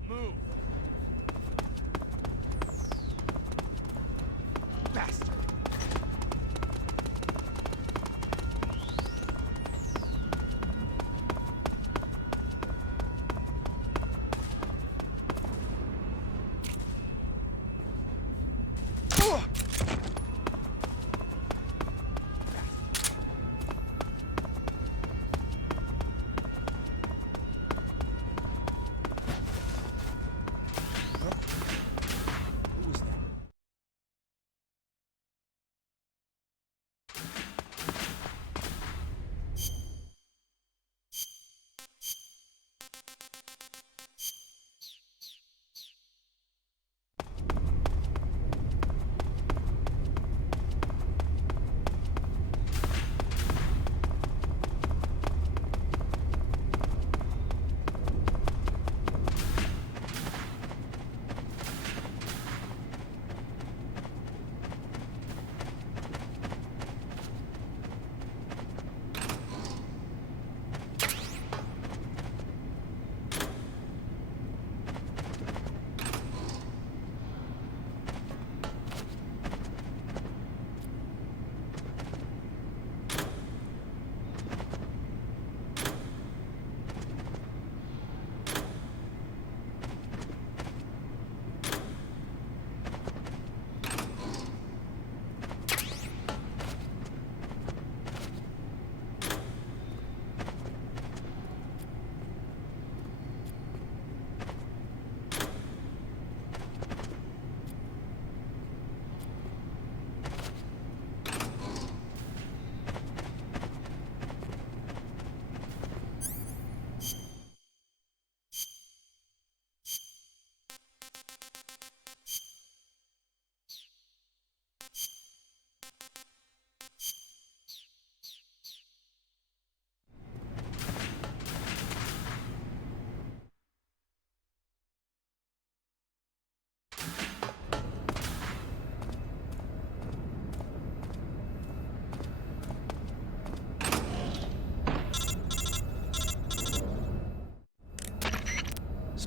Move! Bastard!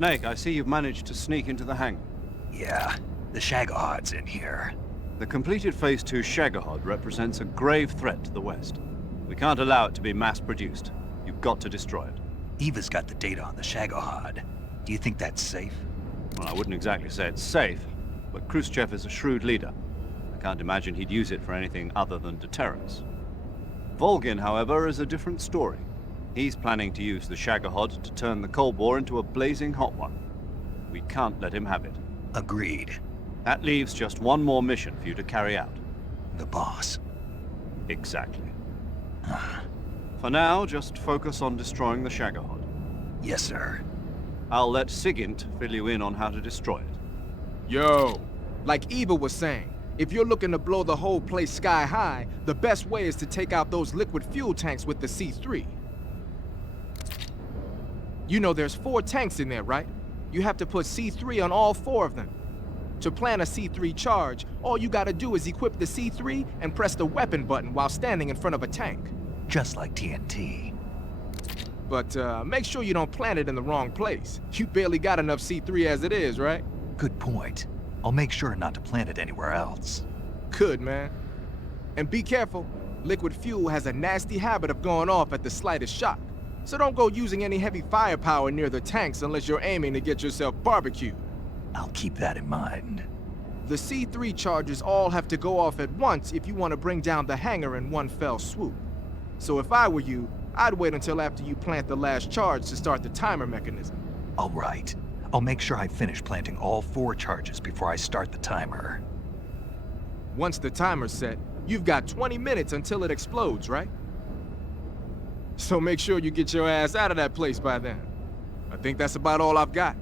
Snake, I see you've managed to sneak into the hangar. Yeah, the Shagohod's in here. The completed Phase 2 Shagohod represents a grave threat to the West. We can't allow it to be mass-produced. You've got to destroy it. Eva's got the data on the Shagohod. Do you think that's safe? Well, I wouldn't exactly say it's safe, but Khrushchev is a shrewd leader. I can't imagine he'd use it for anything other than deterrence. Volgin, however, is a different story. He's planning to use the Shagohod to turn the Cold War into a blazing hot one. We can't let him have it. Agreed. That leaves just one more mission for you to carry out. The boss. Exactly. For now, just focus on destroying the Shagohod. Yes, sir. I'll let Sigint fill you in on how to destroy it. Yo, like Eva was saying, if you're looking to blow the whole place sky high, the best way is to take out those liquid fuel tanks with the C3. You know there's 4 tanks in there, right? You have to put C3 on all 4 of them. To plan a C3 charge, all you gotta do is equip the C3 and press the weapon button while standing in front of a tank. Just like TNT. But make sure you don't plant it in the wrong place. You barely got enough C3 as it is, right? Good point. I'll make sure not to plant it anywhere else. Good, man. And be careful. Liquid fuel has a nasty habit of going off at the slightest shock. So don't go using any heavy firepower near the tanks unless you're aiming to get yourself barbecued. I'll keep that in mind. The C3 charges all have to go off at once if you want to bring down the hangar in one fell swoop. So if I were you, I'd wait until after you plant the last charge to start the timer mechanism. All right. I'll make sure I finish planting all 4 charges before I start the timer. Once the timer's set, you've got 20 minutes until it explodes, right? So make sure you get your ass out of that place by then. I think that's about all I've got.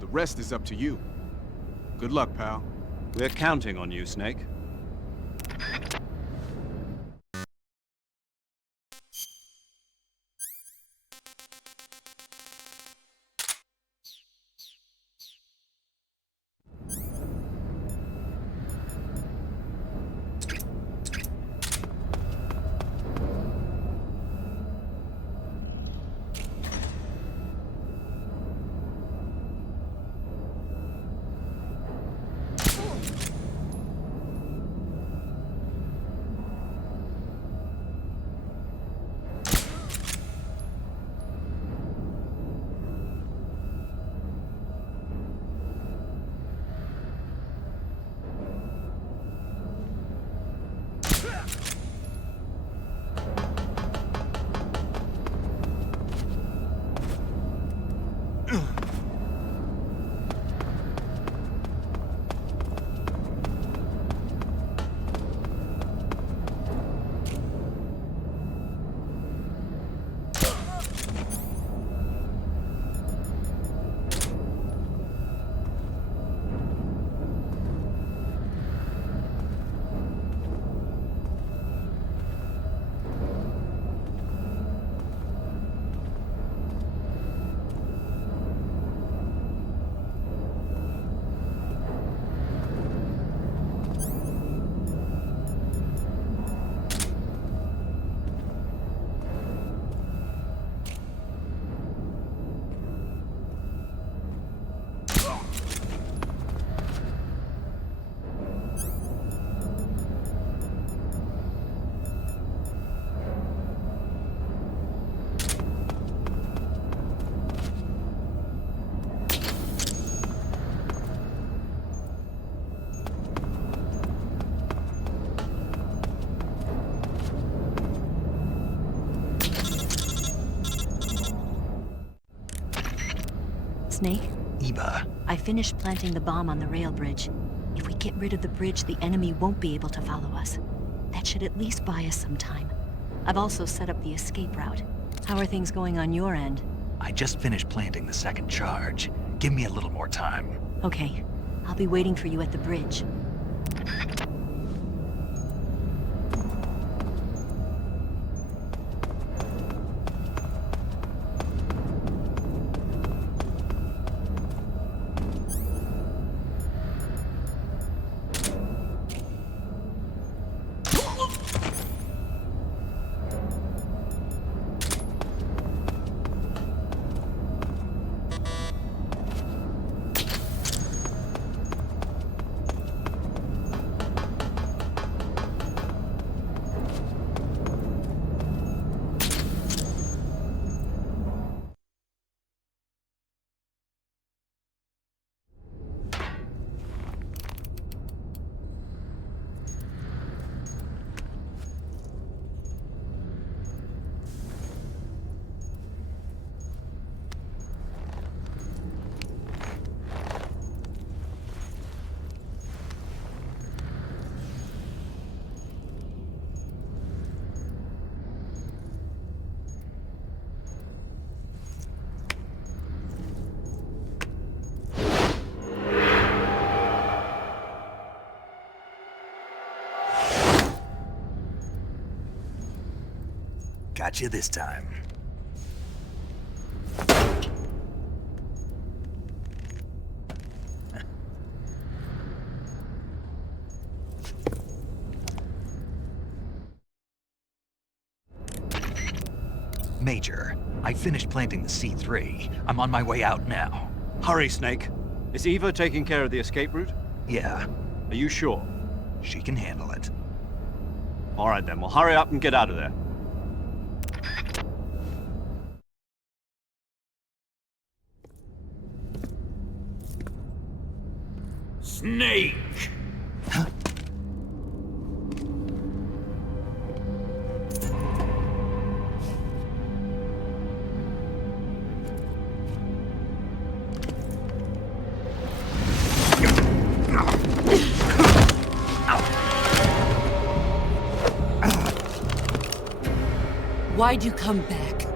The rest is up to you. Good luck, pal. We're counting on you, Snake. Snake? Eva. I finished planting the bomb on the rail bridge. If we get rid of the bridge, the enemy won't be able to follow us. That should at least buy us some time. I've also set up the escape route. How are things going on your end? I just finished planting the 2nd charge. Give me a little more time. Okay. I'll be waiting for you at the bridge. Got you this time. Major, I finished planting the C3. I'm on my way out now. Hurry, Snake. Is Eva taking care of the escape route? Yeah. Are you sure? She can handle it. All right then, well hurry up and get out of there. Snake! Why'd you come back?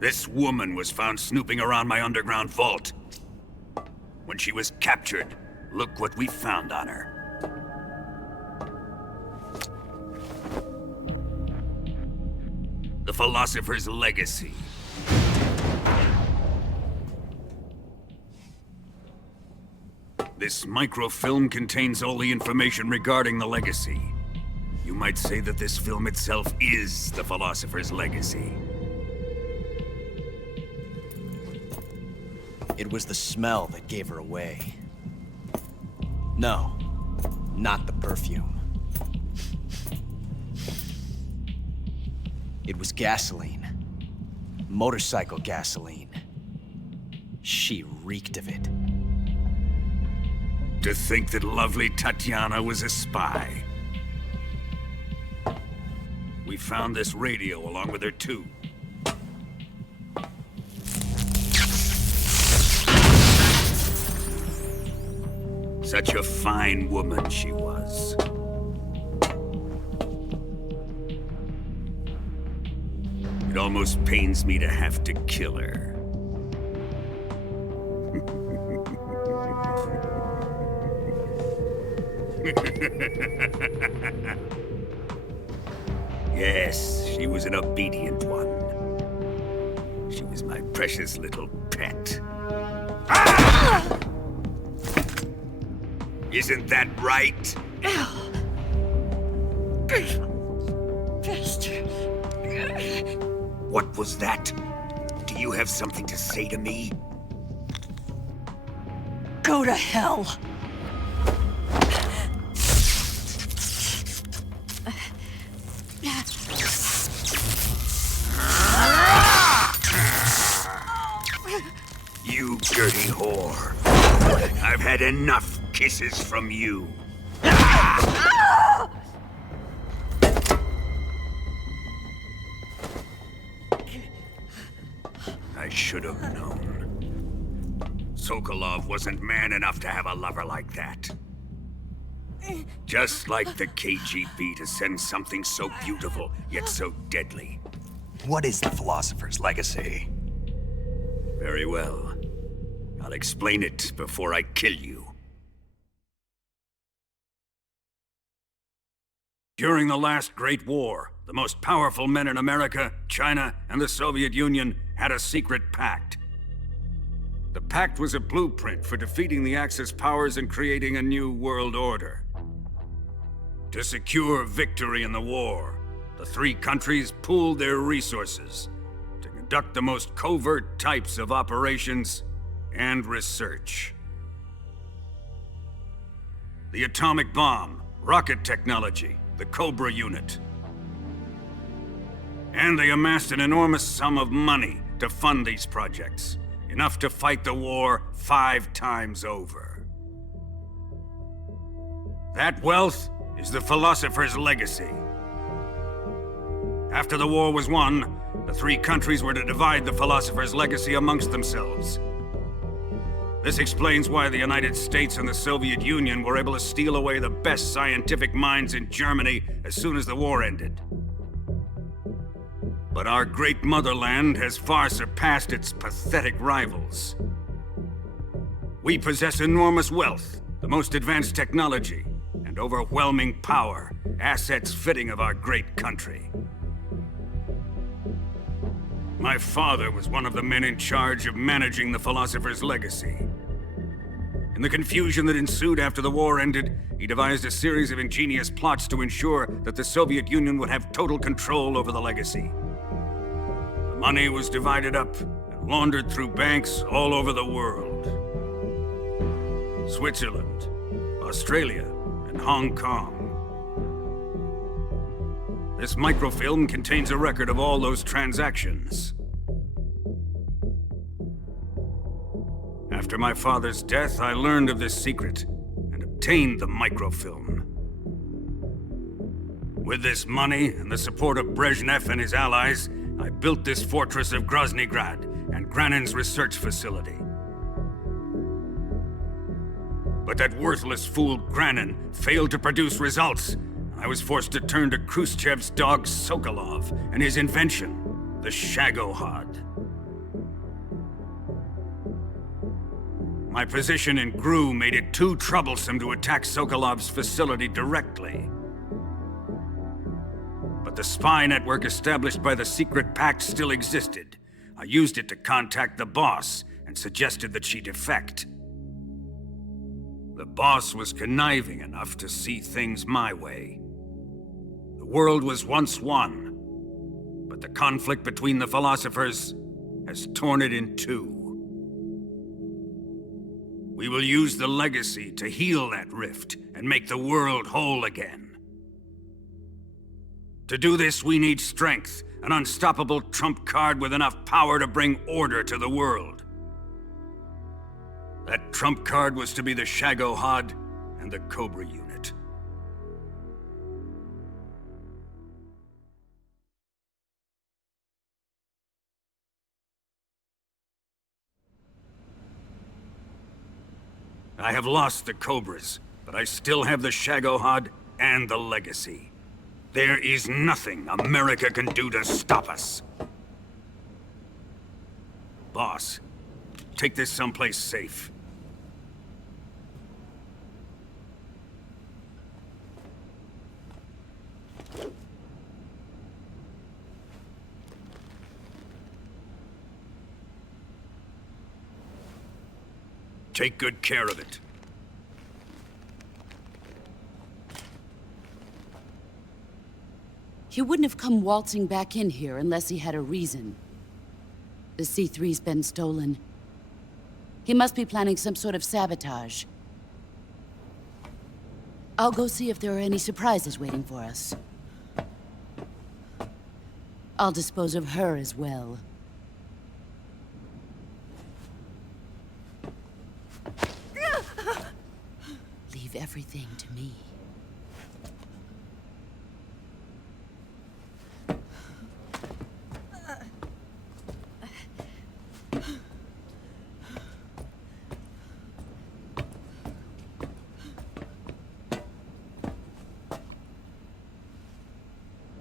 This woman was found snooping around my underground vault. When she was captured, look what we found on her. The Philosopher's Legacy. This microfilm contains all the information regarding the Legacy. You might say that this film itself is the Philosopher's Legacy. It was the smell that gave her away. No, not the perfume. It was gasoline. Motorcycle gasoline. She reeked of it. To think that lovely Tatiana was a spy. We found this radio along with her too. Such a fine woman she was. It almost pains me to have to kill her. Yes, she was an obedient one. She was my precious little pet. Ah! Isn't that right? Bastard. What was that? Do you have something to say to me? Go to hell. You dirty whore. I've had enough kisses from you. I should have known. Sokolov wasn't man enough to have a lover like that. Just like the KGB to send something so beautiful, yet so deadly. What is the Philosopher's Legacy? Very well. I'll explain it before I kill you. During the last Great War, the most powerful men in America, China, and the Soviet Union had a secret pact. The pact was a blueprint for defeating the Axis powers and creating a new world order. To secure victory in the war, the three countries pooled their resources to conduct the most covert types of operations and research. the atomic bomb, rocket technology, the Cobra unit. And they amassed an enormous sum of money to fund these projects, enough to fight the war 5 times over. That wealth is the philosopher's legacy. After the war was won, the 3 countries were to divide the philosopher's legacy amongst themselves. This explains why the United States and the Soviet Union were able to steal away the best scientific minds in Germany as soon as the war ended. But our great motherland has far surpassed its pathetic rivals. We possess enormous wealth, the most advanced technology, and overwhelming power, assets fitting of our great country. My father was one of the men in charge of managing the philosopher's legacy. In the confusion that ensued after the war ended, he devised a series of ingenious plots to ensure that the Soviet Union would have total control over the legacy. The money was divided up and laundered through banks all over the world. Switzerland, Australia, and Hong Kong. This microfilm contains a record of all those transactions. After my father's death, I learned of this secret and obtained the microfilm. With this money and the support of Brezhnev and his allies, I built this fortress of Groznygrad and Granin's research facility. But that worthless fool Granin failed to produce results. I was forced to turn to Khrushchev's dog Sokolov and his invention, the Shagohod. My position in GRU made it too troublesome to attack Sokolov's facility directly. But the spy network established by the secret pact still existed. I used it to contact the boss and suggested that she defect. The boss was conniving enough to see things my way. The world was once one, but the conflict between the philosophers has torn it in 2. We will use the legacy to heal that rift and make the world whole again. To do this, we need strength, an unstoppable trump card with enough power to bring order to the world. That trump card was to be the Shagohod and the Cobra unit. I have lost the Cobras, but I still have the Shagohod and the legacy. There is nothing America can do to stop us. Boss, take this someplace safe. Take good care of it. He wouldn't have come waltzing back in here unless he had a reason. The C3's been stolen. He must be planning some sort of sabotage. I'll go see if there are any surprises waiting for us. I'll dispose of her as well. Leave everything to me.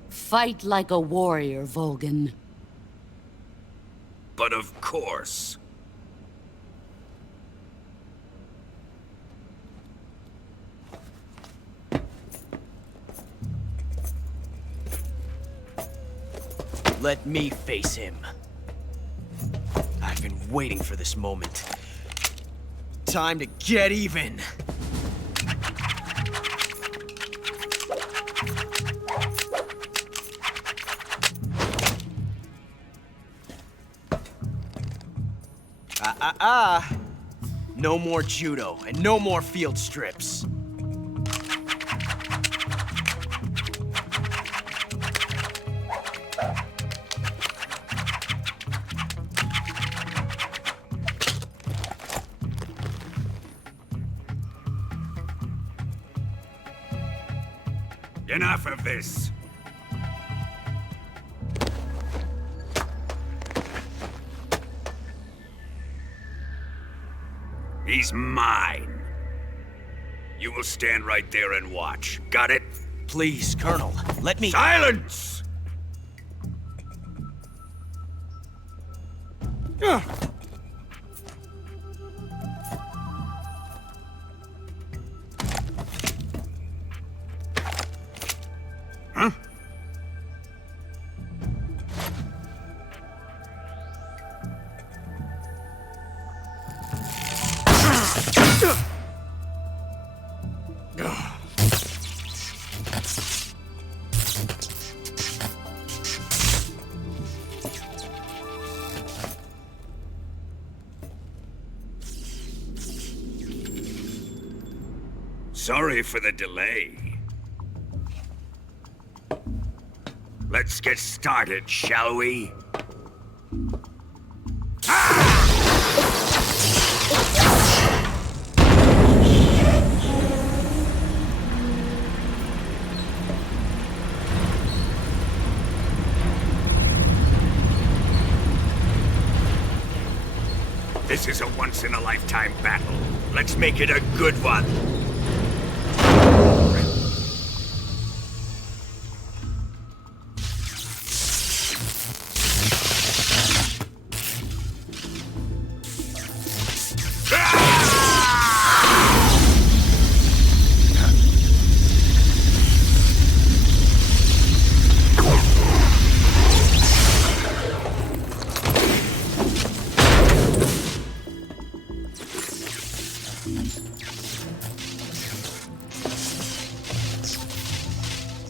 Fight like a warrior, Volgin. But of course. Let me face him. I've been waiting for this moment. Time to get even. No more judo, and no more field strips. Enough of this. He's mine. You will stand right there and watch. Got it? Please, Colonel, let me... Silence! Huh? Sorry for the delay. Let's get started, shall we? This is a once-in-a-lifetime battle. Let's make it a good one.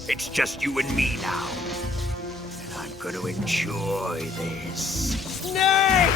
It's just you and me now. And I'm gonna enjoy this. Snake!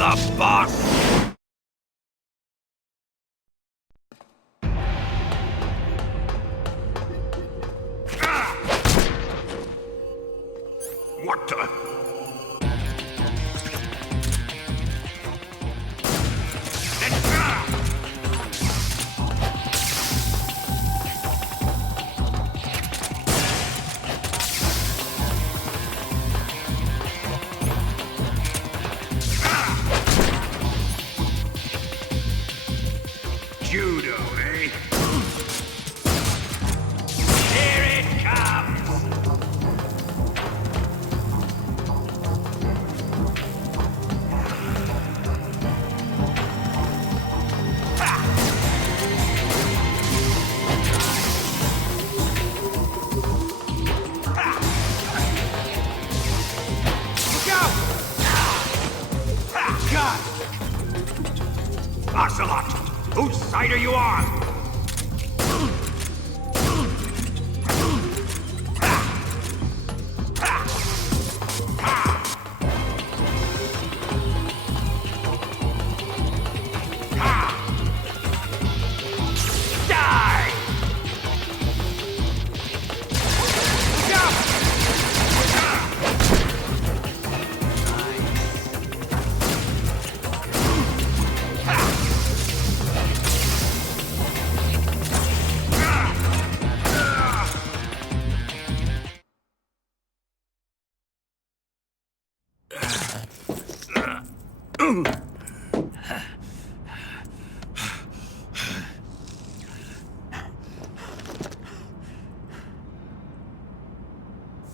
The boss! What the? Judo, eh? Here it comes! Ocelot, whose side are you on?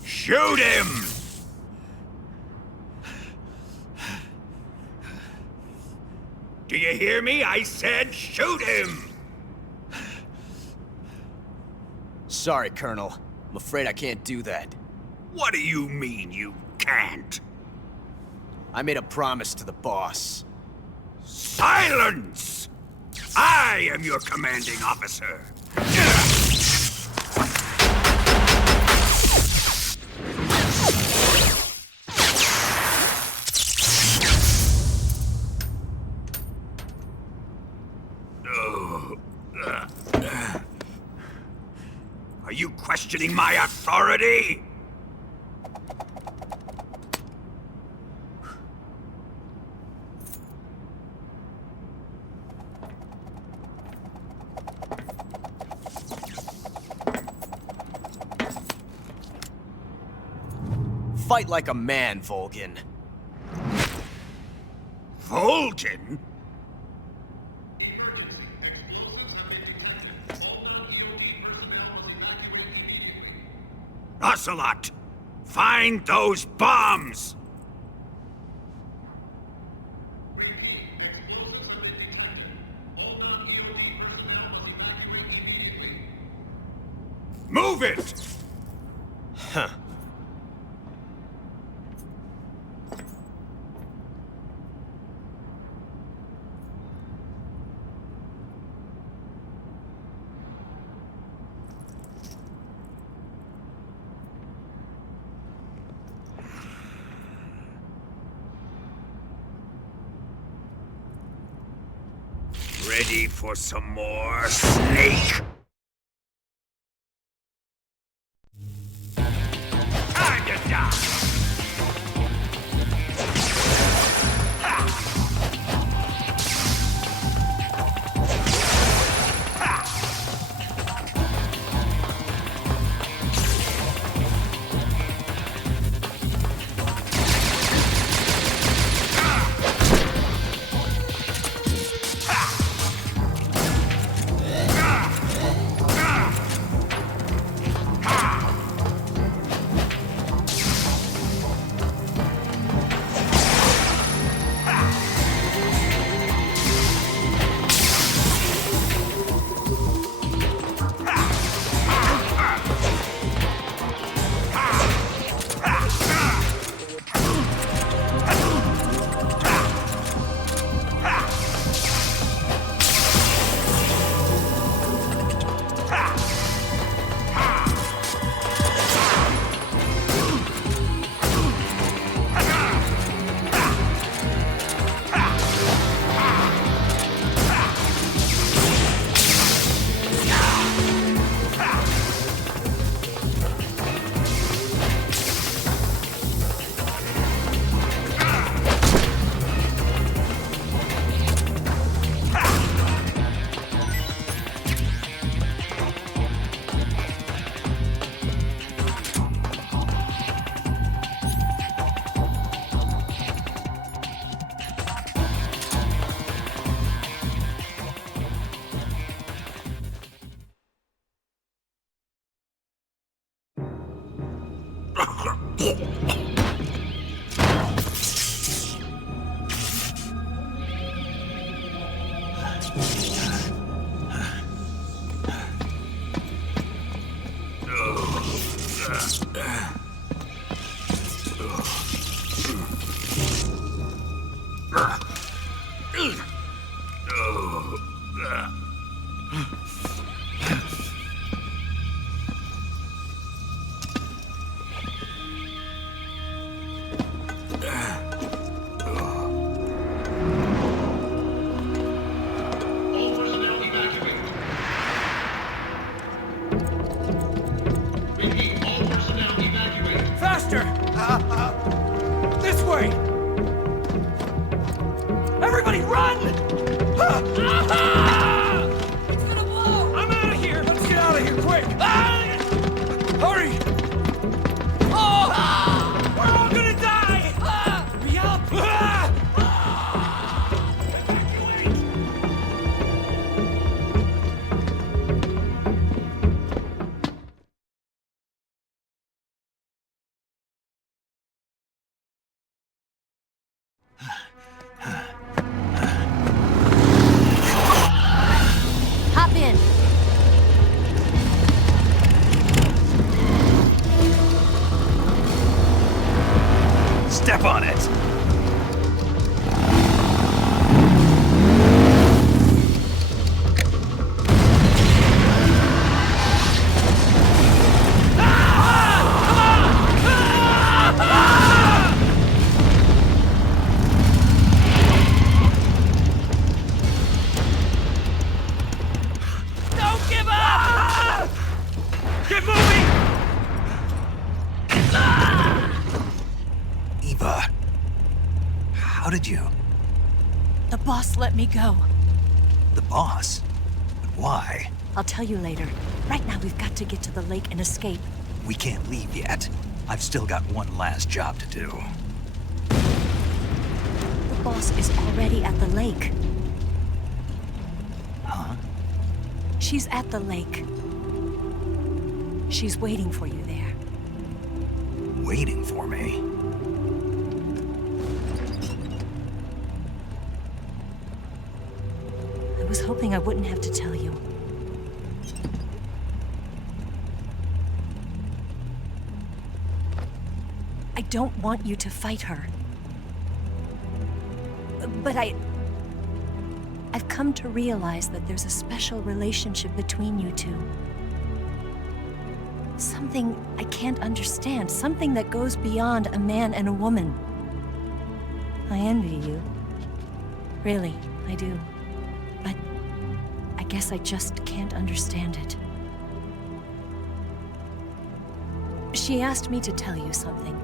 Shoot him! Do you hear me? I said shoot him! Sorry, Colonel. I'm afraid I can't do that. What do you mean you can't? I made a promise to the boss. Silence! I am your commanding officer. Are you questioning my authority? Fight like a man, Volgin. Volgin? Ocelot! Find those bombs! Move it! Huh. Ready for some more, Snake? Time to die! Faster! This way! Everybody run! It's gonna blow! I'm out of here! Let's get out of here, quick! Hurry! Oh! We're all gonna die! Hurry up! boss let me go. The boss? But why? I'll tell you later. Right now, we've got to get to the lake and escape. We can't leave yet. I've still got one last job to do. The boss is already at the lake. Huh? She's at the lake. She's waiting for you there. Waiting for me? I was hoping I wouldn't have to tell you. I don't want you to fight her. But I've come to realize that there's a special relationship between you two. Something I can't understand, something that goes beyond a man and a woman. I envy you. Really, I do. But I guess I just can't understand it. She asked me to tell you something.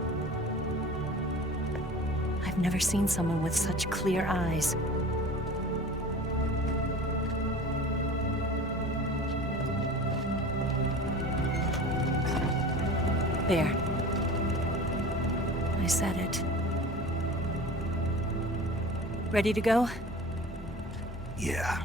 I've never seen someone with such clear eyes. There. I said it. Ready to go? Yeah.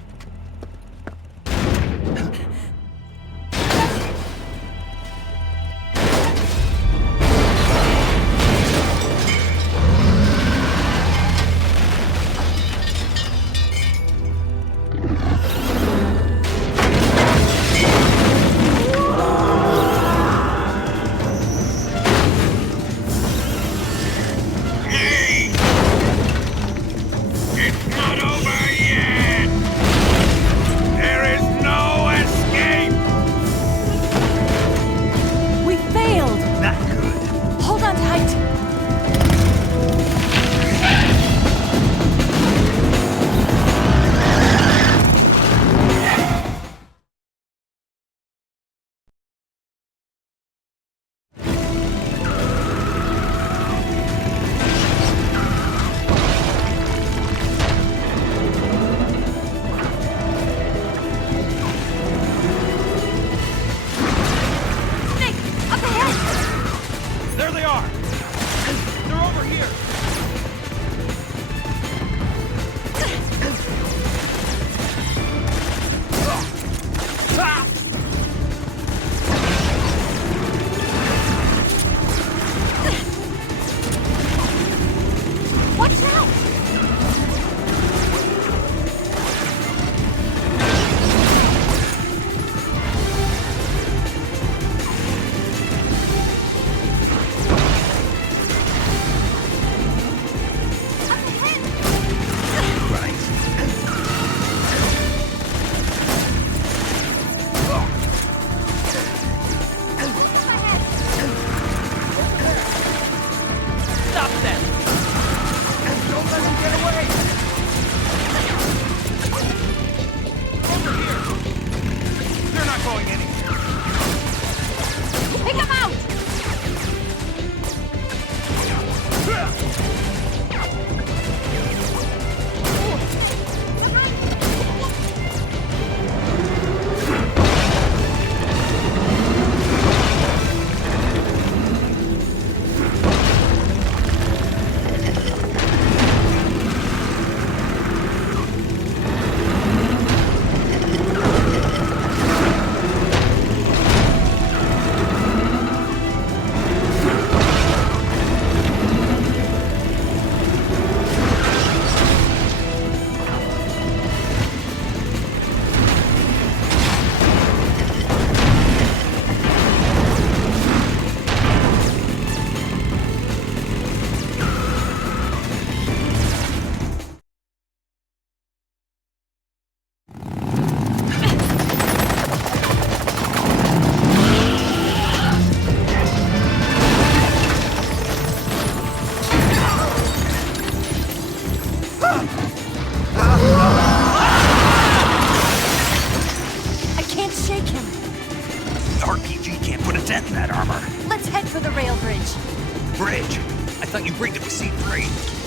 Bridge? I thought you rigged it with C3.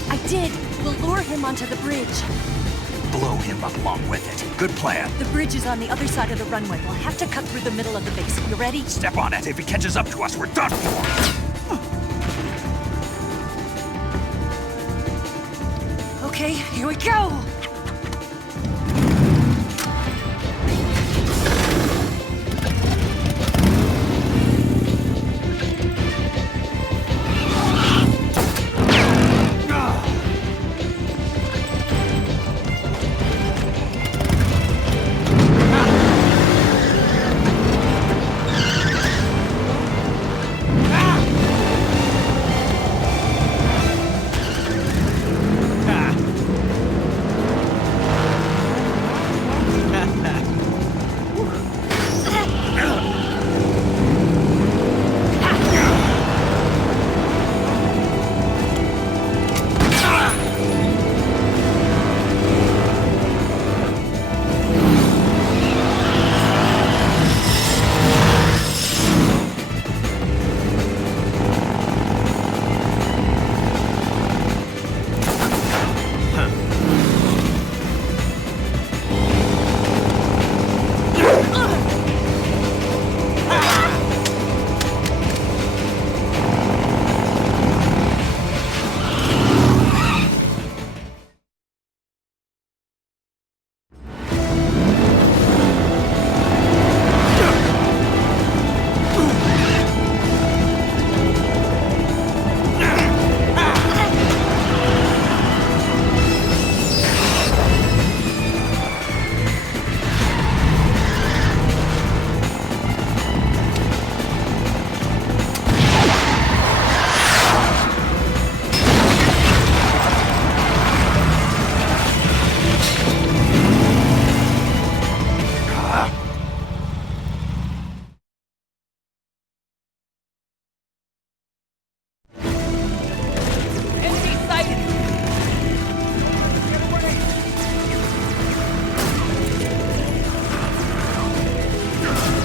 I did. We'll lure him onto the bridge. blow him up along with it. Good plan. The bridge is on the other side of the runway. We'll have to cut through the middle of the base. You ready? Step on it. If he catches up to us, we're done for. Okay, here we go!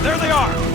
There they are!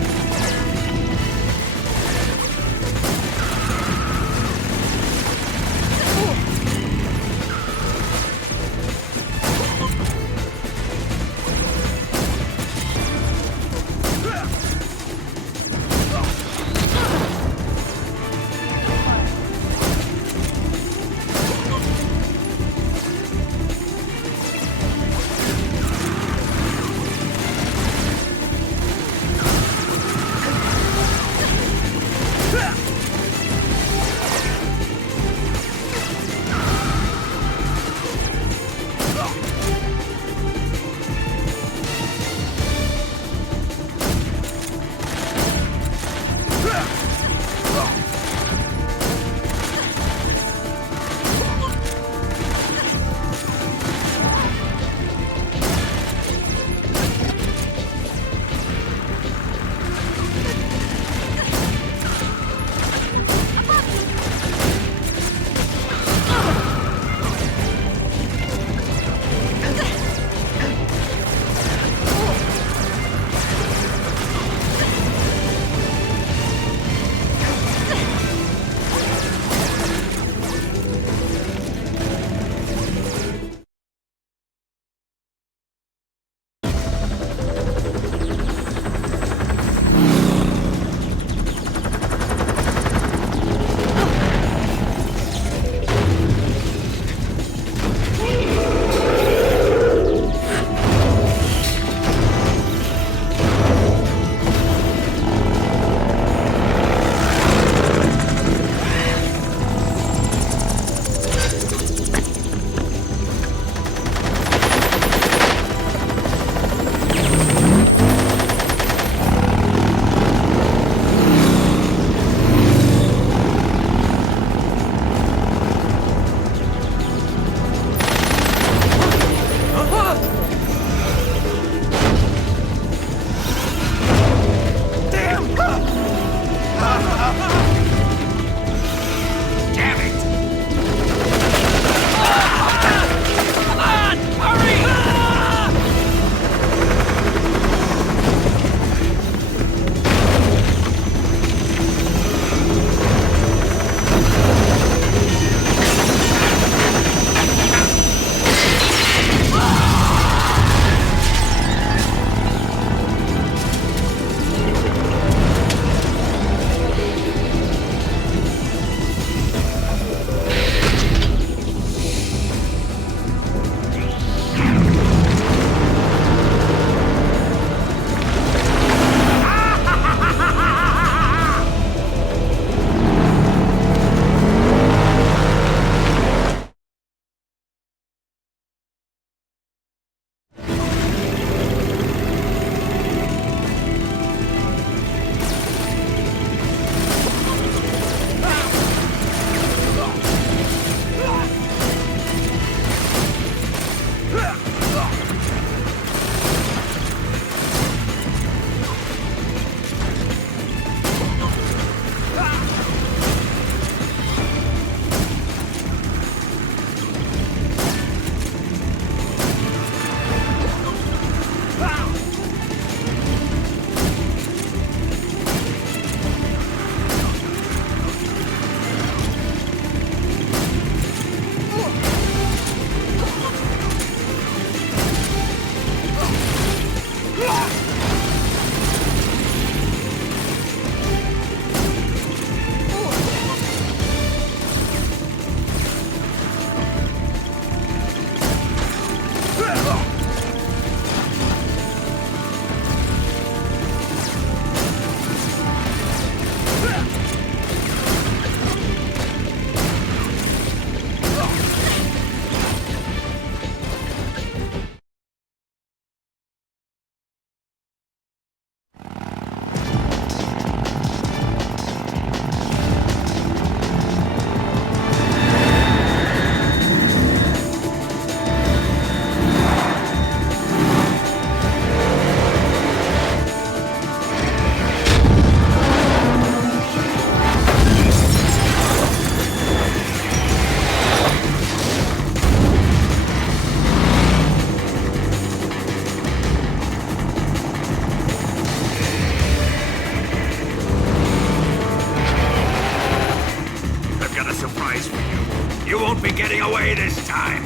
away this time!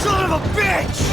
Son of a bitch!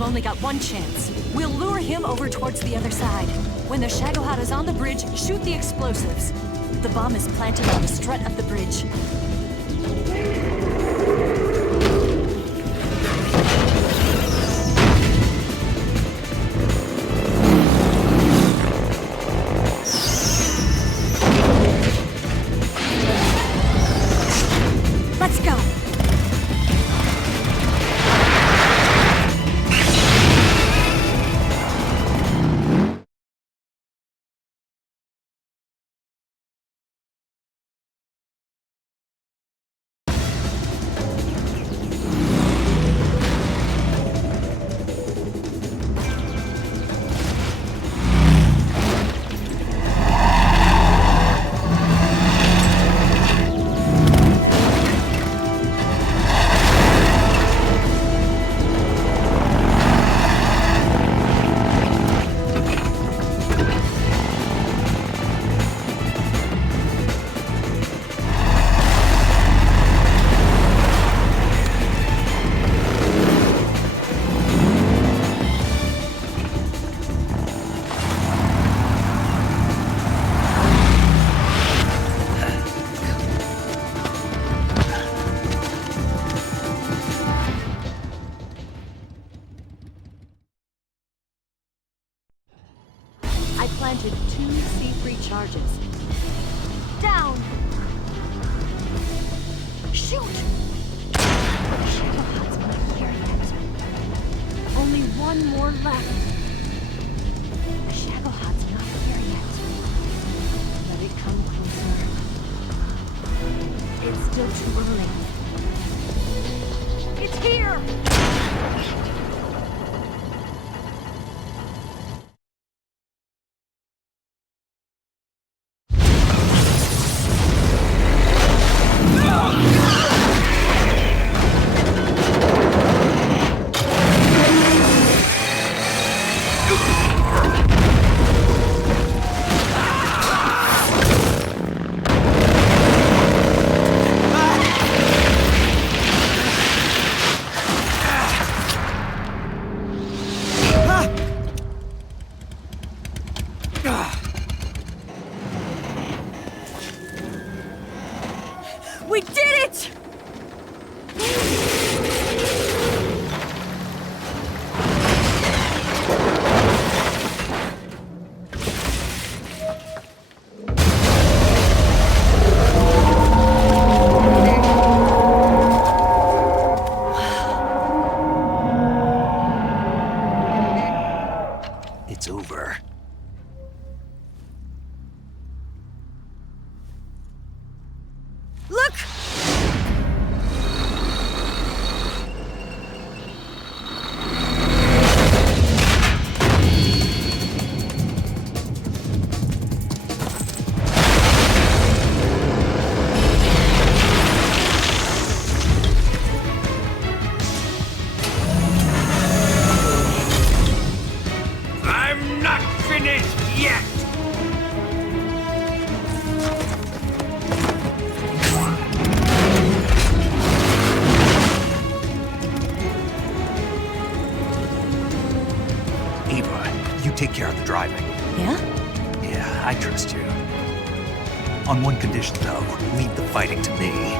We've only got one chance. We'll lure him over towards the other side. When the Shagohod is on the bridge, shoot the explosives. The bomb is planted on the strut of the bridge. Let's go! planted 2 C3 charges. Down! Shoot! Shagohod's not here yet. Only one more left. Shagohod's not here yet. Let it come closer. It's still too early. It's here! We did it! It's over. Look! I'm not finished yet! Eva, you take care of the driving. Yeah? Yeah, I trust you. On one condition, though, leave the fighting to me.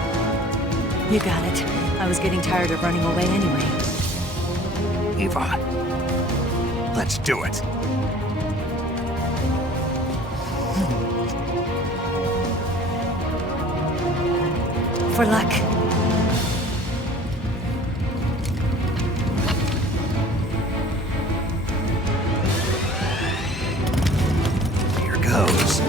You got it. I was getting tired of running away anyway. Eva, let's do it. For luck. Here goes.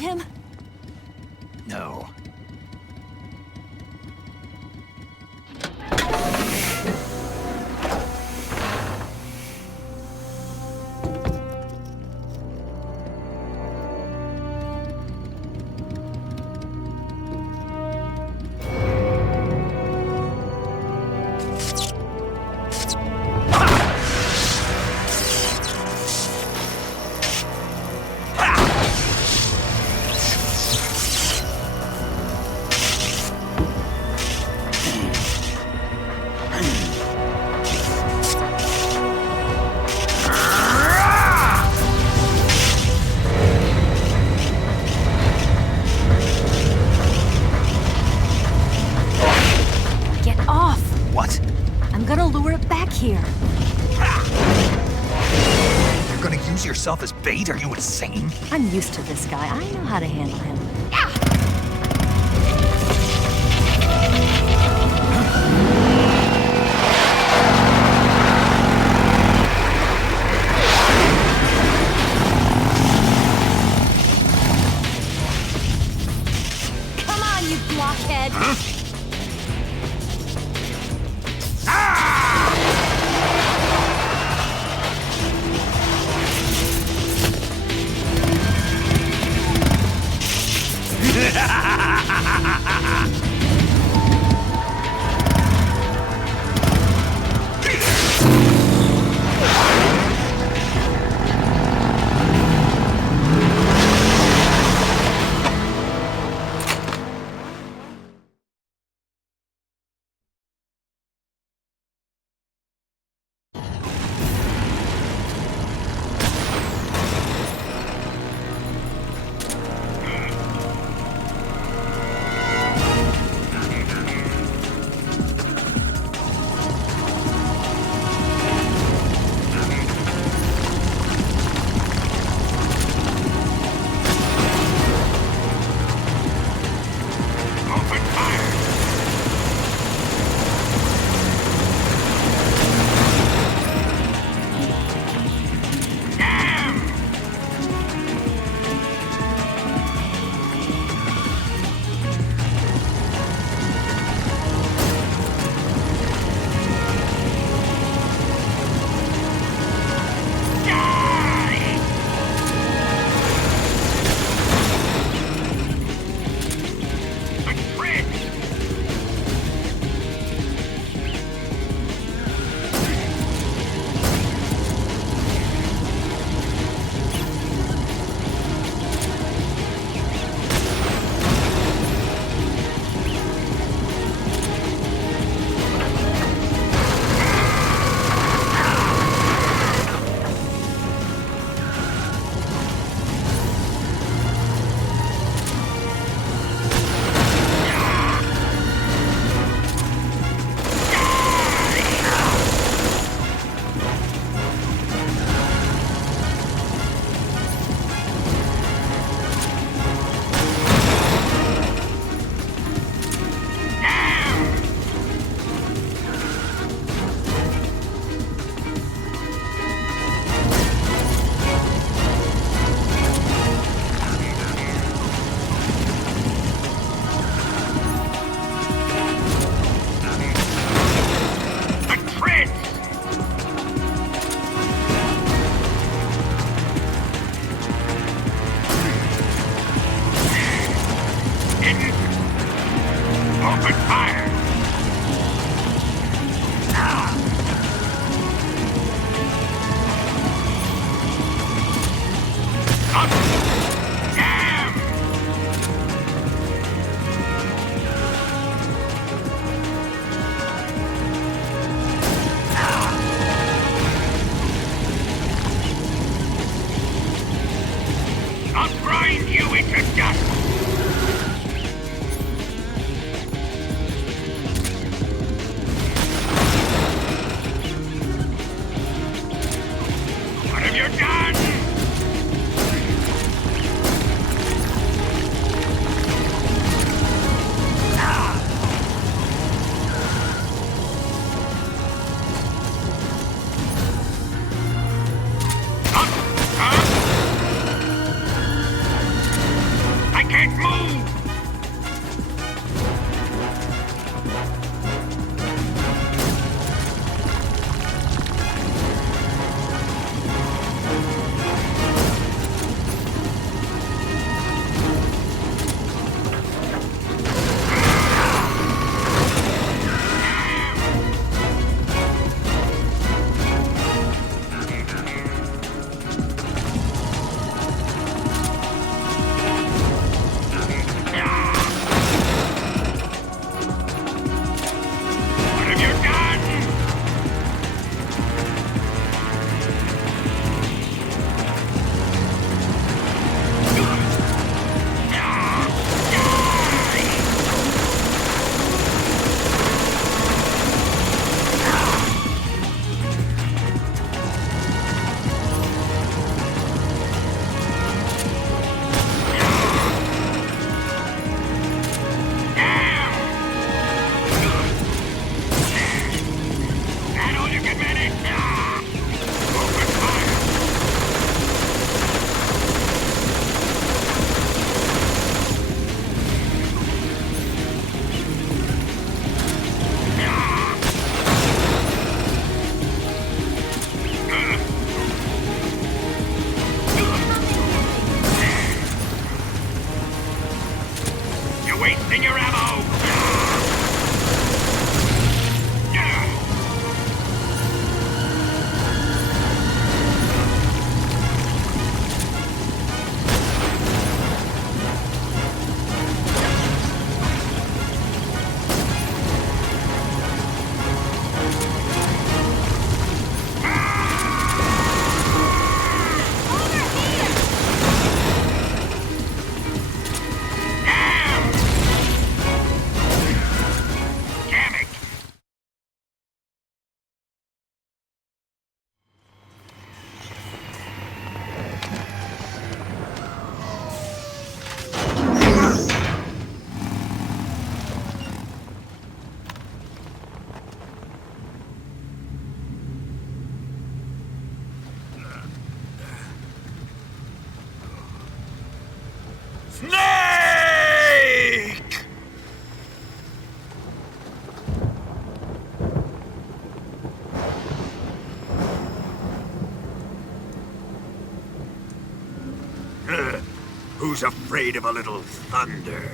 need him? No. Here. You're gonna use yourself as bait? Are you insane? I'm used to this guy. I know how to handle him. Come on, you blockhead! Huh? you can manage! Open fire! You're wasting your ammo! Snake! Who's afraid of a little thunder?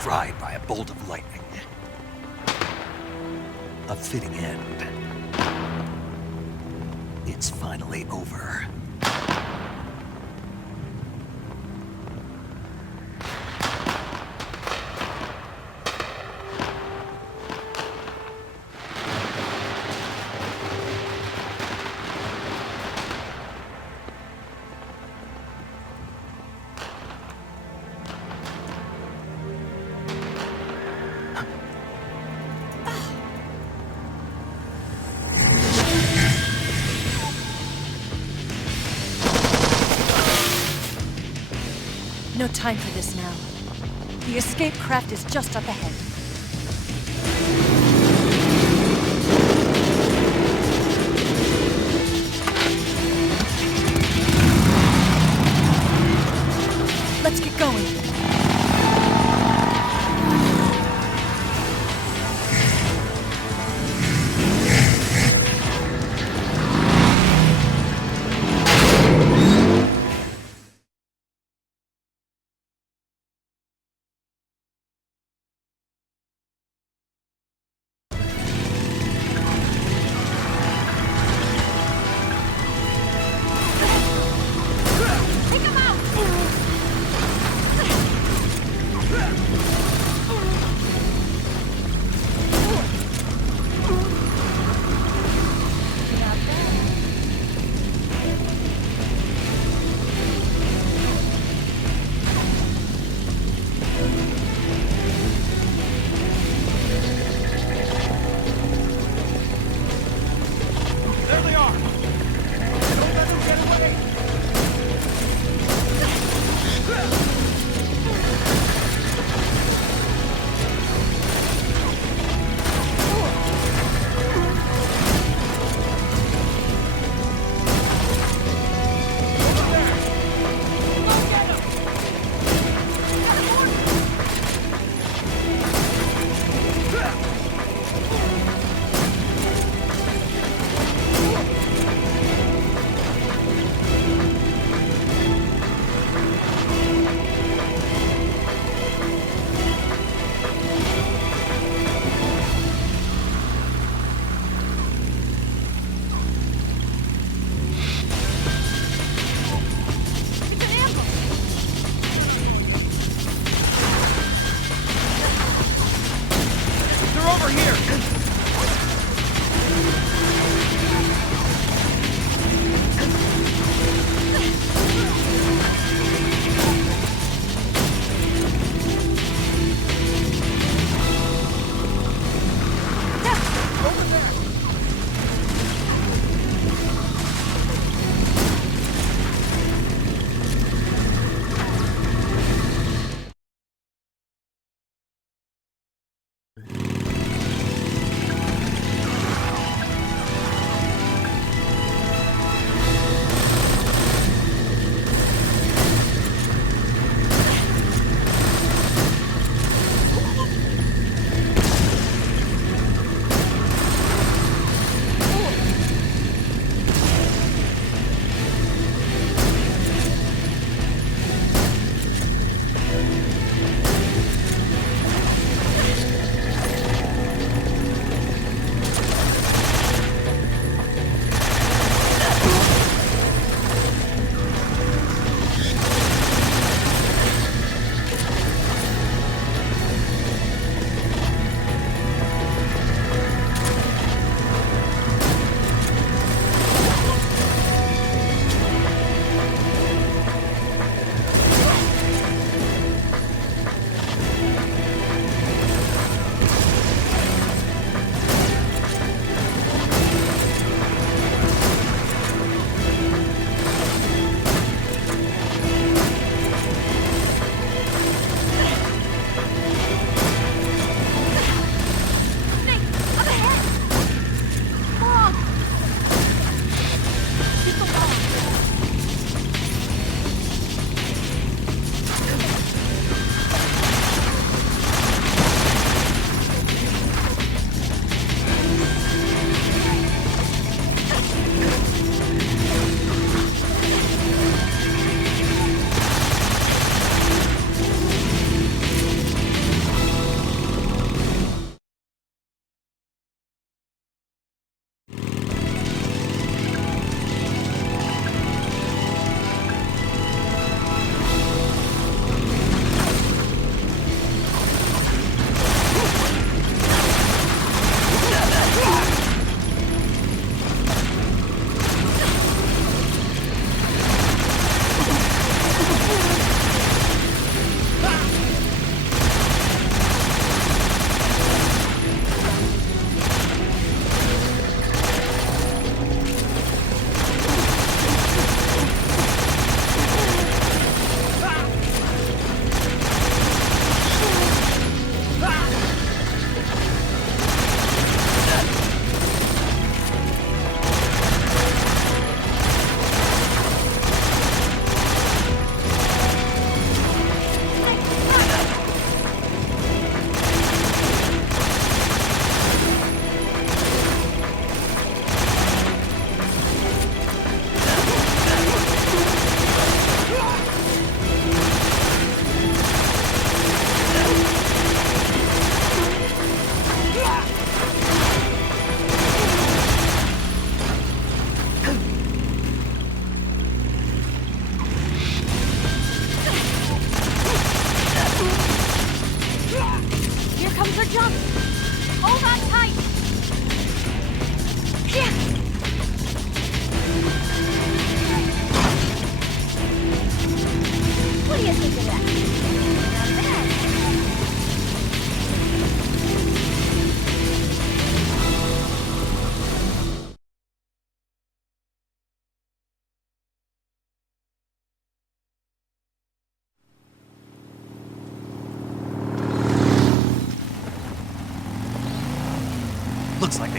Fried by a bolt of lightning. A fitting end. It's finally over. No time for this now. The escape craft is just up ahead. Let's get going.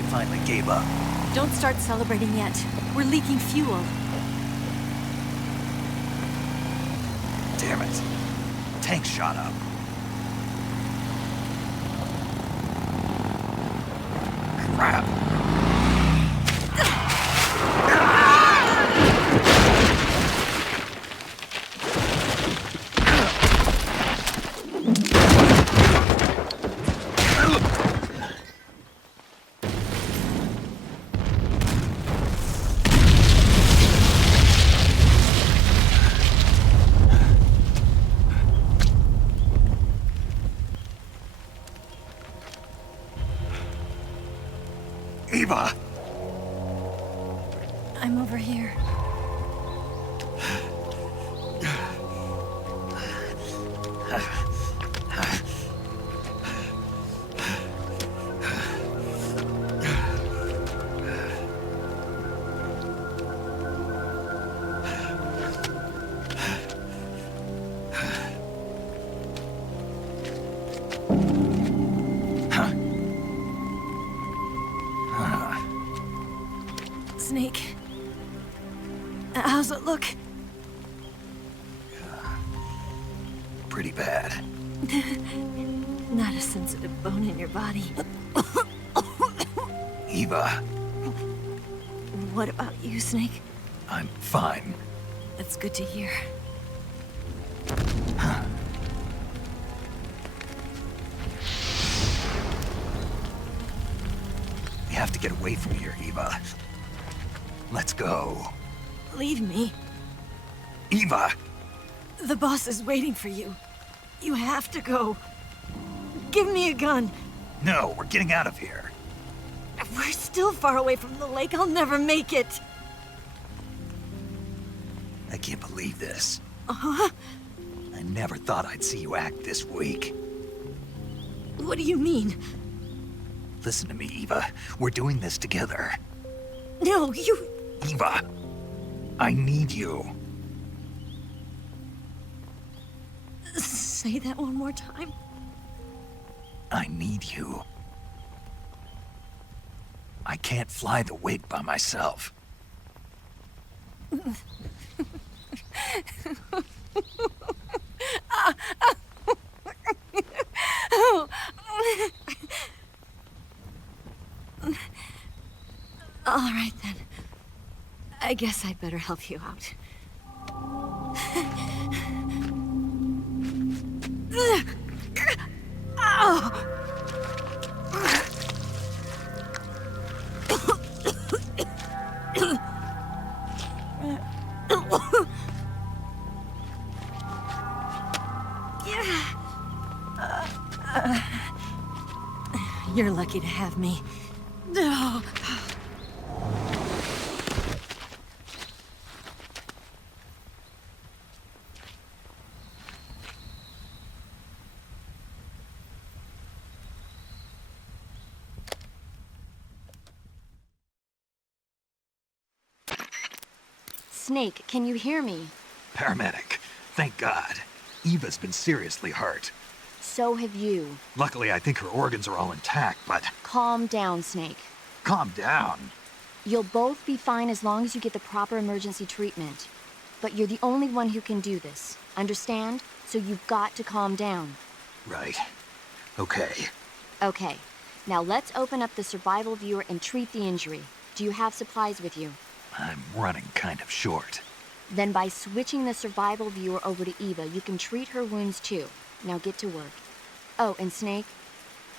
finally gave up. Don't start celebrating yet. We're leaking fuel. Damn it. Tank shot up. Crap. Eva! I'm over here. Snake. How's it look? Pretty bad. Not a sensitive bone in your body. Eva, What about you, Snake? I'm fine. That's good to hear. We have to get away from here, Eva. Let's go. Leave me. Eva! The boss is waiting for you. You have to go. Give me a gun. No, we're getting out of here. We're still far away from the lake. I'll never make it. I can't believe this. Uh-huh. I never thought I'd see you act this weak. What do you mean? Listen to me, Eva. We're doing this together. No, you... Eva, I need you. Say that one more time. I need you. I can't fly the wig by myself. All right, then. I guess I'd better help you out. You're lucky to have me. Snake, can you hear me? Paramedic, thank God. Eva's been seriously hurt. So have you. Luckily, I think her organs are all intact, but... Calm down, Snake. Calm down. You'll both be fine as long as you get the proper emergency treatment. But you're the only one who can do this. Understand? So you've got to calm down. Right. Okay. Okay. Now let's open up the survival viewer and treat the injury. Do you have supplies with you? I'm running kind of short. Then by switching the survival viewer over to Eva, you can treat her wounds too. Now get to work. Oh, and Snake,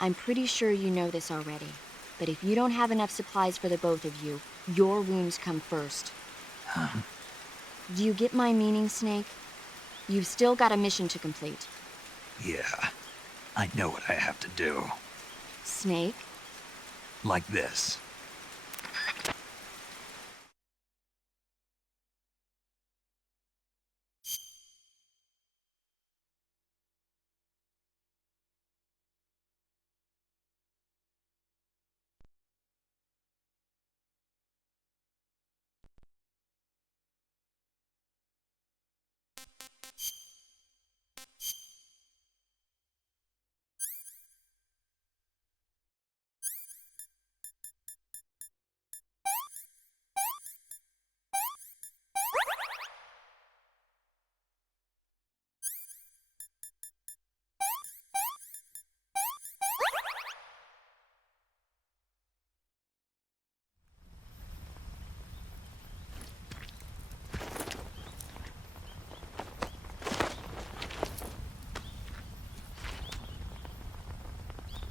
I'm pretty sure you know this already, but if you don't have enough supplies for the both of you, your wounds come first. Huh? Do you get my meaning, Snake? You've still got a mission to complete. Yeah. I know what I have to do. Snake? Like this.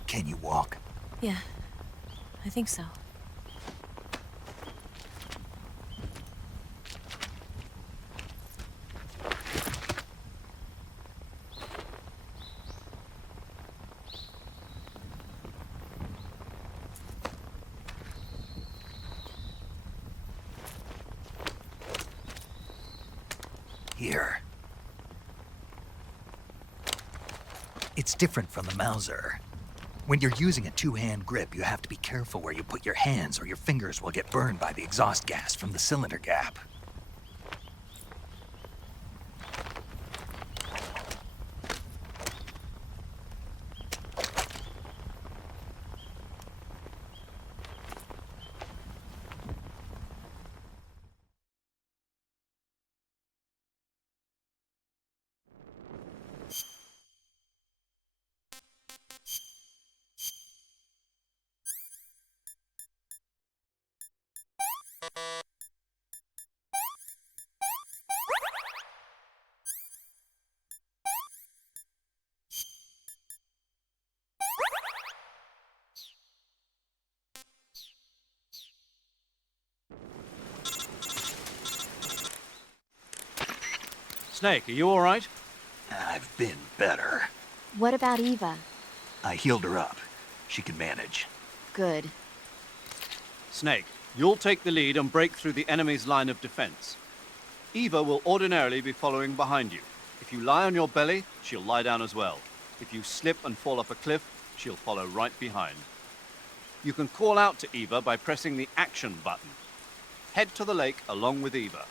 Can you walk? Yeah, I think so. Here. It's different from the Mauser. When you're using a two-hand grip, you have to be careful where you put your hands or your fingers will get burned by the exhaust gas from the cylinder gap. Snake, are you all right? I've been better. What about Eva? I healed her up. She can manage. Good. Snake, you'll take the lead and break through the enemy's line of defense. Eva will ordinarily be following behind you. If you lie on your belly, she'll lie down as well. If you slip and fall off a cliff, she'll follow right behind. You can call out to Eva by pressing the action button. Head to the lake along with Eva.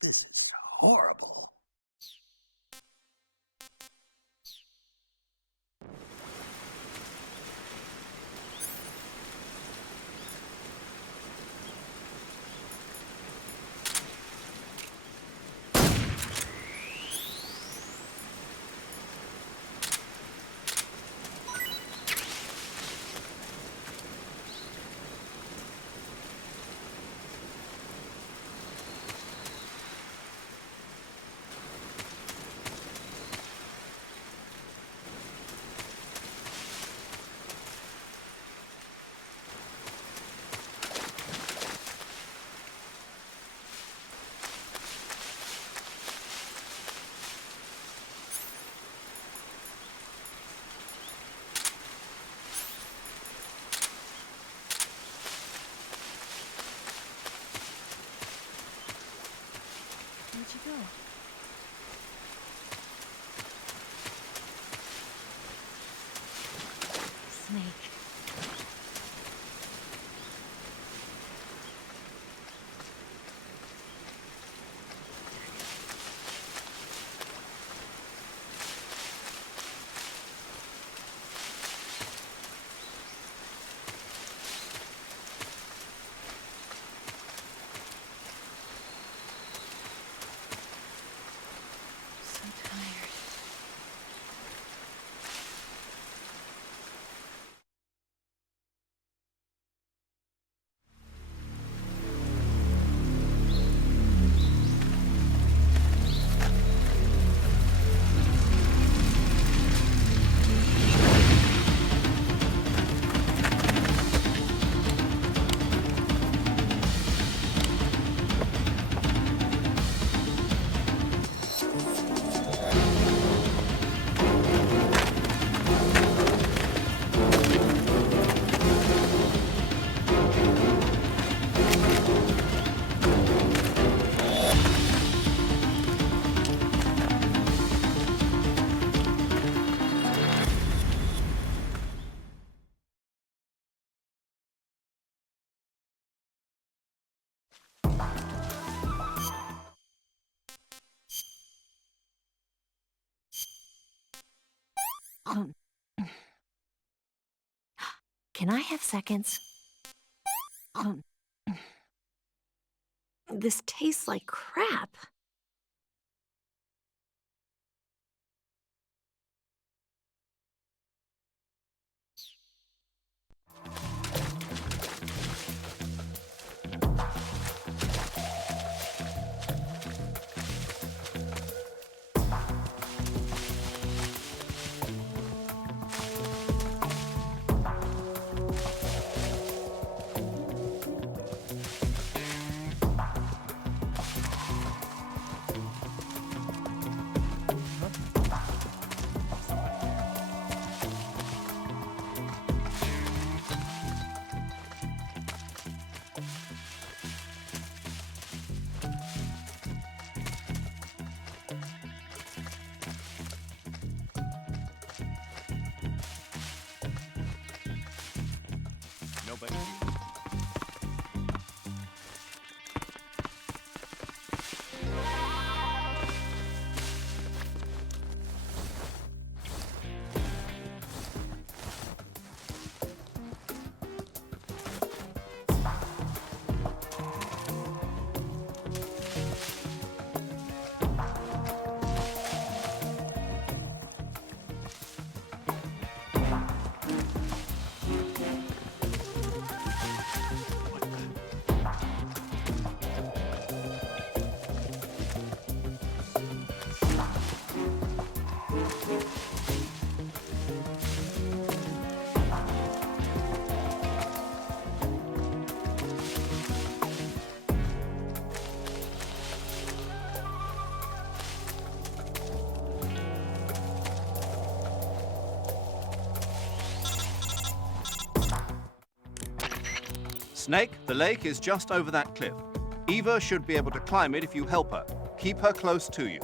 This is horrible. Where'd you go? Snake. Can I have seconds? This tastes like crap. Snake, the lake is just over that cliff. Eva should be able to climb it if you help her. Keep her close to you.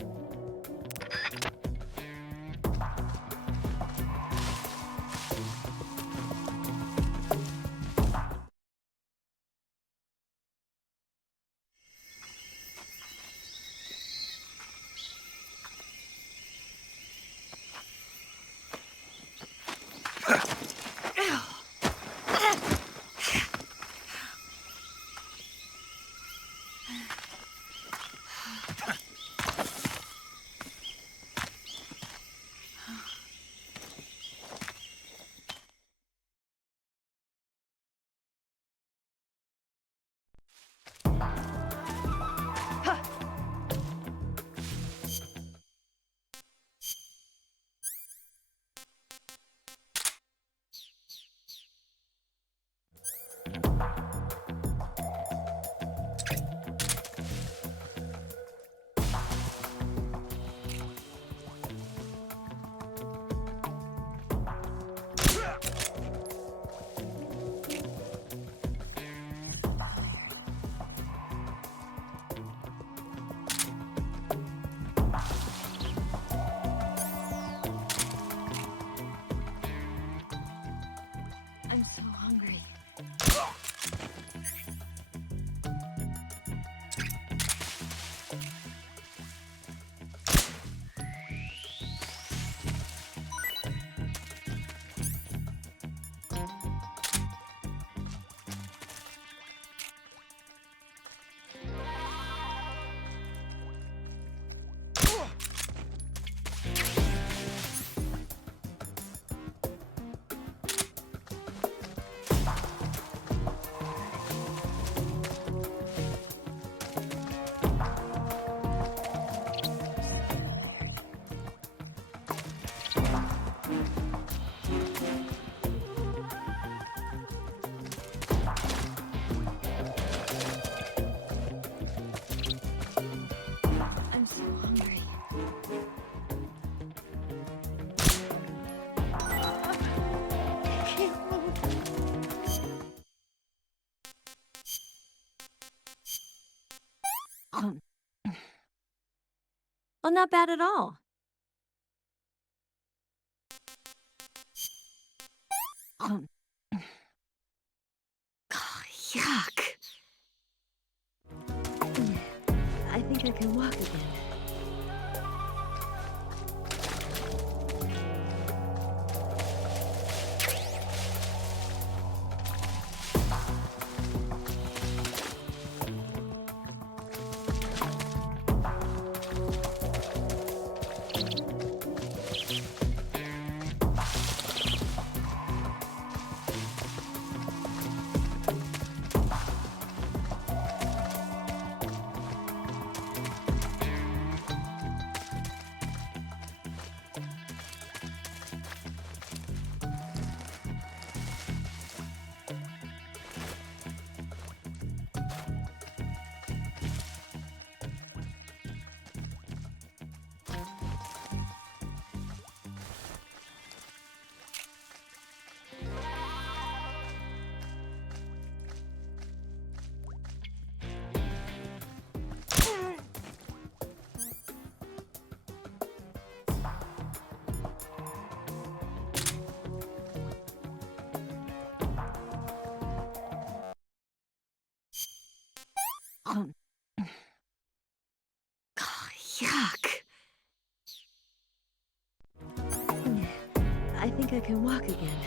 I'm so hungry. I'm so hungry. I can't move. Well, not bad at all. Yuck. I think I can walk again. Yuck. I think I can walk again.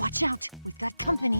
Watch out. Company.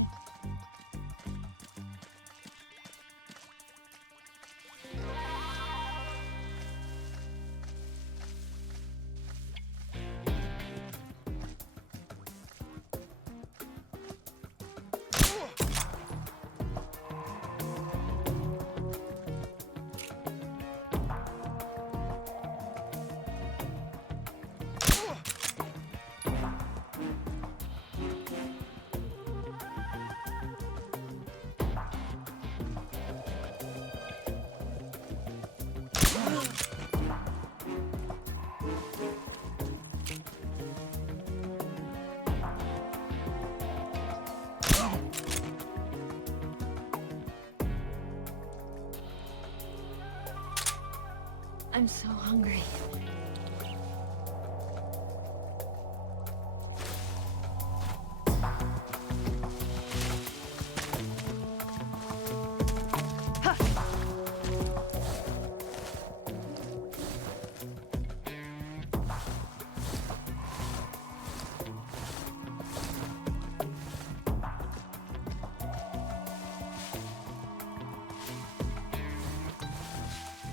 I'm so hungry.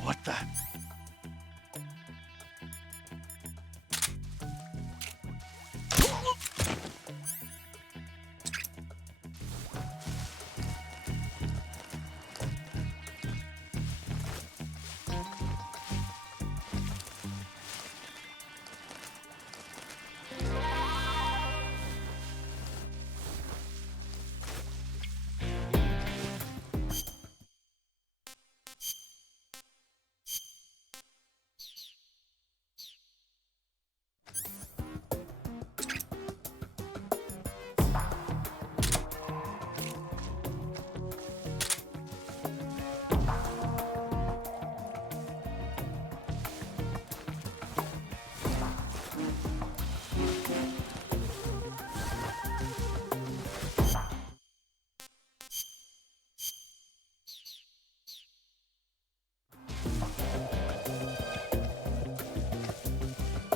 What the?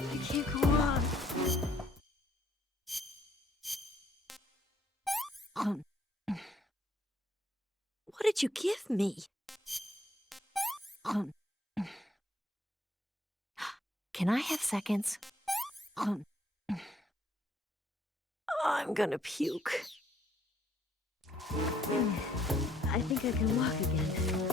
I can't go on. What did you give me? Can I have seconds? I'm gonna puke. I think I can walk again.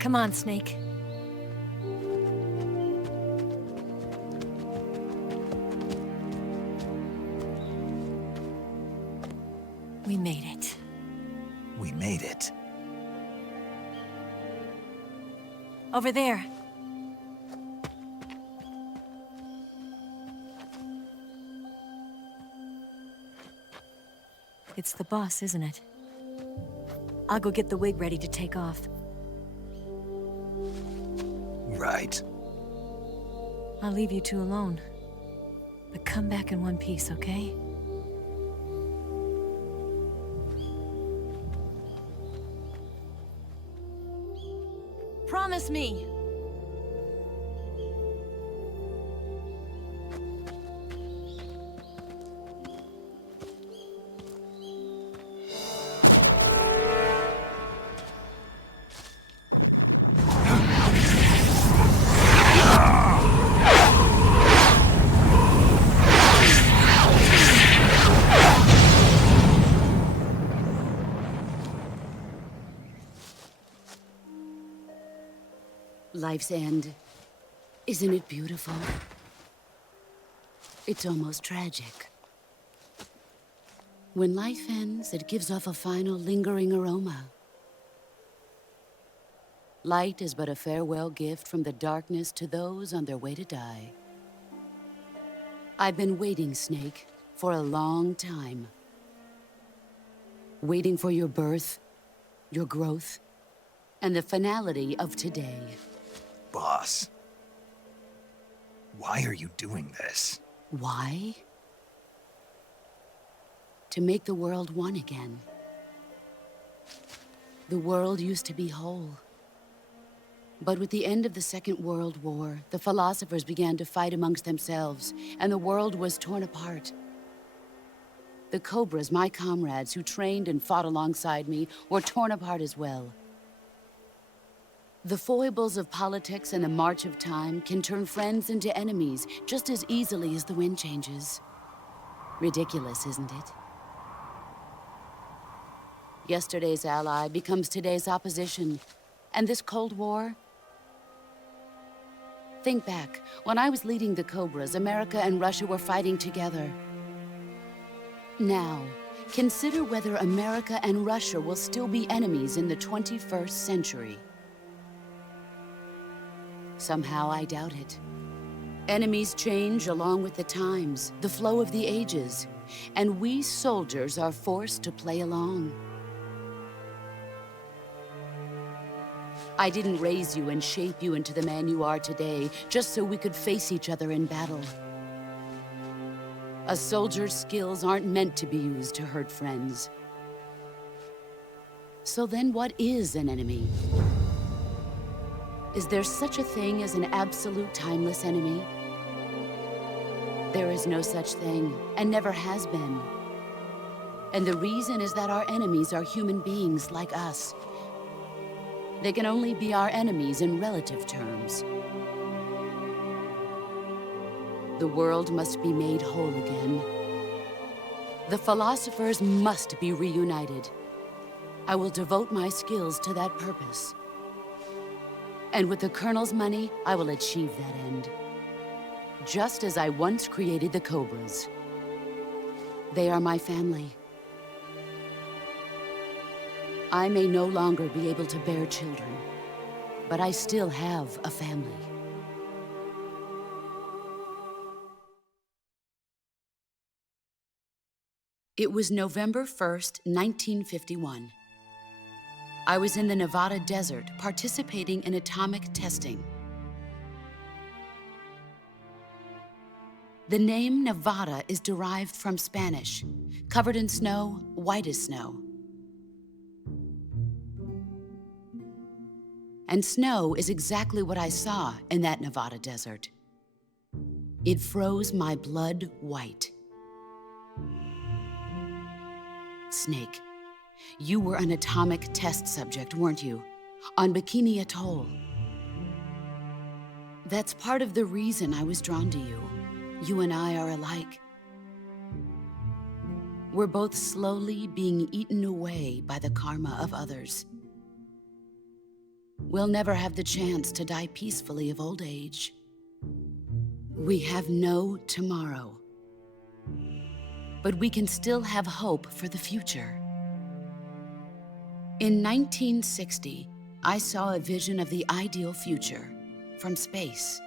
Come on, Snake. We made it. We made it. Over there. It's the boss, isn't it? I'll go get the wig ready to take off. Right. I'll leave you two alone. But come back in one piece, okay? Promise me! Life's end. Isn't it beautiful? It's almost tragic. When life ends, it gives off a final lingering aroma. Light is but a farewell gift from the darkness to those on their way to die. I've been waiting, Snake, for a long time. Waiting for your birth, your growth, and the finality of today. Boss, why are you doing this? Why? To make the world one again. The world used to be whole. But with the end of the Second World War, the philosophers began to fight amongst themselves, and the world was torn apart. The Cobras, my comrades who trained and fought alongside me, were torn apart as well. The foibles of politics and the march of time can turn friends into enemies just as easily as the wind changes. Ridiculous, isn't it? Yesterday's ally becomes today's opposition. And this Cold War? Think back. When I was leading the Cobras, America and Russia were fighting together. Now, consider whether America and Russia will still be enemies in the 21st century. Somehow I doubt it. Enemies change along with the times, the flow of the ages, and we soldiers are forced to play along. I didn't raise you and shape you into the man you are today just so we could face each other in battle. A soldier's skills aren't meant to be used to hurt friends. So then what is an enemy? Is there such a thing as an absolute timeless enemy? There is no such thing, and never has been. And the reason is that our enemies are human beings like us. They can only be our enemies in relative terms. The world must be made whole again. The philosophers must be reunited. I will devote my skills to that purpose. And with the Colonel's money, I will achieve that end. Just as I once created the Cobras. They are my family. I may no longer be able to bear children, but I still have a family. It was November 1st, 1951. I was in the Nevada desert participating in atomic testing. The name Nevada is derived from Spanish, covered in snow, white as snow. And snow is exactly what I saw in that Nevada desert. It froze my blood white. Snake, you were an atomic test subject, weren't you? On Bikini Atoll. That's part of the reason I was drawn to you. You and I are alike. We're both slowly being eaten away by the karma of others. We'll never have the chance to die peacefully of old age. We have no tomorrow. but we can still have hope for the future. In 1960, I saw a vision of the ideal future from space.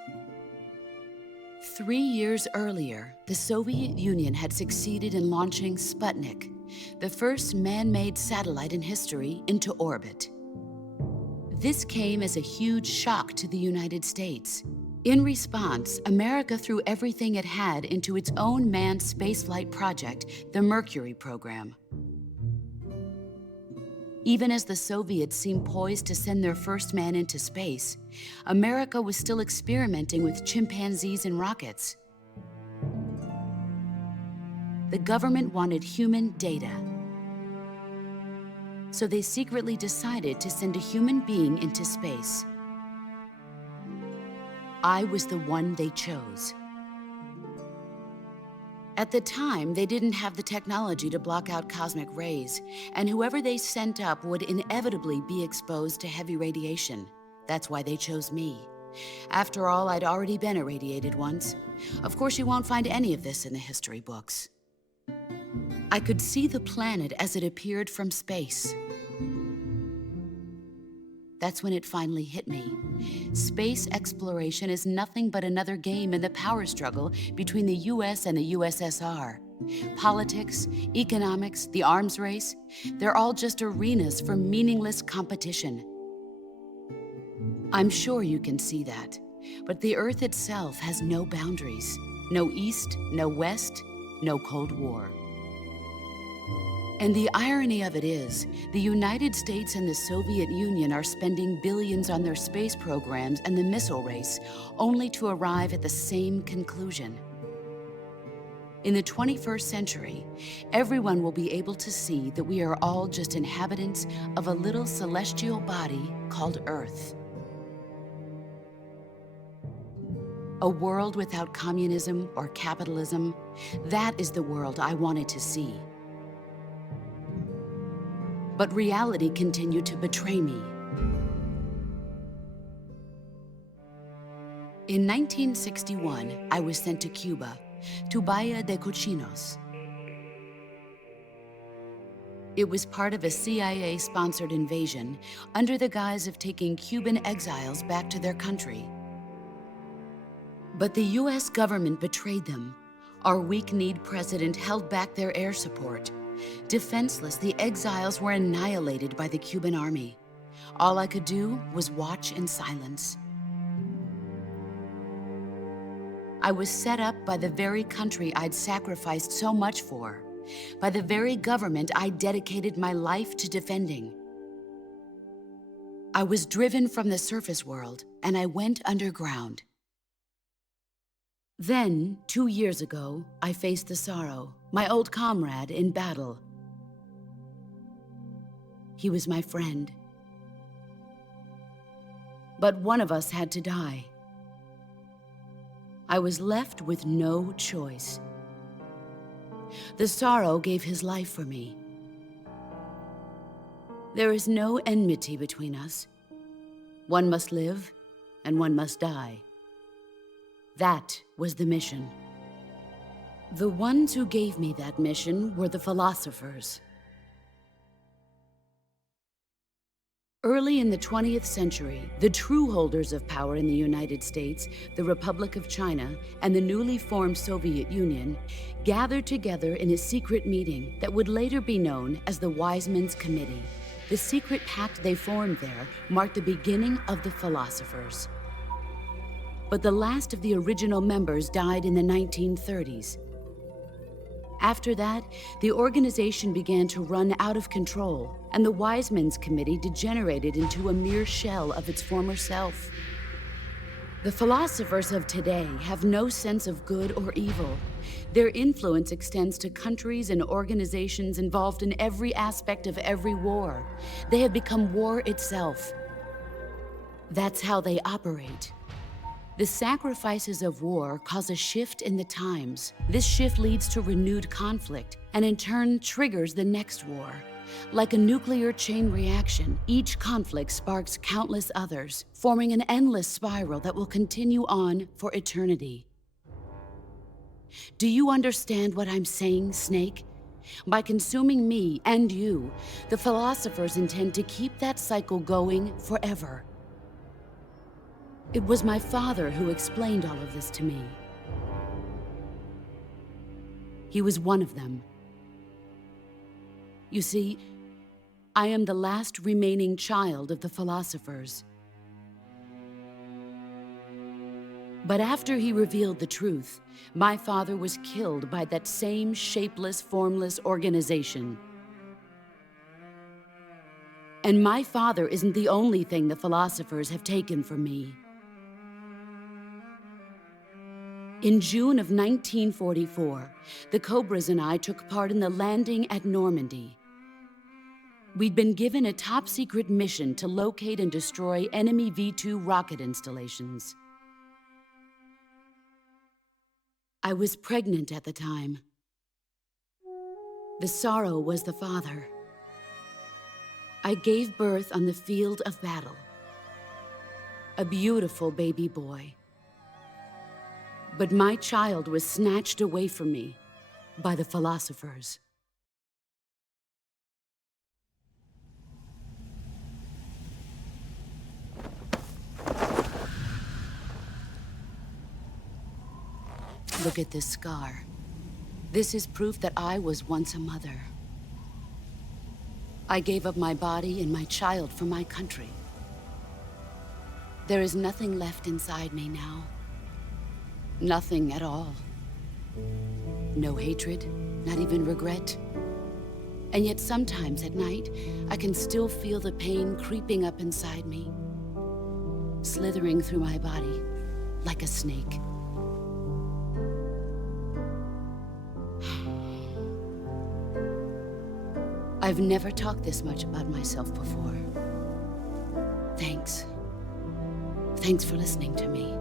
3 years earlier, the Soviet Union had succeeded in launching Sputnik, the first man-made satellite in history, into orbit. This came as a huge shock to the United States. In response, America threw everything it had into its own manned spaceflight project, the Mercury program. Even as the Soviets seemed poised to send their first man into space, America was still experimenting with chimpanzees and rockets. The government wanted human data, so they secretly decided to send a human being into space. I was the one they chose. At the time, they didn't have the technology to block out cosmic rays, and whoever they sent up would inevitably be exposed to heavy radiation. That's why they chose me. After all, I'd already been irradiated once. Of course, you won't find any of this in the history books. I could see the planet as it appeared from space. That's when it finally hit me. Space exploration is nothing but another game in the power struggle between the US and the USSR. Politics, economics, the arms race, they're all just arenas for meaningless competition. I'm sure you can see that, but the Earth itself has no boundaries. No East, no West, no Cold War. And the irony of it is, the United States and the Soviet Union are spending billions on their space programs and the missile race, only to arrive at the same conclusion. In the 21st century, everyone will be able to see that we are all just inhabitants of a little celestial body called Earth. A world without communism or capitalism, that is the world I wanted to see. But reality continued to betray me. In 1961, I was sent to Cuba, to Bahia de Cochinos. It was part of a CIA-sponsored invasion under the guise of taking Cuban exiles back to their country. But the US government betrayed them. Our weak-kneed president held back their air support. Defenseless, the exiles were annihilated by the Cuban army. All I could do was watch in silence. I was set up by the very country I'd sacrificed so much for, by the very government I dedicated my life to defending. I was driven from the surface world, and I went underground. Then, 2 years ago, I faced the sorrow, my old comrade in battle. He was my friend. But one of us had to die. I was left with no choice. The sorrow gave his life for me. There is no enmity between us. One must live, and one must die. That was the mission. The ones who gave me that mission were the philosophers. Early in the 20th century, the true holders of power in the United States, the Republic of China, and the newly formed Soviet Union gathered together in a secret meeting that would later be known as the Wise Men's Committee. The secret pact they formed there marked the beginning of the philosophers. But the last of the original members died in the 1930s. After that, the organization began to run out of control, and the Wise Men's Committee degenerated into a mere shell of its former self. The philosophers of today have no sense of good or evil. Their influence extends to countries and organizations involved in every aspect of every war. They have become war itself. That's how they operate. The sacrifices of war cause a shift in the times. This shift leads to renewed conflict, and in turn triggers the next war. Like a nuclear chain reaction, each conflict sparks countless others, forming an endless spiral that will continue on for eternity. Do you understand what I'm saying, Snake? By consuming me and you, the philosophers intend to keep that cycle going forever. It was my father who explained all of this to me. He was one of them. You see, I am the last remaining child of the philosophers. But after he revealed the truth, my father was killed by that same shapeless, formless organization. And my father isn't the only thing the philosophers have taken from me. In June of 1944, the Cobras and I took part in the landing at Normandy. We'd been given a top-secret mission to locate and destroy enemy V-2 rocket installations. I was pregnant at the time. The sorrow was the father. I gave birth on the field of battle. A beautiful baby boy. But my child was snatched away from me by the philosophers. Look at this scar. This is proof that I was once a mother. I gave up my body and my child for my country. There is nothing left inside me now. Nothing at all. No hatred, not even regret. And yet sometimes at night, I can still feel the pain creeping up inside me, slithering through my body like a snake. I've never talked this much about myself before. Thanks. Thanks for listening to me.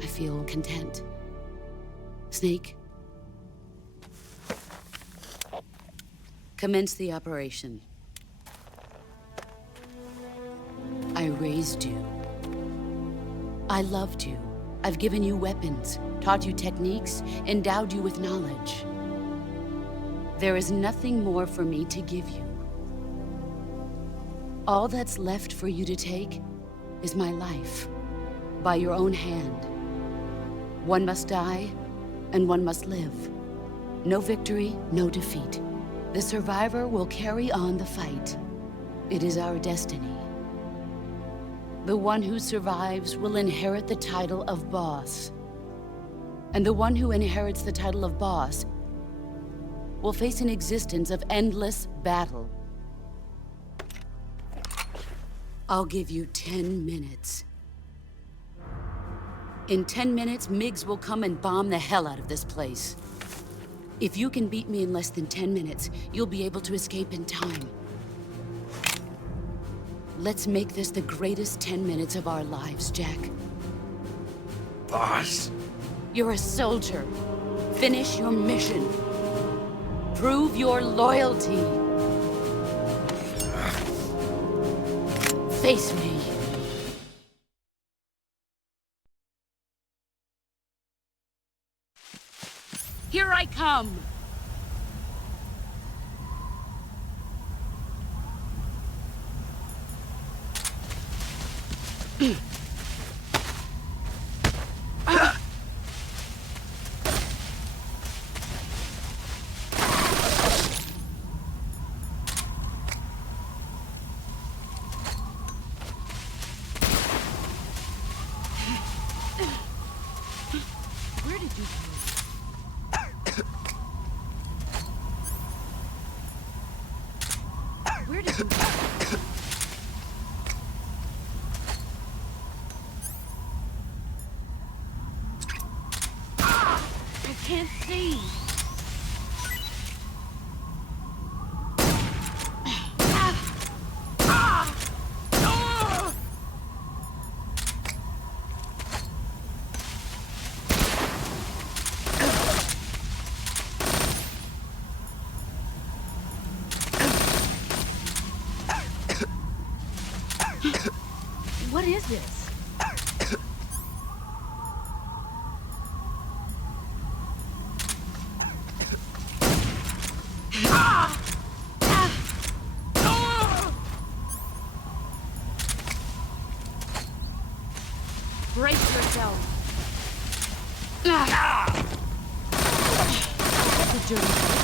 I feel content. Snake? Commence the operation. I raised you. I loved you. I've given you weapons, taught you techniques, endowed you with knowledge. There is nothing more for me to give you. All that's left for you to take is my life, by your own hand. One must die, and one must live. No victory, no defeat. The survivor will carry on the fight. It is our destiny. The one who survives will inherit the title of boss. And the one who inherits the title of boss will face an existence of endless battle. I'll give you 10 minutes. In 10 minutes, MiGs will come and bomb the hell out of this place. If you can beat me in less than 10 minutes, you'll be able to escape in time. Let's make this the greatest 10 minutes of our lives, Jack. Boss? You're a soldier. Finish your mission. Prove your loyalty. Face me. Here I come! Where did you go? Where did you go? I can't see. What is this? Brace yourself. That's a dirty trick.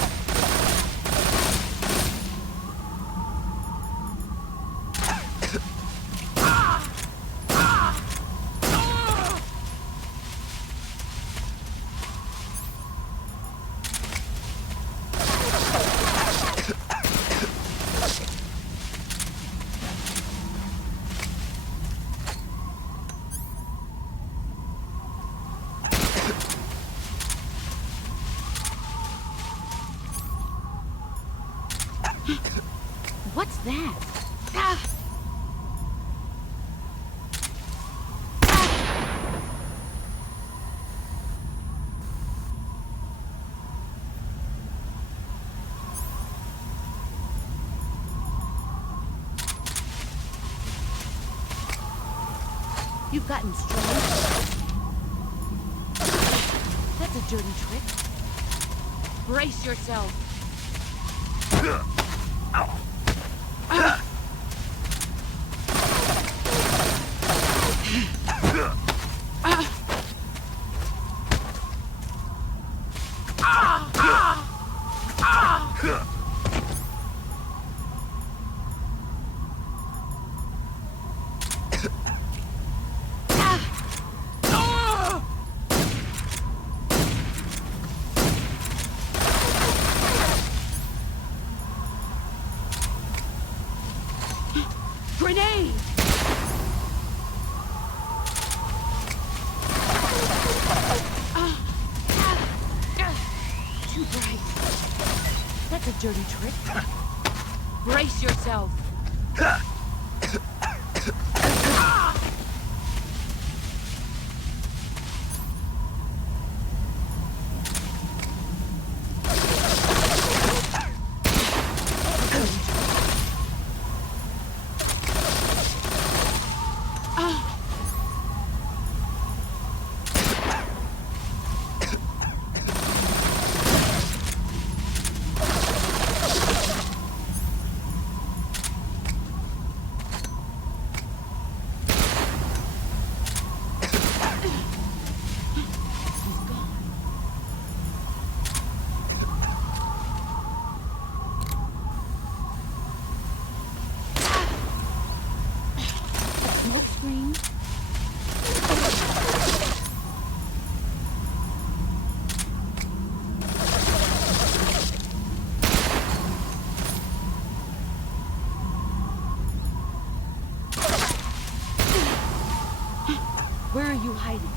What's that? Ah! You've gotten strong. That's a dirty trick. Brace yourself. Grenade! Too bright. That's a dirty trick. Brace yourself. Smoke screen. Where are you hiding?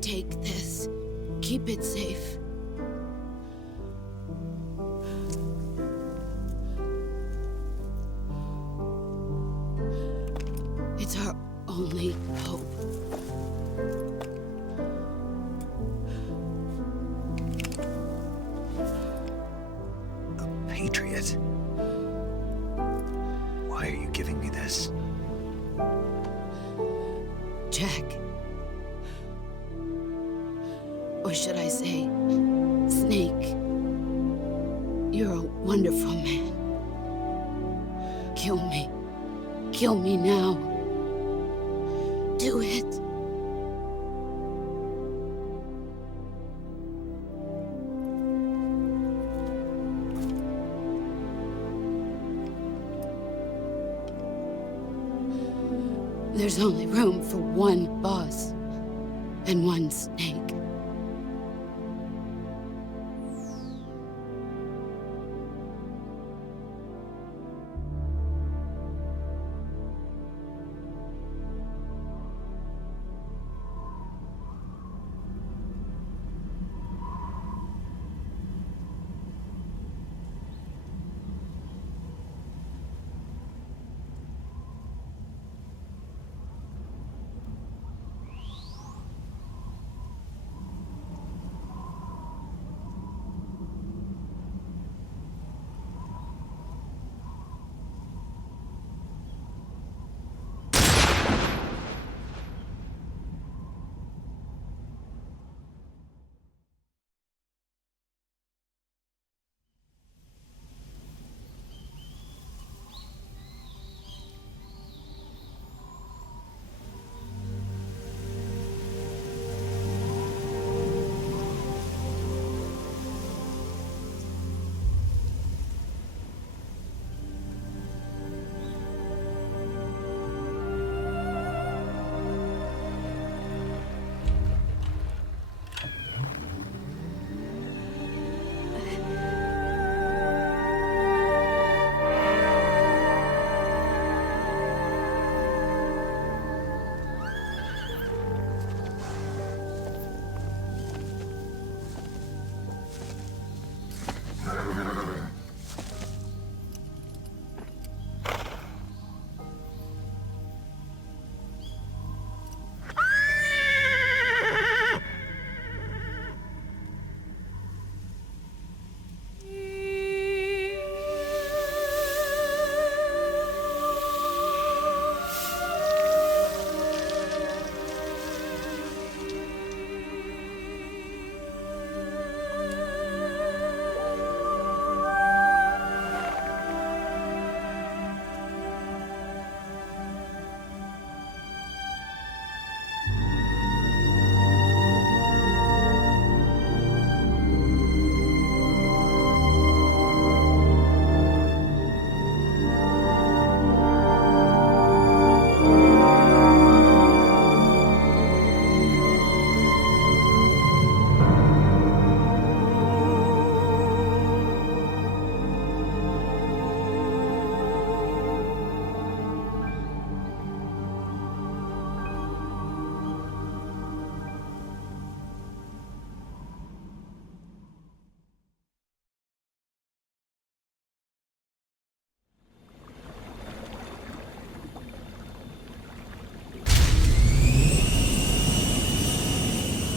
Take this. Keep it safe. It's our only hope. A patriot? Why are you giving me this? Jack. Or should I say, Snake? You're a wonderful man. Kill me. Kill me now. Do it. There's only room for one boss and one snake.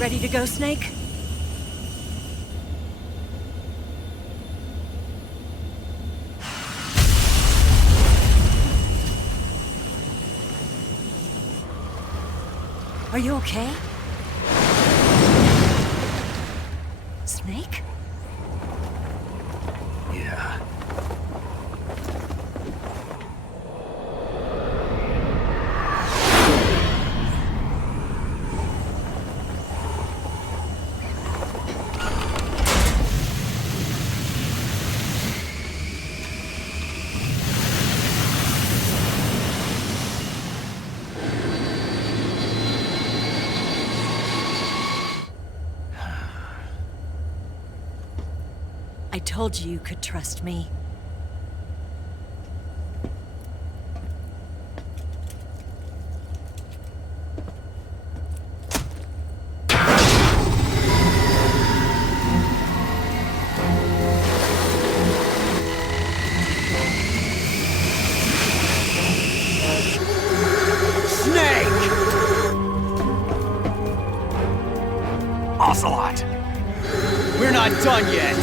Ready to go, Snake? Are you okay? Snake? Yeah. I told you you could trust me. Ocelot! We're not done yet!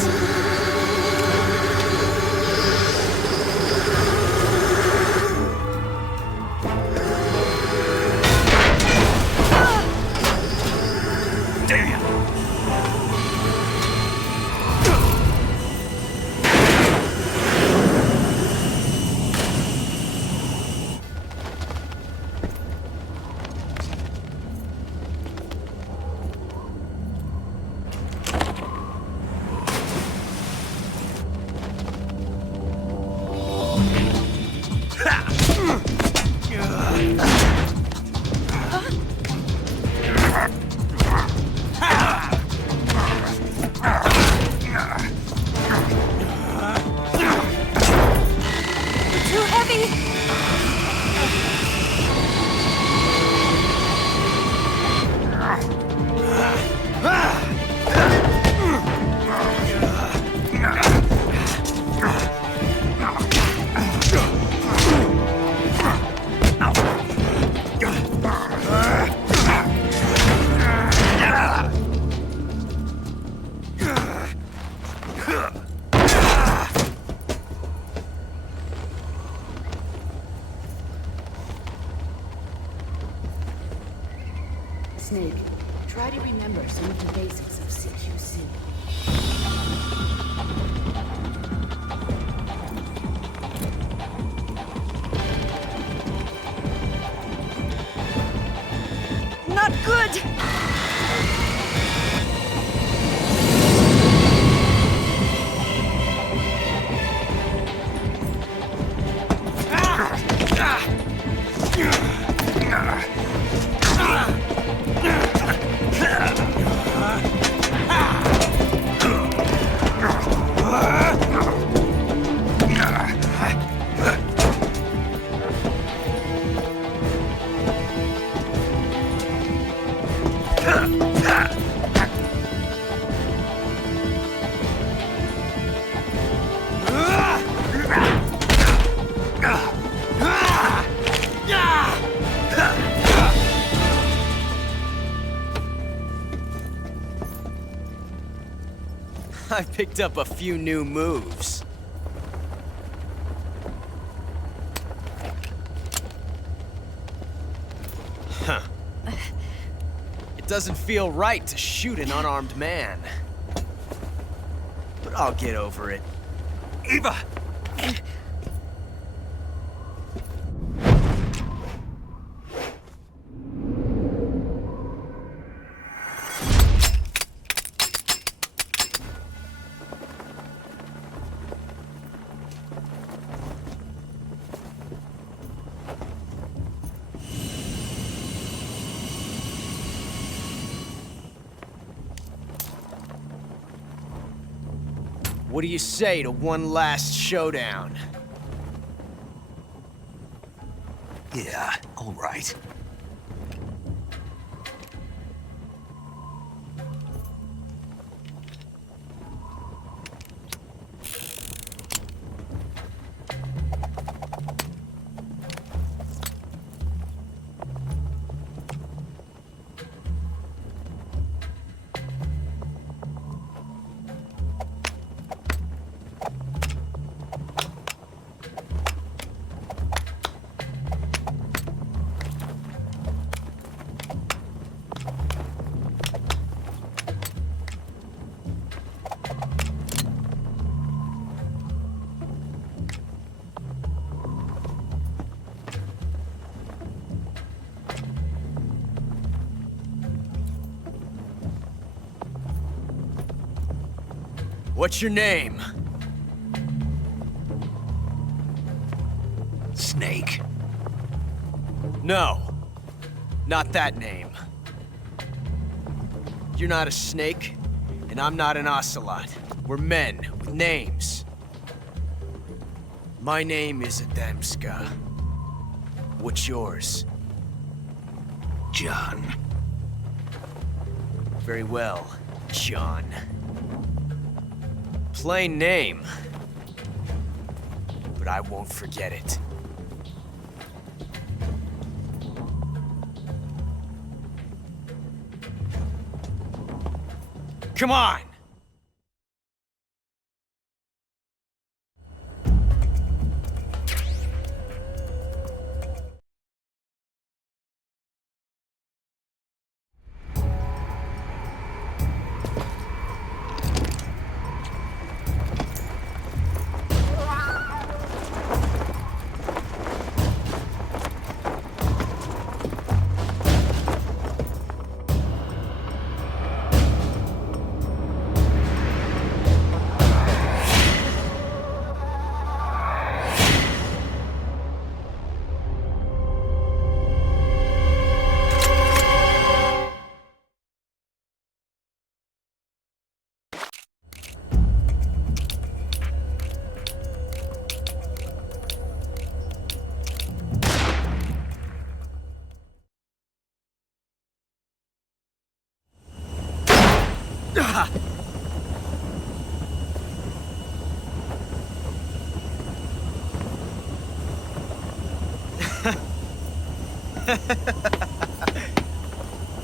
Snake, try to remember some of the basics of CQC. Not good! I picked up a few new moves. Huh. It doesn't feel right to shoot an unarmed man. But I'll get over it. Eva! What do you say to one last showdown? Yeah, all right. What's your name? Snake. No. Not that name. You're not a snake, and I'm not an Ocelot. We're men with names. My name is Adamska. What's yours? John. Very well, John. Plain name. But I won't forget it. Come on!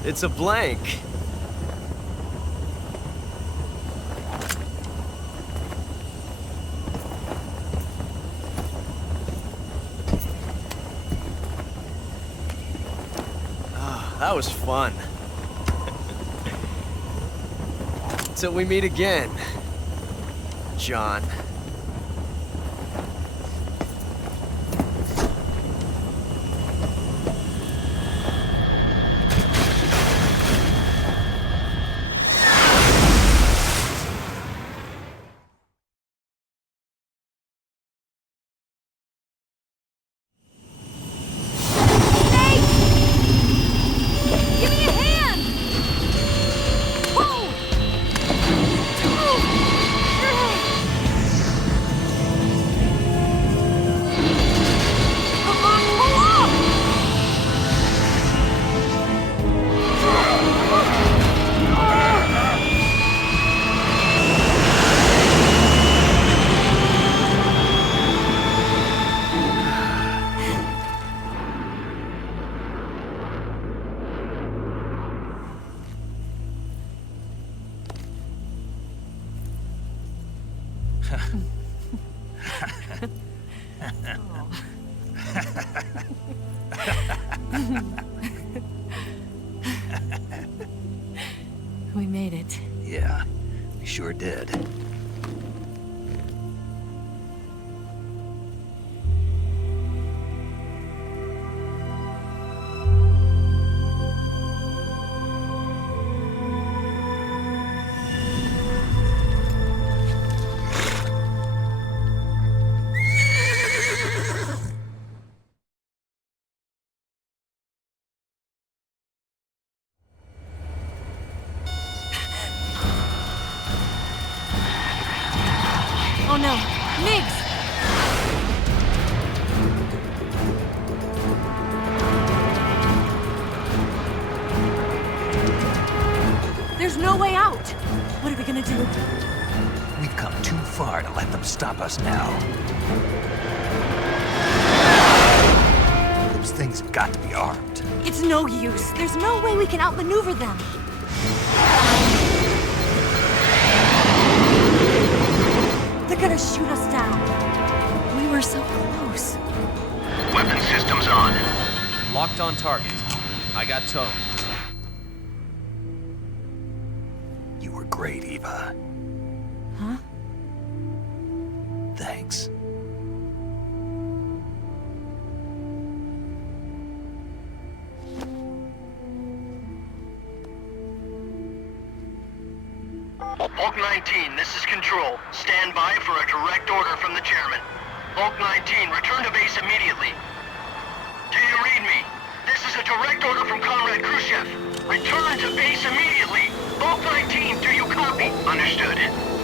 It's a blank. Oh, that was fun. Till we meet again, John. We made it. Yeah, we sure did. Oh no, Migs! There's no way out! What are we gonna do? We've come too far to let them stop us now. Those things have got to be armed. It's no use. There's no way we can outmaneuver them. They're gonna shoot us down. We were so close. Weapon systems on. Locked on target. I got towed. You were great, Eva. Huh? Thanks. Hulk 19, this is Control. Stand by for a direct order from the chairman. Hulk 19, return to base immediately. Do you read me? This is a direct order from Comrade Khrushchev. Return to base immediately. Hulk 19, do you copy? Understood.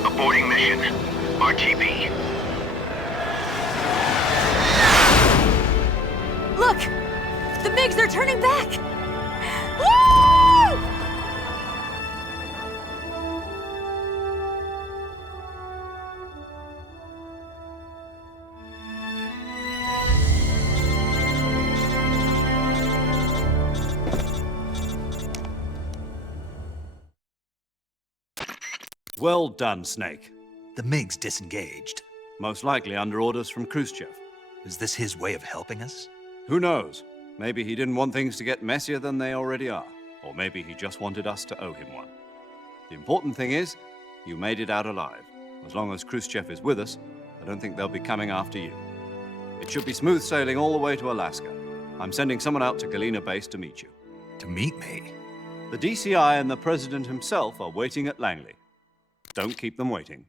Aborting mission. RTB. Look! The MiGs are turning back! Woo! Well done, Snake. The MiGs disengaged. Most likely under orders from Khrushchev. Is this his way of helping us? Who knows? Maybe he didn't want things to get messier than they already are. Or maybe he just wanted us to owe him one. The important thing is, you made it out alive. As long as Khrushchev is with us, I don't think they'll be coming after you. It should be smooth sailing all the way to Alaska. I'm sending someone out to Galena Base to meet you. To meet me? The DCI and the President himself are waiting at Langley. Don't keep them waiting.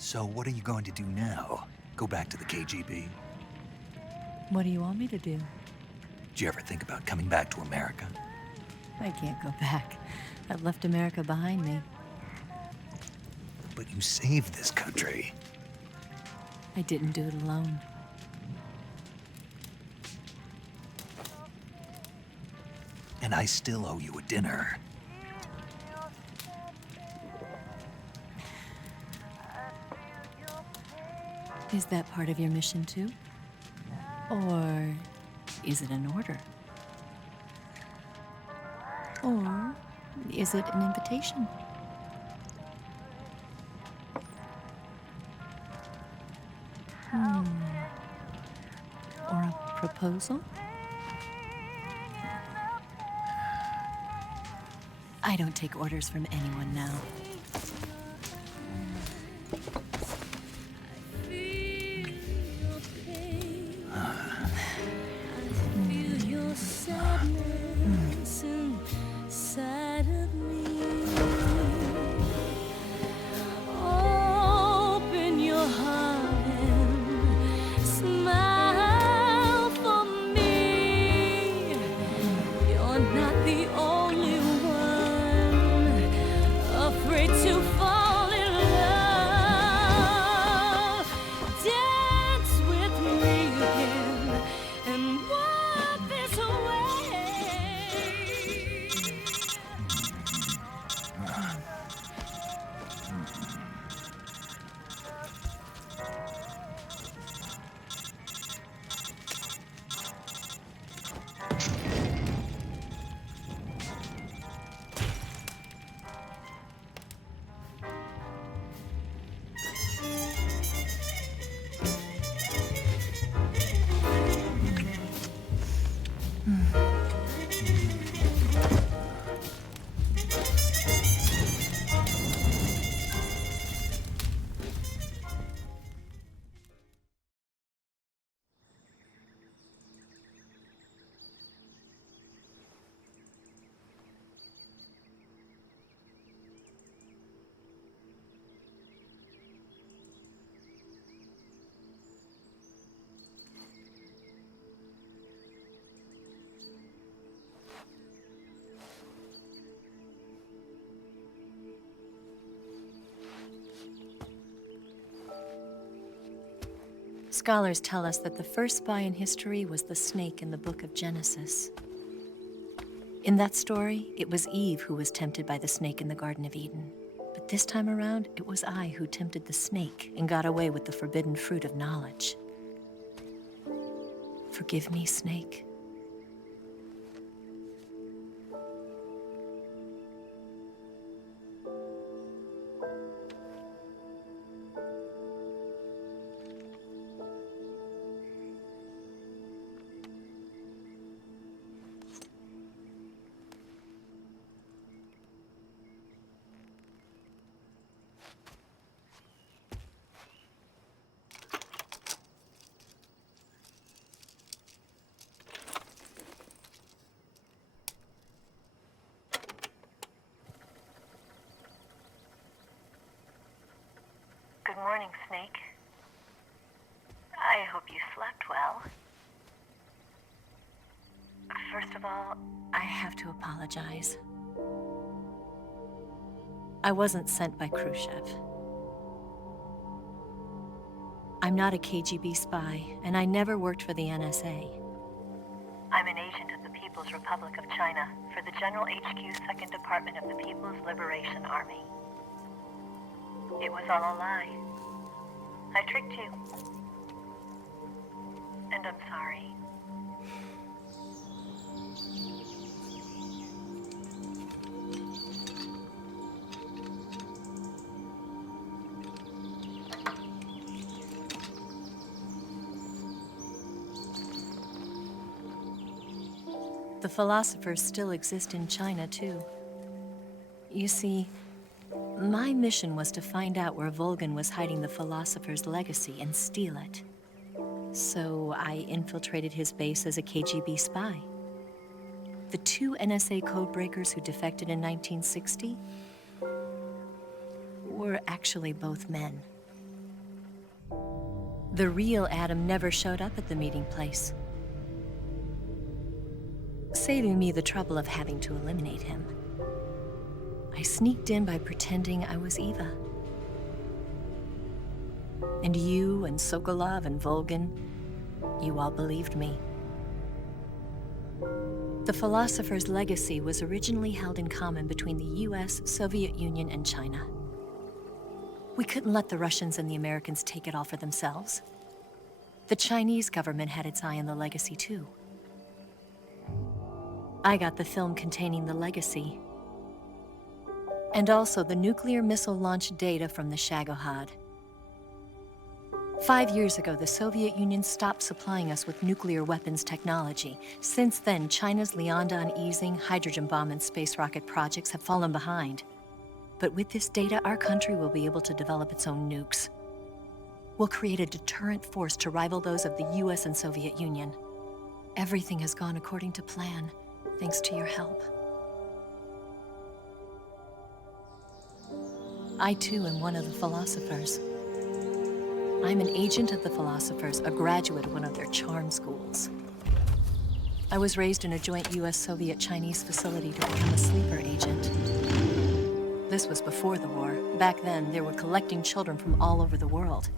So what are you going to do now? Go back to the KGB? What do you want me to do? Did you ever think about coming back to America? I can't go back. I've left America behind me. But you saved this country. I didn't do it alone. And I still owe you a dinner. Is that part of your mission too? Or is it an order? Or is it an invitation? Or a proposal? I don't take orders from anyone now. Scholars tell us that the first spy in history was the snake in the book of Genesis. In that story, it was Eve who was tempted by the snake in the Garden of Eden. But this time around, it was I who tempted the snake and got away with the forbidden fruit of knowledge. forgive me, Snake? Good morning, Snake. I hope you slept well. First of all, I have to apologize. I wasn't sent by Khrushchev. I'm not a KGB spy, and I never worked for the NSA. I'm an agent of the People's Republic of China for the General HQ 2nd Department of the People's Liberation Army. It was all a lie. I tricked you. And I'm sorry. The philosophers still exist in China, too. You see, my mission was to find out where Volgin was hiding the philosopher's legacy and steal it. So I infiltrated his base as a KGB spy. The 2 NSA codebreakers who defected in 1960 were actually both men. The real Adam never showed up at the meeting place, saving me the trouble of having to eliminate him. I sneaked in by pretending I was Eva. And you and Sokolov and Volgin, you all believed me. The philosopher's legacy was originally held in common between the US, Soviet Union, and China. We couldn't let the Russians and the Americans take it all for themselves. The Chinese government had its eye on the legacy too. I got the film containing the legacy, and also the nuclear missile launch data from the Shagohod. 5 years ago, the Soviet Union stopped supplying us with nuclear weapons technology. Since then, China's Liaodong easing, hydrogen bomb, and space rocket projects have fallen behind. But with this data, our country will be able to develop its own nukes. We'll create a deterrent force to rival those of the US and Soviet Union. Everything has gone according to plan, thanks to your help. I too am one of the philosophers. I'm an agent of the philosophers, a graduate of one of their charm schools. I was raised in a joint US-Soviet-Chinese facility to become a sleeper agent. This was before the war. Back then, they were collecting children from all over the world.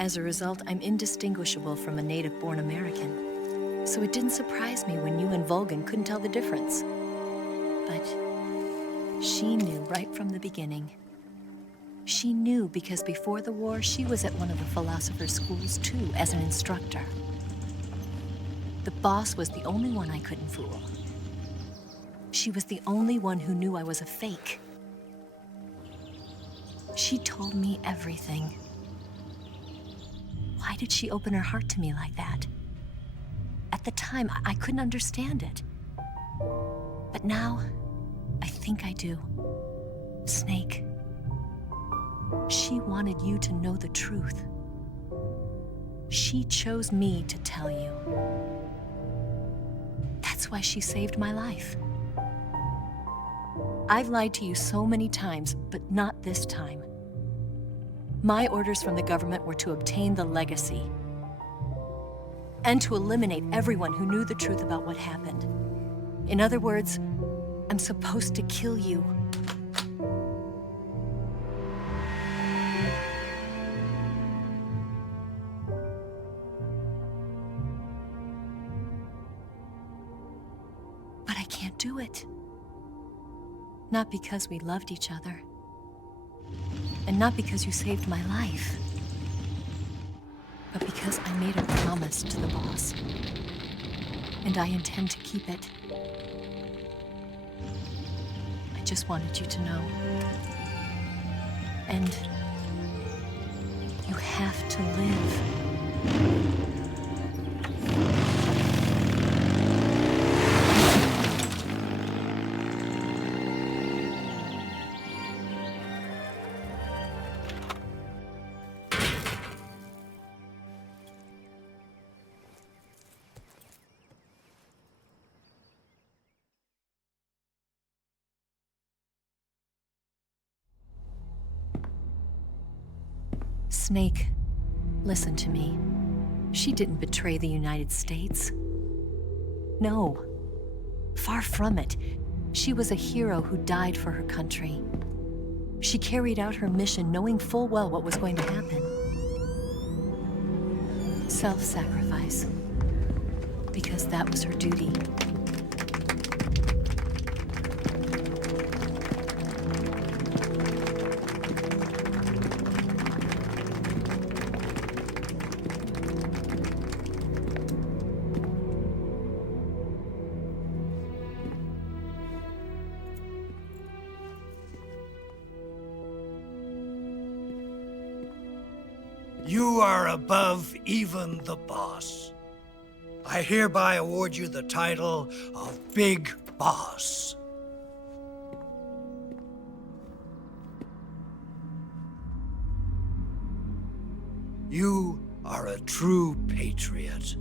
As a result, I'm indistinguishable from a native-born American. So it didn't surprise me when you and Volgin couldn't tell the difference. But she knew right from the beginning. She knew because before the war, she was at one of the philosopher's schools too, as an instructor. The boss was the only one I couldn't fool. She was the only one who knew I was a fake. She told me everything. Why did she open her heart to me like that? At the time, I couldn't understand it. But now, I think I do. Snake. She wanted you to know the truth. She chose me to tell you. That's why she saved my life. I've lied to you so many times, but not this time. My orders from the government were to obtain the legacy and to eliminate everyone who knew the truth about what happened. In other words, I'm supposed to kill you. But I can't do it. Not because we loved each other. And not because you saved my life. but because I made a promise to the boss. And I intend to keep it. I just wanted you to know. And you have to live. Snake, listen to me. She didn't betray the United States. No. Far from it. She was a hero who died for her country. She carried out her mission knowing full well what was going to happen. Self-sacrifice. Because that was her duty. You are above even the boss. I hereby award you the title of Big Boss. You are a true patriot.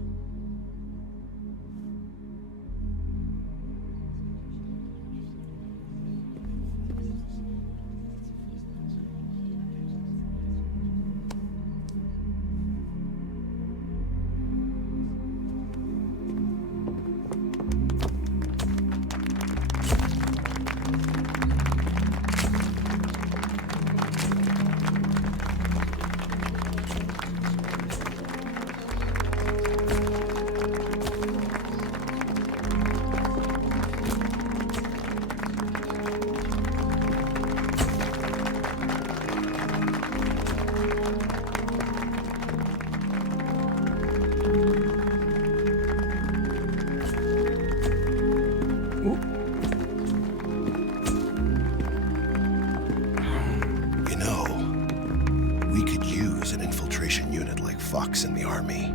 In the army.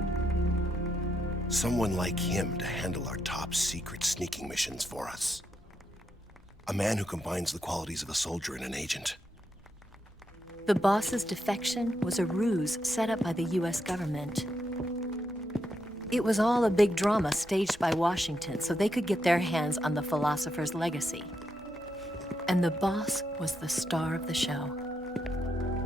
Someone like him to handle our top secret sneaking missions for us. A man who combines the qualities of a soldier and an agent. The boss's defection was a ruse set up by the US government. It was all a big drama staged by Washington so they could get their hands on the philosopher's legacy. And the boss was the star of the show.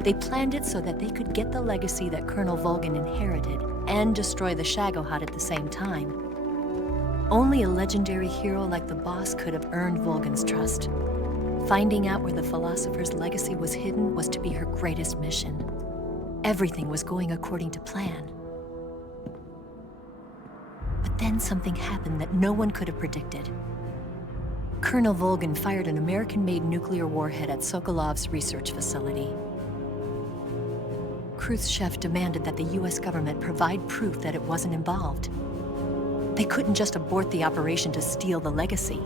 They planned it so that they could get the legacy that Colonel Volgin inherited and destroy the Shagohod at the same time. Only a legendary hero like the boss could have earned Volgin's trust. Finding out where the philosopher's legacy was hidden was to be her greatest mission. Everything was going according to plan. But then something happened that no one could have predicted. Colonel Volgin fired an American-made nuclear warhead at Sokolov's research facility. Khrushchev demanded that the US government provide proof that it wasn't involved. They couldn't just abort the operation to steal the legacy.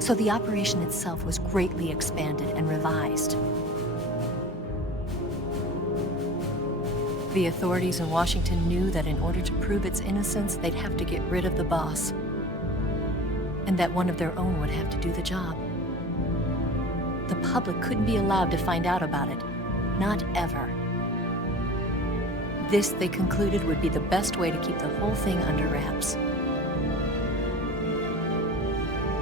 So the operation itself was greatly expanded and revised. The authorities in Washington knew that in order to prove its innocence, they'd have to get rid of the boss. And that one of their own would have to do the job. The public couldn't be allowed to find out about it. Not ever. This, they concluded, would be the best way to keep the whole thing under wraps.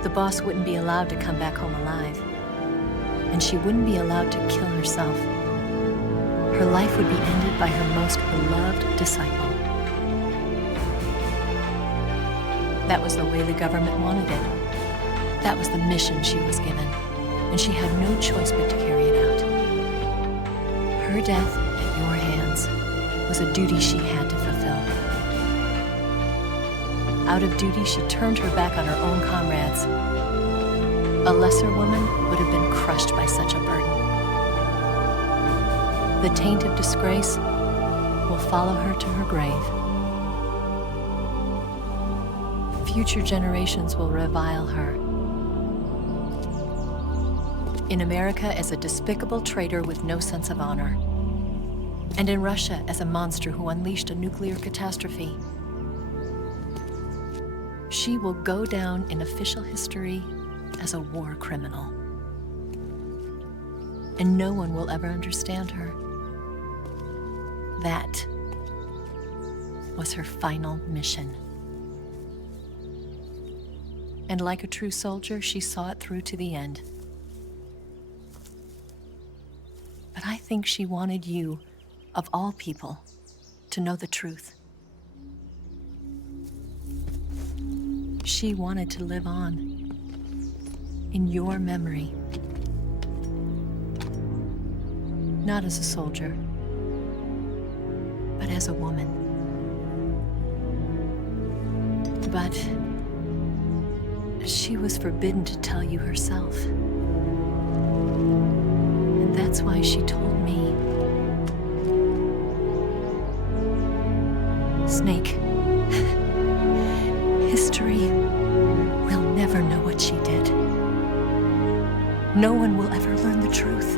The boss wouldn't be allowed to come back home alive. And she wouldn't be allowed to kill herself. Her life would be ended by her most beloved disciple. That was the way the government wanted it. That was the mission she was given. And she had no choice but to carry it out. Her death at your hands was a duty she had to fulfill. Out of duty, she turned her back on her own comrades. A lesser woman would have been crushed by such a burden. The taint of disgrace will will follow her to her grave. Future generations will revile her. In America as a despicable traitor with no sense of honor. And in Russia as a monster who unleashed a nuclear catastrophe. She will go down in official history as a war criminal. And no one will ever understand her. That was her final mission. And like a true soldier, she saw it through to the end. But I think she wanted you, of all people, to know the truth. She wanted to live on in your memory. Not as a soldier, but as a woman. But she was forbidden to tell you herself. And that's why she told me. Snake, history will never know what she did. No one will ever learn the truth.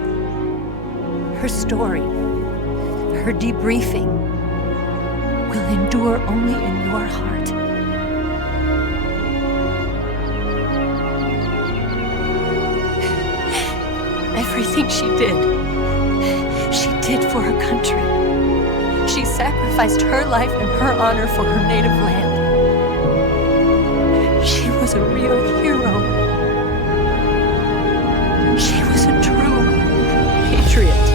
Her story, her debriefing, will endure only in your heart. Everything she did for her country. She sacrificed her life and her honor for her native land. She was a real hero. She was a true patriot.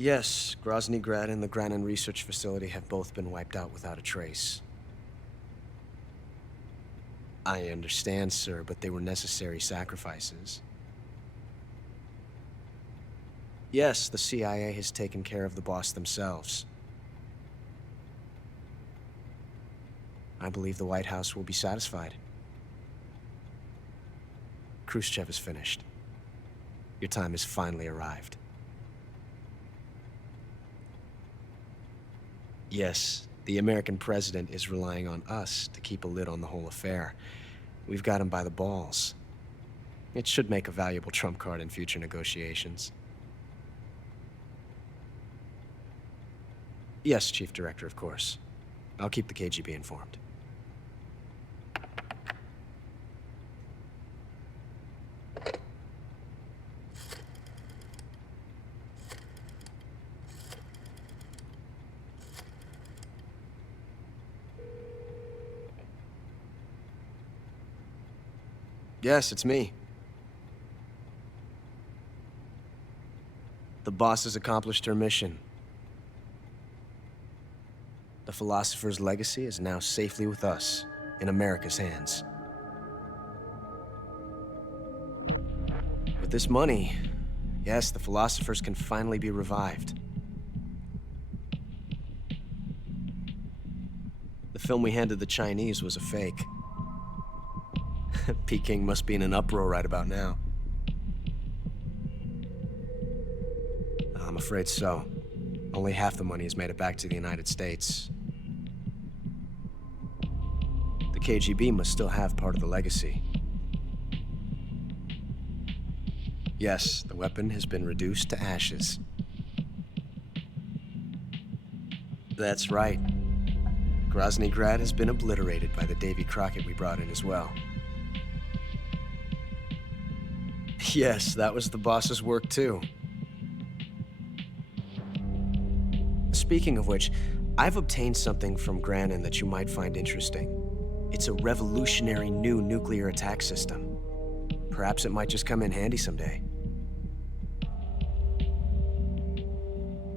Yes, Groznyj and the Granin research facility have both been wiped out without a trace. I understand, sir, but they were necessary sacrifices. Yes, the CIA has taken care of the boss themselves. I believe the White House will be satisfied. Khrushchev is finished. Your time has finally arrived. Yes, the American president is relying on us to keep a lid on the whole affair. We've got him by the balls. It should make a valuable trump card in future negotiations. Yes, Chief Director, of course. I'll keep the KGB informed. Yes, it's me. The boss has accomplished her mission. The philosopher's legacy is now safely with us, in America's hands. With this money, yes, the philosophers can finally be revived. The film we handed the Chinese was a fake. Peking must be in an uproar right about now. I'm afraid so. Only half the money has made it back to the United States. The KGB must still have part of the legacy. Yes, the weapon has been reduced to ashes. That's right. Groznyj has been obliterated by the Davy Crockett we brought in as well. Yes, that was the boss's work too. Speaking of which, I've obtained something from Granin that you might find interesting. It's a revolutionary new nuclear attack system. Perhaps it might just come in handy someday.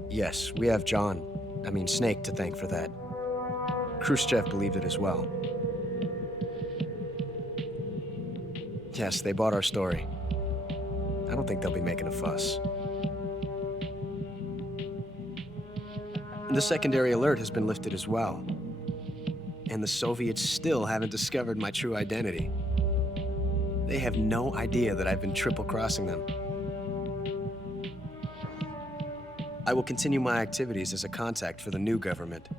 Yes, we have Snake to thank for that. Khrushchev believed it as well. Yes, they bought our story. I don't think they'll be making a fuss. The secondary alert has been lifted as well. And the Soviets still haven't discovered my true identity. They have no idea that I've been triple-crossing them. I will continue my activities as a contact for the new government.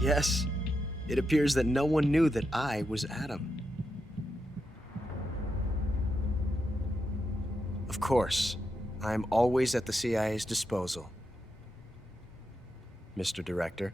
Yes, it appears that no one knew that I was Adam. Of course, I'm always at the CIA's disposal, Mr. Director.